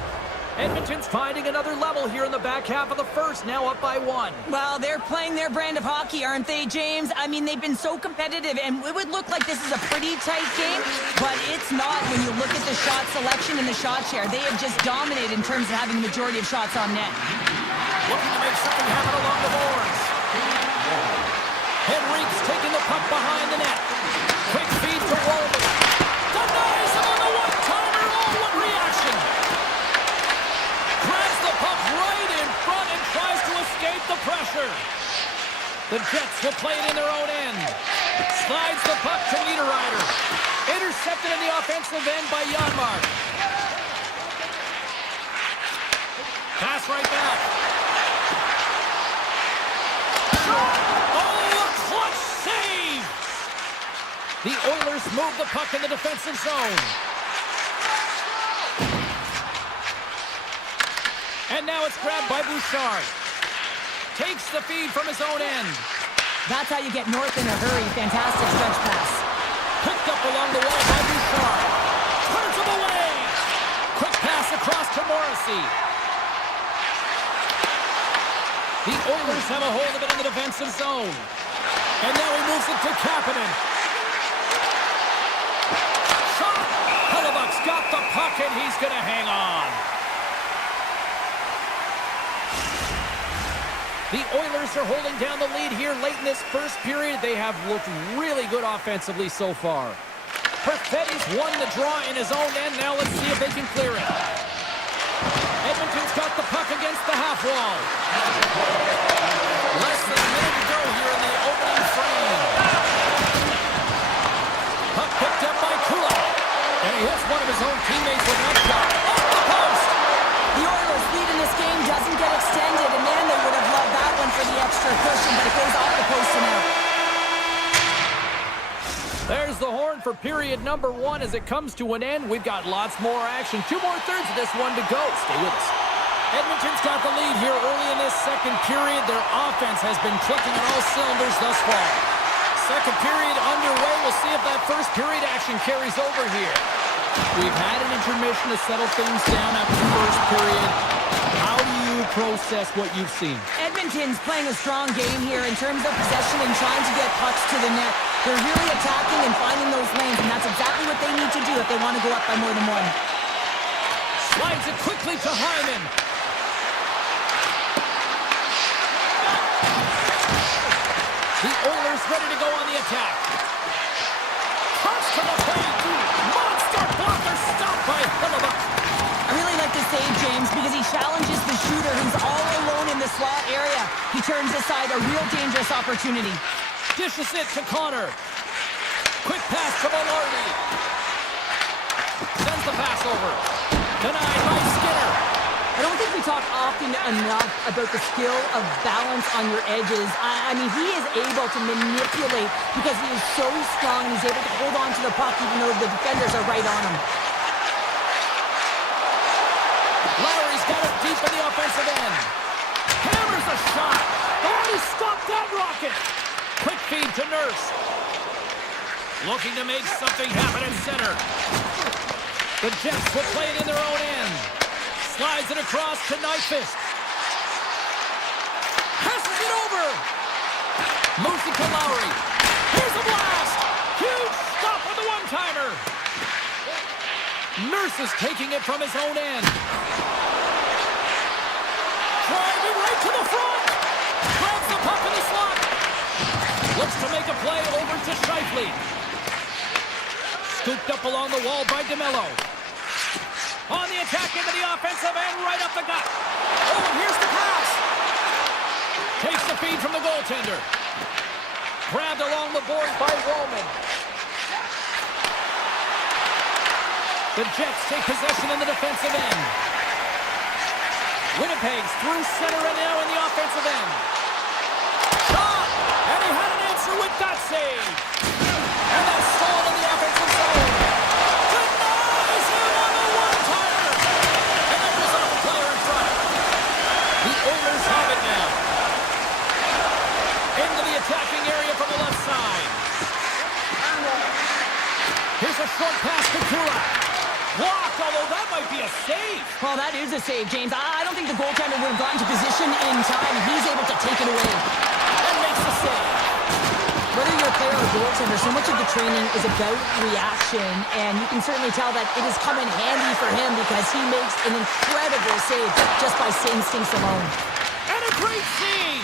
Edmonton's finding another level here in the back half of the first, now up by 1. Well, they're playing their brand of hockey, aren't they, James? I mean, they've been so competitive, and it would look like this is a pretty tight game, but it's not when you look at the shot selection and the shot share. They have just dominated in terms of having the majority of shots on net. Looking to make something happen along the boards. Henrique's taking the puck behind the net. Quick feed to Walden. Denies him on the one-timer. Oh, what reaction! Grabs the puck right in front and tries to escape the pressure. The Jets will play it in their own end. Slides the puck to Niederreiter. Intercepted in the offensive end by Janmark. Pass right back. Oh, a clutch save! The Oilers move the puck in the defensive zone. And now it's grabbed by Bouchard. Takes the feed from his own end. That's how you get north in a hurry. Fantastic stretch pass. Picked up along the wall by Bouchard. Turns him away. Quick pass across to Morrissey. The Oilers have a hold of it in the defensive zone. And now he moves it to Kapanen. Shot! Hellebuyck's got the puck and he's going to hang on. The Oilers are holding down the lead here late in this first period. They have looked really good offensively so far. Perfetti's won the draw in his own end. Now let's see if they can clear it. Edmonton's got the puck against the half wall. Less than a minute to go here in the opening frame. Puck picked up by Kulak. And he hits one of his own teammates with that shot. Off the post! The Oilers' lead in this game doesn't get extended, and man, they would have loved that one for the extra cushion, but it goes off the post and out. There's the horn. horn for period number 1 as it comes to an end. We've got lots more action. 2 more thirds of this one to go. Stay with us. Edmonton's got the lead here early in this second period. Their offense has been clicking on all cylinders thus far. Second period underway. We'll see if that first period action carries over here. We've had an intermission to settle things down after the first period. How do you process what you've seen? Edmonton's playing a strong game here in terms of possession and trying to get pucks to the net. They're really attacking and finding those lanes, and that's exactly what they need to do if they want to go up by more than 1. Slides it quickly to Hyman. The Oilers ready to go on the attack. Cuts to the paint. Monster blocker stopped by Hillebuck. I really like this save, James, because he challenges the shooter who's all alone in the slot area. He turns aside a real dangerous opportunity. Dishes it to Connor. Quick pass to Velarde. Sends the pass over. Denied by Skinner. I don't think we talk often enough about the skill of balance on your edges. I mean, he is able to manipulate because he is so strong and he's able to hold on to the puck even though the defenders are right on him. Lowry's got it deep in the offensive end. Hammers a shot. Oh, he stopped that rocket. Quick feed to Nurse. Looking to make something happen at center. The Jets will play it in their own end. Slides it across to Nyquist. Passes it over. Moves it to Lowry. Here's a blast. Huge stop with the one-timer. Nurse is taking it from his own end. Driving right to the front. Grabs the puck in the slot. Looks to make a play over to Scheifele. Scooped up along the wall by DeMello. On the attack into the offensive end, right up the gut. Oh, and here's the pass. Takes the feed from the goaltender. Grabbed along the board by Roman. The Jets take possession in the defensive end. Winnipeg's through center and now in the offensive end. Shot! And he had an answer with that save. And that's stalled in the offensive zone. Denies him on the one-timer. And that was off the player in front. The Oilers have it now. Into the attacking area from the left side. Here's a short pass to Kura. Blocked, although that might be a save. Well, that is a save, James. I don't think the goaltender would have gotten to position in time. He's able to take it away. And makes the save. Whether you're a player or a goaltender, so much of the training is about reaction, and you can certainly tell that it has come in handy for him because he makes an incredible save just by instincts alone. And a great save.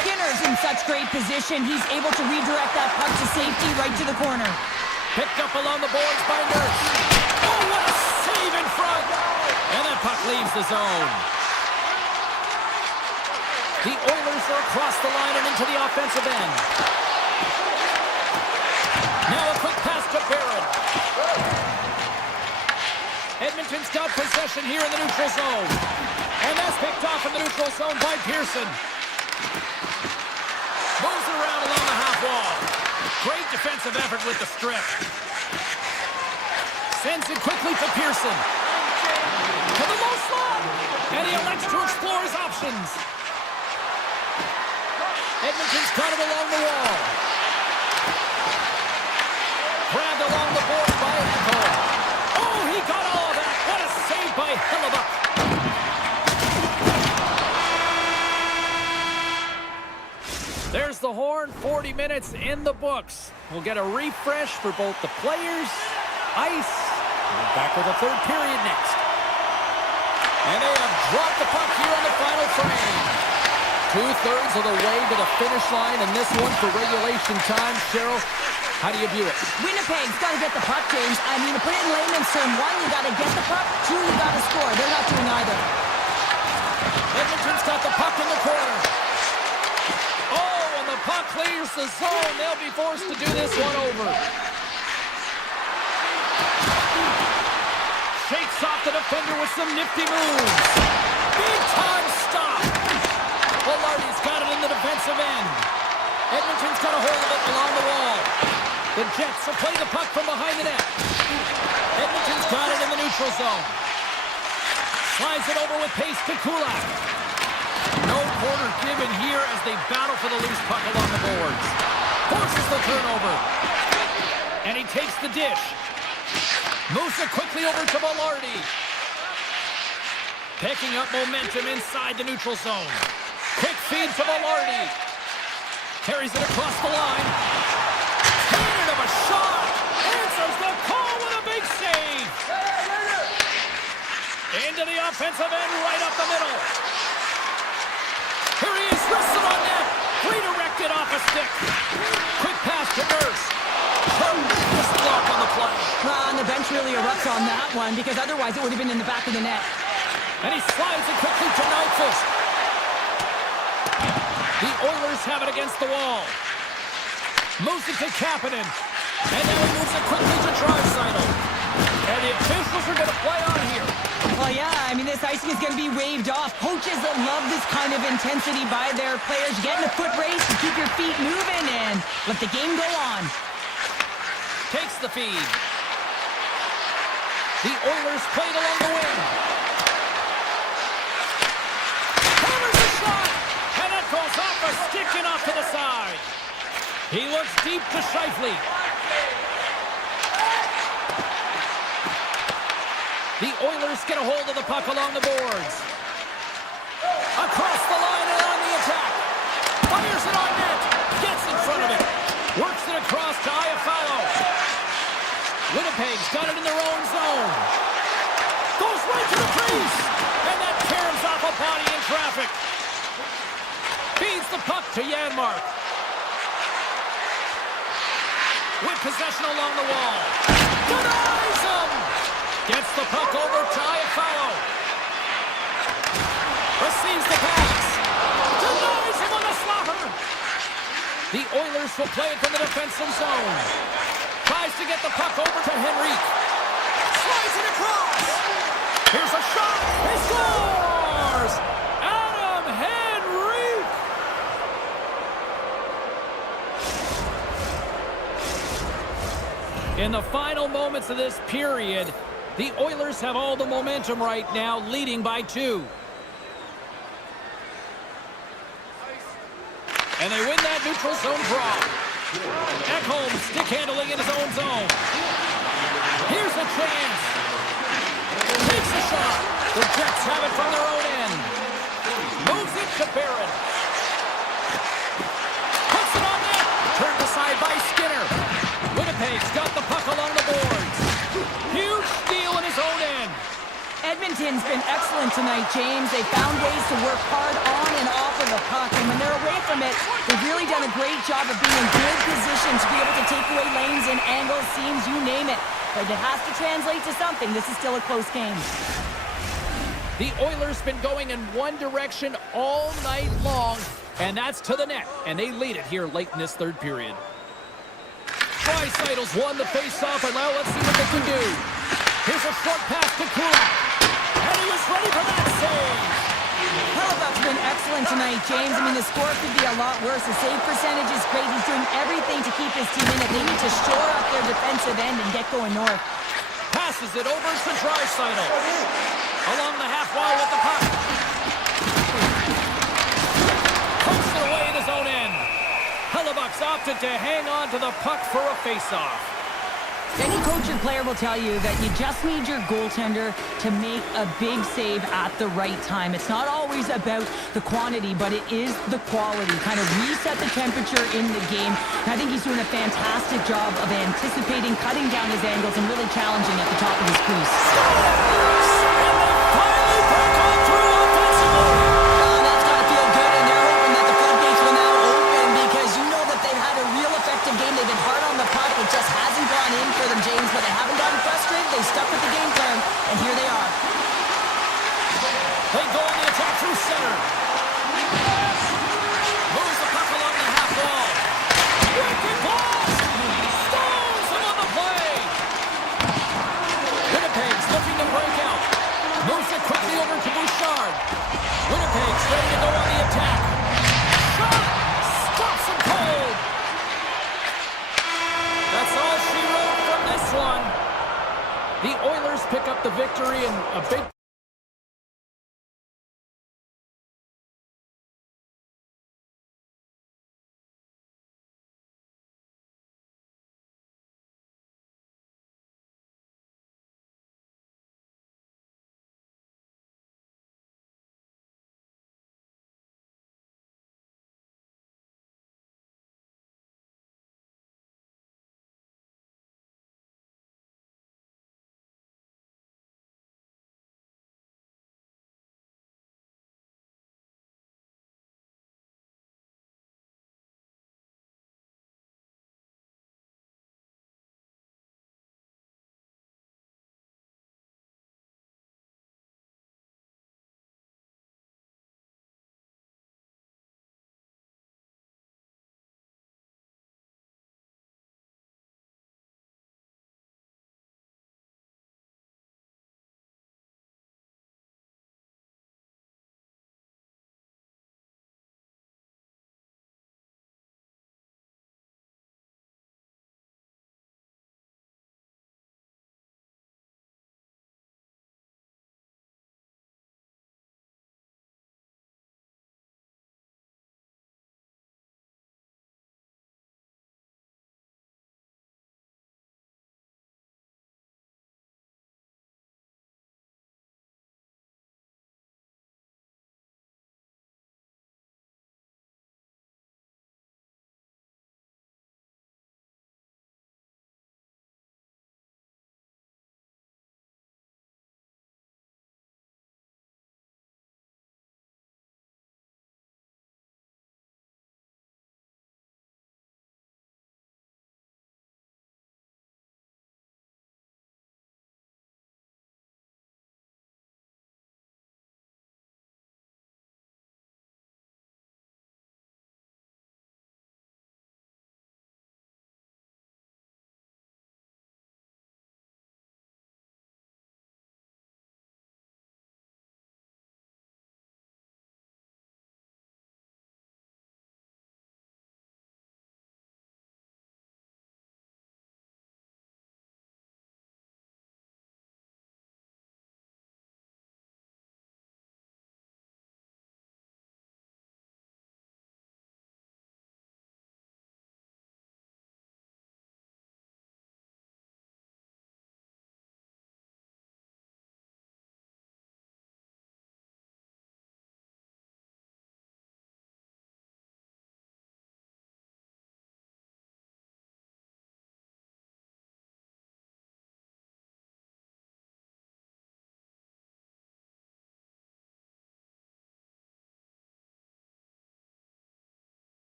Skinner's in such great position. He's able to redirect that puck to safety right to the corner. Picked up along the boards by Nurse. Oh, what a save in front. And that puck leaves the zone. The Oilers are across the line and into the offensive end. Now a quick pass to Barron. Edmonton's got possession here in the neutral zone. And that's picked off in the neutral zone by Pearson. Moves it around along the half wall. Great defensive effort with the strip. Sends it quickly to Pearson. To the low slot. And he elects to explore his options. Edmonton's got it along the wall. Grabbed along the board by Echo. Oh, he got all of that. What a save by Hillebuck. There's the horn. 40 minutes in the books. We'll get a refresh for both the players, ice, and we're back with the third period next. And they have dropped the puck here on the final frame. 2/3 of the way to the finish line, and this one for regulation time. Cheryl, how do you view it? Winnipeg's got to get the puck, James. I mean, to put it in layman's term, 1, you got to get the puck. 2, you got to score. They're not doing either. Edmonton's got the puck in the corner. Oh, and the puck clears the zone. They'll be forced to do this one over. Shakes off the defender with some nifty moves. Big time stop. Velarde's got it in the defensive end. Edmonton's got a hold of it along the wall. The Jets will play the puck from behind the net. Edmonton's got it in the neutral zone. Slides it over with pace to Kulak. No quarter given here as they battle for the loose puck along the boards. Forces the turnover. And he takes the dish. Moves it quickly over to Velarde. Picking up momentum inside the neutral zone. Quick feed to Velarde. Carries it across the line. Cannon of a shot. Answers the call with a big save. Into the offensive end, right up the middle. Here he is, wrestled on net. Redirected off a stick. Quick pass to Nurse. Just block on the play. And the bench really erupts on that one because otherwise it would have been in the back of the net. And he slides it quickly to Nyquist. The Oilers have it against the wall. Moves it to Kapanen. And now he moves it quickly to Draisaitl. And the officials are going to play on here. Well, yeah, I mean, this icing is going to be waved off. Coaches love this kind of intensity by their players. You get in a foot race, you keep your feet moving, and let the game go on. Takes the feed. The Oilers played along the wing. Hammers the shot! And that goes off a stick and off to the side. He looks deep to Scheifele. The Oilers get a hold of the puck along the boards. Across the line and on the attack. Fires it on net. Gets in front of it. Works it across to Iafallo. Winnipeg's got it in their own zone. Goes right to the crease. And that tears off a body in traffic. Feeds the puck to Janmark. With possession along the wall. Denies him. Gets the puck over to Iafallo. Receives the pass. Denies him on the slapper. The Oilers will play it from the defensive zone. Tries to get the puck over to Henrique. Slides it across. Here's a shot. He scores! Adam Henrique! In the final moments of this period, the Oilers have all the momentum right now, leading by 2. And they win that neutral zone draw. Ekholm stick handling in his own zone. Here's a chance. Takes a shot. The Jets have it from their own end. Moves it to Barron. Puts it on net. Turned aside by Skinner. Winnipeg's got the puck along the boards. Huge steal in his own end. Edmonton's been excellent tonight, James. They found ways to work hard on and off of the puck, and when they're away from it, they've really done a great job of being in good position to be able to take away lanes and angles, seams, you name it. But it has to translate to something. This is still a close game. The Oilers been going in one direction all night long, and that's to the net, and they lead it here late in this third period. Draisaitl's won the face-off, and now let's see what they can do. Here's a short pass to Kulak. And he was ready for that save. Hellebuyck's been excellent tonight, James. I mean, the score could be a lot worse. The save percentage is great. He's doing everything to keep his team in it. They need to shore up their defensive end and get going north. Passes it over to Draisaitl. Along the half wall with the puck. Pokes it away in his own end. Hellebuyck's opted to hang on to the puck for a face-off. Any coach or player will tell you that you just need your goaltender to make a big save at the right time. It's not always about the quantity, but it is the quality. Kind of reset the temperature in the game. And I think he's doing a fantastic job of anticipating, cutting down his angles, and really challenging at the top of his crease. That's got to feel good, and they're hoping that the floodgates will now open because you know that they've had a real effective game. They've been hard on the puck. It just hasn't gone in for them, James, but they haven't gotten frustrated. They stuck with the game plan, and here they are. They go on the attack through center. Moves the puck along the half wall. Wicked pass! Stones him on the play! Winnipeg's looking to break out.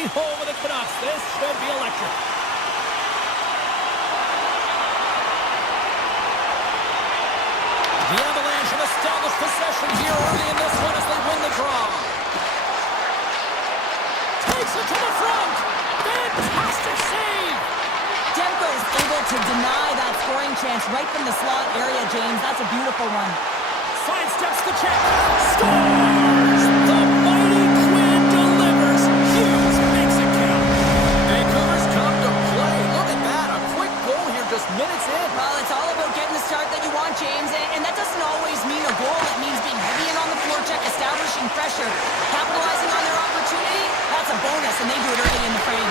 sweet home of the Canucks. This should be electric. The Avalanche have established possession here early in this one as they win the draw. Takes it to the front. Fantastic save. Demko is able to deny that scoring chance right from the slot area, James. That's a beautiful one. Sidesteps the check. Scores! The mighty Quinn delivers. Hughes makes it count. Vancouver's come to play. Look at that. A quick goal here just minutes in. Well, it's all about getting the start that you want, James, and that doesn't always mean a goal. It means being heavy in on the floor check, establishing pressure, capitalizing on their opportunity. That's a bonus, and they do it early in the frame.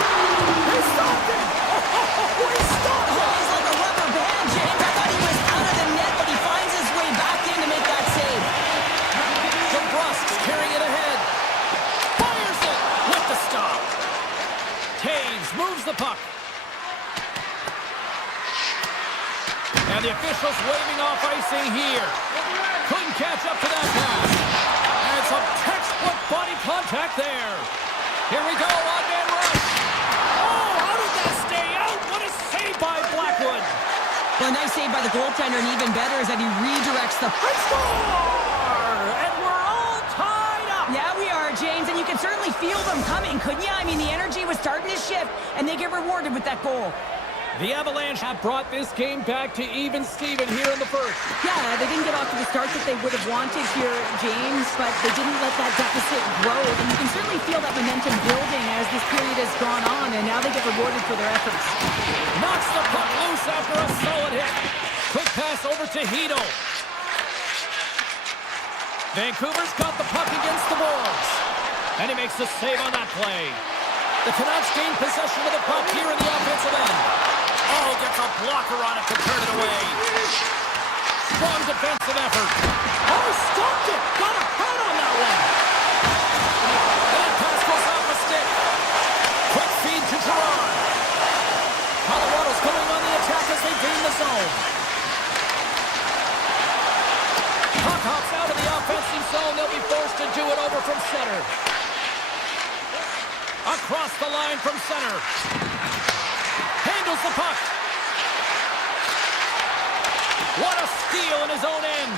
He stopped it! Oh, he stopped it! He's like a rubber band, James. I thought he was out of the net, but he finds his way back in to make that save. DeBrusque's carrying it ahead. Fires it with the stop. Taves moves the puck. And the officials waving off icing here. Couldn't catch up to that pass. And some textbook body contact there. Here we go, one-man rush. Oh, how did that stay out? What a save by Blackwood. Well, a nice save by the goaltender, and even better is that he redirects the... Score! And we're all tied up. Yeah, we are, James, and you can certainly feel them coming, couldn't you? I mean, the energy was starting to shift, and they get rewarded with that goal. The Avalanche have brought this game back to even Steven here in the first. Yeah, they didn't get off to the start that they would have wanted here, James, but they didn't let that deficit grow. And you can certainly feel that momentum building as this period has gone on, and now they get rewarded for their efforts. Knocks the puck loose after a solid hit. Quick pass over to Hito. Vancouver's got the puck against the boards. And he makes the save on that play. The Canucks gain possession of the puck here in the offensive end. Oh, gets a blocker on it to turn it away. Strong defensive effort. Oh, stopped it. Got a head on that one. And that pass goes off the stick. Quick feed to Gerard. Colorado's coming on the attack as they gain the zone. Puck hops out of the offensive zone. They'll be forced to do it over from center. Across the line from center. Handles the puck. What a steal in his own end.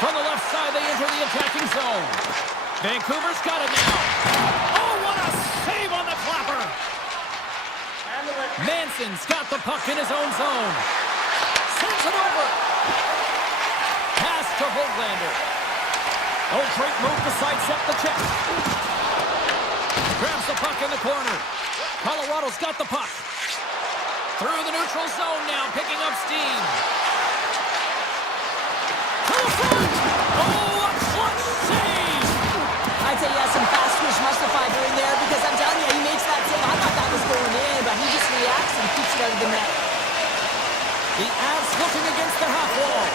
From the left side, they enter the attacking zone. Vancouver's got it now. Oh, what a save on the clapper. Manson's got the puck in his own zone. Sends it over. Pass to Hoglander. Oh, great move to sidestep the check. Grabs the puck in the corner. Colorado's got the puck. Through the neutral zone now, picking up steam. To the front! Oh, a clutch save! I'd say, yeah, some fast twitch muscle fiber in there, because I'm telling you, he makes that save. I thought that was going in, but he just reacts and keeps it out of the net. The Avs looking against the half wall.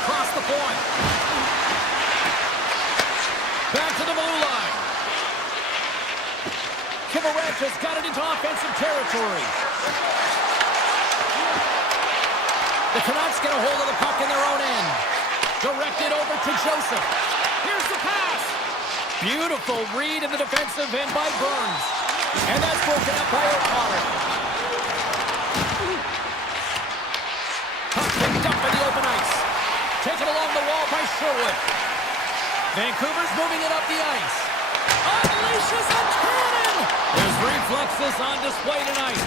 Across the point. Back to the blue line. Kivarev got it into offensive territory. The Canucks get a hold of the puck in their own end. Directed over to Joseph. Here's the pass. Beautiful read in the defensive end by Burns. And that's broken up by O'Connor. Puck picked up in the open ice. Taken along the wall by Sherwood. Vancouver's moving it up the ice. Unleashes a cannon! His reflexes on display tonight.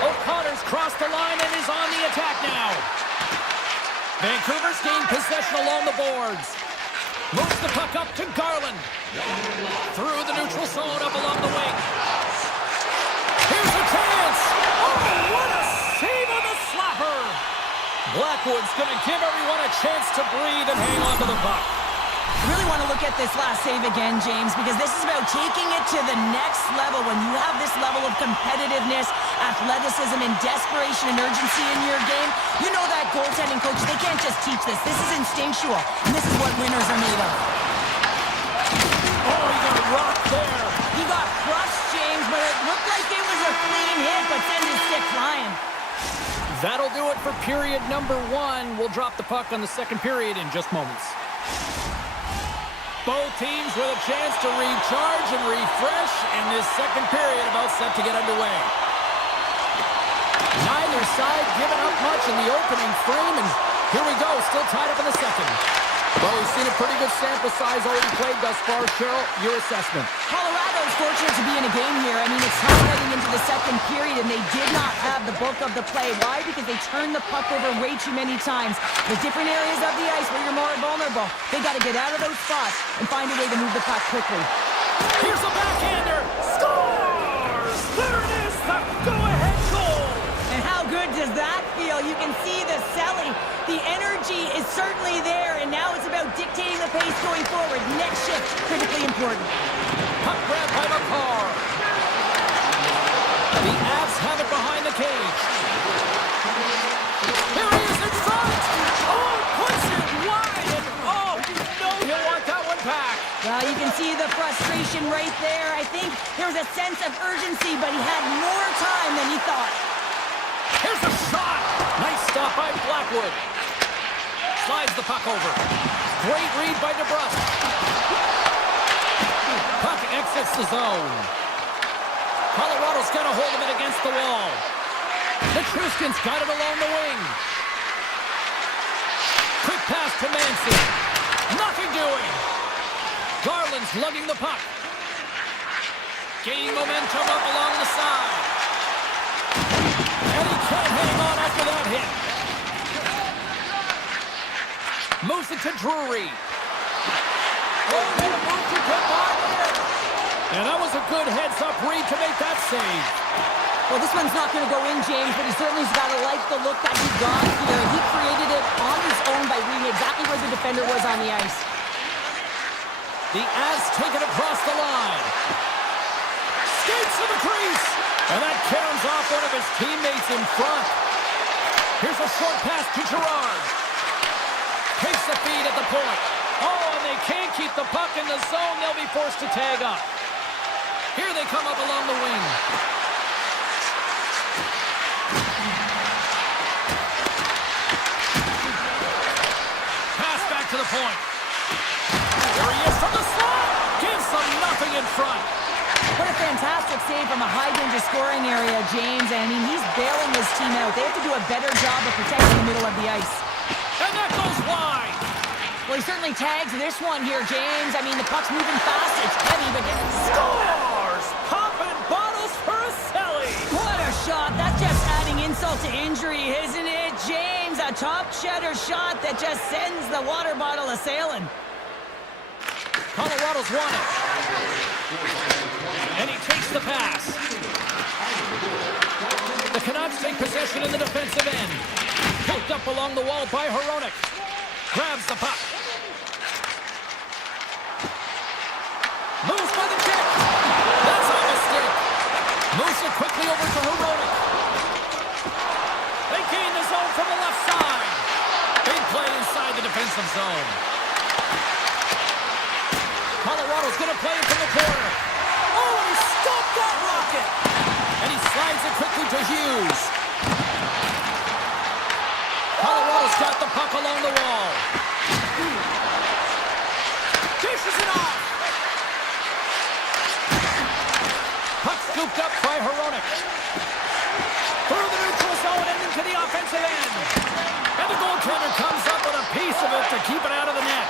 O'Connor's crossed the line and is on the attack now. Vancouver's gained possession along the boards. Moves the puck up to Garland. Through the neutral zone up along the wing. Here's a chance! Oh, what a save on the slapper! Blackwood's going to give everyone a chance to breathe and hang on to the puck. I really want to look at this last save again, James, because this is about taking it to the next level. When you have this level of competitiveness, athleticism, and desperation and urgency in your game, you know that goaltending coach, they can't just teach this. This is instinctual, and this is what winners are made of. Oh, he got rocked there. He got crushed, James, but it looked like it was a clean hit, but sent his stick flying. That'll do it for period number 1. We'll drop the puck on the second period in just moments. Both teams with a chance to recharge and refresh, and this second period about set to get underway. Neither side giving up much in the opening frame, and here we go, still tied up in the second. Well, we've seen a pretty good sample size already played thus far. Cheryl, your assessment. Colorado's fortunate to be in a game here. I mean, it's tough heading into the second period, and they did not have the bulk of the play. Why? Because they turned the puck over way too many times. There's different areas of the ice where you're more vulnerable. They got to get out of those spots and find a way to move the puck quickly. Here's a backhander. Scores! There it is, the go-ahead goal! And how good does that feel? You can see the selling. The energy is certainly there, and now it's about dictating the pace going forward. Next shift, critically important. Puck grab by McCarr. The Avs have it behind the cage. Here he is in front. Oh, puts it wide, and oh, you know he'll want that one back. Well, you can see the frustration right there. I think there was a sense of urgency, but he had more time than he thought. Here's a shot. Nice stop by Blackwood. Slides the puck over. Great read by DeBrusque. Puck exits the zone. Colorado's got a hold of it against the wall. The Truscans got it along the wing. Quick pass to Manson. Nothing doing. Garland's lugging the puck. Gaining momentum up along the side. And he can't hang on after that hit. Moves it to Drury. Oh, and a move to Goodbye. And that was a good heads-up read to make that save. Well, this one's not going to go in, James, but he certainly's got to like the look that he got here. He created it on his own by reading exactly where the defender was on the ice. The Avs take it across the line. Skates to the crease. And that caroms off one of his teammates in front. Here's a short pass to Gerard. Takes the feed at the point. Oh, and they can't keep the puck in the zone. They'll be forced to tag up. Here they come up along the wing. Pass back to the point. There he is from the slot. Gives them nothing in front. What a fantastic save from a high-danger scoring area, James. I mean, he's bailing his team out. They have to do a better job of protecting the middle of the ice. And that goes wide. Well, he certainly tags this one here, James. I mean, the puck's moving fast. It's heavy, but Scores! Popping bottles for a celly. what a shot. That's just adding insult to injury, isn't it, James? A top-shutter shot that just sends the water bottle a-sailing. Colorado's won it. And he takes the pass. The Canucks take possession in the defensive end. Poked up along the wall by Hronek. Grabs the puck. Moves by the check. That's a mistake. Moves it quickly over to Hronek. They gain the zone from the left side. Big play inside the defensive zone. Colorado's going to play it from the corner. Oh, and he stopped that rocket. And he slides it quickly to Hughes. Colorado's got the puck along the wall. Dishes it off. Puck scooped up by Hronek. Through the neutral zone and into the offensive end. And the goaltender comes up with a piece of it to keep it out of the net.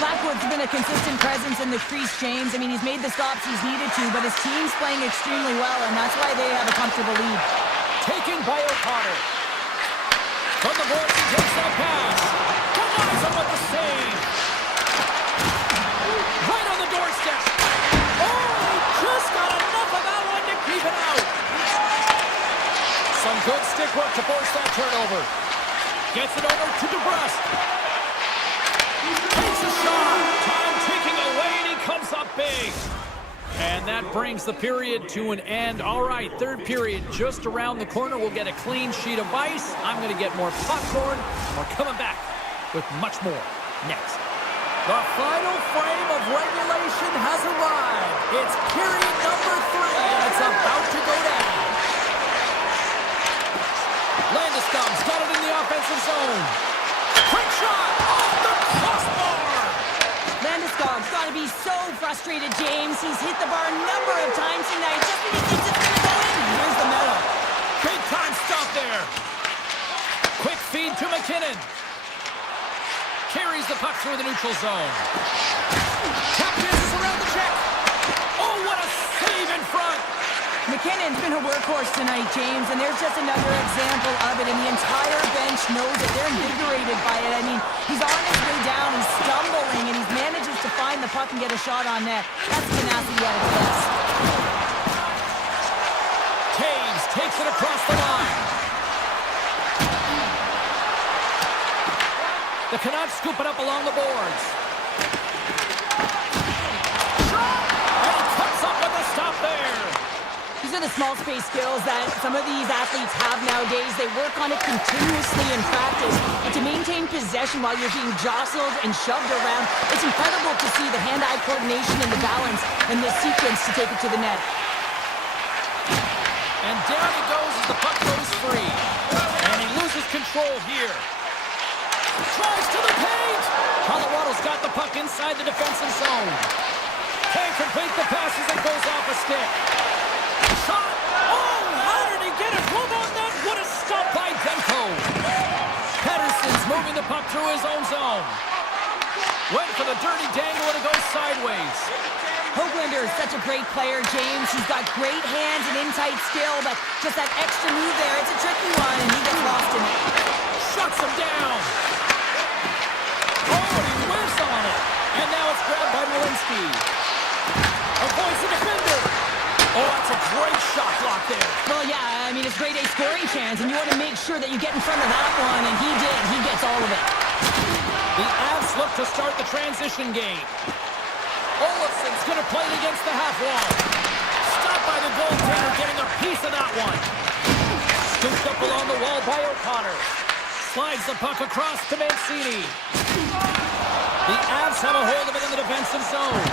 Blackwood's been a consistent presence in the crease, James. I mean, he's made the stops he's needed to, but his team's playing extremely well, and that's why they have a comfortable lead. Taken by O'Connor. From the boards, he takes that pass. Denies him with the save. Right on the doorstep. Oh, he just got enough of that one to keep it out. Some good stick work to force that turnover. Gets it over to DeBrusque. Takes a shot. Time ticking away, and he comes up big. And that brings the period to an end. All right, third period just around the corner. We'll get a clean sheet of ice. I'm going to get more popcorn. We're coming back with much more next. The final frame of regulation has arrived. It's period number 3, and it's about to go down. Landeskog's got it in the offensive zone. Quick shot off the crossbar. Landeskog's got to be so frustrated, James. He's hit the bar a number of times tonight just when he thinks it's going to go in. Here's the medal. Big time stop there. Quick feed to McKinnon. Carries the puck through the neutral zone. Tap misses around the check. Oh, what a save in front. McKinnon's been a workhorse tonight, James, and there's just another example of it, and the entire bench knows it. They're invigorated by it. I mean, he's on his way down, he's stumbling, and he manages to find the puck and get a shot on net. That's tenacity at its best. Taves takes it across the line. The Canucks scoop it up along the boards. Shot! And he cuts up with a stop there. These are the small space skills that some of these athletes have nowadays. They work on it continuously in practice. And to maintain possession while you're being jostled and shoved around, it's incredible to see the hand-eye coordination and the balance in this sequence to take it to the net. And down he goes as the puck goes free. And he loses control here. Tries to the paint. Colorado's got the puck inside the defensive zone. Can't complete the pass as it goes off a stick. Shot! Oh, how did he get it? Move on that! What a stop by Demko! Pettersson's moving the puck through his own zone. Went for the dirty dangle and it goes sideways. Hoglander is such a great player, James. He's got great hands and in-tight skill, but just that extra move there, it's a tricky one, and he gets lost in it. Shuts him down. Oh, and he whiffs on it. And now it's grabbed by Walensky. Avoids the defender. Oh, that's a great shot block there. Well, yeah, I mean, it's grade A scoring chance, and you want to make sure that you get in front of that one, and he did. He gets all of it. The Avs look to start the transition game. Olofsson's going to play it against the half wall. Stopped by the goaltender, getting a piece of that one. Scooped up along the wall by O'Connor. Slides the puck across to Mancini. The Avs have a hold of it in the defensive zone.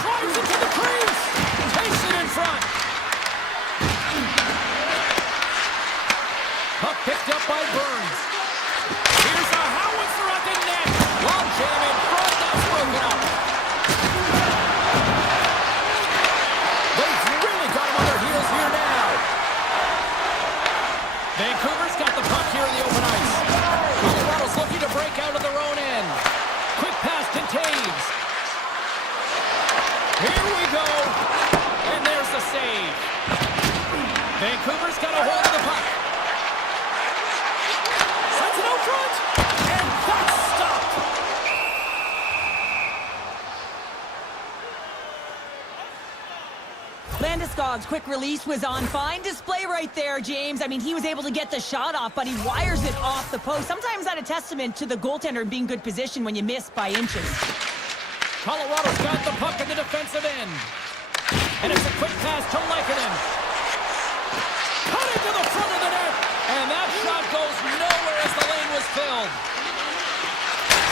Drives it to the crease. Takes it in front. Puck picked up by Burns. Here's a howitzer at the net. Long jam in front. That's broken up. They've really got him on their heels here now. Vancouver's got the puck here in the open ice. Colorado's looking to break out of their own end. Quick pass to Taves. Here we go. And there's the save. Vancouver's got a hold of the puck. Sends it out front. And that's stopped. Landeskog's quick release was on. Fine display right there, James. I mean, he was able to get the shot off, but he wires it off the post. Sometimes that's a testament to the goaltender being good position when you miss by inches. Colorado's got the puck in the defensive end. And it's a quick pass to Lehkonen. Cutting to the front of the net. And that shot goes nowhere as the lane was filled.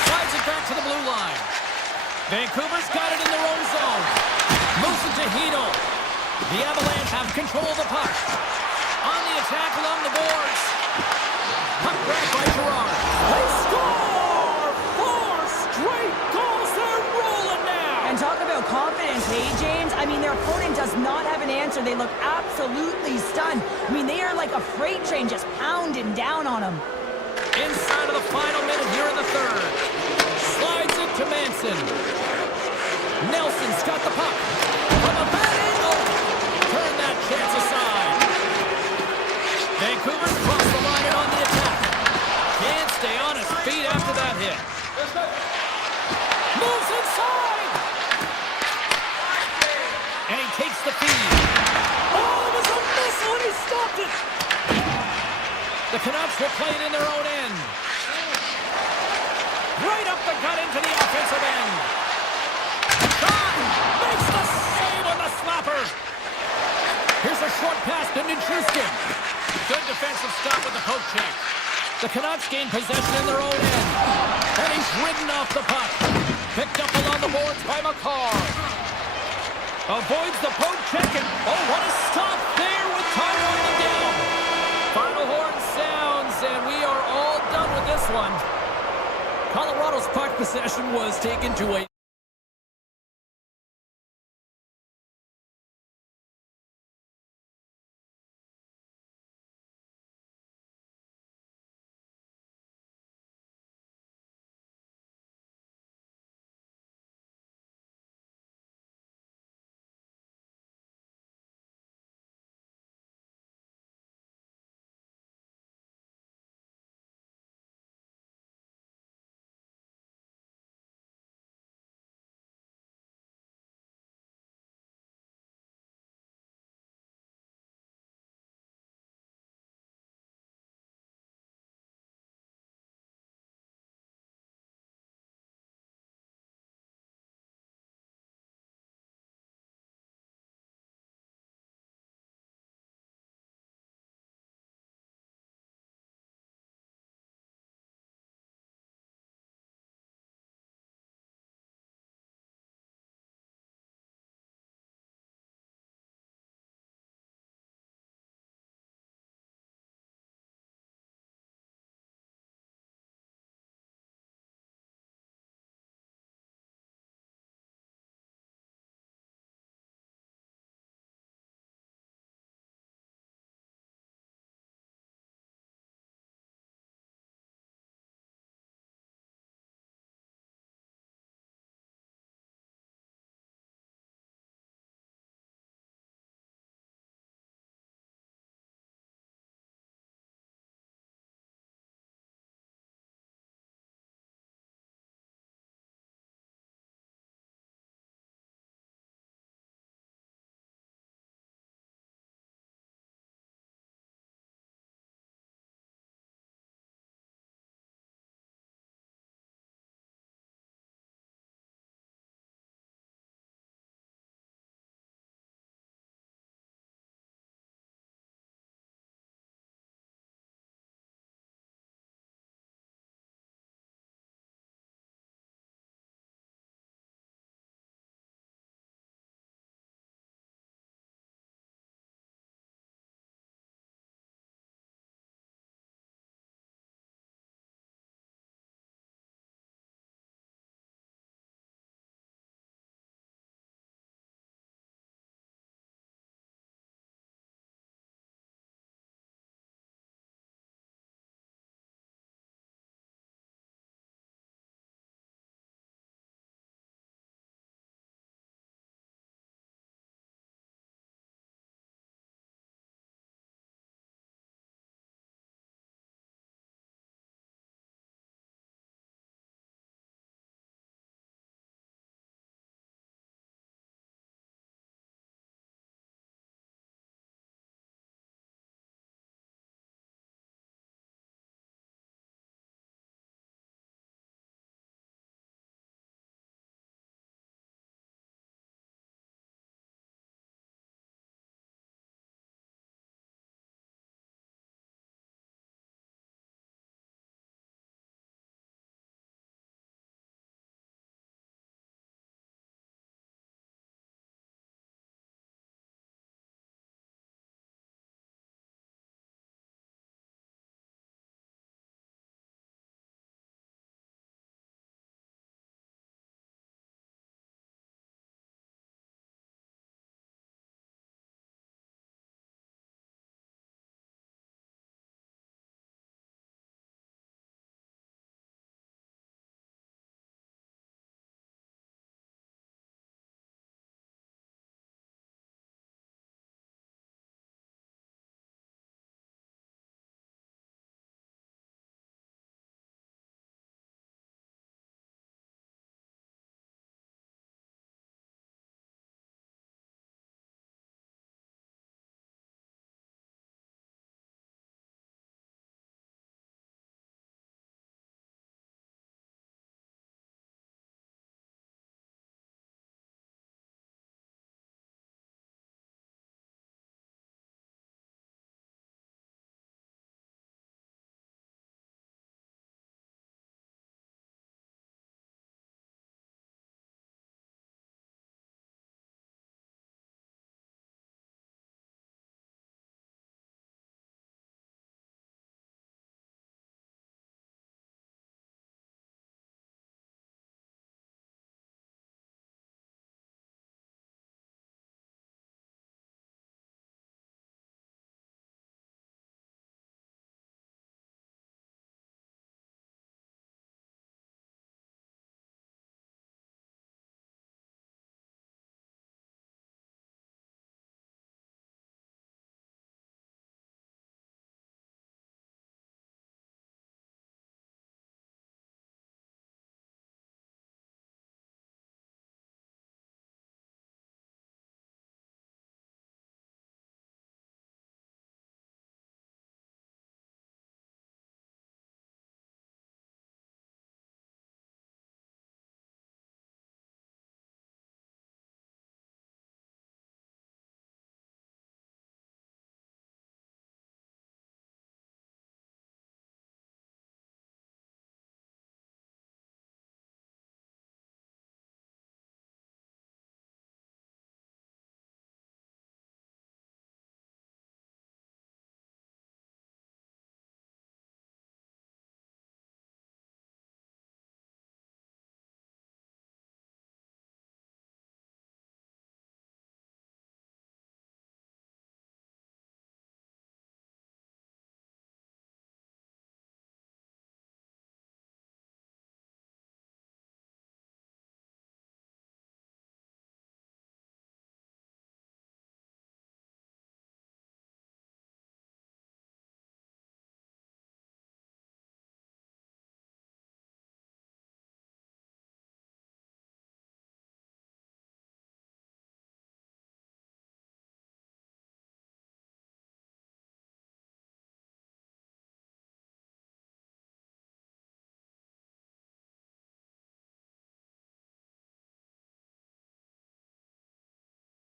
Slides it back to the blue line. Vancouver's got it in their own zone. Moves it to Hito. The Avalanche have control of the puck. On the attack along the boards. Puck grabbed by Girard. They score! 4 straight goals. They're rolling now. And talk about confidence, hey, James? I mean, their opponent does not have an answer. They look absolutely stunned. I mean, they are like a freight train just pounding down on them. Inside of the final minute here in the third. Slides it to Manson. Nelson's got the puck. From a bad angle. Turn that chance aside. Vancouver's crossed the line and on the attack. Can't stay on his feet after that hit. Moves inside. And he takes the feed. Oh, it was a missile and he stopped it. The Canucks will play it in their own end. Right up the gut into the offensive end. John makes the save on the slapper. Here's a short pass to Nichushkin. Good defensive stop with the poke check. The Canucks gain possession in their own end. And he's ridden off the puck. Picked up along the boards by McCarr. Avoids the poke check and oh, what a stop there with time winding down. Final horn sounds and we are all done with this one. as puck possession was taken to a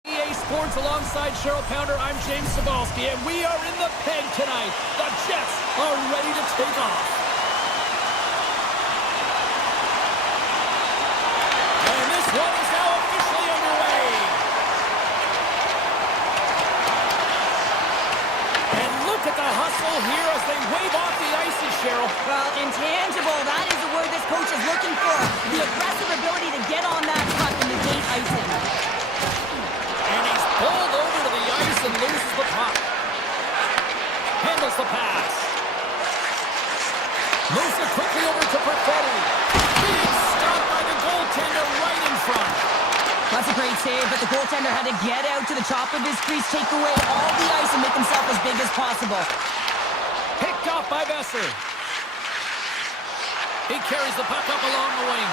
EA Sports alongside Cheryl Pounder, I'm James Cybulski, and we are in the pen tonight. The Jets are ready to take off. And this one is now officially underway. And look at the hustle here as they wave off the ices, Cheryl. Well, intangible, that is the word this coach is looking for. The aggressive ability to get on that puck and negate icing. And he's pulled over to the ice and loses the puck. Handles the pass. Moves it quickly over to Perfetti. Big stop by the goaltender right in front. That's a great save, but the goaltender had to get out to the top of his crease, take away all the ice, and make himself as big as possible. Picked off by Besser. He carries the puck up along the wing.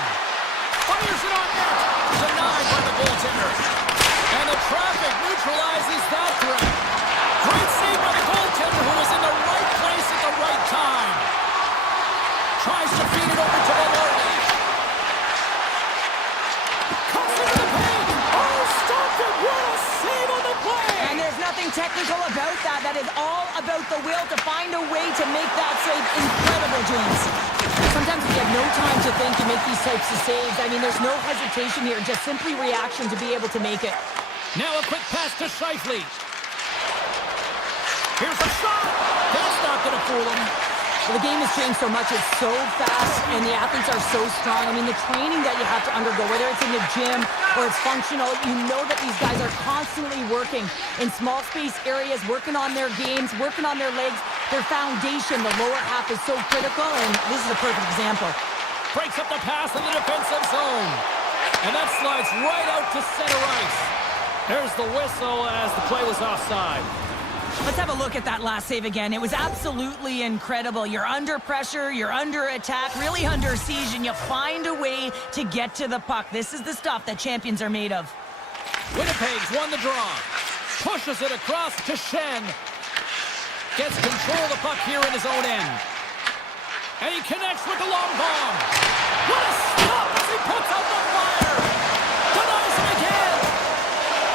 Fires it on net. Denied by the goaltender. And the traffic neutralizes that threat. Great save by the goaltender, who was in the right place at the right time. Tries to feed it over to Maloney. Comes into the paint. Oh, stopped it. What a save on the play. And there's nothing technical about that. That is all about the will to find a way to make that save incredible, James. Sometimes we have no time to think and make these types of saves. I mean, there's no hesitation here, just simply reaction to be able to make it. Now a quick pass to Scheifele. Here's a shot. That's not going to fool him. Well, the game has changed so much. It's so fast, and the athletes are so strong. I mean, the training that you have to undergo, whether it's in the gym or it's functional, you know that these guys are constantly working in small space areas, working on their games, working on their legs. Their foundation, the lower half, is so critical, and this is a perfect example. Breaks up the pass in the defensive zone. And that slides right out to center ice. There's the whistle as the play was offside. Let's have a look at that last save again. It was absolutely incredible. You're under pressure, you're under attack, really under siege, and you find a way to get to the puck. This is the stuff that champions are made of. Winnipeg's won the draw. Pushes it across to Shen. Gets control of the puck here in his own end. And he connects with the long bomb. What a stop as he puts out the fire. Denies him again.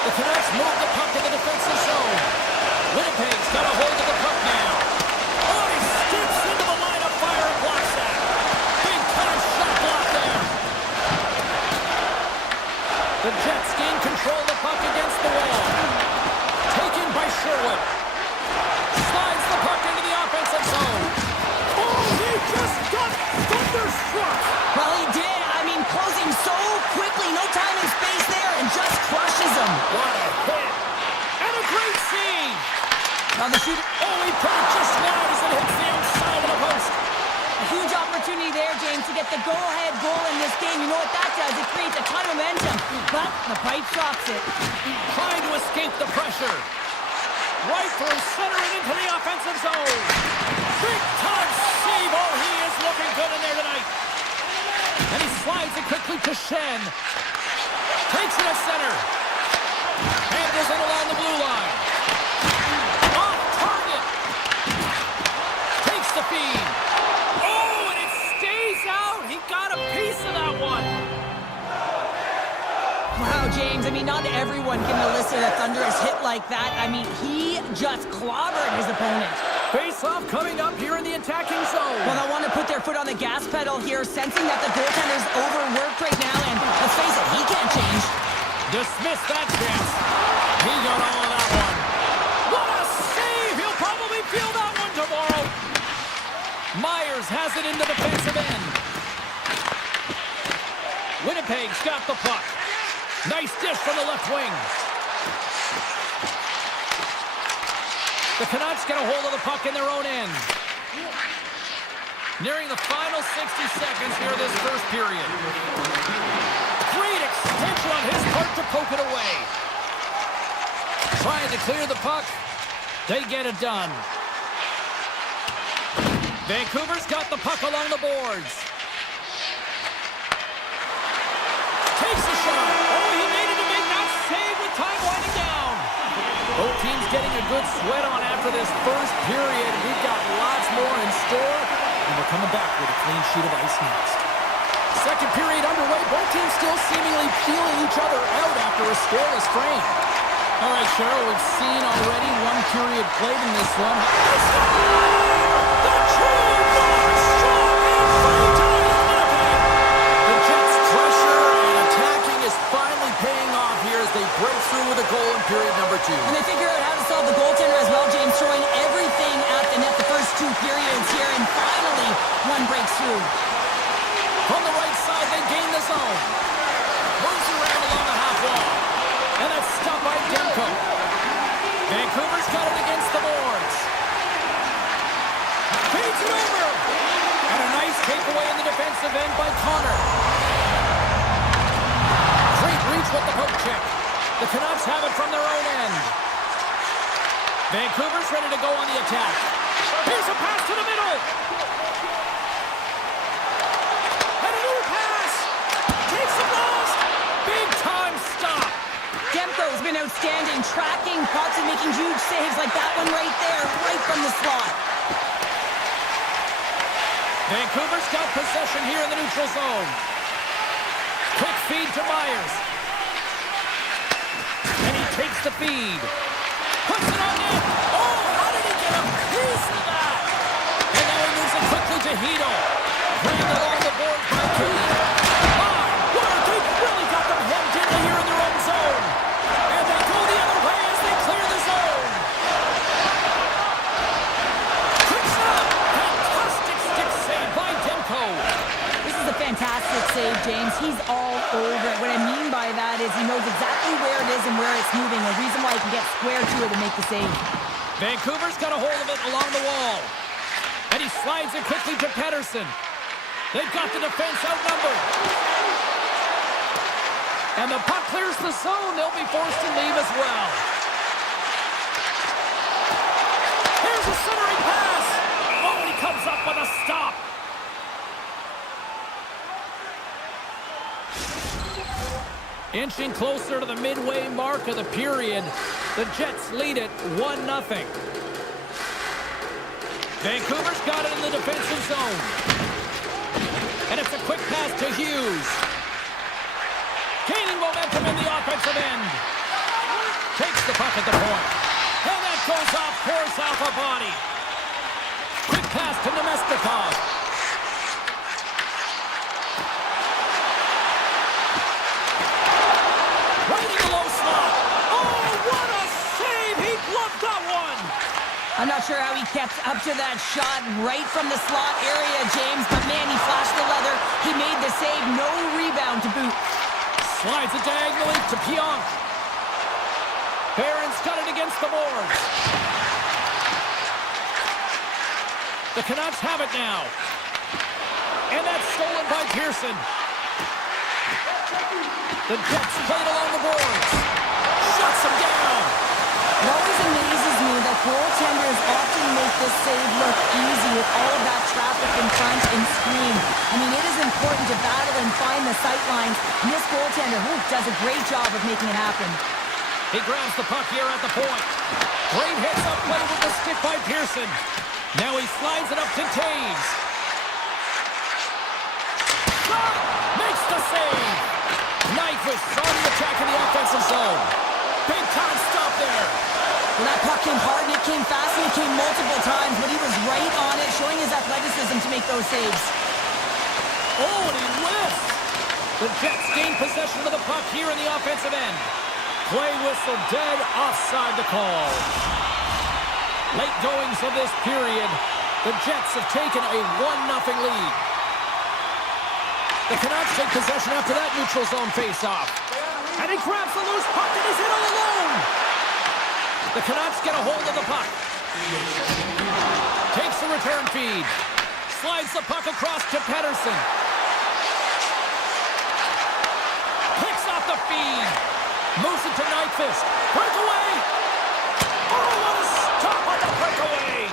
The Canucks move the puck in the defensive zone. Winnipeg's got a hold of the puck now. Oh, he scoops into the line of fire and blocks that. Big time shot block there. The Jets gain control of the puck against the wall. Taken by Sherwood. Slides the puck into the offensive zone. Oh, he just got thunderstruck. Well, he did. I mean, closing so quickly, no time and space there, and just crushes him. What a hit. And a great save. Now the shooter... Oh, he put it just wide as it hits the outside of the post. A huge opportunity there, James, to get the go-ahead goal in this game. You know what that does? It creates a ton of momentum. But the pipe stops it. Trying to escape the pressure. Right through center and into the offensive zone. Big time save. Oh, he is looking good in there tonight. And he slides it quickly to Shen. Takes it to center. Handles it along the blue line. Off target. Takes the feed. Oh, and it stays out. He got a piece of that one. Wow, James, I mean, not everyone can elicit a thunderous hit like that. I mean, he just clobbered his opponent. Face-off coming up here in the attacking zone. Well, they want to put their foot on the gas pedal here, sensing that the goaltender's overworked right now, and let's face it, he can't change. Dismiss that chance. He got all of that one. What a save! He'll probably feel that one tomorrow. Myers has it into the defensive end. Winnipeg's got the puck. Nice dish from the left wing. The Canucks get a hold of the puck in their own end. Nearing the final 60 seconds here of this first period. Great extension on his part to poke it away. Trying to clear the puck. They get it done. Vancouver's got the puck along the boards. Takes a shot. Oh, he made it to make that save with time winding down. Both teams getting a good sweat on after this first period. We've got lots more in store, and we're coming back with a clean sheet of ice next. Second period underway. Both teams still seemingly feeling each other out after a scoreless frame. All right, Cheryl, we've seen already one period played in this one. The true north strong and free tonight in Winnipeg. The Jets' pressure and attacking is finally paying off here as they break through with a goal in period number 2. And they figure out how to solve the goaltender as well, James, throwing everything at the net the first 2 periods here, and finally one breaks through. From the right side, they gain the zone. Moves around along the half wall. And that's stopped by Demko. Vancouver's got it against the boards. Feeds it over. And a nice takeaway in the defensive end by Connor. Great reach with the poke check. The Canucks have it from their own end. Vancouver's ready to go on the attack. Here's a pass to the middle. And a new pass. Takes the blast. Big time stop. Demko's been outstanding, tracking pucks and making huge saves like that one right there, right from the slot. Vancouver's got possession here in the neutral zone. Quick feed to Myers. And he takes the feed. Puts it on net. Oh, how did he get a piece of that? And now he moves it quickly to Hito. Bringing along the boards by Kelly. My word, they've really got them hemmed in here in their own zone. And they go the other way as they clear the zone. Quick shot. Fantastic stick save by Demko. This is a fantastic save, James. He's all over it. What I mean by that is he knows exactly where it is and where it's moving, a reason why he can get square to it and make the save. Vancouver's got a hold of it along the wall. And he slides it quickly to Pettersson. They've got the defense outnumbered. And the puck clears the zone. They'll be forced to leave as well. Here's a centering pass. Oh, he comes up with a stop. Inching closer to the midway mark of the period, the Jets lead it 1-0. Vancouver's got it in the defensive zone. And it's a quick pass to Hughes. Gaining momentum in the offensive end. Takes the puck at the point. And that goes off, pours off a body. Quick pass to Nemestikov. Right in the low slot. Oh, what a save! He gloved that one! I'm not sure how he kept up to that shot right from the slot area, James, but man, he flashed the leather. He made the save, no rebound to boot. Slides it diagonally to Pionk. Barron's got it against the boards. The Canucks have it now. And that's stolen by Pearson. The Jets played along the boards. Shuts him down. It always amazes me that goaltenders often make this save look easy with all of that traffic in front and screen. I mean, it is important to battle and find the sight lines, and this goaltender does a great job of making it happen. He grabs the puck here at the point. Great hits up play with the stick by Pearson. Now he slides it up to Taves. Shot! Makes the save! Nyquist on the attack in the offensive zone. Big time stop there. Well, that puck came hard, and it came fast, and it came multiple times, but he was right on it, showing his athleticism to make those saves. Oh, and he lifts! The Jets gain possession of the puck here in the offensive end. Play whistle dead, offside the call. Late goings of this period, the Jets have taken a 1-0 lead. The Canucks take possession after that neutral zone face-off. And he grabs the loose puck and he's in all alone. The Canucks get a hold of the puck. Takes the return feed. Slides the puck across to Pettersson. Picks off the feed. Moves it to Nyquist. Breakaway. Oh, what a stop on the breakaway.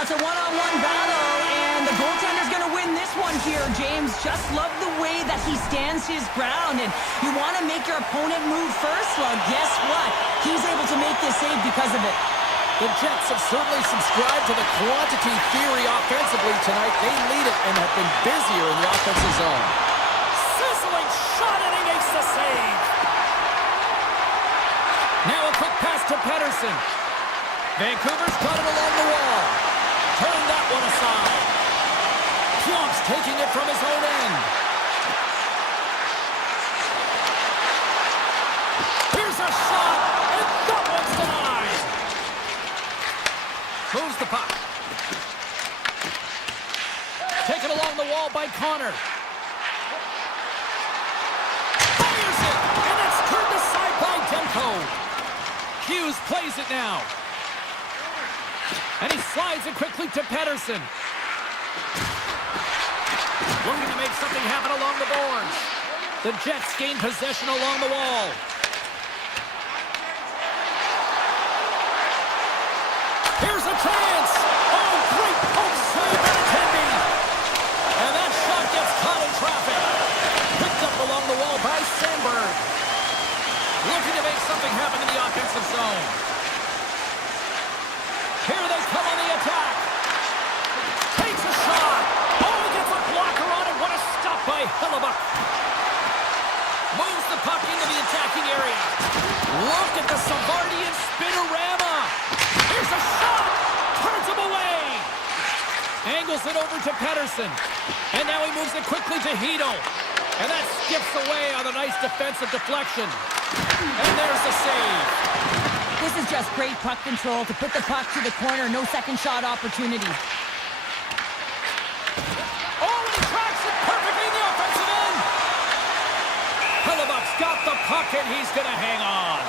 It's a one-on-one battle, and the goaltender's going to win this one here, James. Just love the way that he stands his ground, and you want to make your opponent move first? Well, guess what? He's able to make this save because of it. The Jets have certainly subscribed to the quantity theory offensively tonight. They lead it and have been busier in the offensive zone. Sizzling shot, and he makes the save. Now a quick Pedersen. Vancouver's got it along the wall. Turn that one aside. Pionk's taking it from his own end. Here's a shot, and that one's denied. Moves the puck. Taken along the wall by Connor. Fires it, and it's turned aside by Demko. Hughes plays it now. And he slides it quickly to Pedersen. Looking to make something happen along the boards. The Jets gain possession along the wall. Here's a chance! Oh, great poke save by Tenby! And that shot gets caught in traffic. Picked up along the wall by Sandberg. Looking to make something happen in the offensive zone. Here they come on the attack. Takes a shot. Oh, he gets a blocker on it. What a stop by Hellebuyck. Moves the puck into the attacking area. Look at the Savardian spinorama. Here's a shot. Turns him away. Angles it over to Pedersen. And now he moves it quickly to Hito. And that skips away on a nice defensive deflection. And there's the save. This is just great puck control to put the puck to the corner. No second shot opportunity. Oh, and he tracks it perfectly in the offensive end. Hellebuyck's got the puck, and he's going to hang on.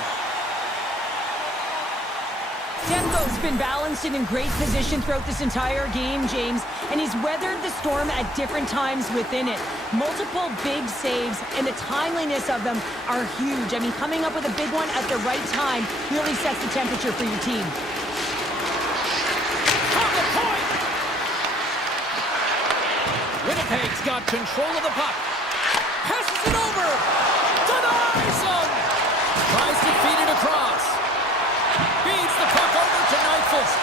Demko's been balanced and in great position throughout this entire game, James, and he's weathered the storm at different times within it. Multiple big saves, and the timeliness of them are huge. I mean, coming up with a big one at the right time really sets the temperature for your team. On the point! Winnipeg's got control of the puck. Passes it over! Denies him! Tries to feed it across. Feeds the puck over to Nyquist.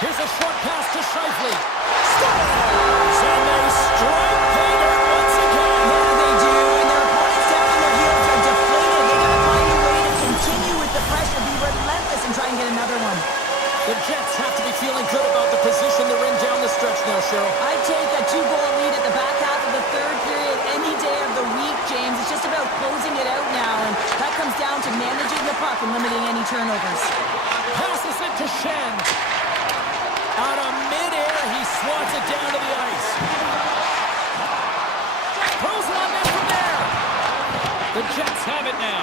Here's a short pass to Scheifele. Scores! And they strike pay dirt once again. Yeah, they do, and their opponents down on their heels are deflated. They gotta find a way to continue with the pressure, be relentless, and try and get another one. The Jets have to be feeling good about the position they're in down the stretch now, Cheryl. I'd take a 2-goal lead at the back half of the third period any day of the week, James. It's just about closing it out now, and that comes down to managing the puck and limiting any turnovers. Passes it to Shen. Out of midair, he swats it down to the ice. Throws it on net from there. The Jets have it now.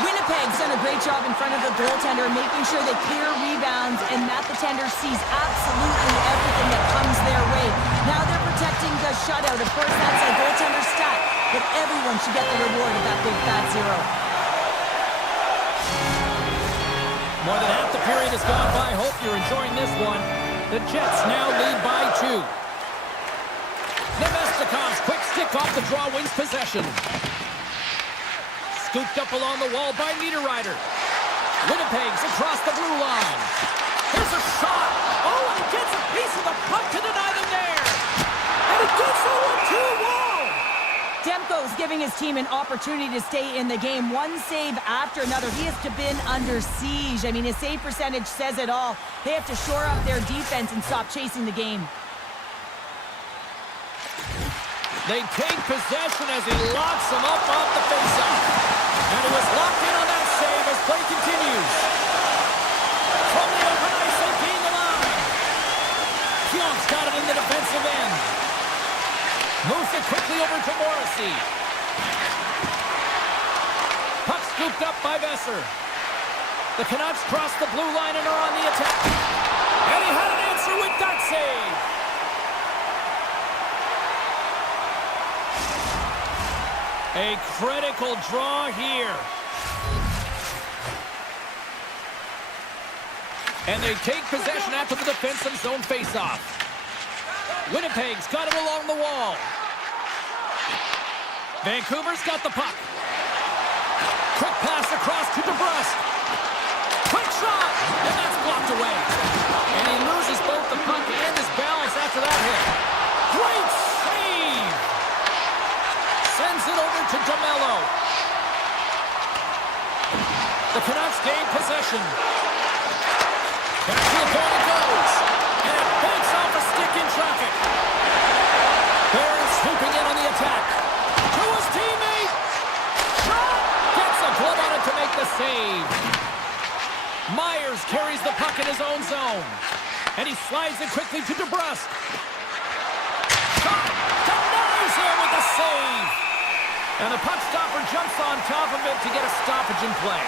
Winnipeg's done a great job in front of the goaltender, making sure they clear rebounds and that the tender sees absolutely everything that comes their way. Now they're protecting the shutout. Of course, that's a goaltender stat, but everyone should get the reward of that big fat zero. More than half the period has gone by. Hope you're enjoying this one. The Jets now lead by 2. Nemestikov's quick stick off the draw wins possession. Scooped up along the wall by Niederreiter. Winnipeg's across the blue line. Here's a shot. Oh, and he gets a piece of the puck to deny them there. And he gets the 1-2 wall. Demko's giving his team an opportunity to stay in the game. One save after another. He has been under siege. I mean, his save percentage says it all. They have to shore up their defense and stop chasing the game. They take possession as he locks him up off the faceoff. And he was locked in on that save as play continues. From the open ice, they gain the line. Pionk's got it in the defensive end. Moves it quickly over to Morrissey. Puck scooped up by Besser. The Canucks cross the blue line and are on the attack. And he had an answer with that save. A critical draw here. And they take possession after the defensive zone faceoff. Winnipeg's got it along the wall. Vancouver's got the puck. Quick pass across to DeBrusque. Quick shot! And that's blocked away. And he loses both the puck and his balance after that hit. Great save! Sends it over to DeMello. The The Canucks gain possession. Back to the point it goes. And it banks off a stick in traffic. Barron swooping in on the attack. To his teammate. Shot! Gets a glove on it to make the save. Myers carries the puck in his own zone. And he slides it quickly to DeBrusque. Shot! Denies him with the save. And the puck stopper jumps on top of it to get a stoppage in play.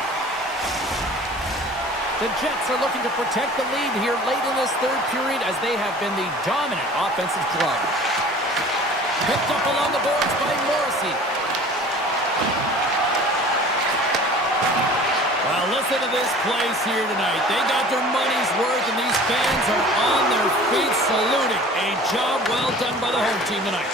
The Jets are looking to protect the lead here late in this third period as they have been the dominant offensive club. Picked up along the boards by Morrissey. Well, listen to this place here tonight. They got their money's worth, and these fans are on their feet saluting. A job well done by the home team tonight.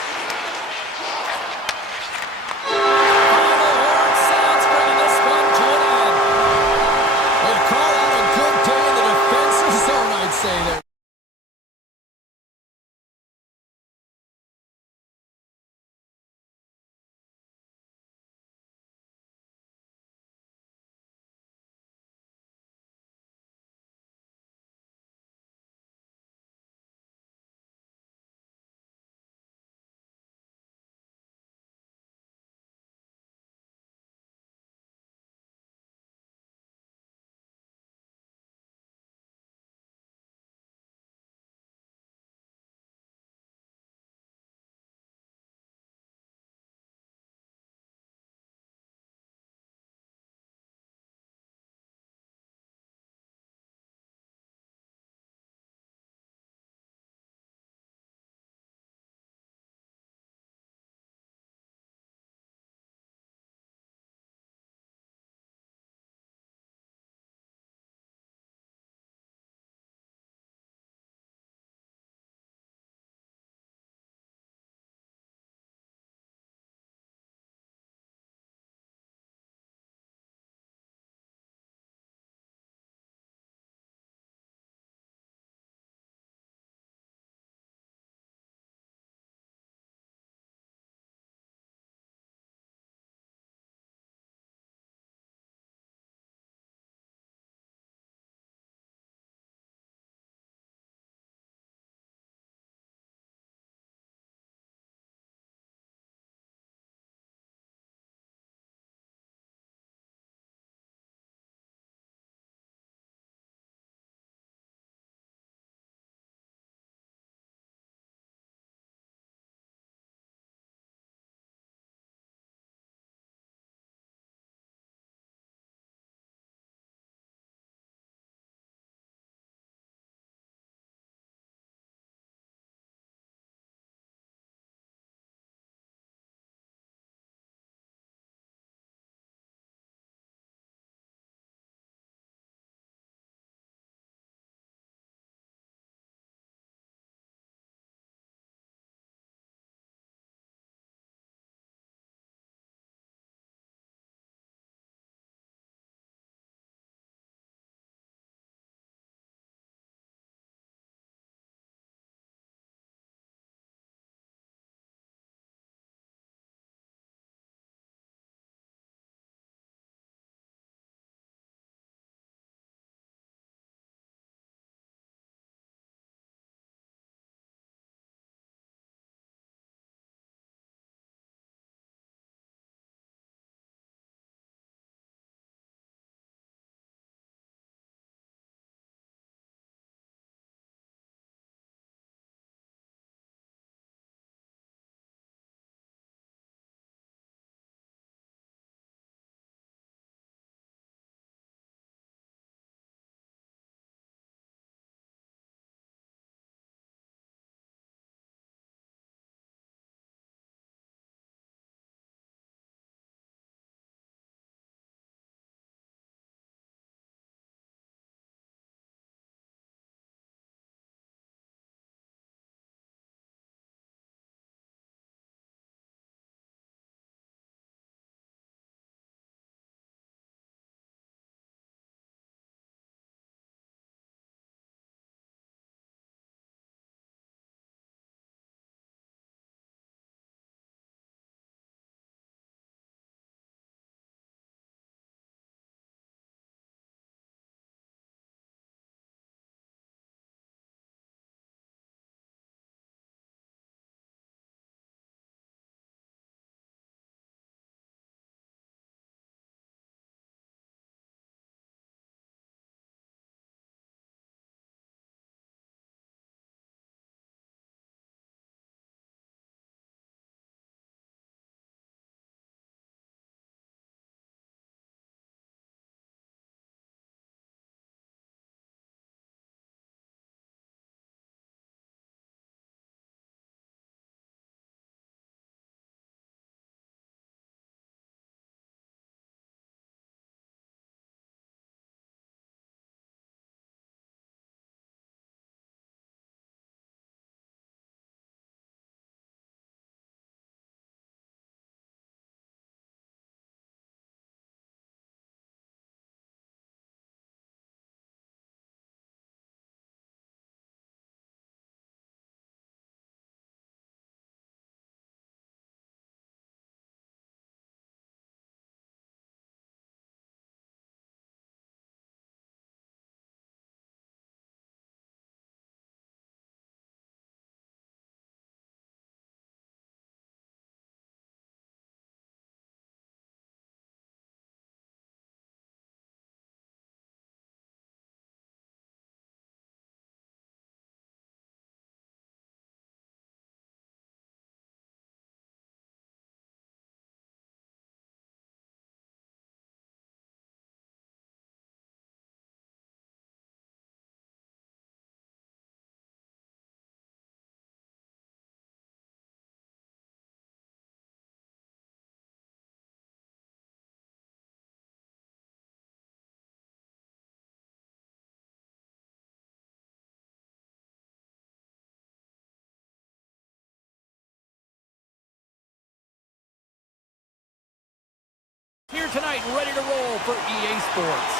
here tonight, ready to roll for EA Sports.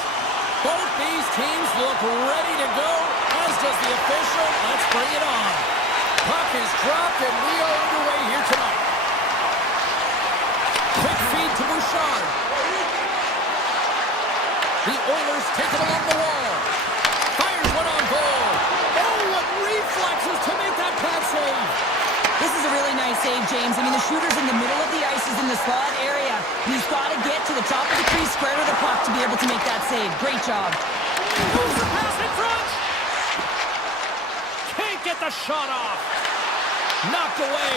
Both these teams look ready to go, as does the official. Let's bring it on. Puck is dropped, and we are underway here tonight. Quick feed to Bouchard. The Oilers take it along the wall. Fires one on goal. Oh, what reflexes to make that pass save. This is a really nice save, James. I mean, the shooter's in the middle of the ice, is in the slot area. And he's got to get to the top of the crease, square to the puck to be able to make that save. Great job. Moves the pass in front. Can't get the shot off. Knocked away.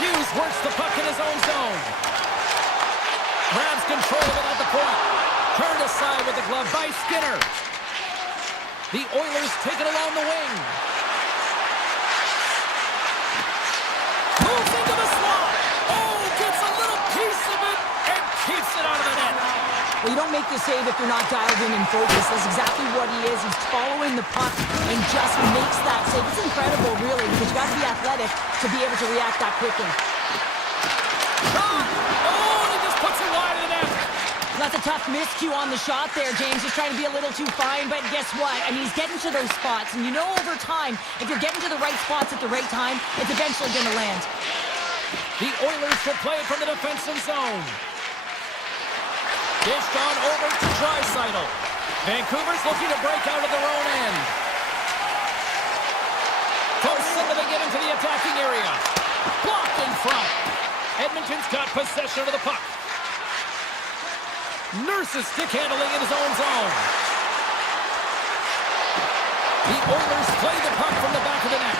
Hughes works the puck in his own zone. Grabs control of it at the point. Turned aside with the glove by Skinner. The Oilers take it along the wing. Moves into the slot. Oh, gets a little piece of it and keeps it out of the net. Well, you don't make the save if you're not dialed in and focused. That's exactly what he is. He's following the puck and just makes that save. It's incredible, really, because you got to be athletic to be able to react that quickly. Shot! Oh, and he just puts it wide of the net. That's a tough miscue on the shot there, James. He's trying to be a little too fine, but guess what? I mean, he's getting to those spots, and you know over time, if you're getting to the right spots at the right time, it's eventually going to land. The Oilers will play it from the defensive zone. Dished on over to Draisaitl. Vancouver's looking to break out of their own end. Close into the get into the attacking area. Blocked in front. Edmonton's got possession of the puck. Nurses stick handling in his own zone. The Oilers play the puck from the back of the net.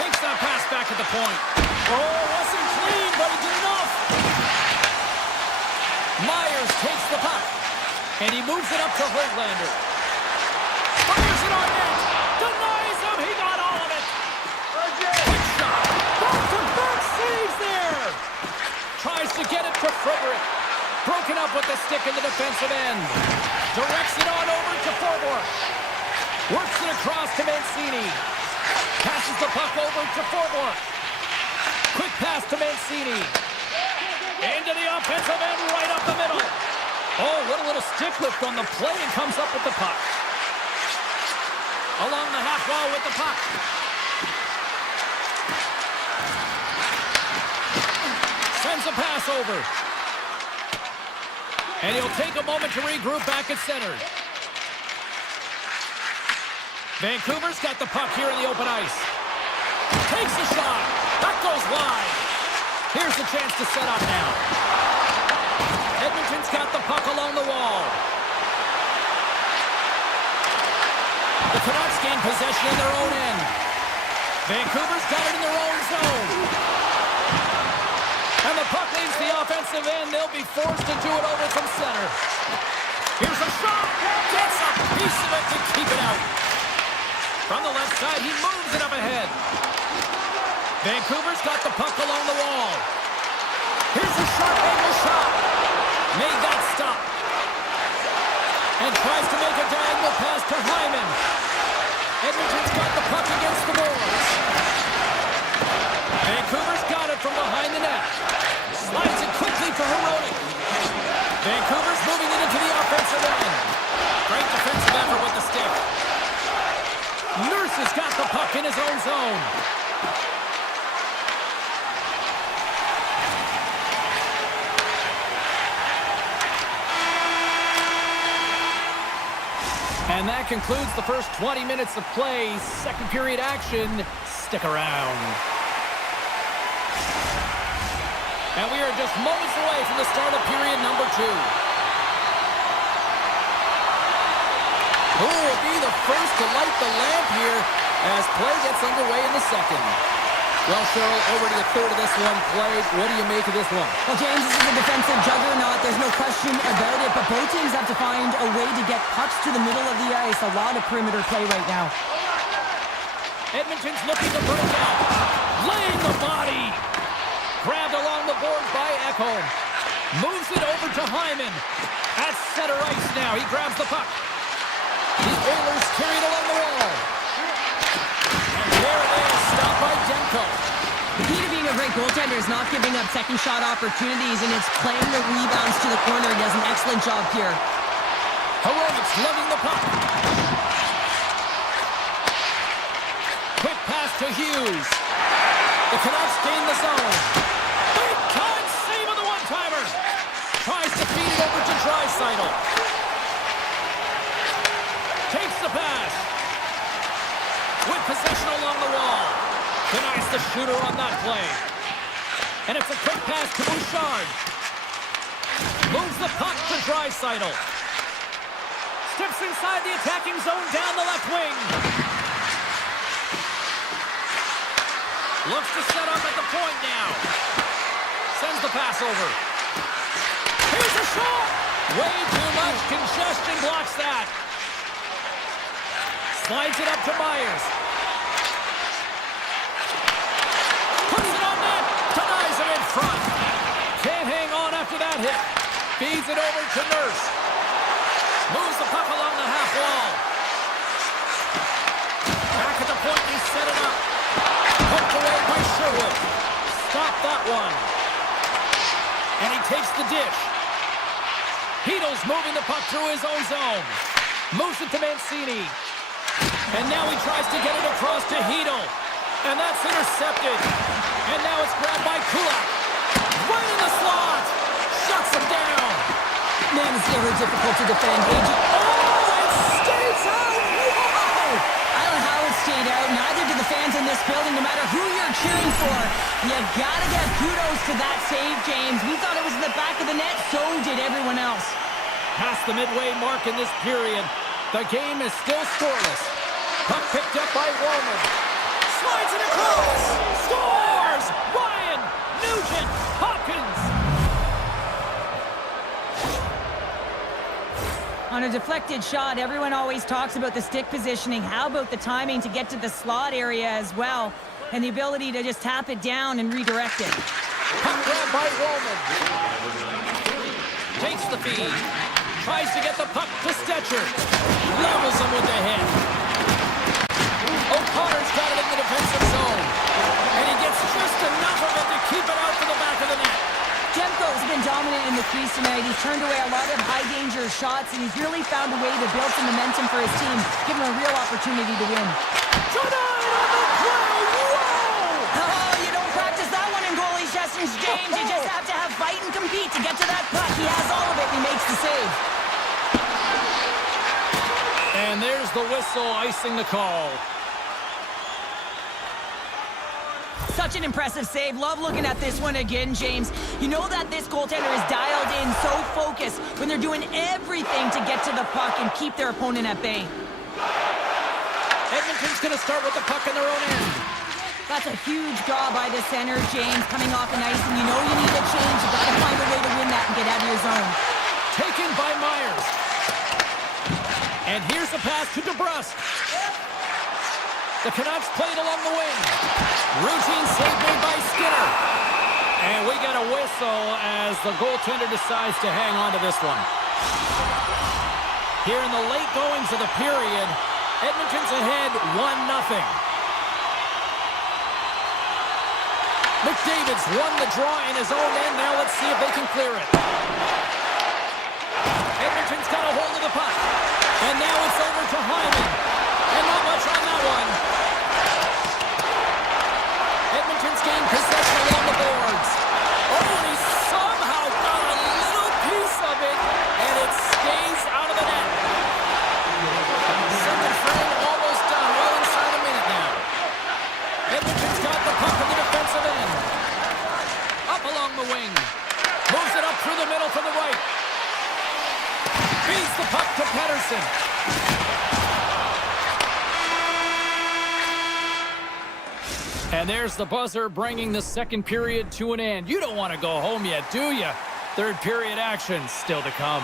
Takes that pass back at the point. Oh, wasn't clean, but he did enough. Myers takes the puck, and he moves it up to Höglander. Fires it on net. Denies him. He got all of it. Quick shot. Back-to-back saves there. Tries to get it to Frederick. Broken up with the stick in the defensive end. Directs it on over to Forbort. Works it across to Mancini. Passes the puck over to Forbort. Quick pass to Mancini. Into the offensive end, right up the middle. Oh, what a little stick lift on the play, and comes up with the puck. Along the half wall with the puck. Sends a pass over. And he'll take a moment to regroup back at center. Vancouver's got the puck here in the open ice. Takes a shot. That goes wide. Here's the chance to set up now. Edmonton's got the puck along the wall. The Canucks gain possession in their own end. Vancouver's got it in their own zone. And the puck leaves the offensive end. They'll be forced to do it over from center. Here's a shot. Gets a piece of it to keep it out. From the left side, he moves it up ahead. Vancouver's got the puck along the wall. Here's a sharp angle shot. Made that stop. And tries to make a diagonal pass to Hyman. Edmonton's got the puck against the boards. Vancouver's got it from behind the net. Slides it quickly for Hironi. Vancouver's moving it into the offensive end. Great defensive effort with the stick. Nurse has got the puck in his own zone. And that concludes the first 20 minutes of play. Second period action. Stick around. And we are just moments away from the start of period number 2. Who will be the first to light the lamp here as play gets underway in the second? Well, Cheryl, over to the third of this one played. What do you make of this one? Well, James, this is a defensive juggernaut. There's no question about it, but both teams have to find a way to get pucks to the middle of the ice. A lot of perimeter play right now. Edmonton's looking to break out. Laying the body. Grabbed along the board by Ekholm. Moves it over to Hyman. At center ice now. He grabs the puck. The Oilers carry it along the wall. And there it is. Stopped by Demko. The key to being a great goaltender is is not giving up second shot opportunities, and it's playing the rebounds to the corner. He does an excellent job here. Heroics lugging the puck. Quick pass to Hughes. The Canucks gain the zone. Big time save on the one-timer. Tries to feed it over to Draisaitl. Takes the pass. With possession along the wall. Denies the shooter on that play. And it's a quick pass to Bouchard. Moves the puck to Draisaitl. Steps inside the attacking zone down the left wing. Looks to set up at the point now. Sends the pass over. Here's a shot! Way too much congestion blocks that. Slides it up to Myers. Puts it on net. Denies him in front. Can't hang on after that hit. Feeds it over to Nurse. Moves the puck along the half wall. Back at the point, he set it up. Poked away by Sherwood. Stop that one. And he takes the dish. Heedle's moving the puck through his own zone. Moves it to Mancini. And now he tries to get it across to Heedle. And that's intercepted. And now it's grabbed by Kulak. Right in the slot. Shuts him down. Man, it's never difficult to defend. Oh, it stays out! Whoa! I don't know how it stayed out. Neither do the fans in this building, no matter who you're cheering for. You gotta give kudos to that save, James. We thought it was in the back of the net, so did everyone else. Past the midway mark in this period, the game is still scoreless. Puck picked up by Roman. Slides it across. Scores! Ryan, Nugent, Hopkins. On a deflected shot, everyone always talks about the stick positioning. How about the timing to get to the slot area as well? And the ability to just tap it down and redirect it. Puck grab by Roman. Takes the feed. Tries to get the puck to Stetcher. Levels him with the hit. O'Connor's got it in the defensive zone. And he gets just enough of it to keep it out to the back of the net. Demko's been dominant in the crease tonight. He's turned away a lot of high-danger shots, and he's really found a way to build some momentum for his team, give him a real opportunity to win. Tonight on the play! Whoa! Oh, you don't practice that one in goalie sessions, James. You just have to have fight and compete to get to that puck. He has all of it, and he makes the save. And there's the whistle icing the call. Such an impressive save. Love looking at this one again, James. You know that this goaltender is dialed in, so focused when they're doing everything to get to the puck and keep their opponent at bay. Edmonton's going to start with the puck in their own end. That's a huge draw by the center, James, coming off the ice, and you know you need a change. You got to find a way to win that and get out of your zone. Taken by Myers. And here's the pass to DeBrusque. The Canucks played along the wing. Routine save made by Skinner. And we get a whistle as the goaltender decides to hang on to this one. Here in the late goings of the period, Edmonton's ahead 1-0. McDavid's won the draw in his own end. Now let's see if they can clear it. Edmonton's got a hold of the puck. And now it's over to Hyman. And not much on that one. Edmonton's gained possession along the boards. Oh, and he somehow got a little piece of it, and it stays out of the net. Second frame almost done, well inside a minute now. Edmonton's got the puck in the defensive end. Up along the wing. Moves it up through the middle to the right. Feeds the puck to Pettersson. And there's the buzzer bringing the second period to an end. You don't want to go home yet, do you? Third period action still to come.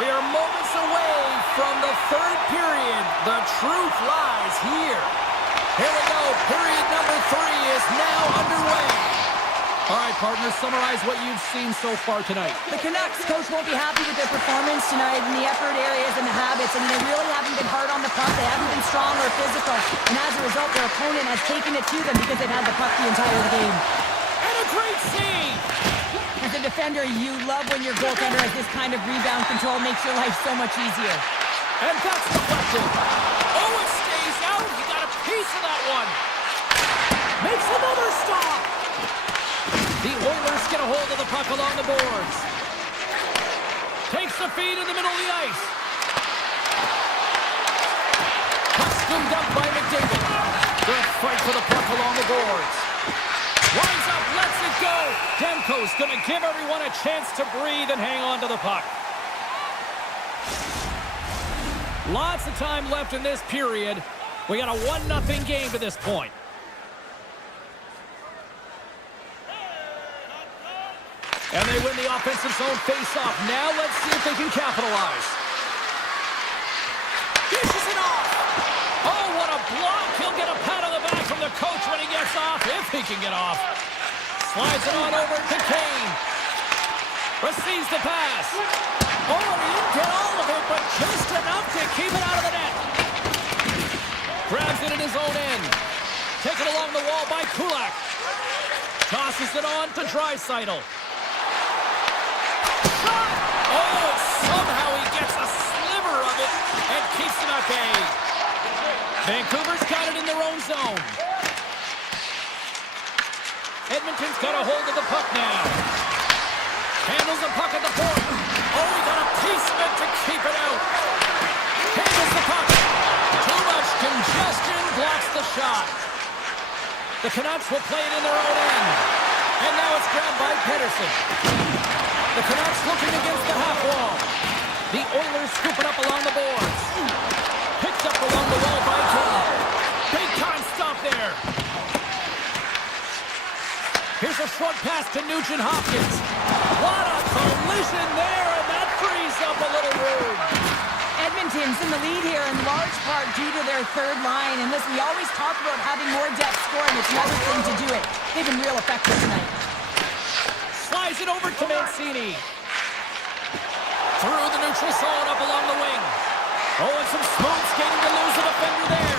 We are moments away from the third period. The truth lies here. Here we go. Period number 3 is now underway. All right, partners, summarize what you've seen so far tonight. The Canucks coach won't be happy with their performance tonight in the effort areas and the habits. I mean, they really haven't been hard on the puck. They haven't been strong or physical. And as a result, their opponent has taken it to them because they've had the puck the entire game. And a great Great save! As a defender, you love when your goaltender has this kind of rebound control. Makes your life so much easier. And that's deflected. Oh, it stays out. He got a piece of that one. Makes another stop. The Oilers get a hold of the puck along the boards. Takes the feed in the middle of the ice. Puck skimmed up by McDavid. Good fight for the puck along the boards. Winds up, lets it go. Demko's going to give everyone a chance to breathe and hang on to the puck. Lots of time left in this period. We got a 1-0 game to this point. And they win the offensive zone face-off. Now let's see if they can capitalize. Dishes it off. Oh, what a block. He'll get a pat on the back from the coach when he gets off, if he can get off. Slides it on over to Kane. Receives the pass. Oh, he didn't get all of it, but just enough to keep it out of the net. Grabs it in his own end. Taken along the wall by Kulak. Tosses it on to Draisaitl. Oh, and somehow he gets a sliver of it and keeps it at bay. Vancouver's got it in their own zone. Edmonton's got a hold of the puck now. Handles the puck at the point. Oh, he got a piece of it to keep it out. Handles the puck. Too much congestion blocks the shot. The Canucks will play it in their own end. And now it's grabbed by Pedersen. The Canucks looking against the half wall. The Oilers scooping up along the boards. Picked up along the wall by Kane. Big time stop there. Here's a short pass to Nugent Hopkins. What a collision there, and that frees up a little room. Edmonton's in the lead here in large part due to their third line. And listen, we always talk about having more depth scoring. It's another thing to do it. They've been real effective tonight. Slides it over to Mancini. Through the neutral zone up along the wing. Oh, and some smooth skating to lose a defender there.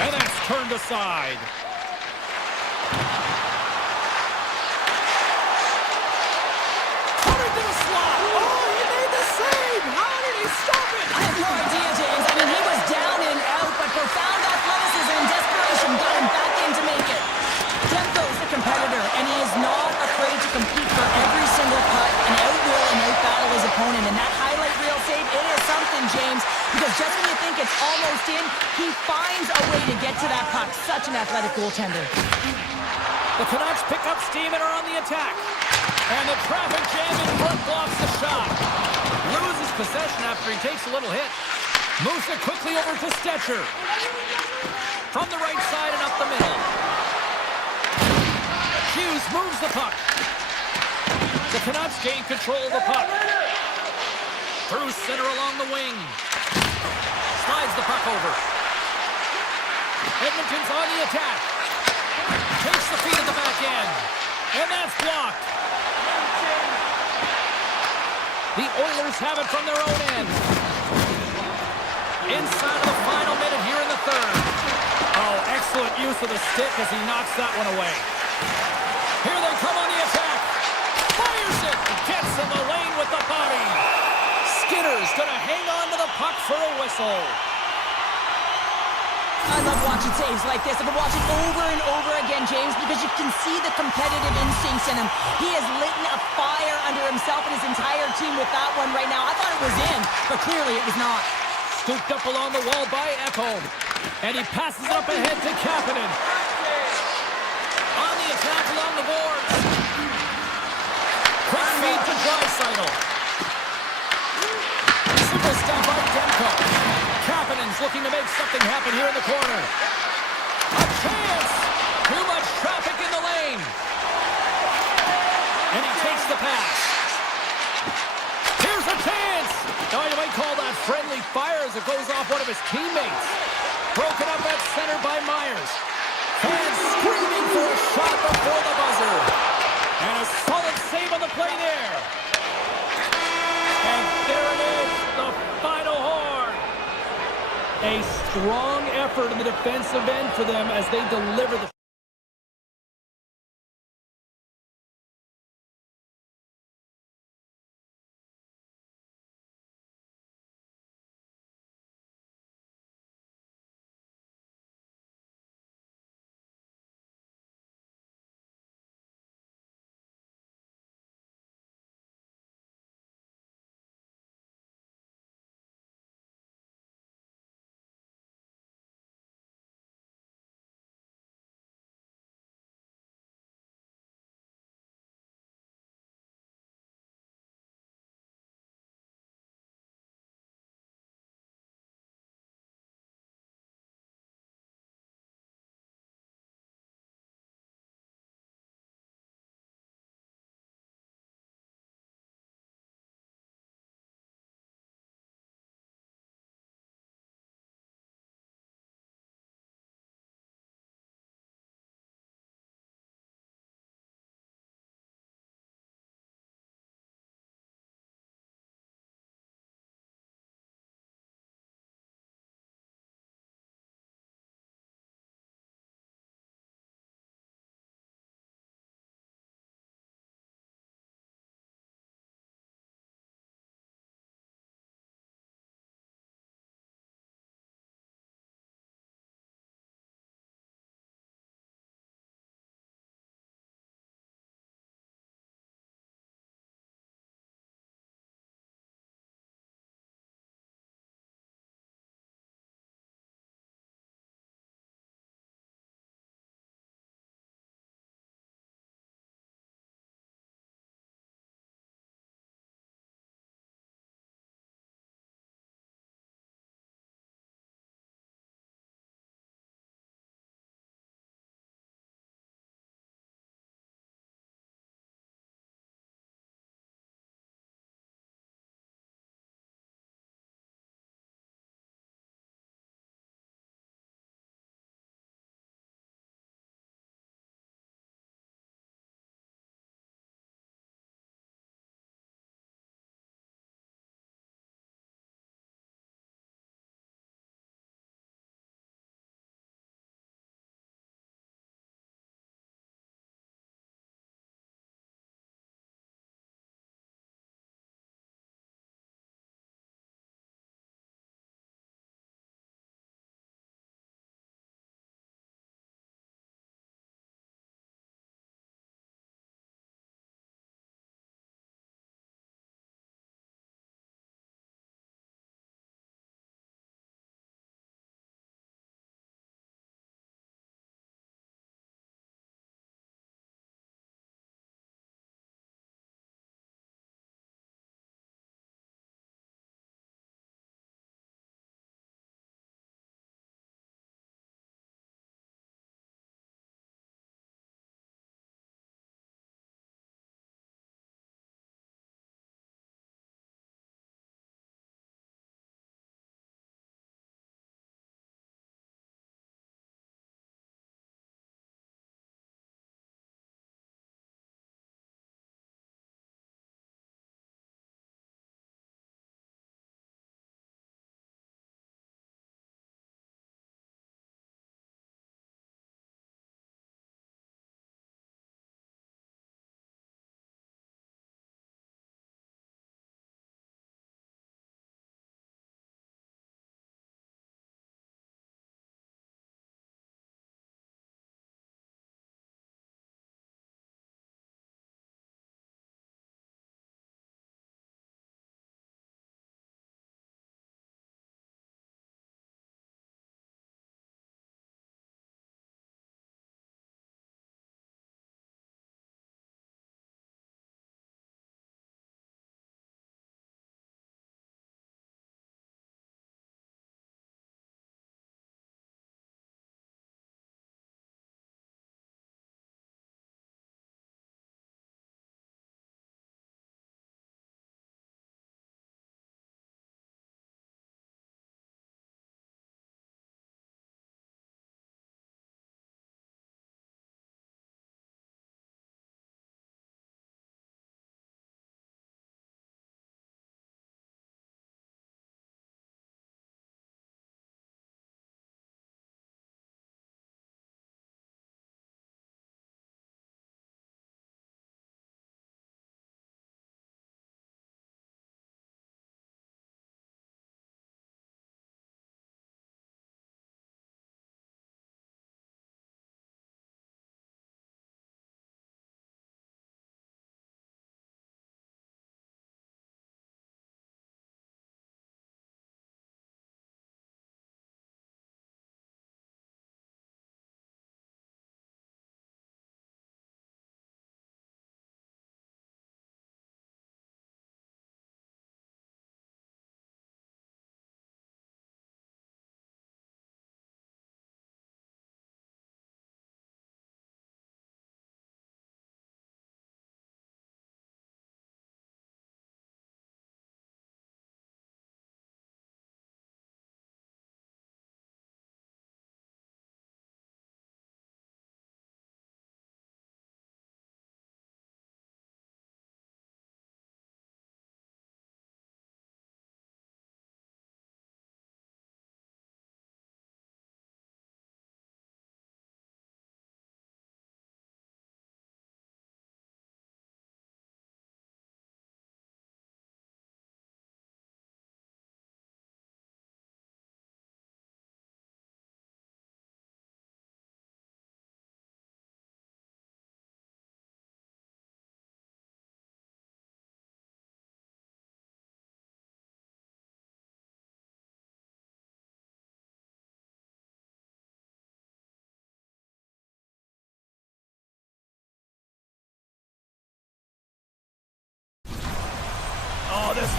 And that's turned aside. Cutting to the slot. Oh, he made the save. How did he stop it? I have no idea, James. I mean, he was down and out, but profound athleticism and desperation got him back in to make it. Demko's a competitor, and he is not afraid to compete for every single puck and outwill and outbattle his opponent. And that highlight reel save, it is something, James, because just when you think it's almost in, he finds a way to get to that puck. Such an athletic goaltender. The Canucks pick up steam and are on the attack. And the traffic jam in front blocks the shot. Loses possession after he takes a little hit. Moves it quickly over to Stetcher. From the right side and up the middle. Hughes moves the puck. The Canucks gain control of the puck. Through center along the wing. Slides the puck over. Edmonton's on the attack. Takes the feed at the back end. And that's blocked. The Oilers have it from their own end. Inside of the final minute here in the third. Oh, excellent use of the stick as he knocks that one away. Here they come on the attack. Fires it. Gets in the lane with the body. Skinner's going to hang on to the puck for a whistle. I love watching saves like this. I can watch it over and over again, James, because you can see the competitive instincts in him. He has lit a fire under himself and his entire team with that one right now. I thought it was in, but clearly it was not. Scooped up along the wall by Ekholm. And he passes it up ahead to Kapanen. On the attack along the boards. Quick feed to Draisaitl. Simple stop by Demko. Kapanen's looking to make something happen here in the corner. A chance! Too much traffic in the lane. And he takes the pass. Here's a chance! Oh, you might call that friendly fire as it goes off one of his teammates. Broken up at center by Myers. Fans screaming for a shot before the buzzer. And a solid save on the play there. And there it is, the final horn. A strong effort in the defensive end for them as they deliver the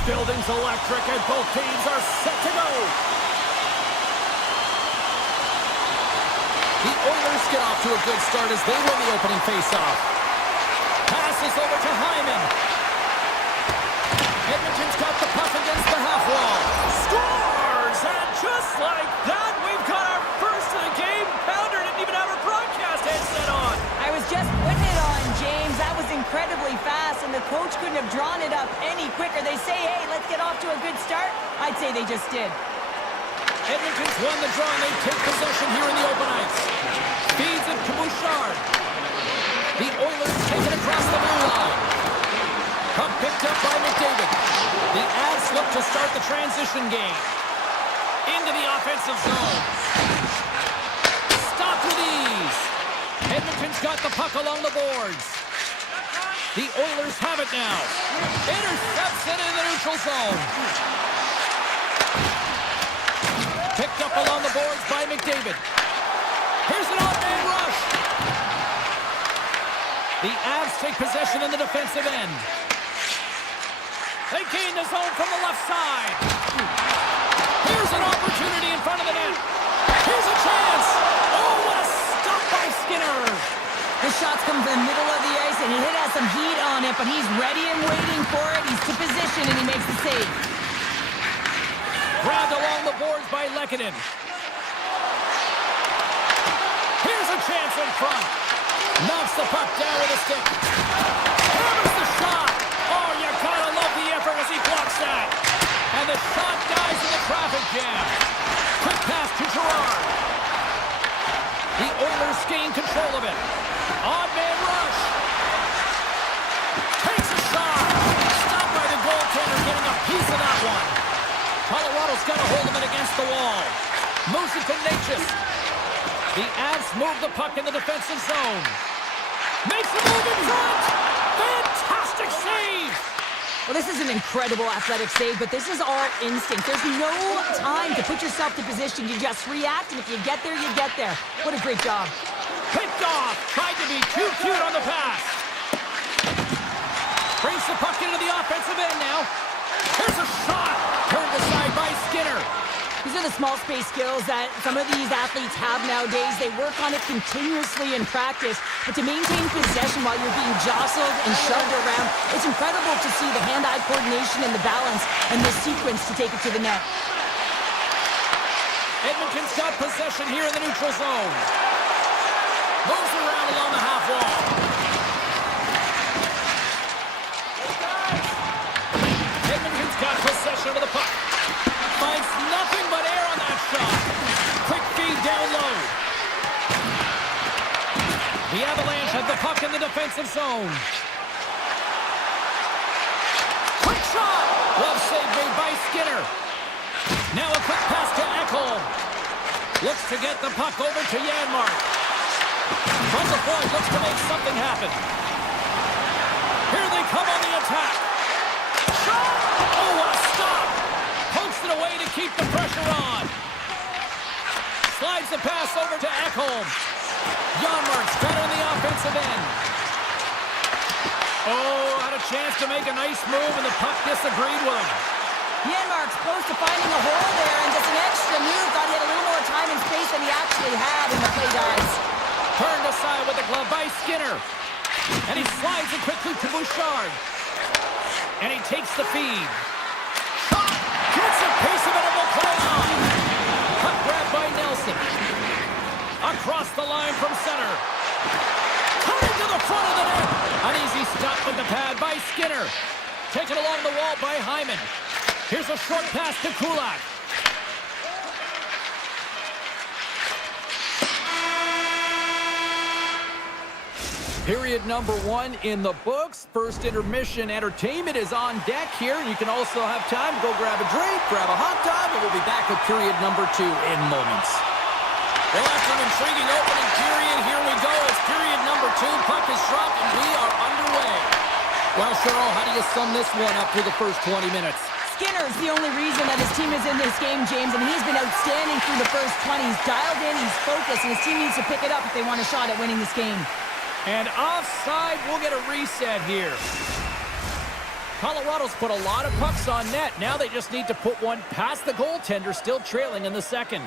building's electric and both teams are set to go. The Oilers get off to a good start as they win the opening faceoff. Passes over to Hyman. Edmonton's got the puck against the half wall. Scores! And just like that, we've got our first of the game. Pounder didn't even have her broadcast headset on. I was just putting it on, James. That was incredibly fast, and the coach couldn't have drawn it up any quicker. They say, hey, let's get off to a good start. I'd say they just did. Edmonton's won the draw, and they take possession here in the open ice. Feeds it to Bouchard. The Oilers take it across the blue line. Puck picked up by McDavid. The Avs look to start the transition game. Into the offensive zone. Stopped with ease. Edmonton's got the puck along the boards. The Oilers have it now. Intercepts it in the neutral zone. Picked up along the boards by McDavid. Here's an odd-man rush. The Avs take possession in the defensive end. They gain the zone from the left side. Here's an opportunity in front of the net. Here's a chance. Oh, what a stop by Skinner. The shots come from the middle of the ice, and it has some heat on it, but he's ready and waiting for it. He's to position, and he makes the save. Grabbed along the boards by Lehkonen. Here's a chance in front. Knocks the puck down with a stick. Hammers the shot. Oh, you gotta love the effort as he blocks that. And the shot dies in the traffic jam. Quick pass to Gerard. The Oilers gain control of it. Odd man rush. Takes a shot. Stopped by the goaltender, getting a piece of that one. Colorado's got a hold of it against the wall. Moves it to Natchez. The Avs move the puck in the defensive zone. Makes the move in front. Fantastic save. Well, this is an incredible athletic save, but this is all instinct. There's no time to put yourself to position. You just react, and if you get there, you get there. What a great job. Picked off. Tried to be too cute on the pass. Brings the puck into the offensive end now. Here's a shot. Turned aside by Skinner. These are the small space skills that some of these athletes have nowadays. They work on it continuously in practice, but to maintain possession while you're being jostled and shoved around, it's incredible to see the hand-eye coordination and the balance and the sequence to take it to the net. Edmonton's got possession here in the neutral zone. Moves around along the half wall. Edmonton's got possession of the puck. Finds nothing but air on that shot. Quick feed down low. The Avalanche have the puck in the defensive zone. Quick shot. Glove save made by Skinner. Now a quick pass to Ekholm. Looks to get the puck over to Janmark. From the point, looks to make something happen. Here they come on the attack. Shot! Oh, what a stop! Pokes it away to keep the pressure on. Slides the pass over to Ekholm. Janmark's got on the offensive end. Oh, had a chance to make a nice move, and the puck disagreed with him. Janmark's close to finding a hole there, and just an extra move. Thought he had a little more time and space than he actually had, and the play dies. Turned aside with the glove by Skinner. And he slides it quickly to Bouchard. And he takes the feed. Shot! Gets a piece of it and will play on. Puck grabbed by Nelson. Across the line from center. Coming to the front of the net. An easy stop with the pad by Skinner. Taken along the wall by Hyman. Here's a short pass to Kulak. Period number 1 in the books. First intermission entertainment is on deck here. You can also have time to go grab a drink, grab a hot dog, and we'll be back with period number 2 in moments. Well, after an intriguing opening period, here we go. It's period number 2. Puck is dropped, and we are underway. Well, Cheryl, how do you sum this one up through the first 20 minutes? Skinner's the only reason that his team is in this game, James, and he's been outstanding through the first 20. He's dialed in, he's focused, and his team needs to pick it up if they want a shot at winning this game. And offside, we'll get a reset here. Colorado's put a lot of pucks on net. Now they just need to put one past the goaltender, still trailing in the second.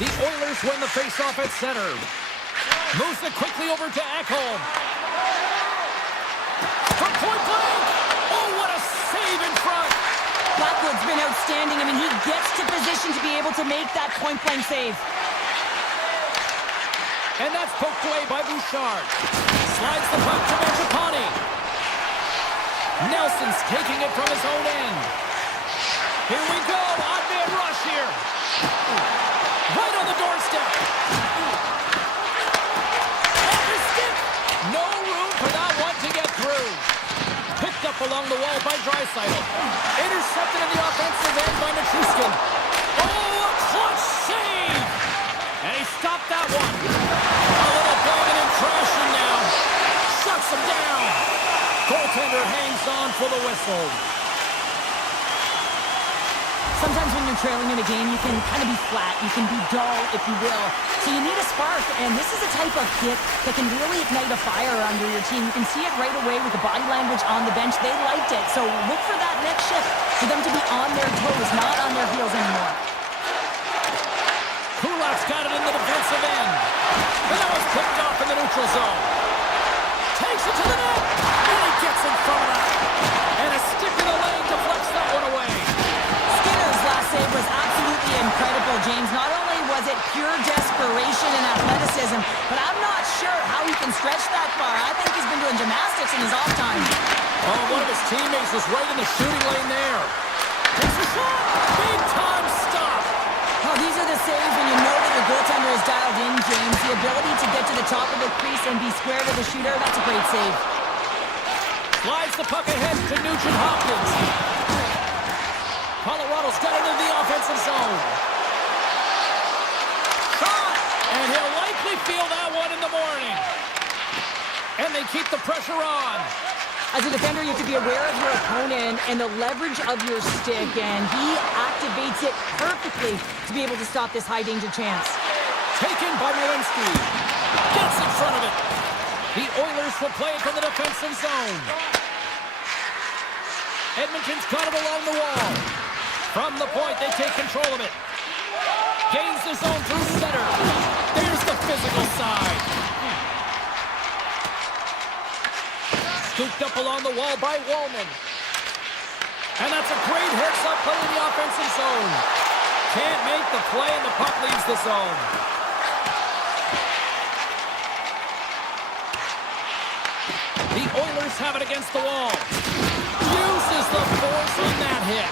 The Oilers win the faceoff at center. Moves it quickly over to Ekholm. From point blank! Oh, what a save in front! Blackwood's been outstanding. I mean, he gets to position to be able to make that point-blank save. And that's poked away by Bouchard. Slides the puck to Mangiapane. Nelson's taking it from his own end. Here we go. Odd man rush here. Right on the doorstep. Off his stick. No room for that one to get through. Picked up along the wall by Draisaitl. Intercepted in the offensive end by Nichushkin. Oh, a clutch save! And he stopped that one. A little banging and crashing now. Shuts him down. Goaltender hangs on for the whistle. Sometimes when you're trailing in a game, you can kind of be flat. You can be dull, if you will. So you need a spark, and this is a type of hit that can really ignite a fire under your team. You can see it right away with the body language on the bench. They liked it. So look for that next shift, for them to be on their toes, not on their heels anymore. Kulak's got it in the defensive end. And that was picked off in the neutral zone. Takes it to the net. And he gets in front of that. And a stick in the lane deflects that one away. Skinner's last save was absolutely incredible, James. Not only was it pure desperation and athleticism, but I'm not sure how he can stretch that far. I think he's been doing gymnastics in his off time. Oh, one of his teammates was right in the shooting lane there. Takes a shot. Big time stop. Oh, these are the saves when you know that your goaltender is dialed in, James. The ability to get to the top of the crease and be square with the shooter, that's a great save. Slides the puck ahead to Nugent Hopkins. Colorado's got into the offensive zone. Shot! And he'll likely feel that one in the morning. And they keep the pressure on. As a defender, you have to be aware of your opponent and the leverage of your stick, and he activates it perfectly to be able to stop this high-danger chance. Taken by Malinsky. Gets in front of it. The Oilers will play it from the defensive zone. Edmonton's got it along the wall. From the point, they take control of it. Gains the zone through center. There's the physical side. Scooped up along the wall by Wallman. And that's a great heads-up play in the offensive zone. Can't make the play, and the puck leaves the zone. The Oilers have it against the wall. Uses the force on that hit.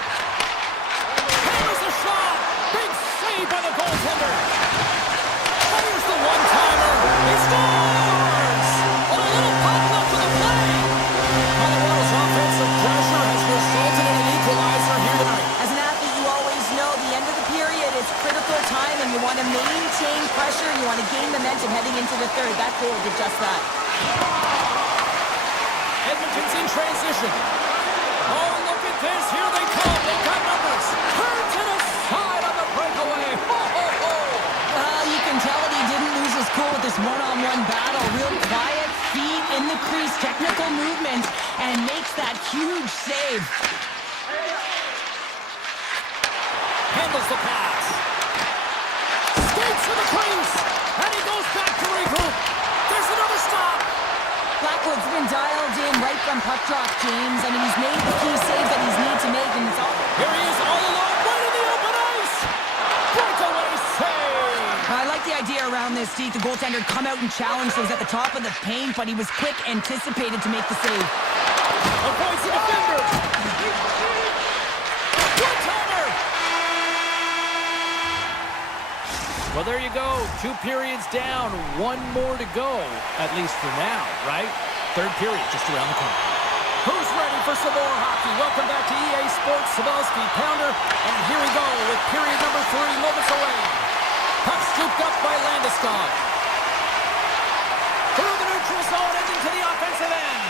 Here's a shot. Big save by the goaltender. Here's the one-timer. He scores! Oh, a little pop up for the play. Colorado's offensive pressure has resulted in an equalizer here tonight. As an athlete, you always know the end of the period is critical time, and you want to maintain pressure. You want to gain momentum heading into the third. That goal did just that. Edmonton's in transition. Oh, look at this. Here they come. They've got numbers. Turn to the side on the breakaway. Ho, ho, ho. Well, you can tell that he didn't lose his cool with this one-on-one battle. Real quiet, feet in the crease, technical movement, and makes that huge save. Handles the pass. Skates to the crease. And he goes back to regroup. There's another stop. Blackwood's been dialed in right from puck drop, James. I mean, he's made the key saves that he's need to make, and it's all... Here he is all alone, right in the open ice. Breakaway save. I like the idea around this, Steve. The goaltender come out and challenge, so he was at the top of the paint, but he was quick, anticipated to make the save. Avoids the defender. One-timer. Well, there you go. 2 periods down, 1 more to go, at least for now, right? Third period just around the corner. Who's ready for some more hockey? Welcome back to EA Sports Sabalski Pounder. And here we go with period number 3 moments away. Puck scooped up by Landeskog. Through the neutral zone and into the offensive end.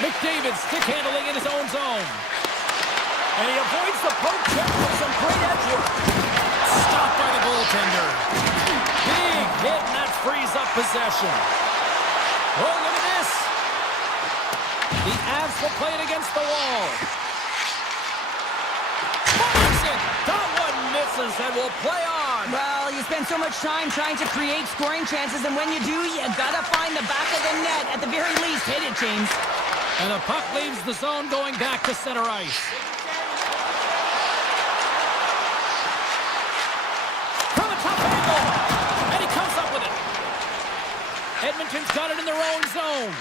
McDavid stick handling in his own zone. And he avoids the poke check with some great edge work. Stopped by the goaltender. Big hit, and that frees up possession. Oh, look at this. The Avs will play it against the wall. Fires it. That one misses and will play on. Well, you spend so much time trying to create scoring chances, and when you do, you gotta find the back of the net. At the very least, hit it, James. And the puck leaves the zone going back to center ice. From the top angle. And he comes up with it. Edmonton's got it in their own zone.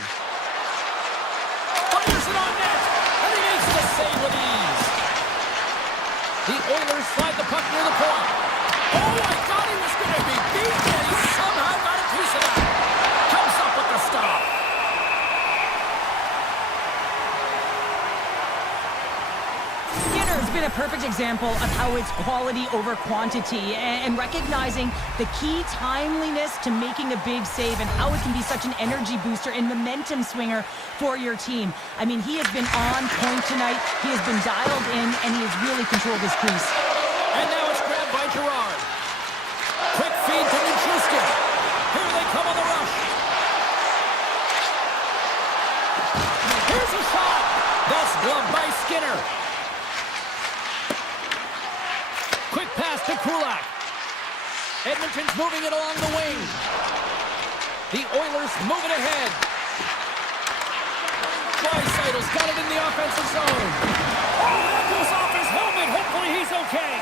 Fires it on net. And he makes the save with ease. The Oilers slide the puck near the point. Oh, I thought he was going to be beaten, and he somehow got a piece of that. Comes up with the stop. Skinner's been a perfect example of how it's quality over quantity, and recognizing the key timeliness to making a big save and how it can be such an energy booster and momentum swinger for your team. I mean, he has been on point tonight. He has been dialed in, and he has really controlled his crease. And now it's grabbed by Gerard. Quick feed to Nichushkin. Here they come on the rush. Here's a shot. That's gloved by Skinner. Quick pass to Kulak. Edmonton's moving it along the wing. The Oilers move it ahead. Draisaitl's got it in the offensive zone. Oh, that goes off his helmet. Hopefully he's okay.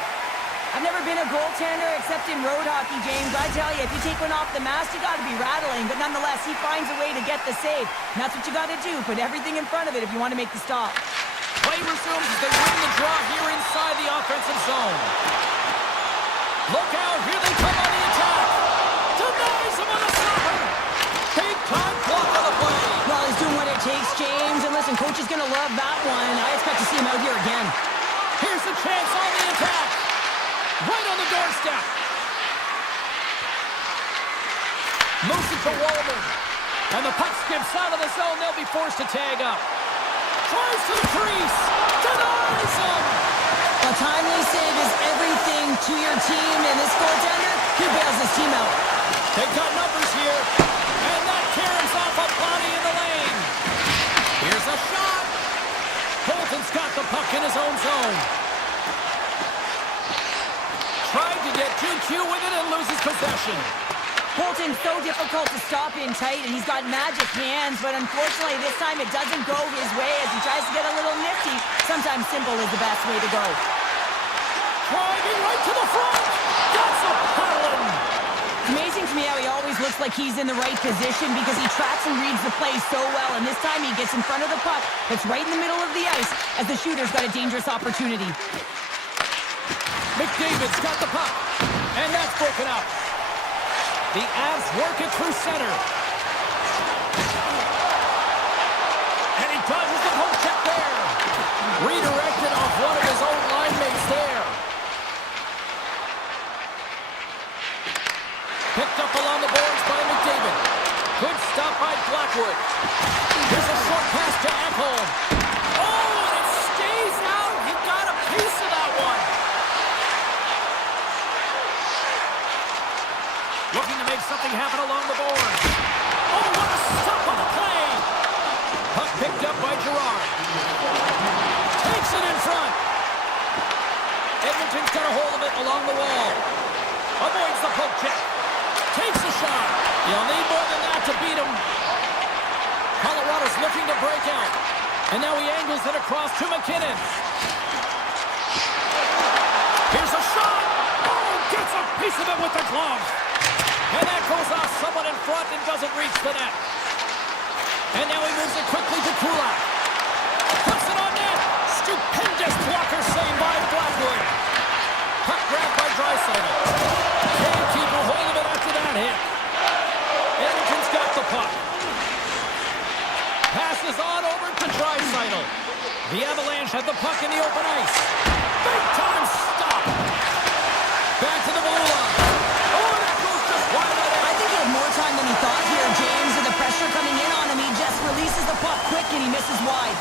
I've never been a goaltender except in road hockey, James. I tell you, if you take one off the mast, you got to be rattling. But nonetheless, he finds a way to get the save. And that's what you got to do. Put everything in front of it if you want to make the stop. Play resumes as they win the draw here inside the offensive zone. Look out, here they come on the attack. Denies him on the stopper. Big time block on the play. Well, he's doing what it takes, James. And listen, coach is going to love that one. I expect to see him out here again. Here's a chance on the attack. Right on the doorstep. Moves it to Wallman. And the puck skips out of the zone. They'll be forced to tag up. Tries to the crease. Denies him. A timely save is everything to your team. And this goaltender, he bails his team out. They've got numbers here. And that carries off a body in the lane. Here's a shot. Holton's got the puck in his own zone. Tried to get 2Q with it and loses possession. Holton's so difficult to stop in tight, and he's got magic hands, but unfortunately this time it doesn't go his way as he tries to get a little nifty. Sometimes simple is the best way to go. Driving right to the front. That's a pylon. It's amazing to me how he always looks like he's in the right position because he tracks and reads the play so well, and this time he gets in front of the puck that's right in the middle of the ice as the shooter's got a dangerous opportunity. McDavid's got the puck, and that's broken up. The Avs work it through center. And he dodges the poke check there. Redirected off one of his own line mates there. Picked up along the boards by McDavid. Good stop by Blackwood. Here's a short pass to Ekholm. Oh, and it stays out. He got a piece of that one. Looking to make something happen along the boards. Oh, what a stop on the play. Puck picked up by Gerard. Takes it in front. Edmonton's got a hold of it along the wall. Avoids the poke check. Takes a shot. You'll need more than that to beat him. Colorado's looking to break out. And now he angles it across to McKinnon. Here's a shot. Oh, gets a piece of it with the glove. And that goes off someone in front and doesn't reach the net. And now he moves it quickly to Kulak. Puts it on net. Stupendous blocker save by Blackwood. Puck grabbed by Draisaitl. Can't keep a hold of it after that hit. Edmonton's got the puck. Passes on over to Draisaitl. The Avalanche have the puck in the open ice. Big time stop. Back to the blue line. Oh, that goes just wide of it. I think he had more time than he thought here, James. With the pressure coming in on him, he just releases the puck quick and he misses wide.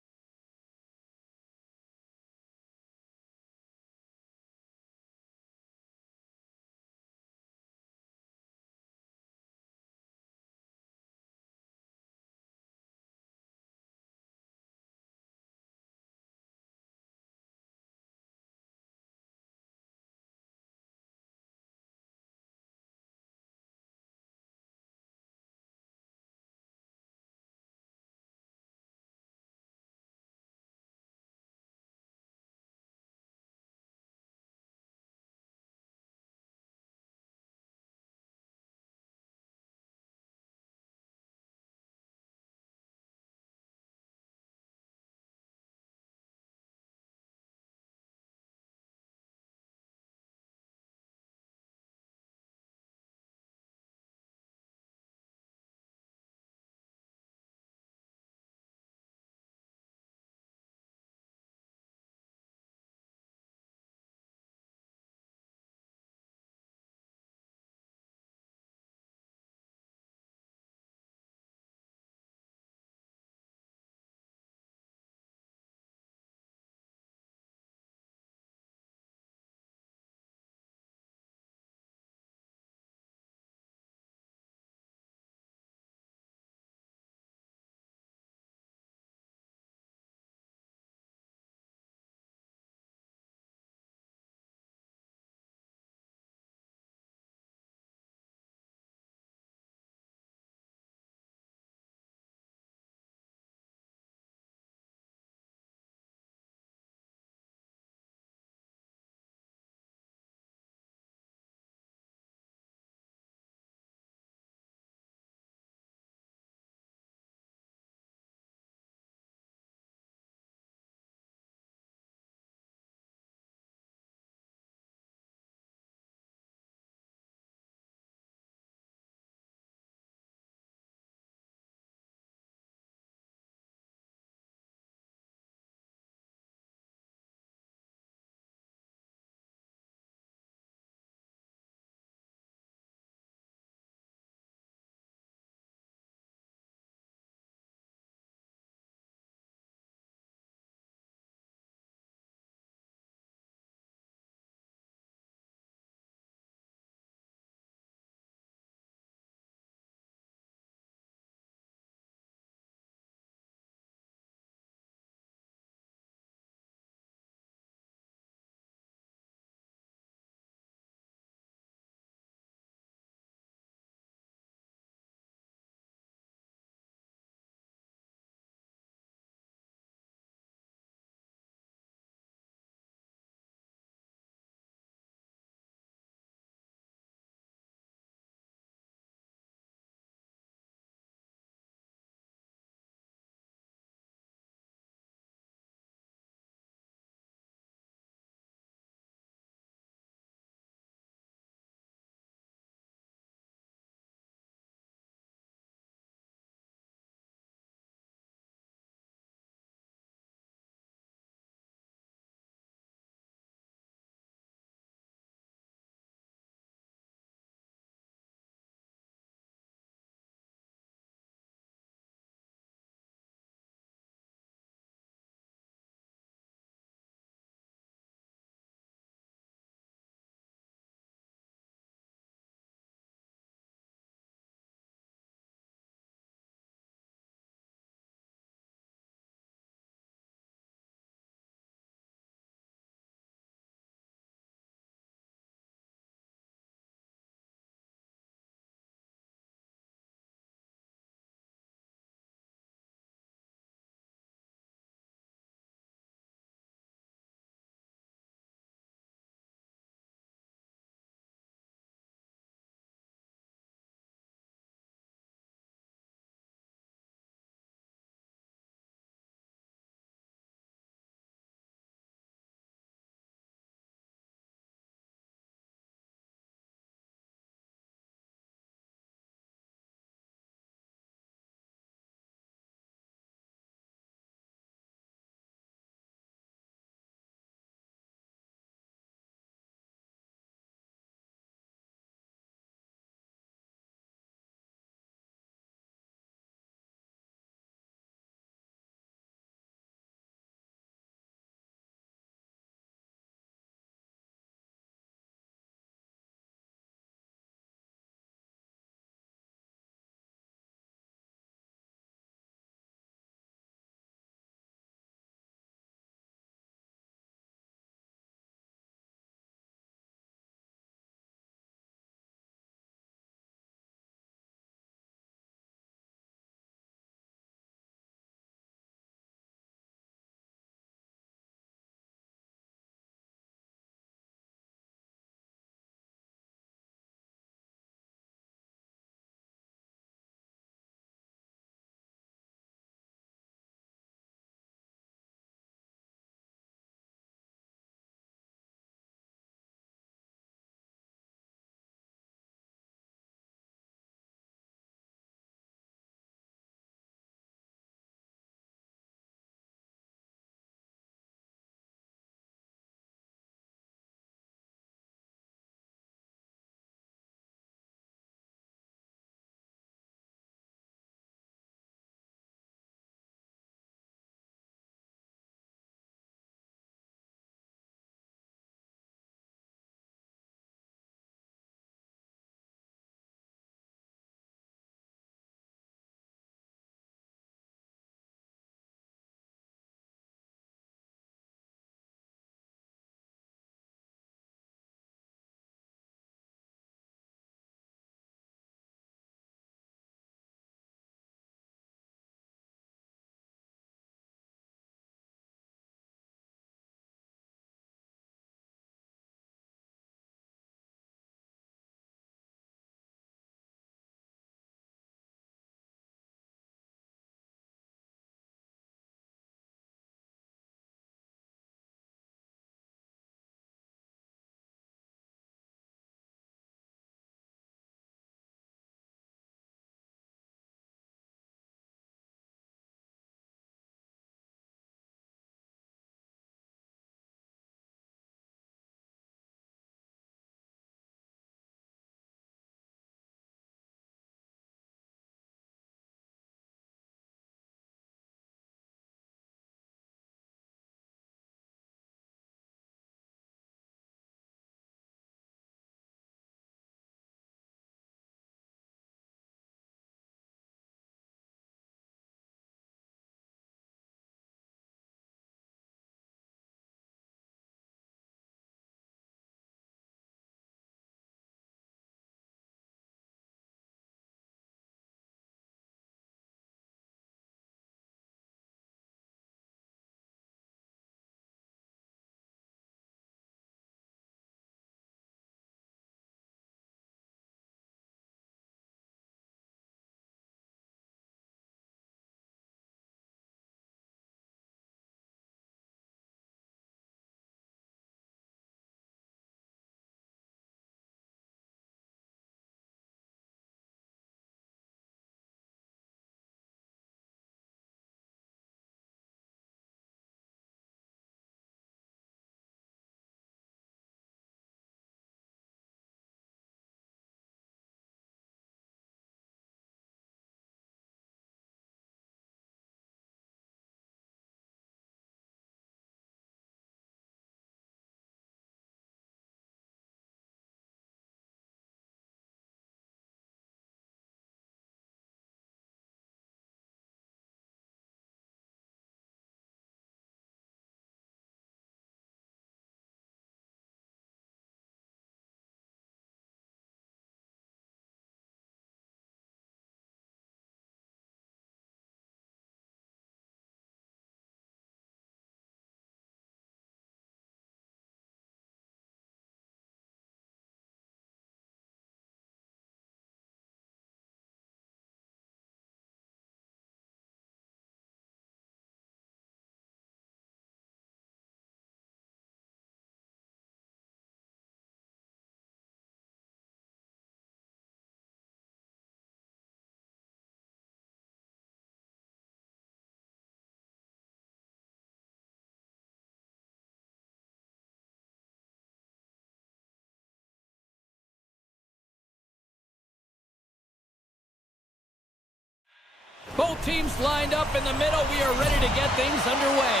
Both teams lined up in the middle. We are ready to get things underway.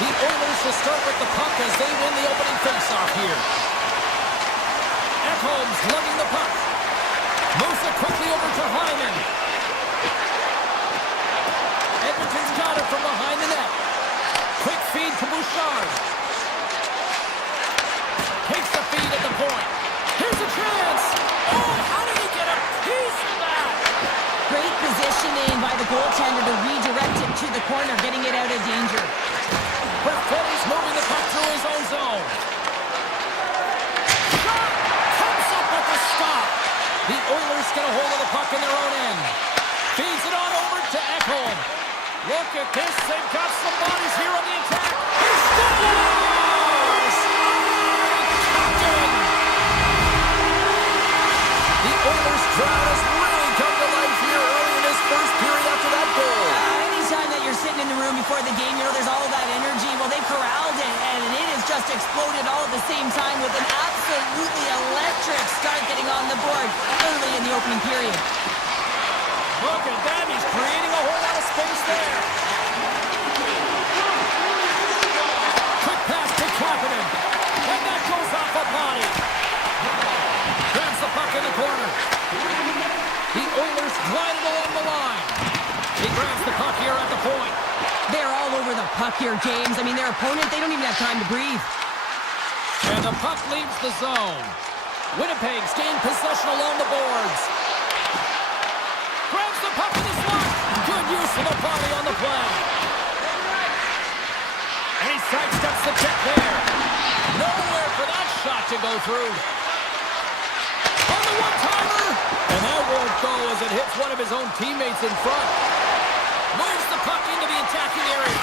The Oilers will start with the puck as they win the opening faceoff here. Ekholm's lugging the puck. Moves it quickly over to Hyman. Edmonton's got it from behind the net. Quick feed to Bouchard. Takes the feed at the point. Here's a chance. Oh, how did he get a piece of that? Great positioning by the goaltender to redirect it to the corner, getting it out of danger. Perfetti's moving the puck through his own zone. Shot! Comes up with a stop. The Oilers get a hold of the puck in their own end. Feeds it on over to Ekholm. Look at this. They've got some bodies here on the attack. He scores! Captain! The Oilers crowd has really come to life here early in this first period after that goal. Anytime that you're sitting in the room before the game, you know there's all that energy. Well, they corralled it, and it has just exploded all at the same time with an absolutely electric start getting on the board early in the opening period. Look at that. He's creating a whole lot of space there. Quick pass to Kapanen. And that goes off a body. Grabs the puck in the corner. The Oilers glide it along the line. He grabs the puck here at the point. They're all over the puck here, James. I mean, their opponent, they don't even have time to breathe. And the puck leaves the zone. Winnipeg's gained possession along the boards. Grabs the puck in the slot. Good use of the body on the play. And he sidesteps the check there. Nowhere for that shot to go through. On the one-timer. And that won't go as it hits one of his own teammates in front. Moves the puck into the attacking area.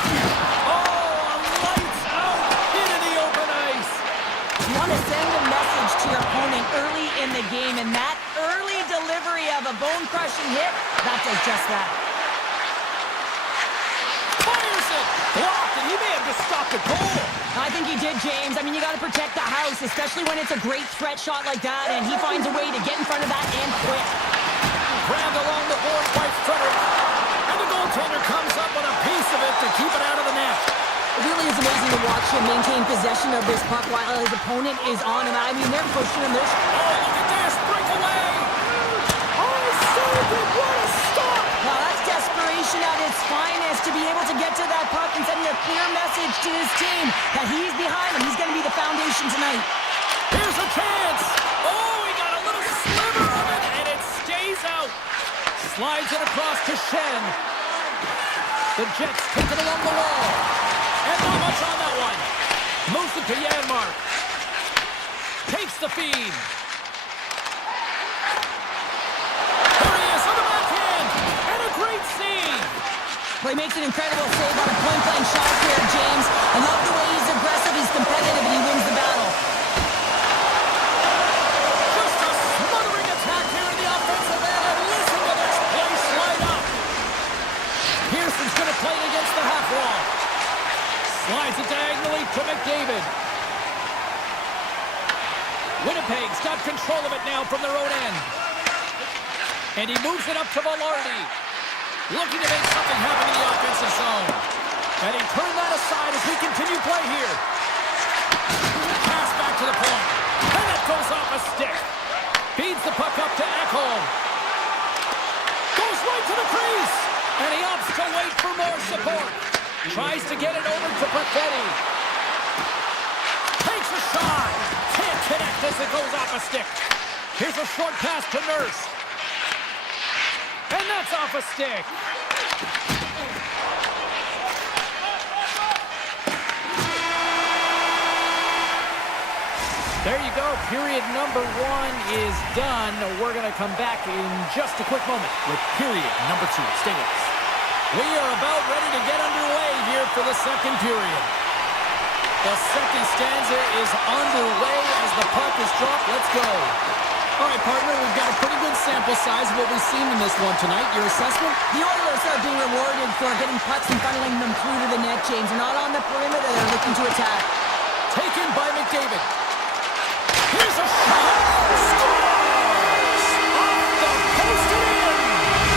Oh, a lights-out hit in the open ice. You want to send a message to your opponent early in the game, and that early delivery of a bone-crushing hit, that does just that. Fires it! Blocked, and he may have just stopped the goal. I think he did, James. I mean, you got to protect the house, especially when it's a great threat shot like that, and he finds a way to get in front of that and quick. Grabbed along the boards by Frederick. And the goaltender comes up with a piece of it to keep it out of the net. It really is amazing to watch him maintain possession of this puck while his opponent is on him. I mean, they're pushing him. Oh, look at this! Breakaway! Oh, so good! What a stop! Well, that's desperation at its finest, to be able to get to that puck and sending a clear message to his team that he's behind him. He's going to be the foundation tonight. Here's a chance! Oh, he got a little sliver of it, and it stays out. Slides it across to Shen. The Jets take it along the wall. And not much on that one. Moves it to Janmark. Takes the feed. There he is on the backhand. And a great save. Well, he makes an incredible save on a point-blank shot here, James. I love the way he's aggressive, he's competitive, and he wins the battle. Just a smothering attack here in the offensive end. And listen to this place light up. Pearson's going to play it against the half wall. Slides it diagonally to McDavid. Winnipeg's got control of it now from their own end. And he moves it up to Velarde. Looking to make something happen in the offensive zone. And he turned that aside as we continue play here. Pass back to the point. And it goes off a stick. Feeds the puck up to Ekholm. Goes right to the crease. And he opts to wait for more support. Tries to get it over to Perfetti. Takes a shot. Can't connect as it goes off a stick. Here's a short pass to Nurse. And that's off a stick. There you go. Period number 1 is done. We're going to come back in just a quick moment with period number 2. Stay with us. We are about ready to get underway here for the second period. The second stanza is underway as the puck is dropped. Let's go. All right, partner, we've got a pretty good sample size of what we've seen in this one tonight. Your assessment? The Oilers are being rewarded for getting pucks and funneling them through to the net, James. They're not on the perimeter. They're looking to attack. Taken by McDavid. Here's a shot. Scores! Off the post and in!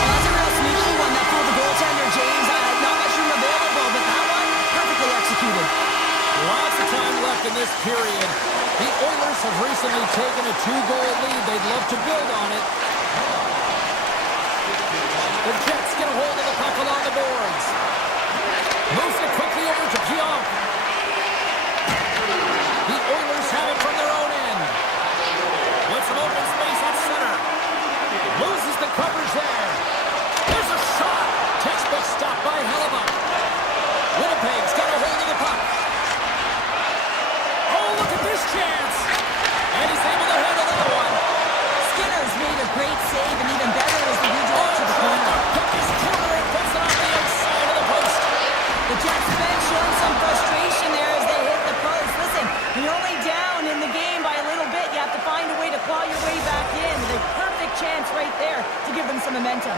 some momentum.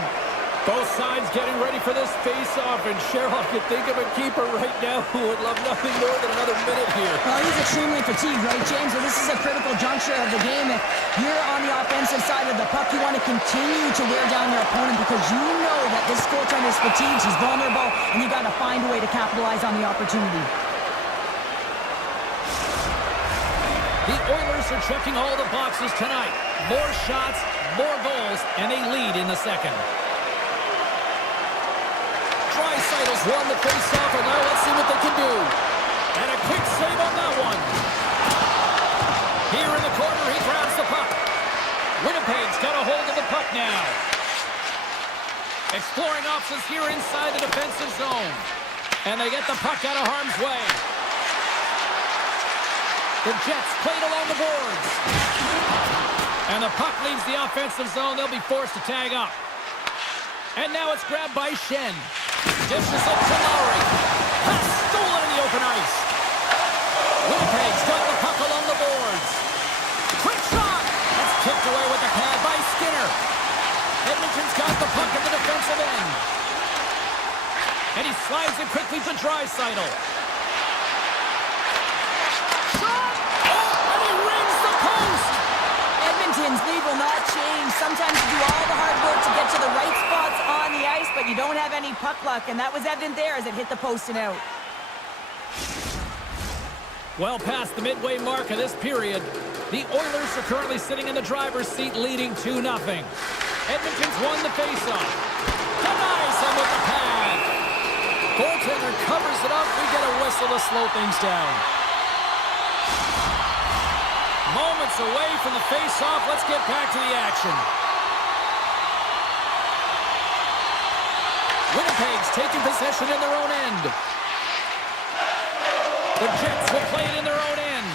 Both sides getting ready for this face-off, and Cheryl, you think of a keeper right now who would love nothing more than another minute here. Well, he's extremely fatigued, right, James? So this is a critical juncture of the game. If you're on the offensive side of the puck, you want to continue to wear down your opponent because you know that this goaltender is fatigued, he's vulnerable, and you got to find a way to capitalize on the opportunity. The Oilers are checking all the boxes tonight. More shots, more goals, and they lead in the second. Drysdale's won the face-off, and now let's see what they can do. And a quick save on that one. Here in the corner, he grabs the puck. Winnipeg's got a hold of the puck now. Exploring options here inside the defensive zone. And they get the puck out of harm's way. The Jets played along the boards. And the puck leaves the offensive zone. They'll be forced to tag up. And now it's grabbed by Shen. Dishes up to Lowry. Pass stolen in the open ice. Winnipeg's got the puck along the boards. Quick shot. That's kicked away with the pad by Skinner. Edmonton's got the puck in the defensive end. And he slides it quickly to Draisaitl. Shot! Oh, and he rings the post! Edmonton's lead will not change. Sometimes you do all the hard work to get to the right spots on the ice, but you don't have any puck luck, and that was evident there as it hit the post and out. Well past the midway mark of this period, the Oilers are currently sitting in the driver's seat leading 2-0. Edmonton's won the faceoff. Denies him with the pad. Goaltender covers it up. We get a whistle to slow things down. Moments away from the face-off. Let's get back to the action. Winnipeg's taking possession in their own end. The Jets will play it in their own end.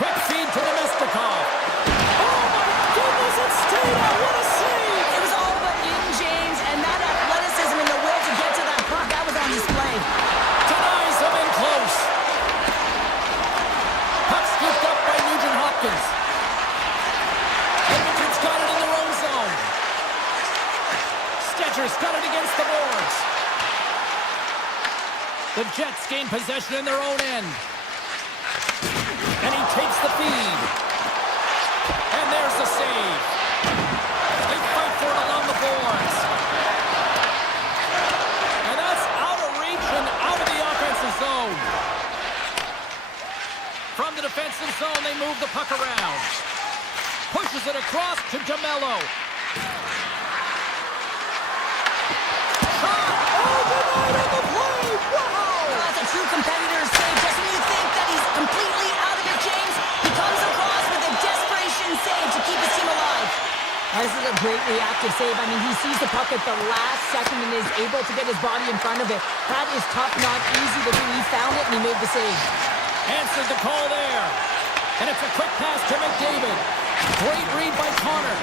Quick feed to Nemestikov. Oh my goodness, it stayed out. What a save! It was all but in, James, and that athleticism and the will to get to that puck, that was on display. Denies him in close. Puck scooped up by Nugent Hopkins. Edmonton's got it in their own zone. Stetcher's got it against the boards. The Jets gain possession in their own end. And he takes the feed. And there's the save. They fight for it along the boards. And that's out of reach and out of the offensive zone. From the defensive zone, they move the puck around. Pushes it across to DeMello. Shot! Oh, denied on the play! Wow! That's a true competitor's save. Just when you think that he's completely out of it, James, he comes across with a desperation save to keep his team alive. This is a great reactive save. I mean, he sees the puck at the last second and is able to get his body in front of it. That is tough, not easy to do. He found it and he made the save. Answered the call there. And it's a quick pass to McDavid. Great read by Connor.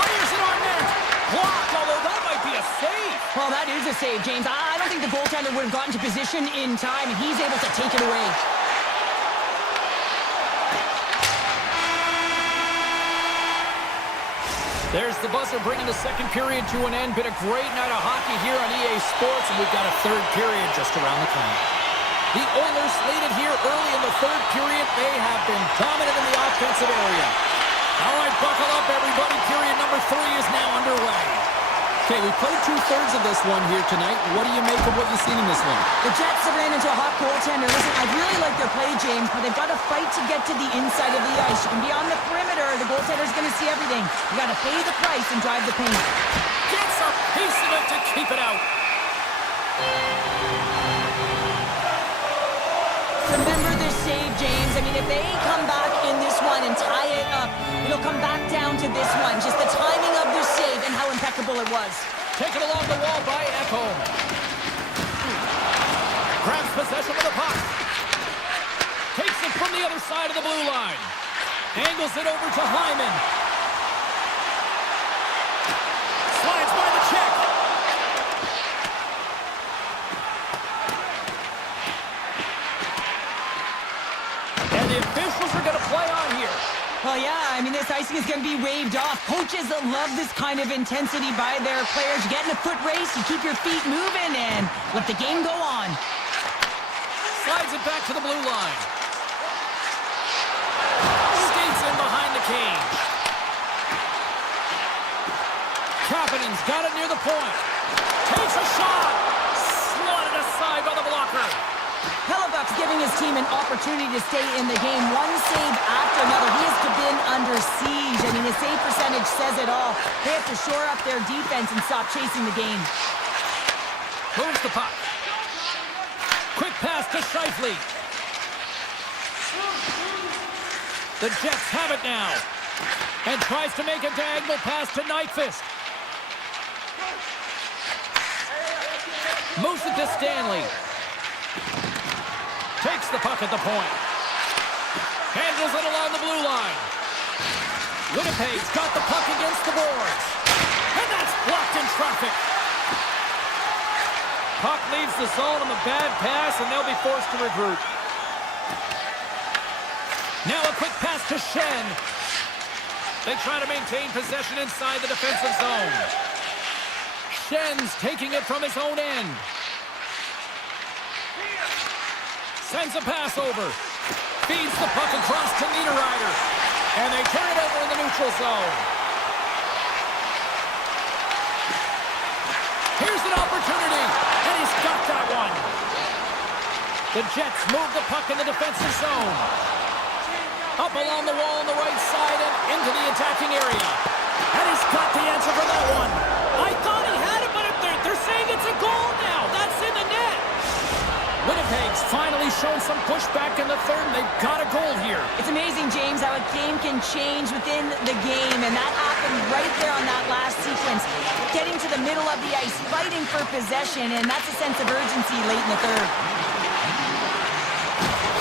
Fires it on net. Blocked, although that might be a save. Well, that is a save, James. I don't think the goaltender would have gotten to position in time, and he's able to take it away. There's the buzzer bringing the second period to an end. Been a great night of hockey here on EA Sports, and we've got a third period just around the corner. The Oilers lead it here early in the third period. They have been dominant in the offensive area. All right, buckle up, everybody. Period number 3 is now underway. Okay, we played 2/3 of this one here tonight. What do you make of what you've seen in this one? The Jets have ran into a hot goaltender. Listen, I really like their play, James, but they've got to fight to get to the inside of the ice. You can be on the perimeter. The goaltender's going to see everything. You got to pay the price and drive the paint. Gets a piece of it to keep it out. Remember this save, James. I mean, if they come back in this one and tie it up, it'll come back down to this one. Just the timing of this save and how impeccable it was. Taken along the wall by Ekholm. Grabs possession of the puck. Takes it from the other side of the blue line. Angles it over to Hyman. Slides by the check. And the officials are going to play on here. Well, yeah, I mean, this icing is going to be waved off. Coaches love this kind of intensity by their players. You get in a foot race, you keep your feet moving, and let the game go on. Slides it back to the blue line. Skates in behind the cage. Kapanen's got it near the point. Takes a shot. Slotted aside by the blocker. Hellebuck's giving his team an opportunity to stay in the game. One save after another. He has been under siege. I mean, his save percentage says it all. They have to shore up their defense and stop chasing the game. Moves the puck. Quick pass to Scheifele. The Jets have it now. And tries to make a diagonal pass to Nyquist. Moves it to Stanley. Takes the puck at the point. Handles it along the blue line. Winnipeg's got the puck against the boards. And that's blocked in traffic. Puck leaves the zone on the bad pass, and they'll be forced to regroup. Now a quick pass to Schenn. They try to maintain possession inside the defensive zone. Schenn's taking it from his own end. Sends a pass over. Feeds the puck across to Niederreiter. And they turn it over in the neutral zone. Here's an opportunity. And he's got that one. The Jets move the puck in the defensive zone. Up along the wall on the right side and into the attacking area. And he's got the answer for that one. I thought he had it, but they're saying it's a goal now. That's in the net. Winnipeg's finally shown some pushback in the third, and they've got a goal here. It's amazing, James, how a game can change within the game, and that happened right there on that last sequence. Getting to the middle of the ice, fighting for possession, and that's a sense of urgency late in the third.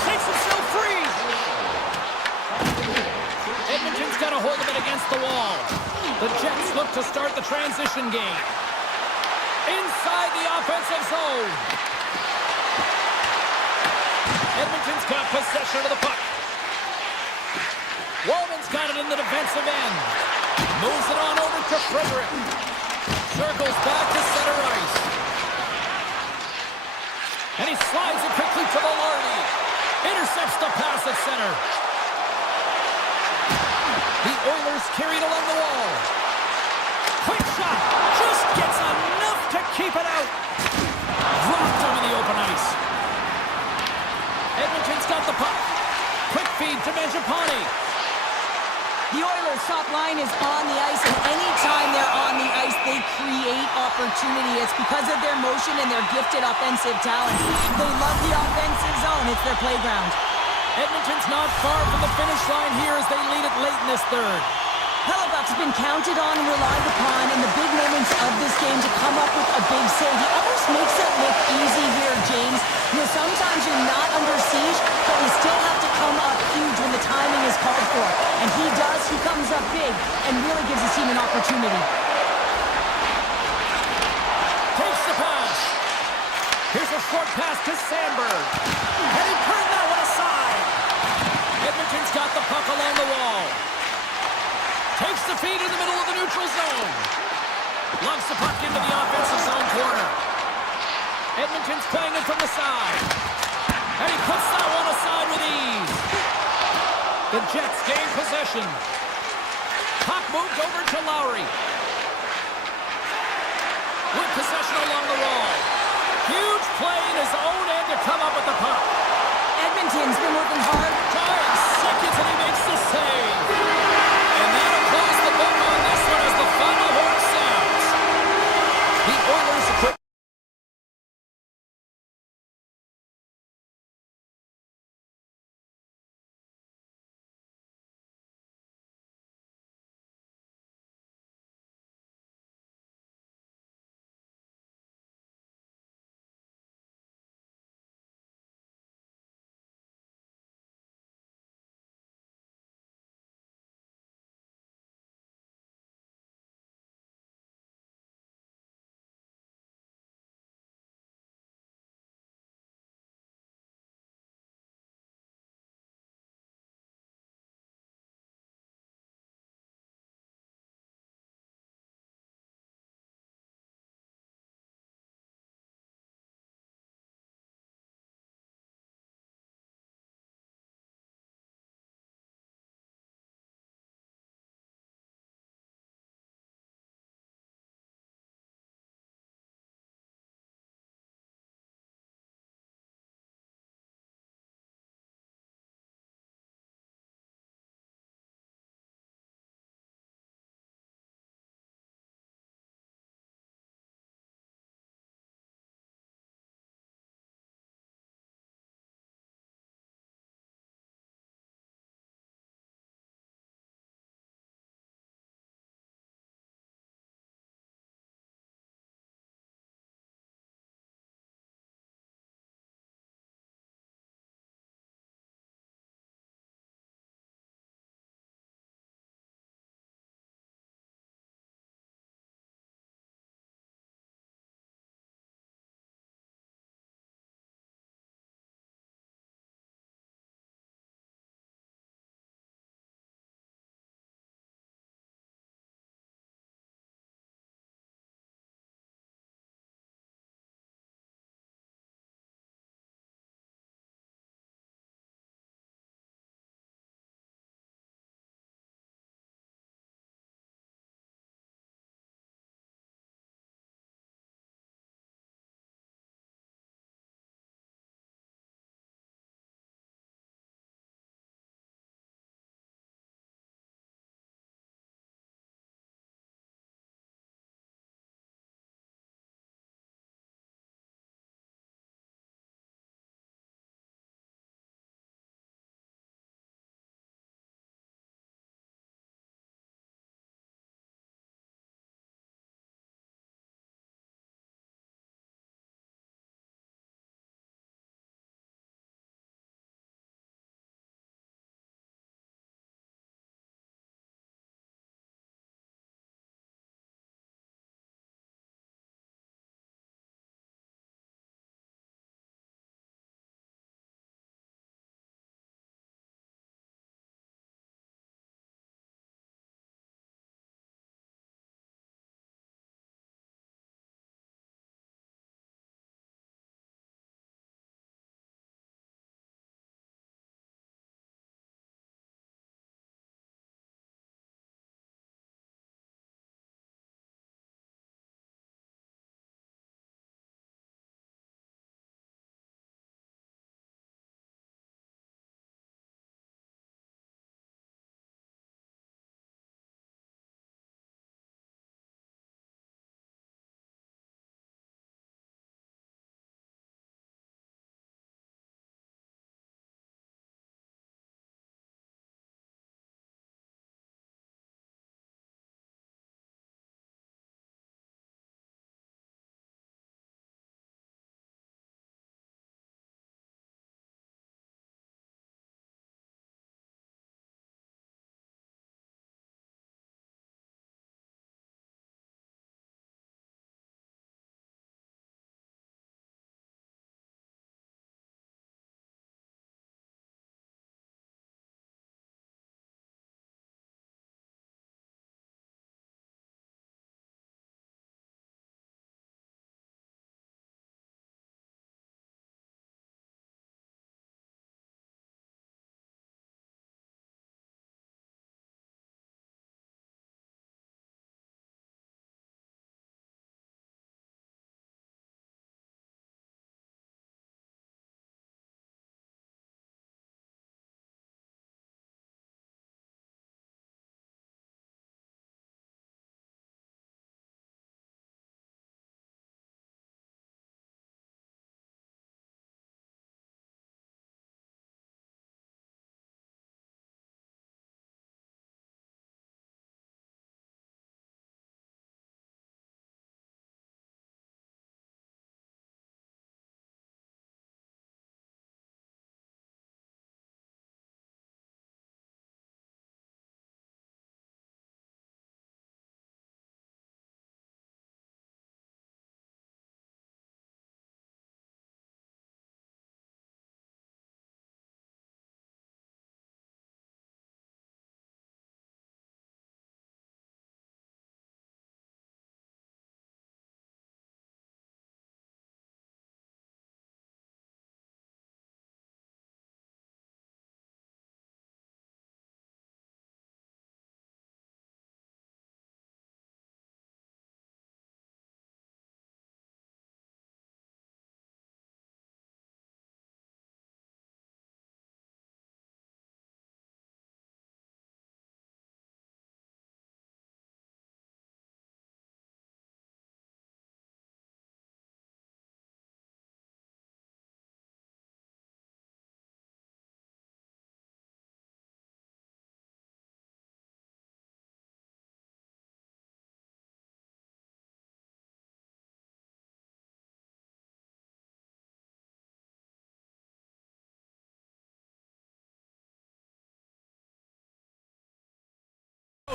Takes himself free. Edmonton's got a hold of it against the wall. The Jets look to start the transition game. Inside the offensive zone. Edmonton's got possession of the puck. Wallman's got it in the defensive end. Moves it on over to Frederick. Circles back to center ice. And he slides it quickly to Velarde. Intercepts the pass at center. The Oilers carried along the wall. Quick shot. Just gets enough to keep it out. Dropped him in the open ice. Edmonton's got the puck. Quick feed to Mangiapane. The Oilers' top line is on the ice, and anytime they're on the ice, they create opportunity. It's because of their motion and their gifted offensive talent. They love the offensive zone. It's their playground. Edmonton's not far from the finish line here as they lead it late in this third. Hellebuck's been counted on and relied upon in the big moments of this game to come up with a big save. He almost makes it look easy here, James. You know, sometimes you're not under siege, but you still have to come up huge when the timing is called for. And he does. He comes up big and really gives his team an opportunity. Takes the pass. Here's a short pass to Sandberg. And he turned that one aside. Edmonton's got the puck along the wall. Takes the feed in the middle of the neutral zone. Lugs the puck into the offensive zone corner. Edmonton's playing it from the side. And he puts that one aside with ease. The Jets gain possession. Puck moved over to Lowry. With possession along the wall. Huge play in his own end to come up with the puck. Edmonton's been working hard. 5 seconds and he makes the save.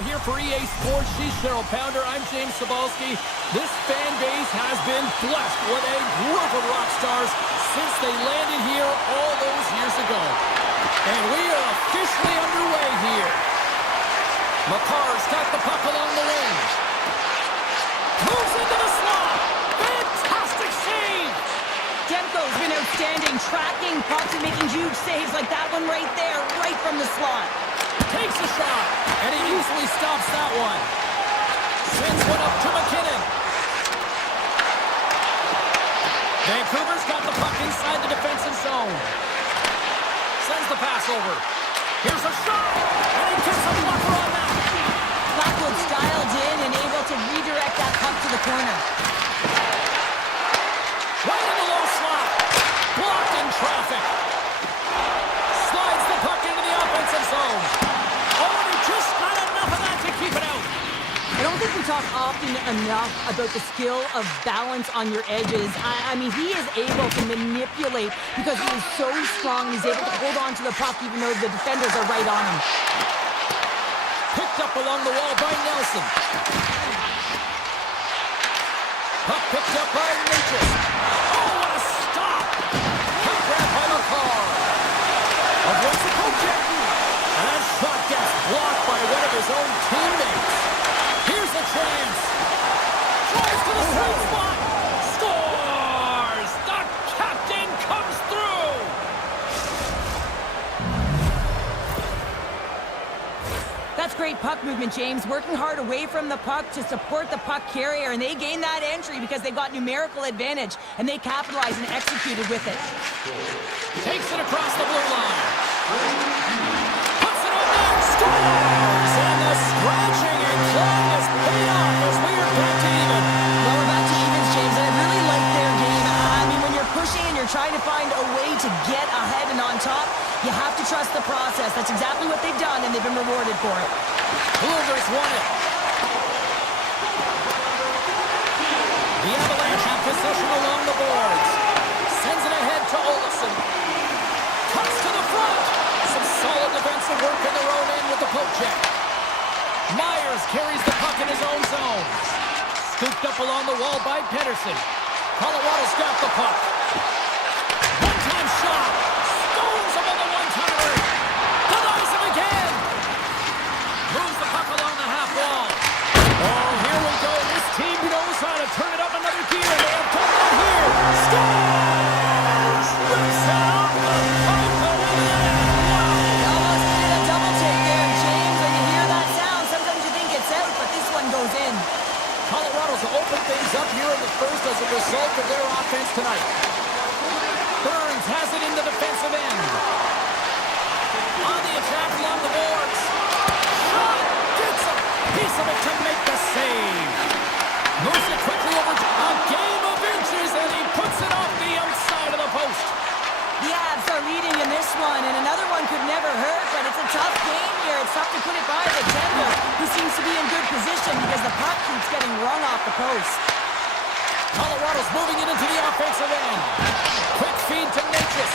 Here for EA Sports, she's Cheryl Pounder. I'm James Cebulski. This fan base has been blessed with a group of rock stars since they landed here all those years ago. And we are officially underway here. McCarr's got the puck along the wing. Moves into the slot. Fantastic save. Demko's been outstanding, tracking pucks and making huge saves like that one right there, right from the slot. Takes a shot, and he easily stops that one. Sends one up to McKinnon. Vancouver's got the puck inside the defensive zone. Sends the pass over. Here's a shot, and he gets a blocker on that. Blackwood's dialed in and able to redirect that puck to the corner. Right in the low slot. Blocked in traffic. Slides the puck into the offensive zone. Oh, and he just got enough of that to keep it out. I don't think we talk often enough about the skill of balance on your edges. I mean, he is able to manipulate because he is so strong. He's able to hold on to the puck even though the defenders are right on him. Picked up along the wall by Nelson. Puck picked up by Natchez. Oh, what a stop! Puck grab by McCarr. Avoids the poke check. And that shot gets blocked by one of his own teammates. Here's a chance. Tries to the side spot. Scores! The captain comes through! That's great puck movement, James. Working hard away from the puck to support the puck carrier, and they gain that entry because they've got numerical advantage, and they capitalize and executed with it. Takes it across the blue line. Puts it on net. Scores! And the scratching and clawing is paid off as we are back to even. Well, we're back to evens, James, and I really like their game. I mean, when you're pushing and you're trying to find a way to get ahead and on top, you have to trust the process. That's exactly what they've done, and they've been rewarded for it. Bluebirds won it. The Avalanche have possession along the boards. Sends it ahead to Olofsson. Cuts to the front. Some solid defensive work in their own end with the poke check. Myers carries the puck in his own zone. Scooped up along the wall by Pedersen. Colorado's got the puck. One-time shot. Stones him on the one-timer. Denies him again. Moves the puck along the half wall. Oh, here we go. This team knows how to turn it up another gear. They have done that here. Scores! Rips it off the pipe and in the net. Wow! Almost did a double take there, James. When you hear that sound, sometimes you think it's out, but this one goes in. Colorado's opened things up here in the first as a result of their offense tonight. Burns has it in the defensive end. On the attack along the boards. Shot! Gets a piece of it to make the save. Moves it quickly over to a game of inches, and he puts it off the outside of the post. The Avs are leading in this one, and another one could never hurt, but it's a tough game here. It's tough to put it by the defender, who seems to be in good position because the puck keeps getting rung off the post. Colorado's moving it into the offensive end. Quick feed to Natchez.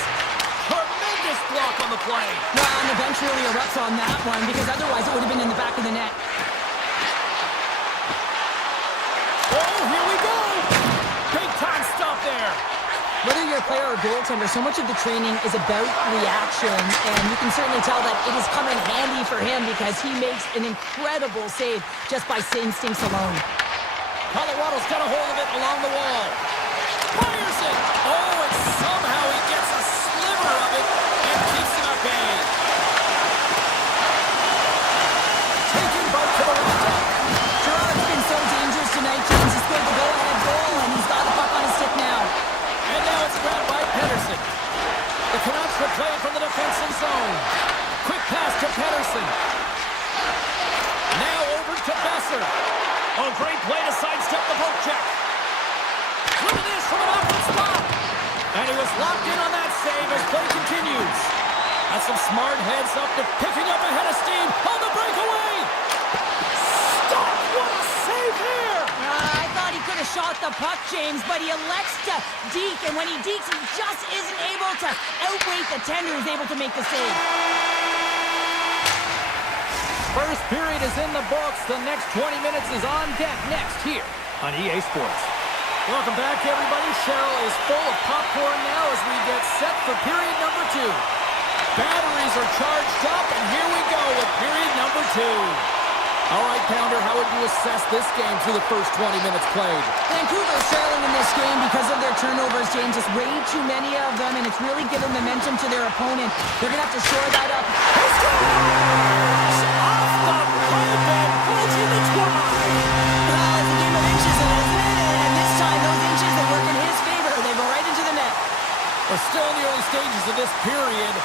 Tremendous block on the play. Well, and the bench really erupts on that one because otherwise it would have been in the back of the net. Oh, here we go. Big time stop there. Whether you're a player or goaltender, so much of the training is about reaction, and you can certainly tell that it is coming handy for him because he makes an incredible save just by instincts alone. Colorado's got a hold of it along the wall. Fires it. Oh, and somehow he gets a sliver of it and keeps it at bay. Taken by Toronto. Gerard's been so dangerous tonight, James. He scored the go-ahead goal, and he's got the puck on his stick now. And now it's grabbed by Pedersen. The Canucks will play it from the defensive zone. Quick pass to Pedersen. Now over to Besser. Oh, great play to sidestep the poke check. Look at this from an awkward spot. And he was locked in on that save as play continues. That's some smart heads up to picking up ahead of steam on the breakaway. Stop! What a save here! I thought he could have shot the puck, James, but he elects to deke, and when he dekes, he just isn't able to outweight the tender who's able to make the save. first period is in the books. The next 20 minutes is on deck next here on EA Sports. Welcome back, everybody. Cheryl is full of popcorn now as we get set for period number 2. Batteries are charged up, and here we go with period number 2. All right, Pounder, how would you assess this game through the first 20 minutes played? Vancouver's trailing in this game because of their turnovers, James. Just way too many of them, and it's really given momentum to their opponent. They're going to have to shore that up. He scores! Off the pipe and puts in the twine! Well, it's a game of inches, isn't it? And this time, those inches that work in his favor, they go right into the net. We're still in the early stages of this period.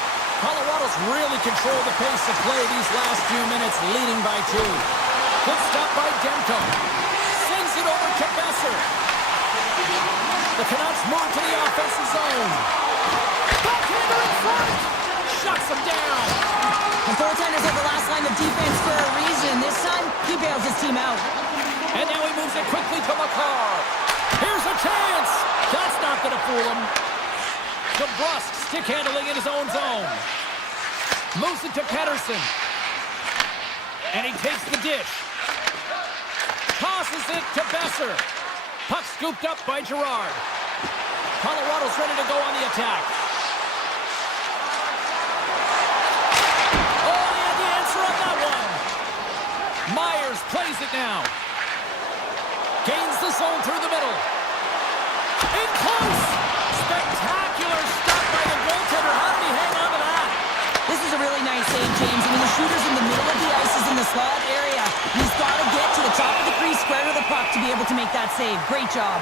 Colorado's really controlled the pace of play these last few minutes, leading by 2. Good stop by Demko. Sends it over to Besser. The Canucks move to the offensive zone. Backhander in front. Shuts him down. The goaltender's at the last line of defense for a reason. This time, he bails his team out. And now he moves it quickly to McCarr. Here's a chance. That's not going to fool him. DeBrusque stick handling in his own zone. Moves it to Pettersson. And he takes the dish. Tosses it to Besser. Puck scooped up by Girard. Colorado's ready to go on the attack. Oh, he had the answer on that one. Myers plays it now. Gains the zone through the middle. In close. Spectacular stop by the goaltender. How did he hang on to that? This is a really nice save, James. I mean, the shooter's in the middle of the ice, is in the slot area. He's got to get to the top of the crease, square to the puck to be able to make that save. Great job.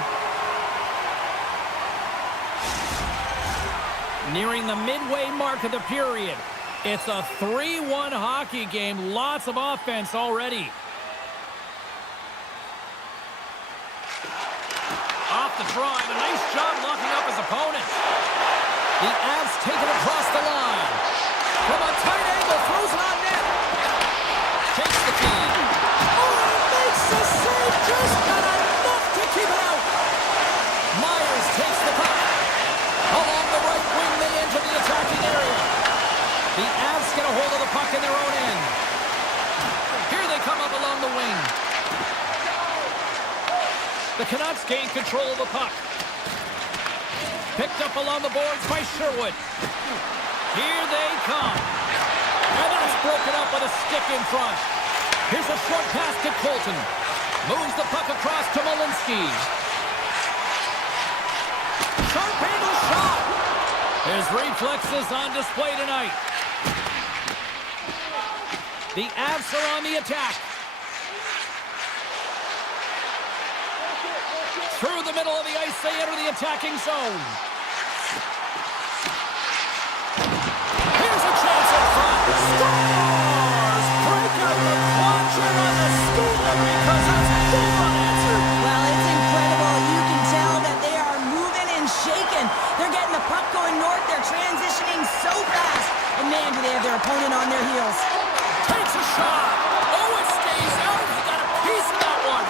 Nearing the midway mark of the period. It's a 3-1 hockey game. Lots of offense already. Off the draw, and a nice job locking up his opponent. The Avs take it across the line. From a tight angle, throws it on net. Takes the feed. Oh, makes the save, just not enough to keep it out. Myers takes the puck. Along the right wing, they enter the attacking area. The Avs get a hold of the puck in their own end. Here they come up along the wing. The Canucks gain control of the puck. Picked up along the boards by Sherwood. Here they come. And that's broken up with a stick in front. Here's a short pass to Colton. Moves the puck across to Malinsky. Sharp angle shot. His reflexes on display tonight. The Avs are on the attack. Through the middle of the ice, they enter the attacking zone. Here's a chance in front. Scores! Break out the clutcher on the steamer because it's still unanswered. Well, it's incredible. You can tell that they are moving and shaking. They're getting the puck going north. They're transitioning so fast. And man, do they have their opponent on their heels. Takes a shot. Oh, it stays out. He got a piece of that one.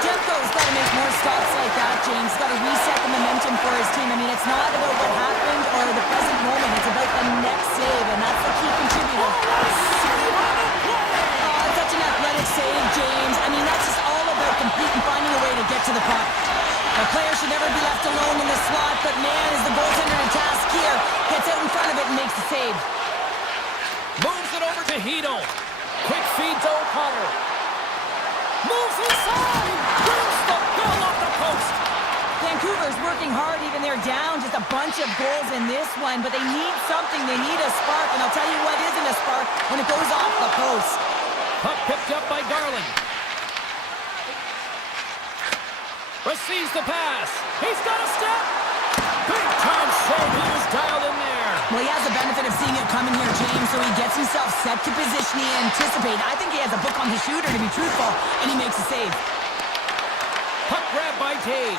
Demko's got to make more stops like that, James. Got to reset the momentum for his team. I mean, it's not about what happened or the present moment. It's about the next save, and that's the key contributor. Oh, it's such an athletic save, James. I mean, that's just all about completing, finding a way to get to the puck. A player should never be left alone in the slot, but man, is the goaltender in task here. Gets out in front of it and makes the save. Moves it over to Hedo. Quick feed to O'Connor. Moves inside. Brings the bill off the post. Vancouver's working hard, even they're down just a bunch of goals in this one, but they need something. They need a spark, and I'll tell you what isn't a spark when it goes off the post. Puck picked up by Garland. Receives the pass. He's got a step. Big time save. He was dialed in there. Well, he has the benefit of seeing it coming here, James, so he gets himself set to position he anticipated. I think he has a book on the shooter, to be truthful, and he makes a save. Puck grab by Tage.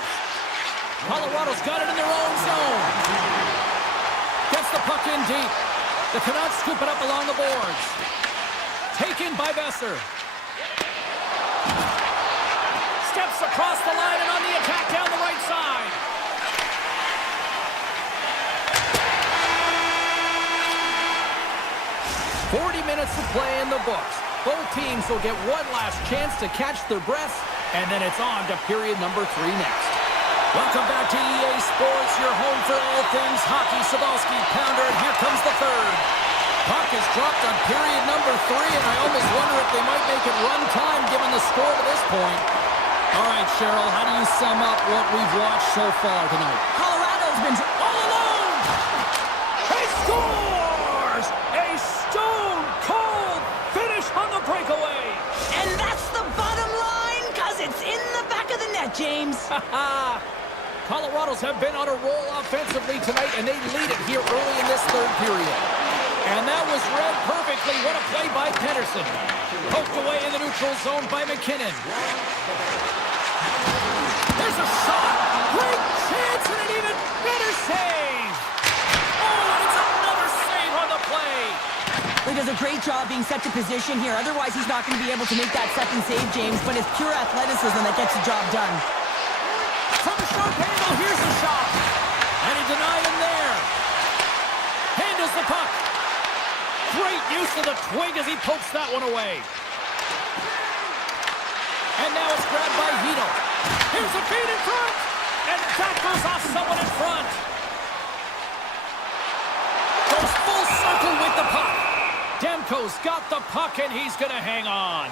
Colorado's got it in their own zone. Gets the puck in deep. The Canucks scoop it up along the boards. Taken by Besser. Steps across the line and on the attack down the right side. .40 minutes to play in the books. Both teams will get one last chance to catch their breaths, and then it's on to period number 3 next. Welcome back to EA Sports, your home for all things hockey. Cybulski, Pounder, and here comes the third. Puck is dropped on period number 3, and I almost wonder if they might make it run time given the score to this point. All right, Cheryl, how do you sum up what we've watched so far tonight? Colorado's been all alone! He scores! A stone-cold finish on the breakaway! And that's the bottom line, because it's in the back of the net, James. Colorado's have been on a roll offensively tonight, and they lead it here early in this third period. And that was read perfectly. What a play by Pedersen. Poked away in the neutral zone by McKinnon. There's a shot. Great chance and an even better save. Oh, and it's another save on the play. He does a great job being set to position here. Otherwise, he's not going to be able to make that second save, James. But it's pure athleticism that gets the job done. From the short angle, here's the shot. And he denied him there. Handles the puck. Great use of the twig as he pokes that one away. And now it's grabbed by Hito. Here's a feed in front. And that goes off someone in front. Goes full circle with the puck. Demko's got the puck and he's going to hang on.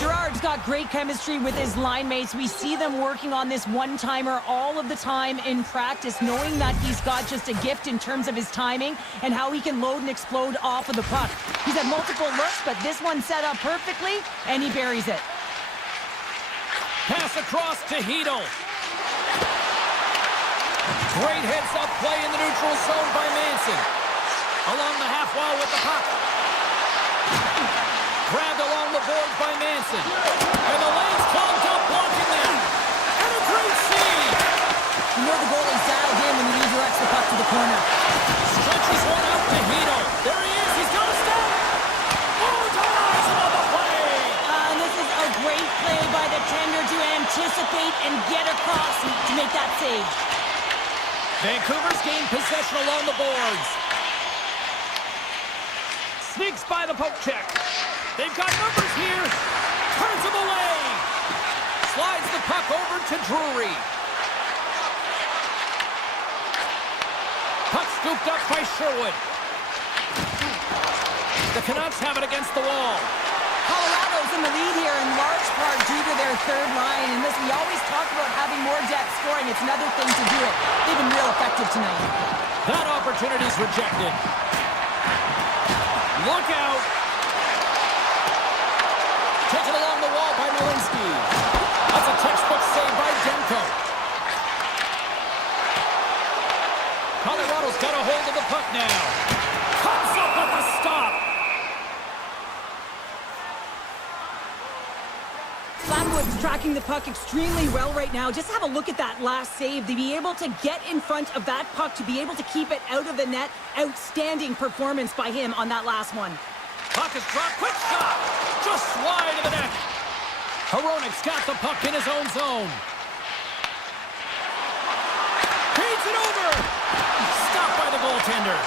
Gerard's got great chemistry with his line mates. We see them working on this one-timer all of the time in practice, knowing that he's got just a gift in terms of his timing and how he can load and explode off of the puck. He's had multiple looks, but this one set up perfectly, and he buries it. Pass across to Hito. Great heads-up play in the neutral zone by Manson. Along the half wall with the puck. Grabbed along the boards by Manson. And the lane's clogged up, blocking them. And a great save. You know the goalie's dialed in when he redirects the puck to the corner. Stretches one out to Hito. There he is. He's got a step. Oh, dives another play. And this is a great play by the tender to anticipate and get across to make that save. Vancouver's gained possession along the boards. Sneaks by the poke check. They've got numbers here. Turns him away. Slides the puck over to Drury. Puck scooped up by Sherwood. The Canucks have it against the wall. Colorado's in the lead here in large part due to their third line. And listen, we always talk about having more depth scoring. It's another thing to do it. They've been real effective tonight. That opportunity's rejected. Look out. Taken along the wall by Malinsky. That's a textbook save by Demko. Colorado's got a hold of the puck now. Comes up with the stop. Flatwood's tracking the puck extremely well right now. Just have a look at that last save. To be able to get in front of that puck, to be able to keep it out of the net. Outstanding performance by him on that last one. Puck is dropped. Quick shot. Just wide of the net. Hronik's got the puck in his own zone. Feeds it over. Stopped by the goaltender.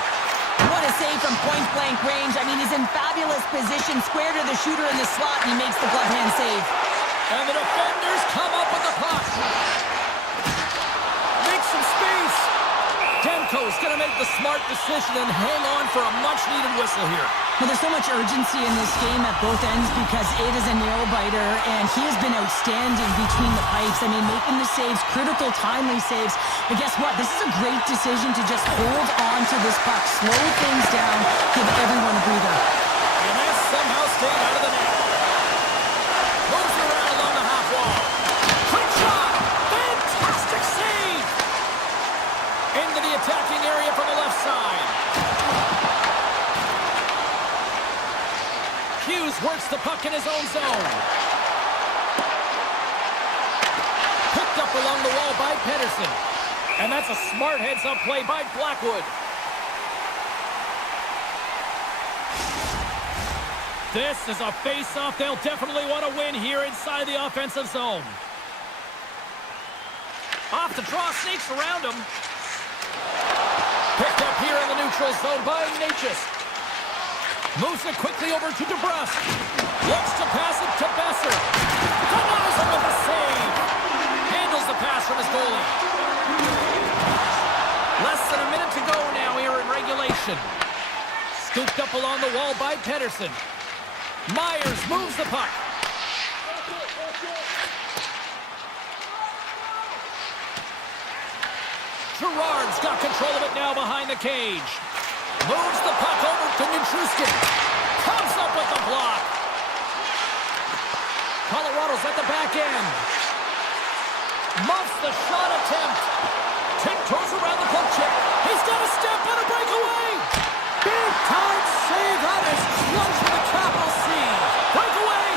What a save from point-blank range. I mean, he's in fabulous position. Square to the shooter in the slot, and he makes the glove hand save. And the defenders come up with the puck. Make some space. Demko's going to make the smart decision and hang on for a much-needed whistle here. Well, there's so much urgency in this game at both ends because it is a nail-biter, and he has been outstanding between the pipes. I mean, making the saves, critical, timely saves. But guess what? This is a great decision to just hold on to this puck, slow things down, give everyone a breather. And that somehow stayed out of the net. Moves around along the half wall. Quick shot! Fantastic save! Into the attacking area from the left side. Hughes works the puck in his own zone. Picked up along the wall by Pedersen. And that's a smart heads-up play by Blackwood. This is a face-off they'll definitely want to win here inside the offensive zone. Off the draw, sneaks around him. Picked up here in the neutral zone by Natchez. Moves it quickly over to DeBrusque. Looks to pass it to Besser. Denies him with a save. Handles the pass from his goalie. Less than a minute to go now here in regulation. Scooped up along the wall by Pedersen. Myers moves the puck. Gerard's got control of it now behind the cage. Moves the puck over to Nichushkin. Comes up with the block. Colorado's at the back end. Muffs the shot attempt. Tiptoes around the poke check. He's got a step on a breakaway. Big time save. That is clutch with a capital C. Breakaway.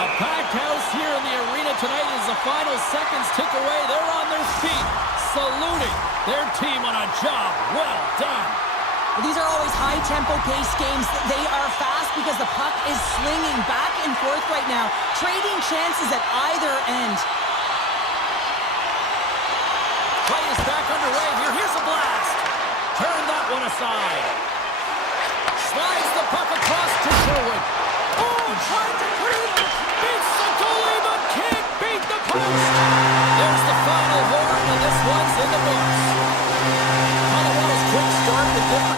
A packed house here in the arena tonight as the final seconds tick away. They're on their feet, saluting their team on a job well done. Well, these are always high-tempo pace games. They are fast because the puck is swinging back and forth right now, trading chances at either end. Play is back underway here. Here's a blast. Turn that one aside. Slides the puck across to Sherwood. Oh, trying to create it. Beats the goalie, but can't beat the post. There's the final horn, and this one's in the books. Colorado's quick start, the difference.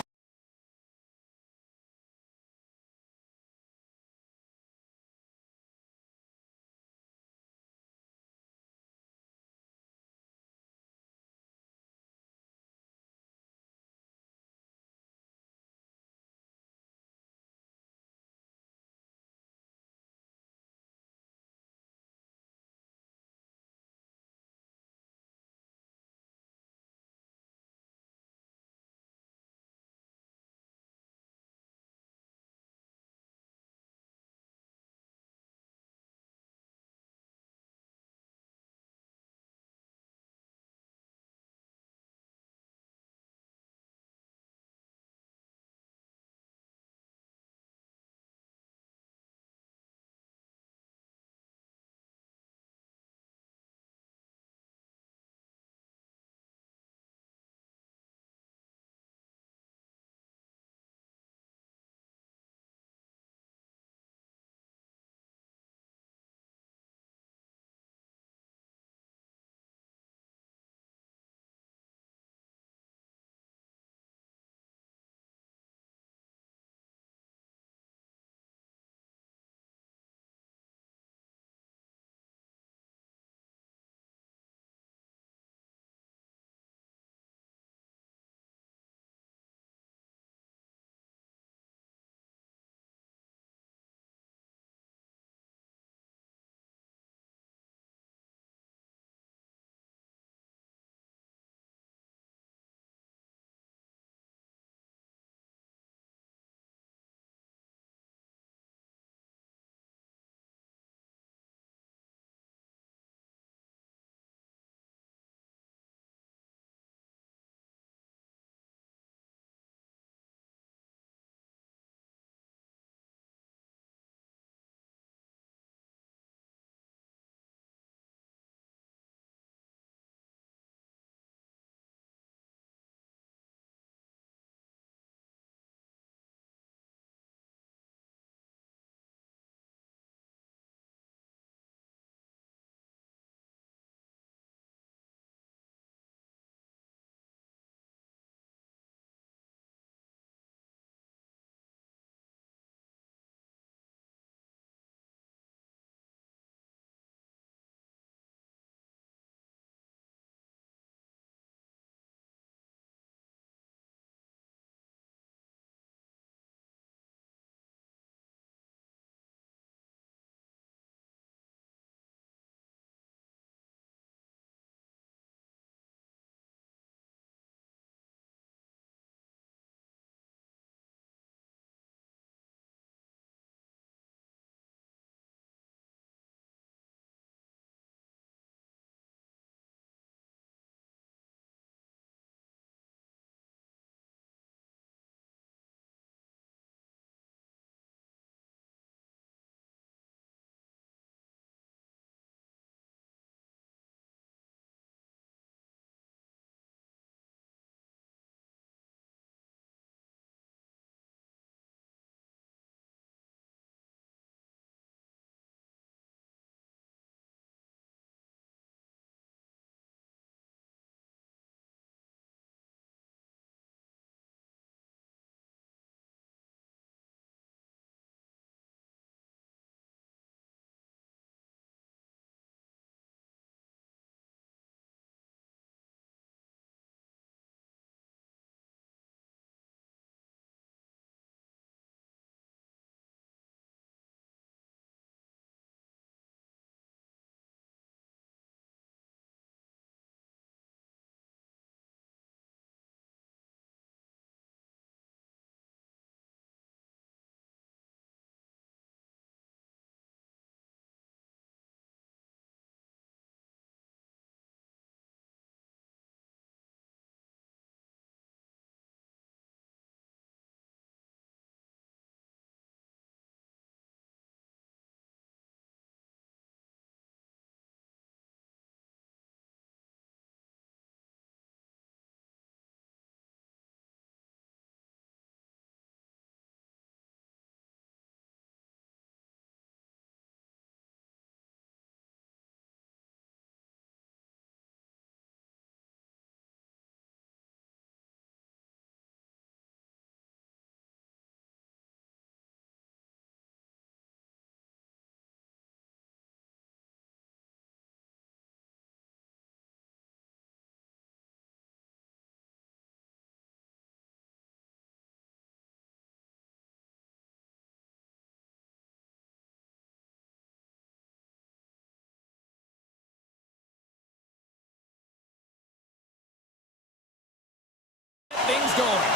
things going.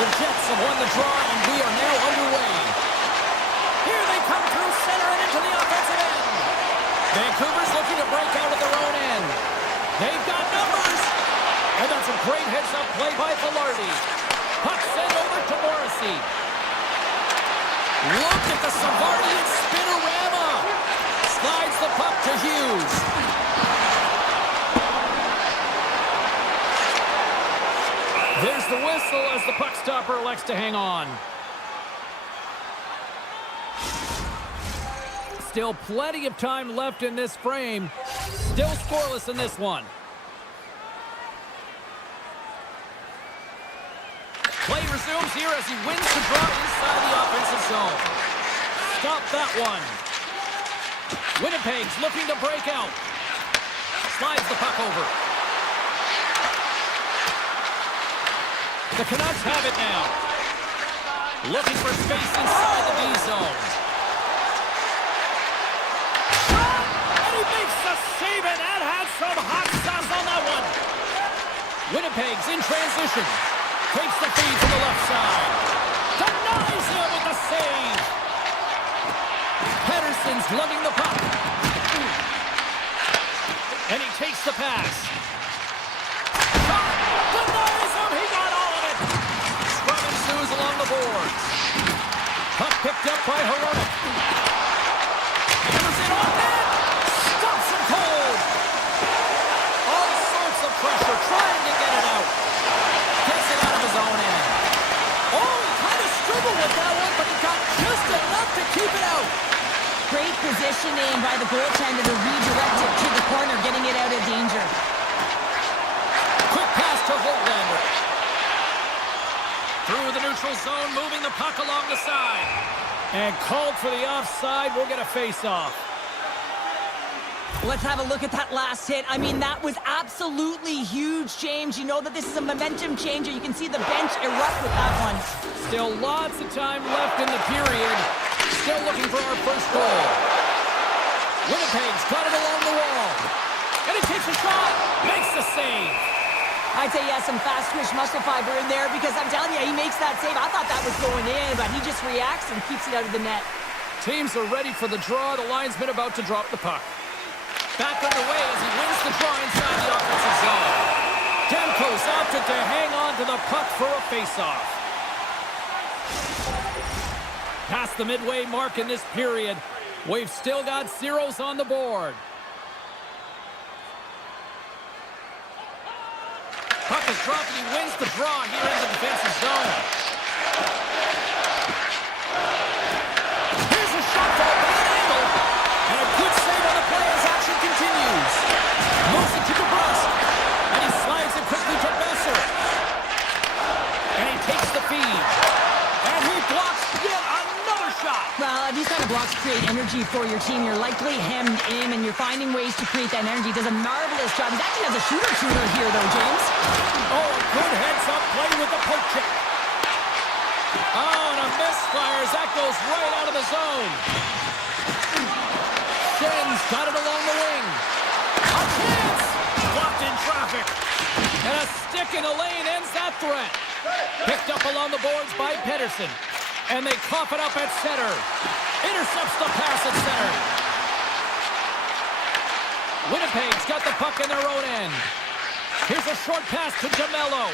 The Jets have won the draw, and we are now underway. Here they come through center and into the offensive end. Vancouver's looking to break out of their own end. They've got numbers. And that's a great heads-up play by Velarde. Puck sent over to Morrissey. Look at the Savardian spinorama. Slides the puck to Hughes. There's the whistle as the puck stopper elects to hang on. Still plenty of time left in this frame. Still scoreless in this one. Play resumes here as he wins the draw inside the offensive zone. Stop that one. Winnipeg's looking to break out. Slides the puck over. The Canucks have it now. Looking for space inside the D zone. And he makes the save, and that had some hot sauce on that one. Winnipeg's in transition. Takes the feed to the left side. Denies him with the save. Pettersson's lugging the puck. And he takes the pass. Denies him. He got all of it. Scrum ensues along the boards. Puck picked up by Hronek. Hammers it on net. Stops him cold. All sorts of pressure trying to get it out. Gets it out of his own end. Oh, he kind of struggled with that one, but he got just enough to keep it out. Great positioning by the goaltender to redirect it to the corner, getting it out of danger. Quick pass to Holtlander. Through the neutral zone, moving the puck along the side. And called for the offside. We'll get a face-off. Let's have a look at that last hit. I mean, that was absolutely huge, James. You know that this is a momentum changer. You can see the bench erupt with that one. Still lots of time left in the period. Still looking for our first goal. Winnipeg's got it along the wall. And he takes a shot. Makes the save. I'd say he has some fast-twitch muscle fiber in there because I'm telling you, he makes that save. I thought that was going in, but he just reacts and keeps it out of the net. Teams are ready for the draw. The linesman about to drop the puck. Back underway as he wins the draw inside the offensive zone. Demko's opted to hang on to the puck for a face-off. Past the midway mark in this period, we've still got zeros on the board. Puck is dropped and he wins the draw here in the defensive zone. Here's a shot from a bad angle. And a good save on the play as action continues. Moves it to DeBrusque. And he slides it quickly to Besser. And he takes the feed. And he blocks yet another shot. Well, these kind of blocks create energy for your team. You're likely hemmed in, and you're finding ways to create that energy. Does a marvelous job. He actually has a shooter here, though, James. Oh, a good heads-up play with the poke check. Oh, and a misfire as that goes right out of the zone. Shen's got it along the wing. A chance! Blocked in traffic. And a stick in the lane ends that threat. Picked up along the boards by Pettersson. And they cough it up at center. Intercepts the pass at center. Winnipeg's got the puck in their own end. Here's a short pass to DeMello.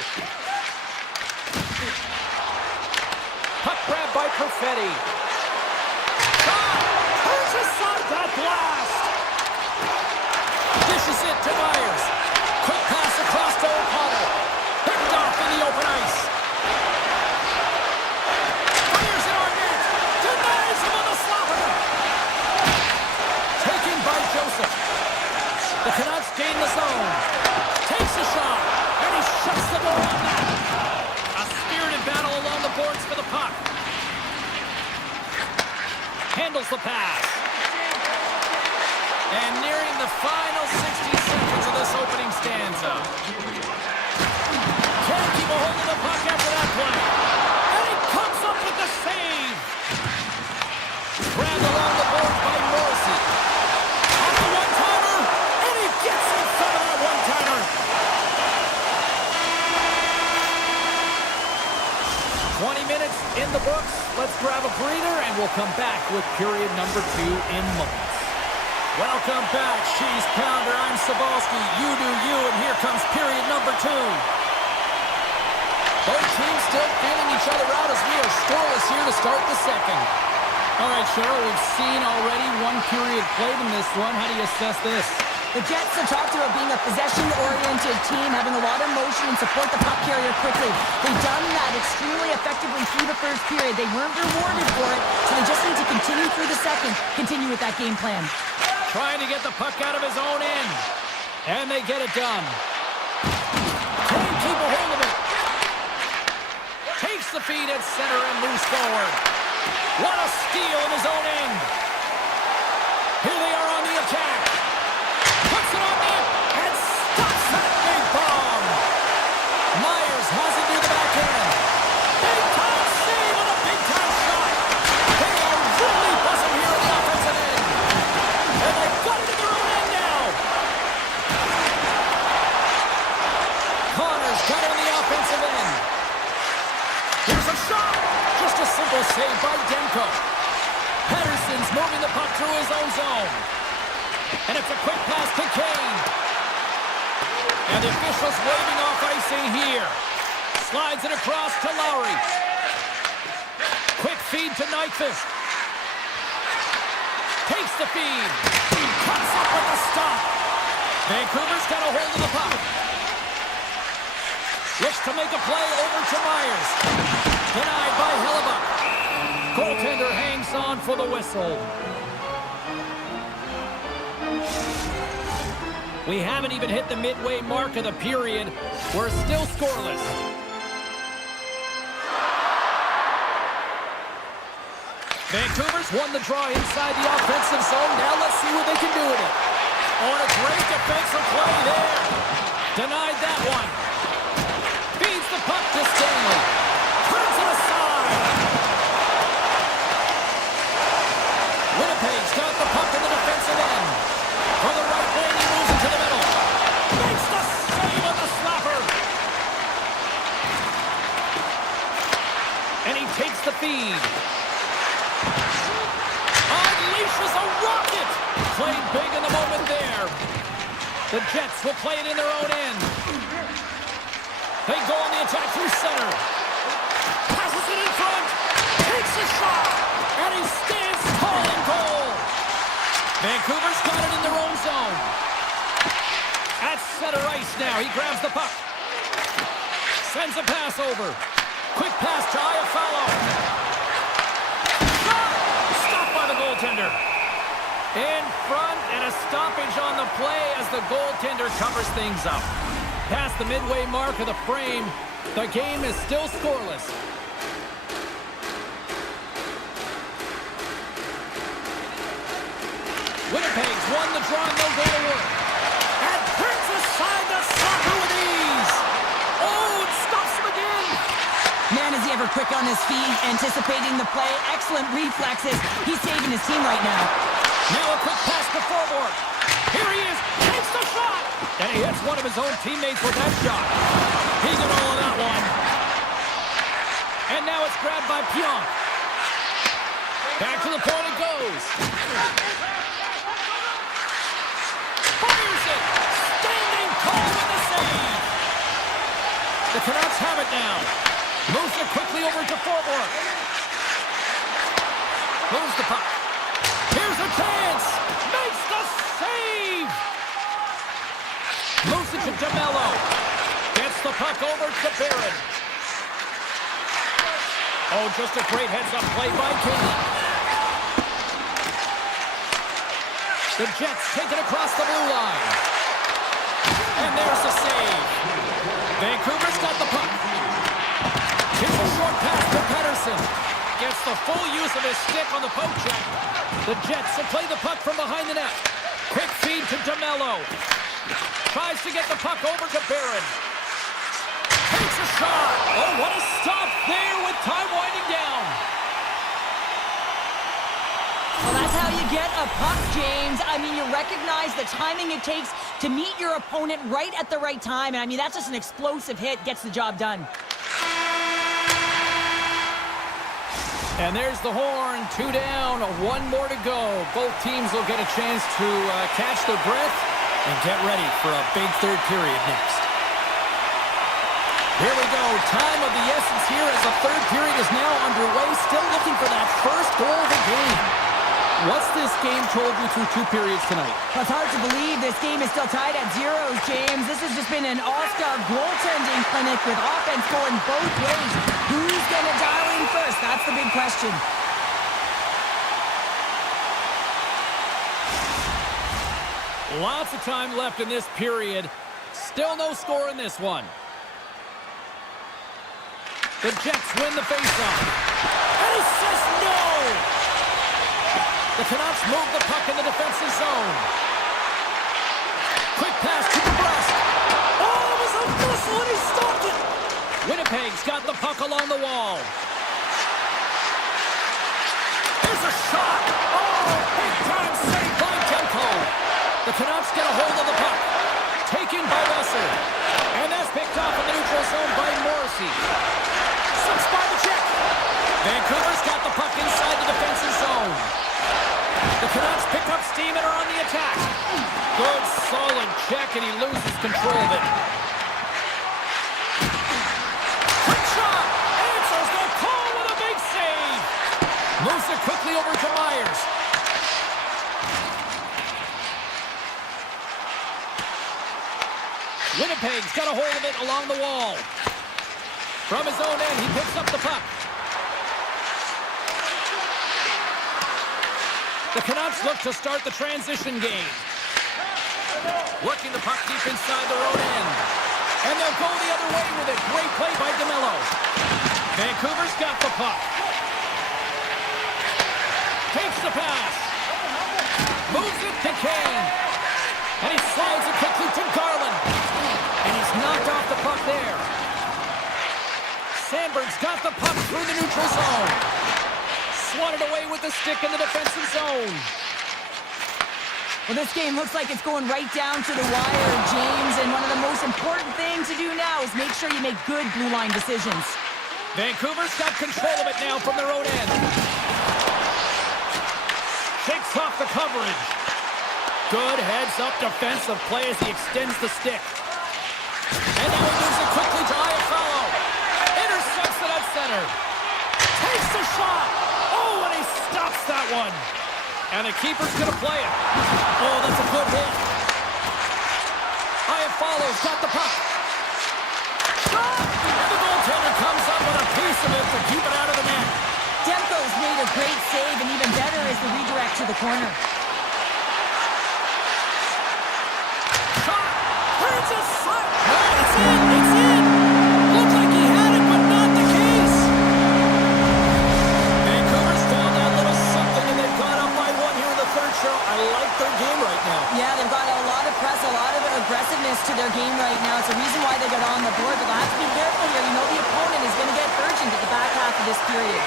Puck grabbed by Perfetti. Shot! Turns aside that blast! Dishes it to Myers. Quick pass across to O'Connell. Picked off in the open ice. Fires it on net. Denies him on the slapper. Taken by Joseph. The Canucks gain the zone. Takes a shot. And he shuts the door on that. A spirited battle along the boards for the puck. Handles the pass. And nearing the final 60 seconds of this opening stanza. Can't keep a hold of the puck after that play. And he comes up with the save. Grabbed along the board by Morrissey. Off the one-timer. And he gets in front of that one-timer. the books. Let's grab a breather, and we'll come back with period number 2 in moments. Welcome back, Cheese Pounder. I'm Sabalski. You do you, and here comes period number 2. Both teams still feeling each other out as we are scoreless here to start the second. All right, Cheryl, we've seen already one period played in this one. How do you assess this? The Jets have talked about being a possession-oriented team, having a lot of motion and support the puck carrier quickly. They've done that extremely effectively through the first period. They weren't rewarded for it, so they just need to continue through the second, continue with that game plan. Trying to get the puck out of his own end. And they get it done. Can't keep a hold of it. Takes the feed at center and moves forward. What a steal in his own end. Here they are on the attack. Puts it on net and stops that big bomb. Myers has it near the backhand. Big time save on a big time shot. They are really buzzing here on the offensive end. And they've got it in their own end now. Connor's got it on the offensive end. Here's a shot. Just a simple save by Demko. Pedersen's moving the puck through his own zone. And it's a quick pass to Kane. And the officials waving off icing here. Slides it across to Lowry. Quick feed to Nyquist. Takes the feed. Cuts up with the stop. Vancouver's got a hold of the puck. Looks to make a play over to Myers. Denied by Hellebuck. Goaltender hangs on for the whistle. We haven't even hit the midway mark of the period. We're still scoreless. Vancouver's won the draw inside the offensive zone. Now let's see what they can do with it. Oh, and a great defensive play there. Denied that one. Feeds the puck to Stanley. Turns it aside. Winnipeg's got the puck in the defensive end. From the right wing, he moves it to the middle. Makes the save on the slapper. And he takes the feed. Unleashes a rocket. Played big in the moment there. The Jets will play it in their own end. They go on the attack through center. Passes it in front. Takes a shot. And he stands tall in goal. Vancouver's got it in their own zone. At center ice now. He grabs the puck. Sends a pass over. Quick pass to Iafallo. Shot! Stopped by the goaltender. In front and a stoppage on the play as the goaltender covers things up. Past the midway mark of the frame, the game is still scoreless. Winnipeg's won the draw and they'll go to work. And turns aside the soccer with ease. Oh, it stops him again. Man, is he ever quick on his feet, anticipating the play. Excellent reflexes. He's saving his team right now. Now a quick pass to forward. Here he is. Takes the shot. And he hits one of his own teammates with that shot. He did all of that one. And now it's grabbed by Pionk. Back to the point it goes. Fires it. Standing tall with the save. The Canucks have it now. Moves it quickly over to forward. Moves the puck. Here's a chance. Makes the save. Moves it to DeMello. Gets the puck over to Barron. Oh, just a great heads-up play by Kane. The Jets take it across the blue line. And there's the save. Vancouver's got the puck. Here's a short pass to Pedersen. Gets the full use of his stick on the poke check. The Jets will play the puck from behind the net. Quick feed to DeMello. Tries to get the puck over to Barron. Takes a shot. Oh, what a stop there with time winding down. Well, that's how you get a puck, James. I mean, you recognize the timing it takes to meet your opponent right at the right time. And I mean, that's just an explosive hit. Gets the job done. And there's the horn. 2 down, 1 more to go. Both teams will get a chance to catch their breath and get ready for a big third period next. Here we go. Time of the essence here as the third period is now underway. Still looking for that first goal of the game. What's this game told you through 2 periods tonight? Well, it's hard to believe this game is still tied at 0, James. This has just been an all-star goaltending clinic with offense going both ways. Who's going to dial in first? That's the big question. Lots of time left in this period. Still no score in this one. The Jets win the faceoff. And he says no! The Canucks move the puck in the defensive zone. Quick pass to the breast. Oh, it was a missile and he stopped it! Winnipeg's got the puck along the wall. There's a shot! Oh, big time save by Demko. The Canucks get a hold of the puck. Taken by Besser. And that's picked off in the neutral zone by Morrissey. Six by the check. Vancouver's got the puck inside the defensive zone. The Canucks pick up steam and are on the attack. Good, solid check, and he loses control of it. Quick shot! Answers the call with a big save. Moves it quickly over to Myers. Winnipeg's got a hold of it along the wall. From his own end, he picks up the puck. The Canucks look to start the transition game. Working the puck deep inside their own end. And they'll go the other way with it. Great play by DeMello. Vancouver's got the puck. Takes the pass. Moves it to Kane. And he slides it quickly to Garland. And he's knocked off the puck there. Sandberg's got the puck through the neutral zone. Swatted away with the stick in the defensive zone. Well, this game looks like it's going right down to the wire, James. And one of the most important things to do now is make sure you make good blue line decisions. Vancouver's got control of it now from their own end. Shakes off the coverage. Good heads-up defensive play as he extends the stick. And now he moves it quickly to Iafallo. Intercepts it at center. Takes the shot. Oh, and he stops that one. And the keeper's going to play it. Oh, that's a good hit. Iafallo's got the puck. Shot! And the goaltender comes up with a piece of it to keep it out of the net. Demko's made a great save, and even better is the redirect to the corner. Shot! Turns aside. Oh, it's in! It's in! Looked like he had it, but not the case. Vancouver's found that little something, and they've gone up by 1 here in the third show. I like their game right now. Yeah, they've got a lot of press, a lot of aggressiveness to their game right now. It's a reason why they got on the board, but they'll have to be careful here. You know the opponent is going to get urgent at the back half of this period.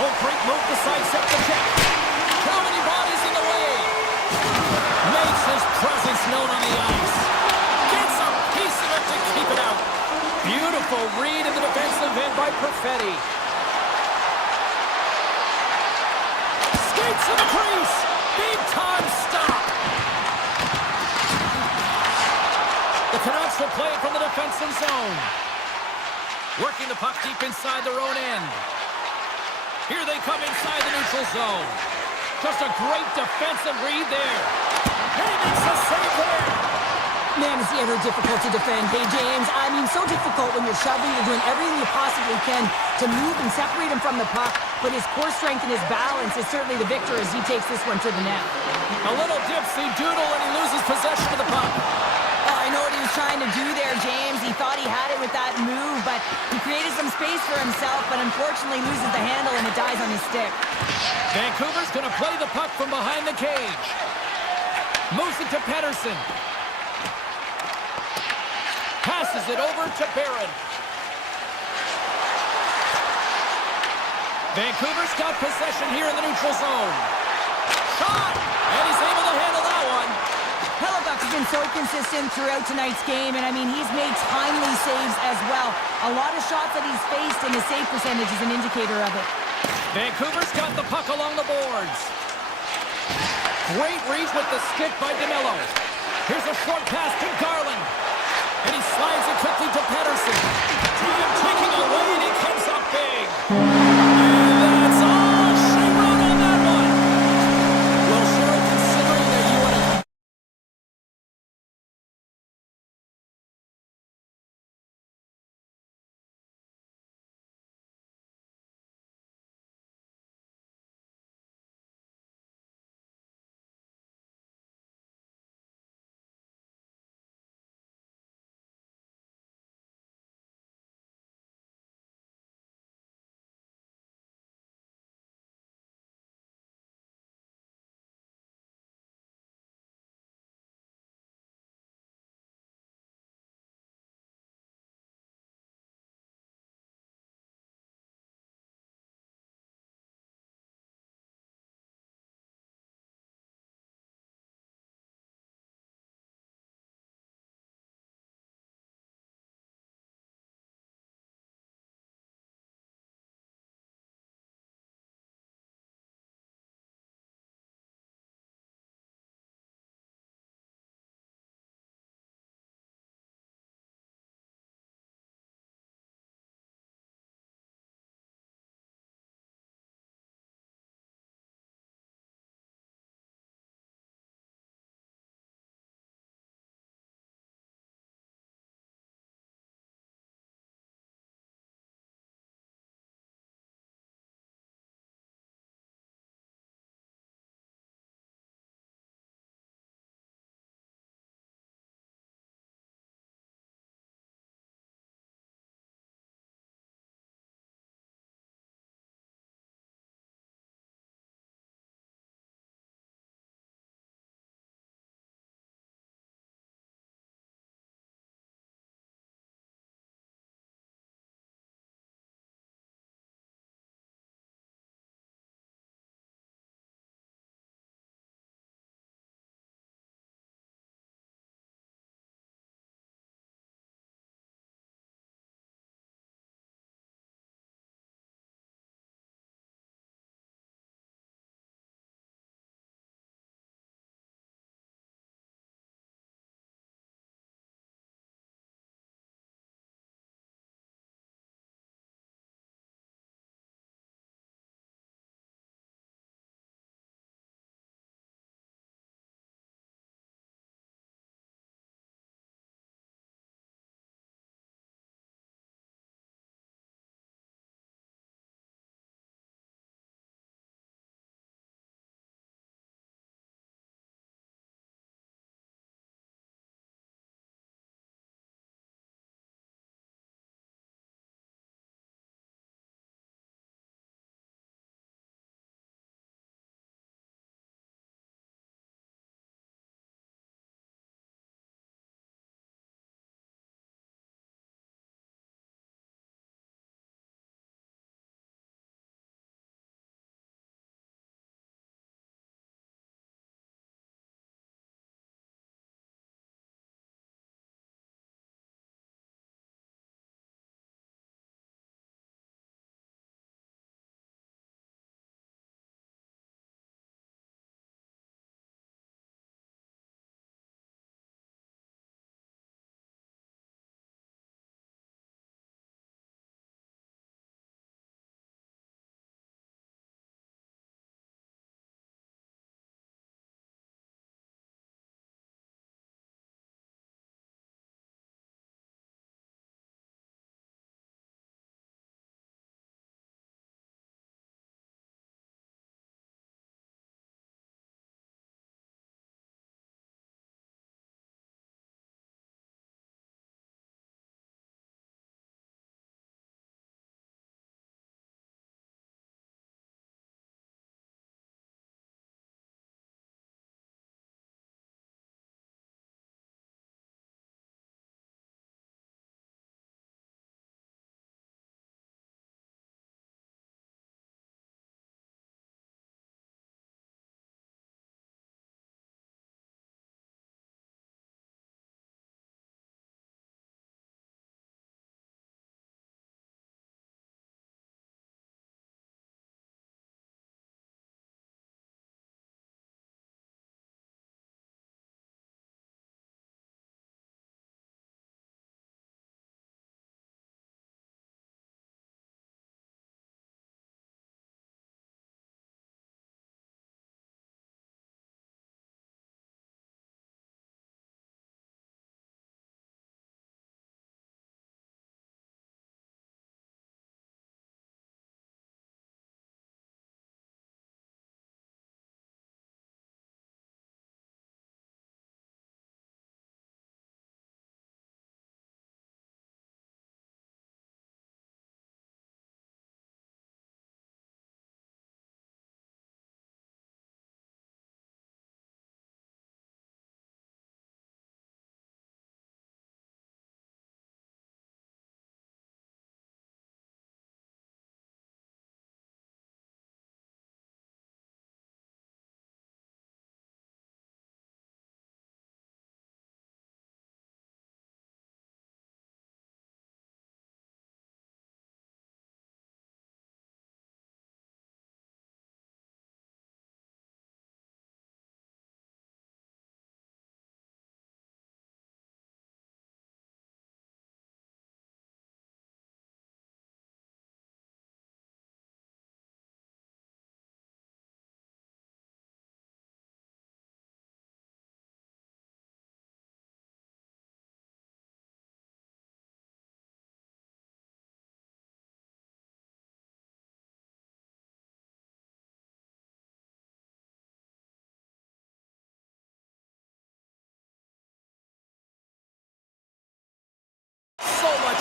Oh, great move to sidestep the check. Too many bodies in the way. Makes his presence known on the ice. Gets a piece of it to keep it out. Beautiful read in the defensive end by Perfetti. Skates in the crease. Big time stop. The Canucks will play it from the defensive zone. Working the puck deep inside their own end. Here they come inside the neutral zone. Just a great defensive read there. And he makes a save there. Man, is he ever difficult to defend. Hey, James, I mean, so difficult when you're shoving, you're doing everything you possibly can to move and separate him from the puck, but his core strength and his balance is certainly the victor as he takes this one to the net. A little dipsy doodle and he loses possession of the puck. Oh, I know what he was trying to do there, James. He thought he had it with that move, but he created some space for himself, but unfortunately loses the handle and it dies on his stick. Vancouver's going to play the puck from behind the cage. Moves it to Pettersson. Passes it over to Barron. Vancouver's got possession here in the neutral zone. Shot! And he's able to handle that one. Hellebuyck's been so consistent throughout tonight's game, and I mean, he's made timely saves as well. A lot of shots that he's faced, and his save percentage is an indicator of it. Vancouver's got the puck along the boards. Great reach with the stick by DeMello. Here's a short pass to Garland. And he slides it quickly to Pedersen. Drive taking away, and he comes up big.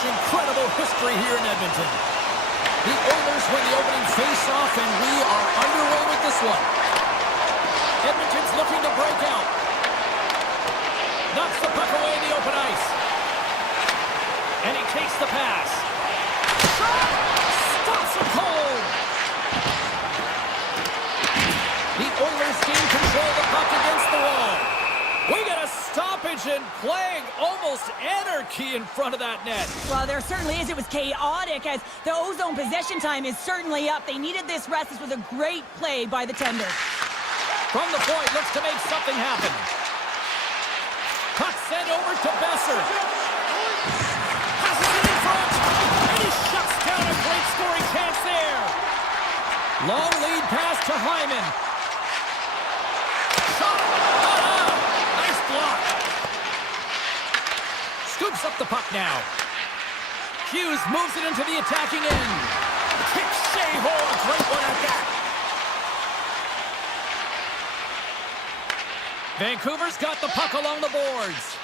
incredible history here in Edmonton. The Oilers win the opening face-off, and we are underway with this one. Edmonton's looking to break out. Knocks the puck away in the open ice. And he takes the pass. Shot! Stops him cold! The Oilers gain control of the puck against the wall. We got a stoppage in play. Almost anarchy in front of that net. Well, there certainly is. It was chaotic as the Ozone possession time is certainly up. They needed this rest. This was a great play by the tender. From the point, looks to make something happen. Puck sent over to Besser. Passes it in front. And he shuts down a great scoring chance there. Long lead pass to Hyman. Shot. Nice block. Scoops up the puck now. Hughes moves it into the attacking end. Kicks Shea Hall. Great one at that. Vancouver's got the puck along the boards.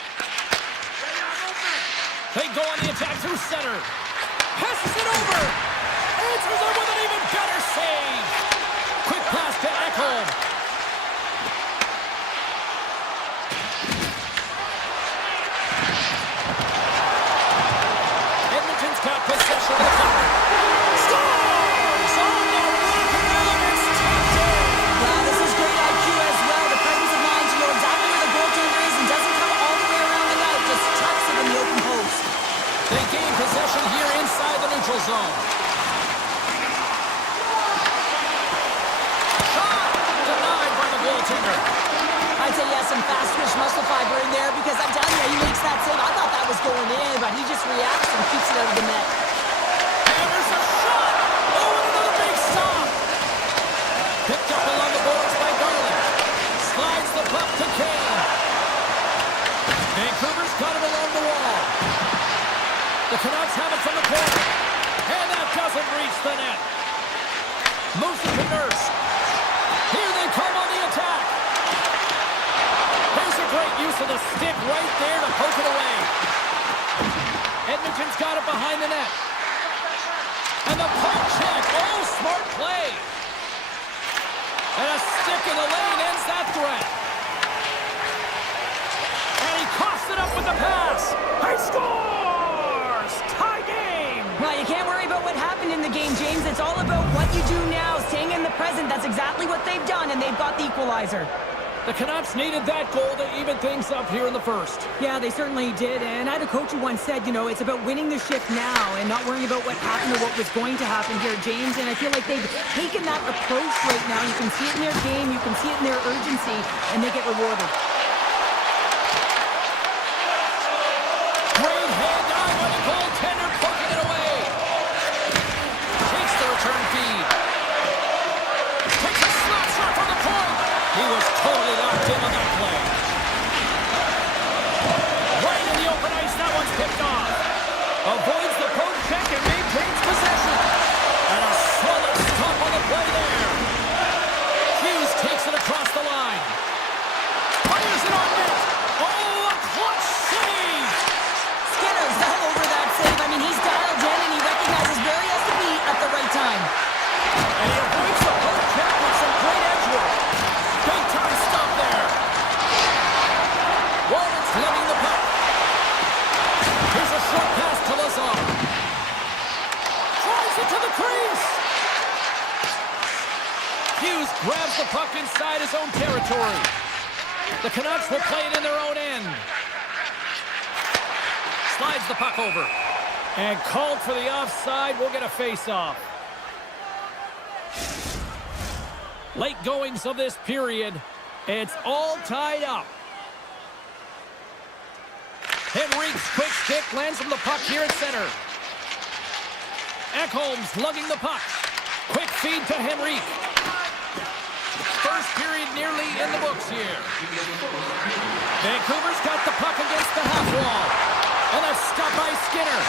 They go on the attack through center. Passes it over. Answers it with an even better save. Quick pass to Ekholm. Edmonton's got possession of the puck. Scores! On the rocket run, it's tapped in. Wow, this is great IQ as well. The presence of mind to know exactly where the goaltender is and doesn't come all the way around the net. Just tucks it in the open post. They gain possession here inside the neutral zone. Shot! Denied by the goaltender. I'd say he has some fast twitch muscle fiber in there because I'm telling you, he makes that save. I thought that was going in, but he just reacts and keeps it out of the net. Hammers a shot! Oh, and another big stop! Picked up along the boards by Garland. Slides the puck to Kane. Vancouver's got it along the wall. The Canucks have it from the corner. And that doesn't reach the net. Moves it to Nurse. Here they come on the attack. There's a great use of the stick right there to poke it away. Edmonton's got it behind the net. And the puck check. Oh, smart play. And a stick in the lane ends that threat. And he coughs it up with the pass. He scores! Tie game! Well, you can't worry about what happened in the game, James. It's all about what you do now, staying in the present. That's exactly what they've done, and they've got the equalizer. The Canucks needed that goal to even things up here in the first. Yeah, they certainly did. And I had a coach who once said, you know, it's about winning the shift now and not worrying about what happened or what was going to happen here, James. And I feel like they've taken that approach right now. You can see it in their game. You can see it in their urgency, and they get rewarded. Great hand eye by the goaltender, poking it away. Takes the return feed. Takes a slap shot from the point. He was totally locked in on that play. Right in the open ice, that one's picked off. Avoids the poke check and maintains possession. And a solid stop on the play there. Hughes takes it across the line. Fires it on net. Oh, a clutch save. Skinner's all over that save. I mean, he's dialed in and he recognizes where he has to be at the right time. And he avoids the poke check with some great edge work. Big time stop there. Walden's lugging the puck. Here's a short pass to Lazar. Tries it to the crease. Hughes grabs the puck inside his own territory. The Canucks will play it in their own end. Slides the puck over. And called for the offside. We'll get a face-off. Late goings of this period. It's all tied up. Henrique's quick stick lands from the puck here at center. Ekholm's lugging the puck. Quick feed to Henrique. First period nearly in the books here. Vancouver's got the puck against the half wall. And that's stopped by Skinner.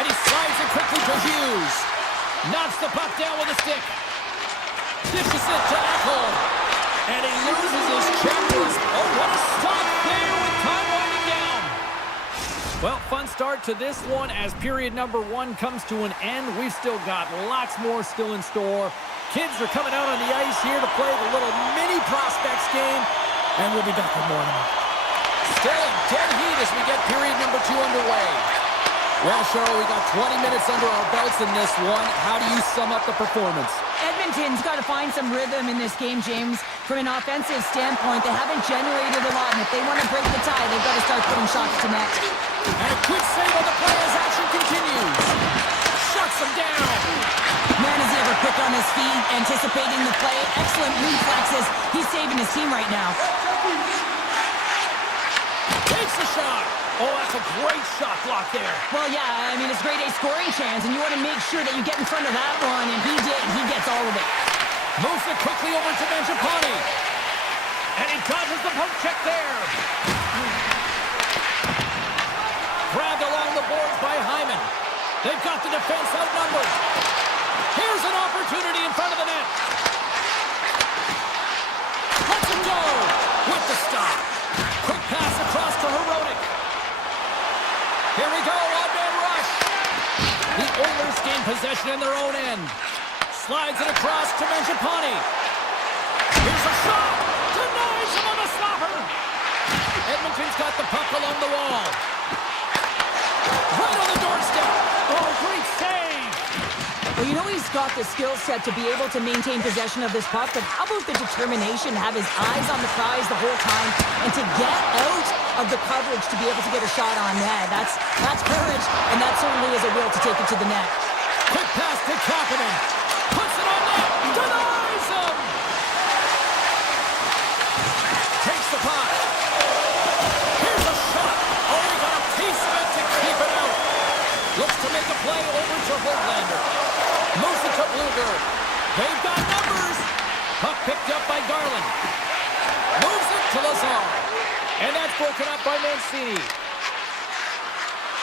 And he slides it quickly to Hughes. Knocks the puck down with a stick. Dishes it to Ekholm. And he loses his check. Oh, what a stop there with time winding down. Well, fun start to this one as period number one comes to an end. We've still got lots more still in store. Kids are coming out on the ice here to play the little mini prospects game, and we'll be back with more in a moment. Still in dead heat as we get period number two underway. Well, Cheryl, we got 20 minutes under our belts in this one. How do you sum up the performance? Edmonton's got to find some rhythm in this game, James. From an offensive standpoint, they haven't generated a lot, and if they want to break the tie, they've got to start putting shots to net. And a quick save on the play as action continues. Shuts him down. Man, is he ever quick on his feet, anticipating the play. Excellent reflexes. He's saving his team right now. Takes the shot. Oh, that's a great shot block there. Well, yeah, I mean, it's grade A scoring chance, and you want to make sure that you get in front of that one, and he did. He gets all of it. Moves it quickly over to Mangiapane. And he dodges the poke check there. Grabbed along the boards by Hyman. They've got the defense outnumbered. Here's an opportunity in front of the net. Lets him go with the stop. Quick pass across to Herodic. Here we go, one-man rush. The Oilers gain possession in their own end. Slides it across to Mangiapane. Here's a shot. Denies him on the stopper. Edmonton's got the puck along the wall. Right on the doorstep. Oh, great save. Well, you know he's got the skill set to be able to maintain possession of this puck, but how about the determination to have his eyes on the prize the whole time and to get out of the coverage to be able to get a shot on net? That's courage, and that certainly is a will to take it to the net. Quick pass to Kapanen. Puts it on net. Denies him. Takes the puck. Here's a shot. Oh, he got a piece of it to keep it out. Looks to make a play over to Hoglander. Moves it to Blueger. They've got numbers. Puck picked up by Garland. Moves it to Lazar. And that's broken up by Mancini.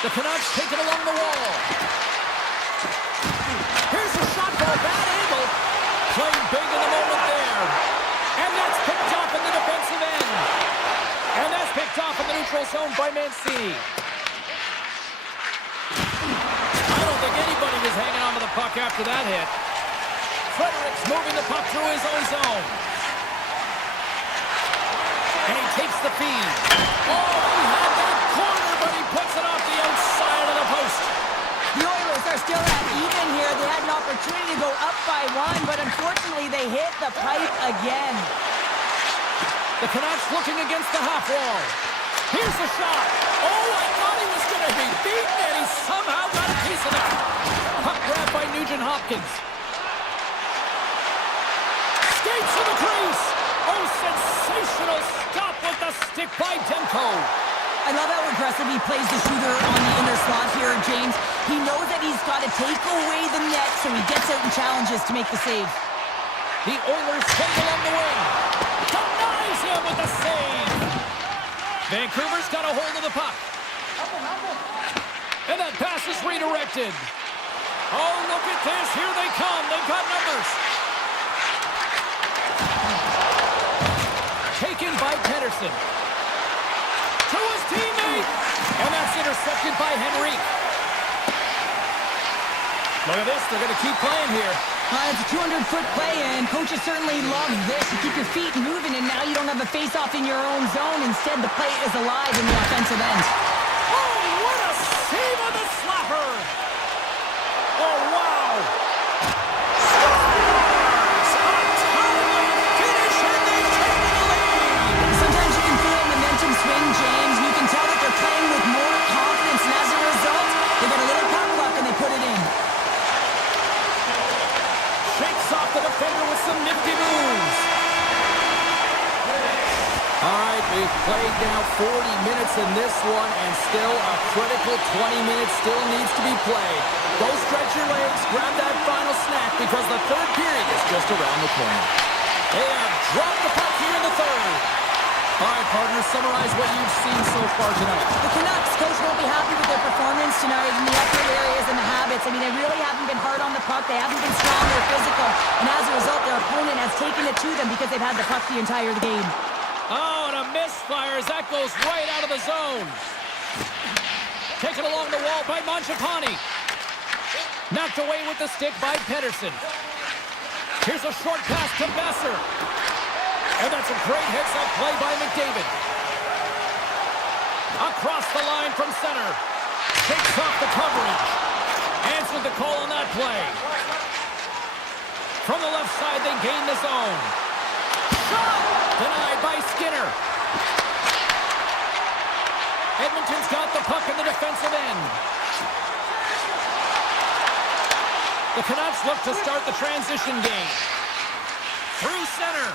The Canucks take it along the wall. Here's a shot from a bad angle. Playing big in the moment there. And that's picked off in the defensive end. And that's picked off in the neutral zone by Mancini. I don't think anybody was hanging on to the puck after that hit. Fredericks moving the puck through his own zone. And he takes the feed. Oh, he had that corner, but he puts it off the outside of the post. The Oilers are still at even here. They had an opportunity to go up by one, but unfortunately they hit the pipe again. The Canucks looking against the half wall. Here's the shot. Oh, I thought he was going to be beaten, and he somehow got a piece of it. Puck grabbed by Nugent Hopkins. Skates to the crease. Oh, sensational stop with the stick by Demko. I love how aggressive he plays the shooter on the inner slot here, James. He knows that he's got to take away the net, so he gets out and challenges to make the save. The Oilers take along the wing. Denies him with the save. Vancouver's got a hold of the puck. And that pass is redirected. Oh, look at this. Here they come. They've got numbers. Taken by Pedersen. To his teammate. And that's intercepted by Henrique. Look at this. They're going to keep playing here. It's a 200-foot play, and coaches certainly love this. You keep your feet moving, and now you don't have a face-off in your own zone. Instead, the play is alive in the offensive end. Oh, what a save on the slapper! Oh, wow! Stars! A timely finish, and they take the lead! Sometimes you can feel momentum swing, James. You can tell that they're playing with more confidence, and as a result, they get a little puck luck, and they put it in. Shakes off the defender with some nifty moves. All right, we've played now 40 minutes in this one, and still a critical 20 minutes still needs to be played. Go stretch your legs, grab that final snack, because the third period is just around the corner. They have dropped the puck here in the third. All right, partners, summarize what you've seen so far tonight. The Canucks, coach, won't be happy with their performance tonight in the upper areas and the habits. I mean, they really haven't been hard on the puck. They haven't been strong or physical. And as a result, their opponent has taken it to them because they've had the puck the entire game. Oh, and a misfire as that goes right out of the zone. Taken along the wall by Mangiapane. Knocked away with the stick by Pedersen. Here's a short pass to Besser. And that's a great heads-up play by McDavid. Across the line from center. Shakes off the coverage. Answered the call on that play. From the left side, they gain the zone. Shot! Denied by Skinner. Edmonton's got the puck in the defensive end. The Canucks look to start the transition game. Through center.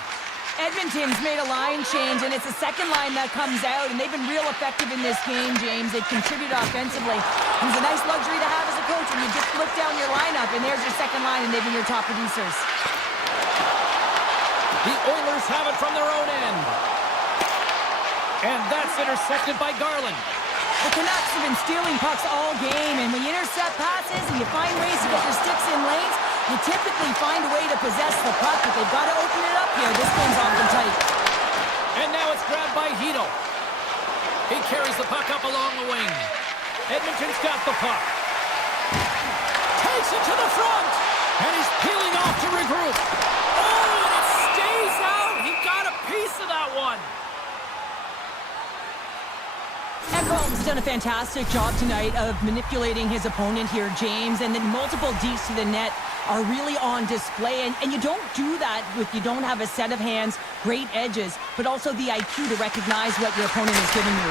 Edmonton's made a line change, and it's the second line that comes out, and they've been real effective in this game, James. They've contributed offensively. It was a nice luxury to have as a coach when you just look down your lineup, and there's your second line, and they've been your top producers. The Oilers have it from their own end. And that's intercepted by Garland. The Canucks have been stealing pucks all game, and when you intercept passes and you find ways to get your sticks in lanes, you typically find a way to possess the puck, but they've got to open it up here. This game's often tight. And now it's grabbed by Hito. He carries the puck up along the wing. Edmonton's got the puck. Takes it to the front. And he's peeling off to regroup. Oh, and it stays out. He got a piece of that one. Ekholm's done a fantastic job tonight of manipulating his opponent here, James, and then multiple deeps to the net are really on display, and you don't do that if you don't have a set of hands, great edges, but also the IQ to recognize what your opponent is giving you.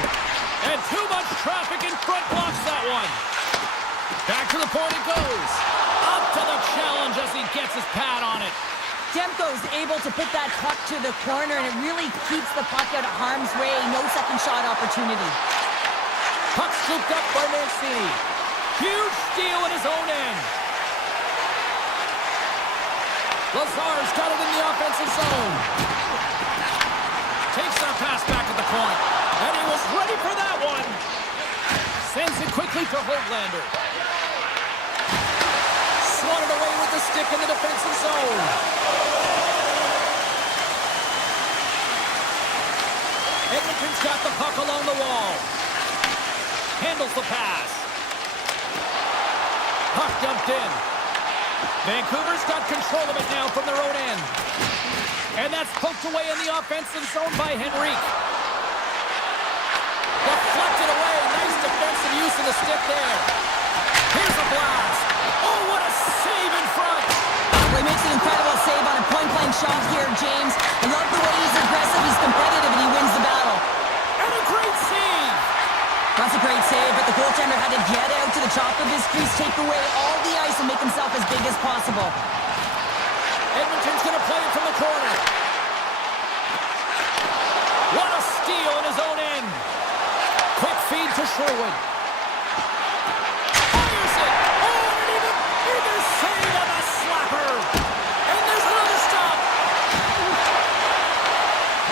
And too much traffic in front blocks that one. Back to the point it goes. Up to the challenge as he gets his pad on it. Demko's able to put that puck to the corner, and it really keeps the puck out of harm's way. No second shot opportunity. Puck scooped up by Mancini. Huge steal in his own end. Lazar's got it in the offensive zone. Takes that pass back at the point. And he was ready for that one. Sends it quickly to Höglander. Swatted away with the stick in the defensive zone. Edmonton's got the puck along the wall. Handles the pass. Puck dumped in. Vancouver's got control of it now from their own end. And that's poked away in the offensive zone by Henrique. Deflected away. Nice defensive use of the stick there. Here's a blast. Oh, what a save in front. Well, he makes an incredible save on a point-blank shot here, James. I love the way he's aggressive, he's competitive, and he wins the battle. And a great save. That's a great save, but the goaltender had to get out to the top of his crease, take away all the ice, and make himself as big as possible. Edmonton's going to play it from the corner. What a steal in his own end. Quick feed to Sherwood. Fires it. Oh, and even bigger save on a slapper. And there's another stop.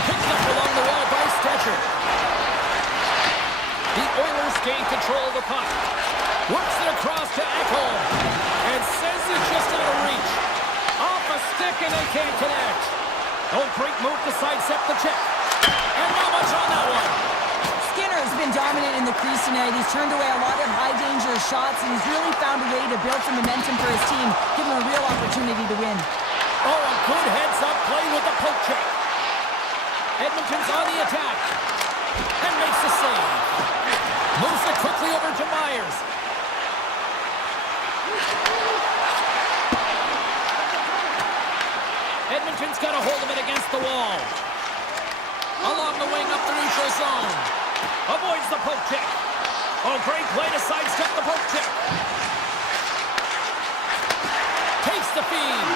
Picked up along the wall by Stetcher. The Oilers gain control of the puck. Works it across to Ekholm. And sends it just out of reach. Off a stick and they can't connect. Oh, great move to sidestep the check. And not much on that one. Skinner has been dominant in the crease tonight. He's turned away a lot of high-danger shots, and he's really found a way to build some momentum for his team, give him a real opportunity to win. Oh, a good heads-up play with the poke check. Edmonton's on the attack. And makes the save. Moves it quickly over to Myers. Edmonton's got a hold of it against the wall. Along the wing up the neutral zone. Avoids the poke check. Oh, great play to sidestep the poke check. Takes the feed.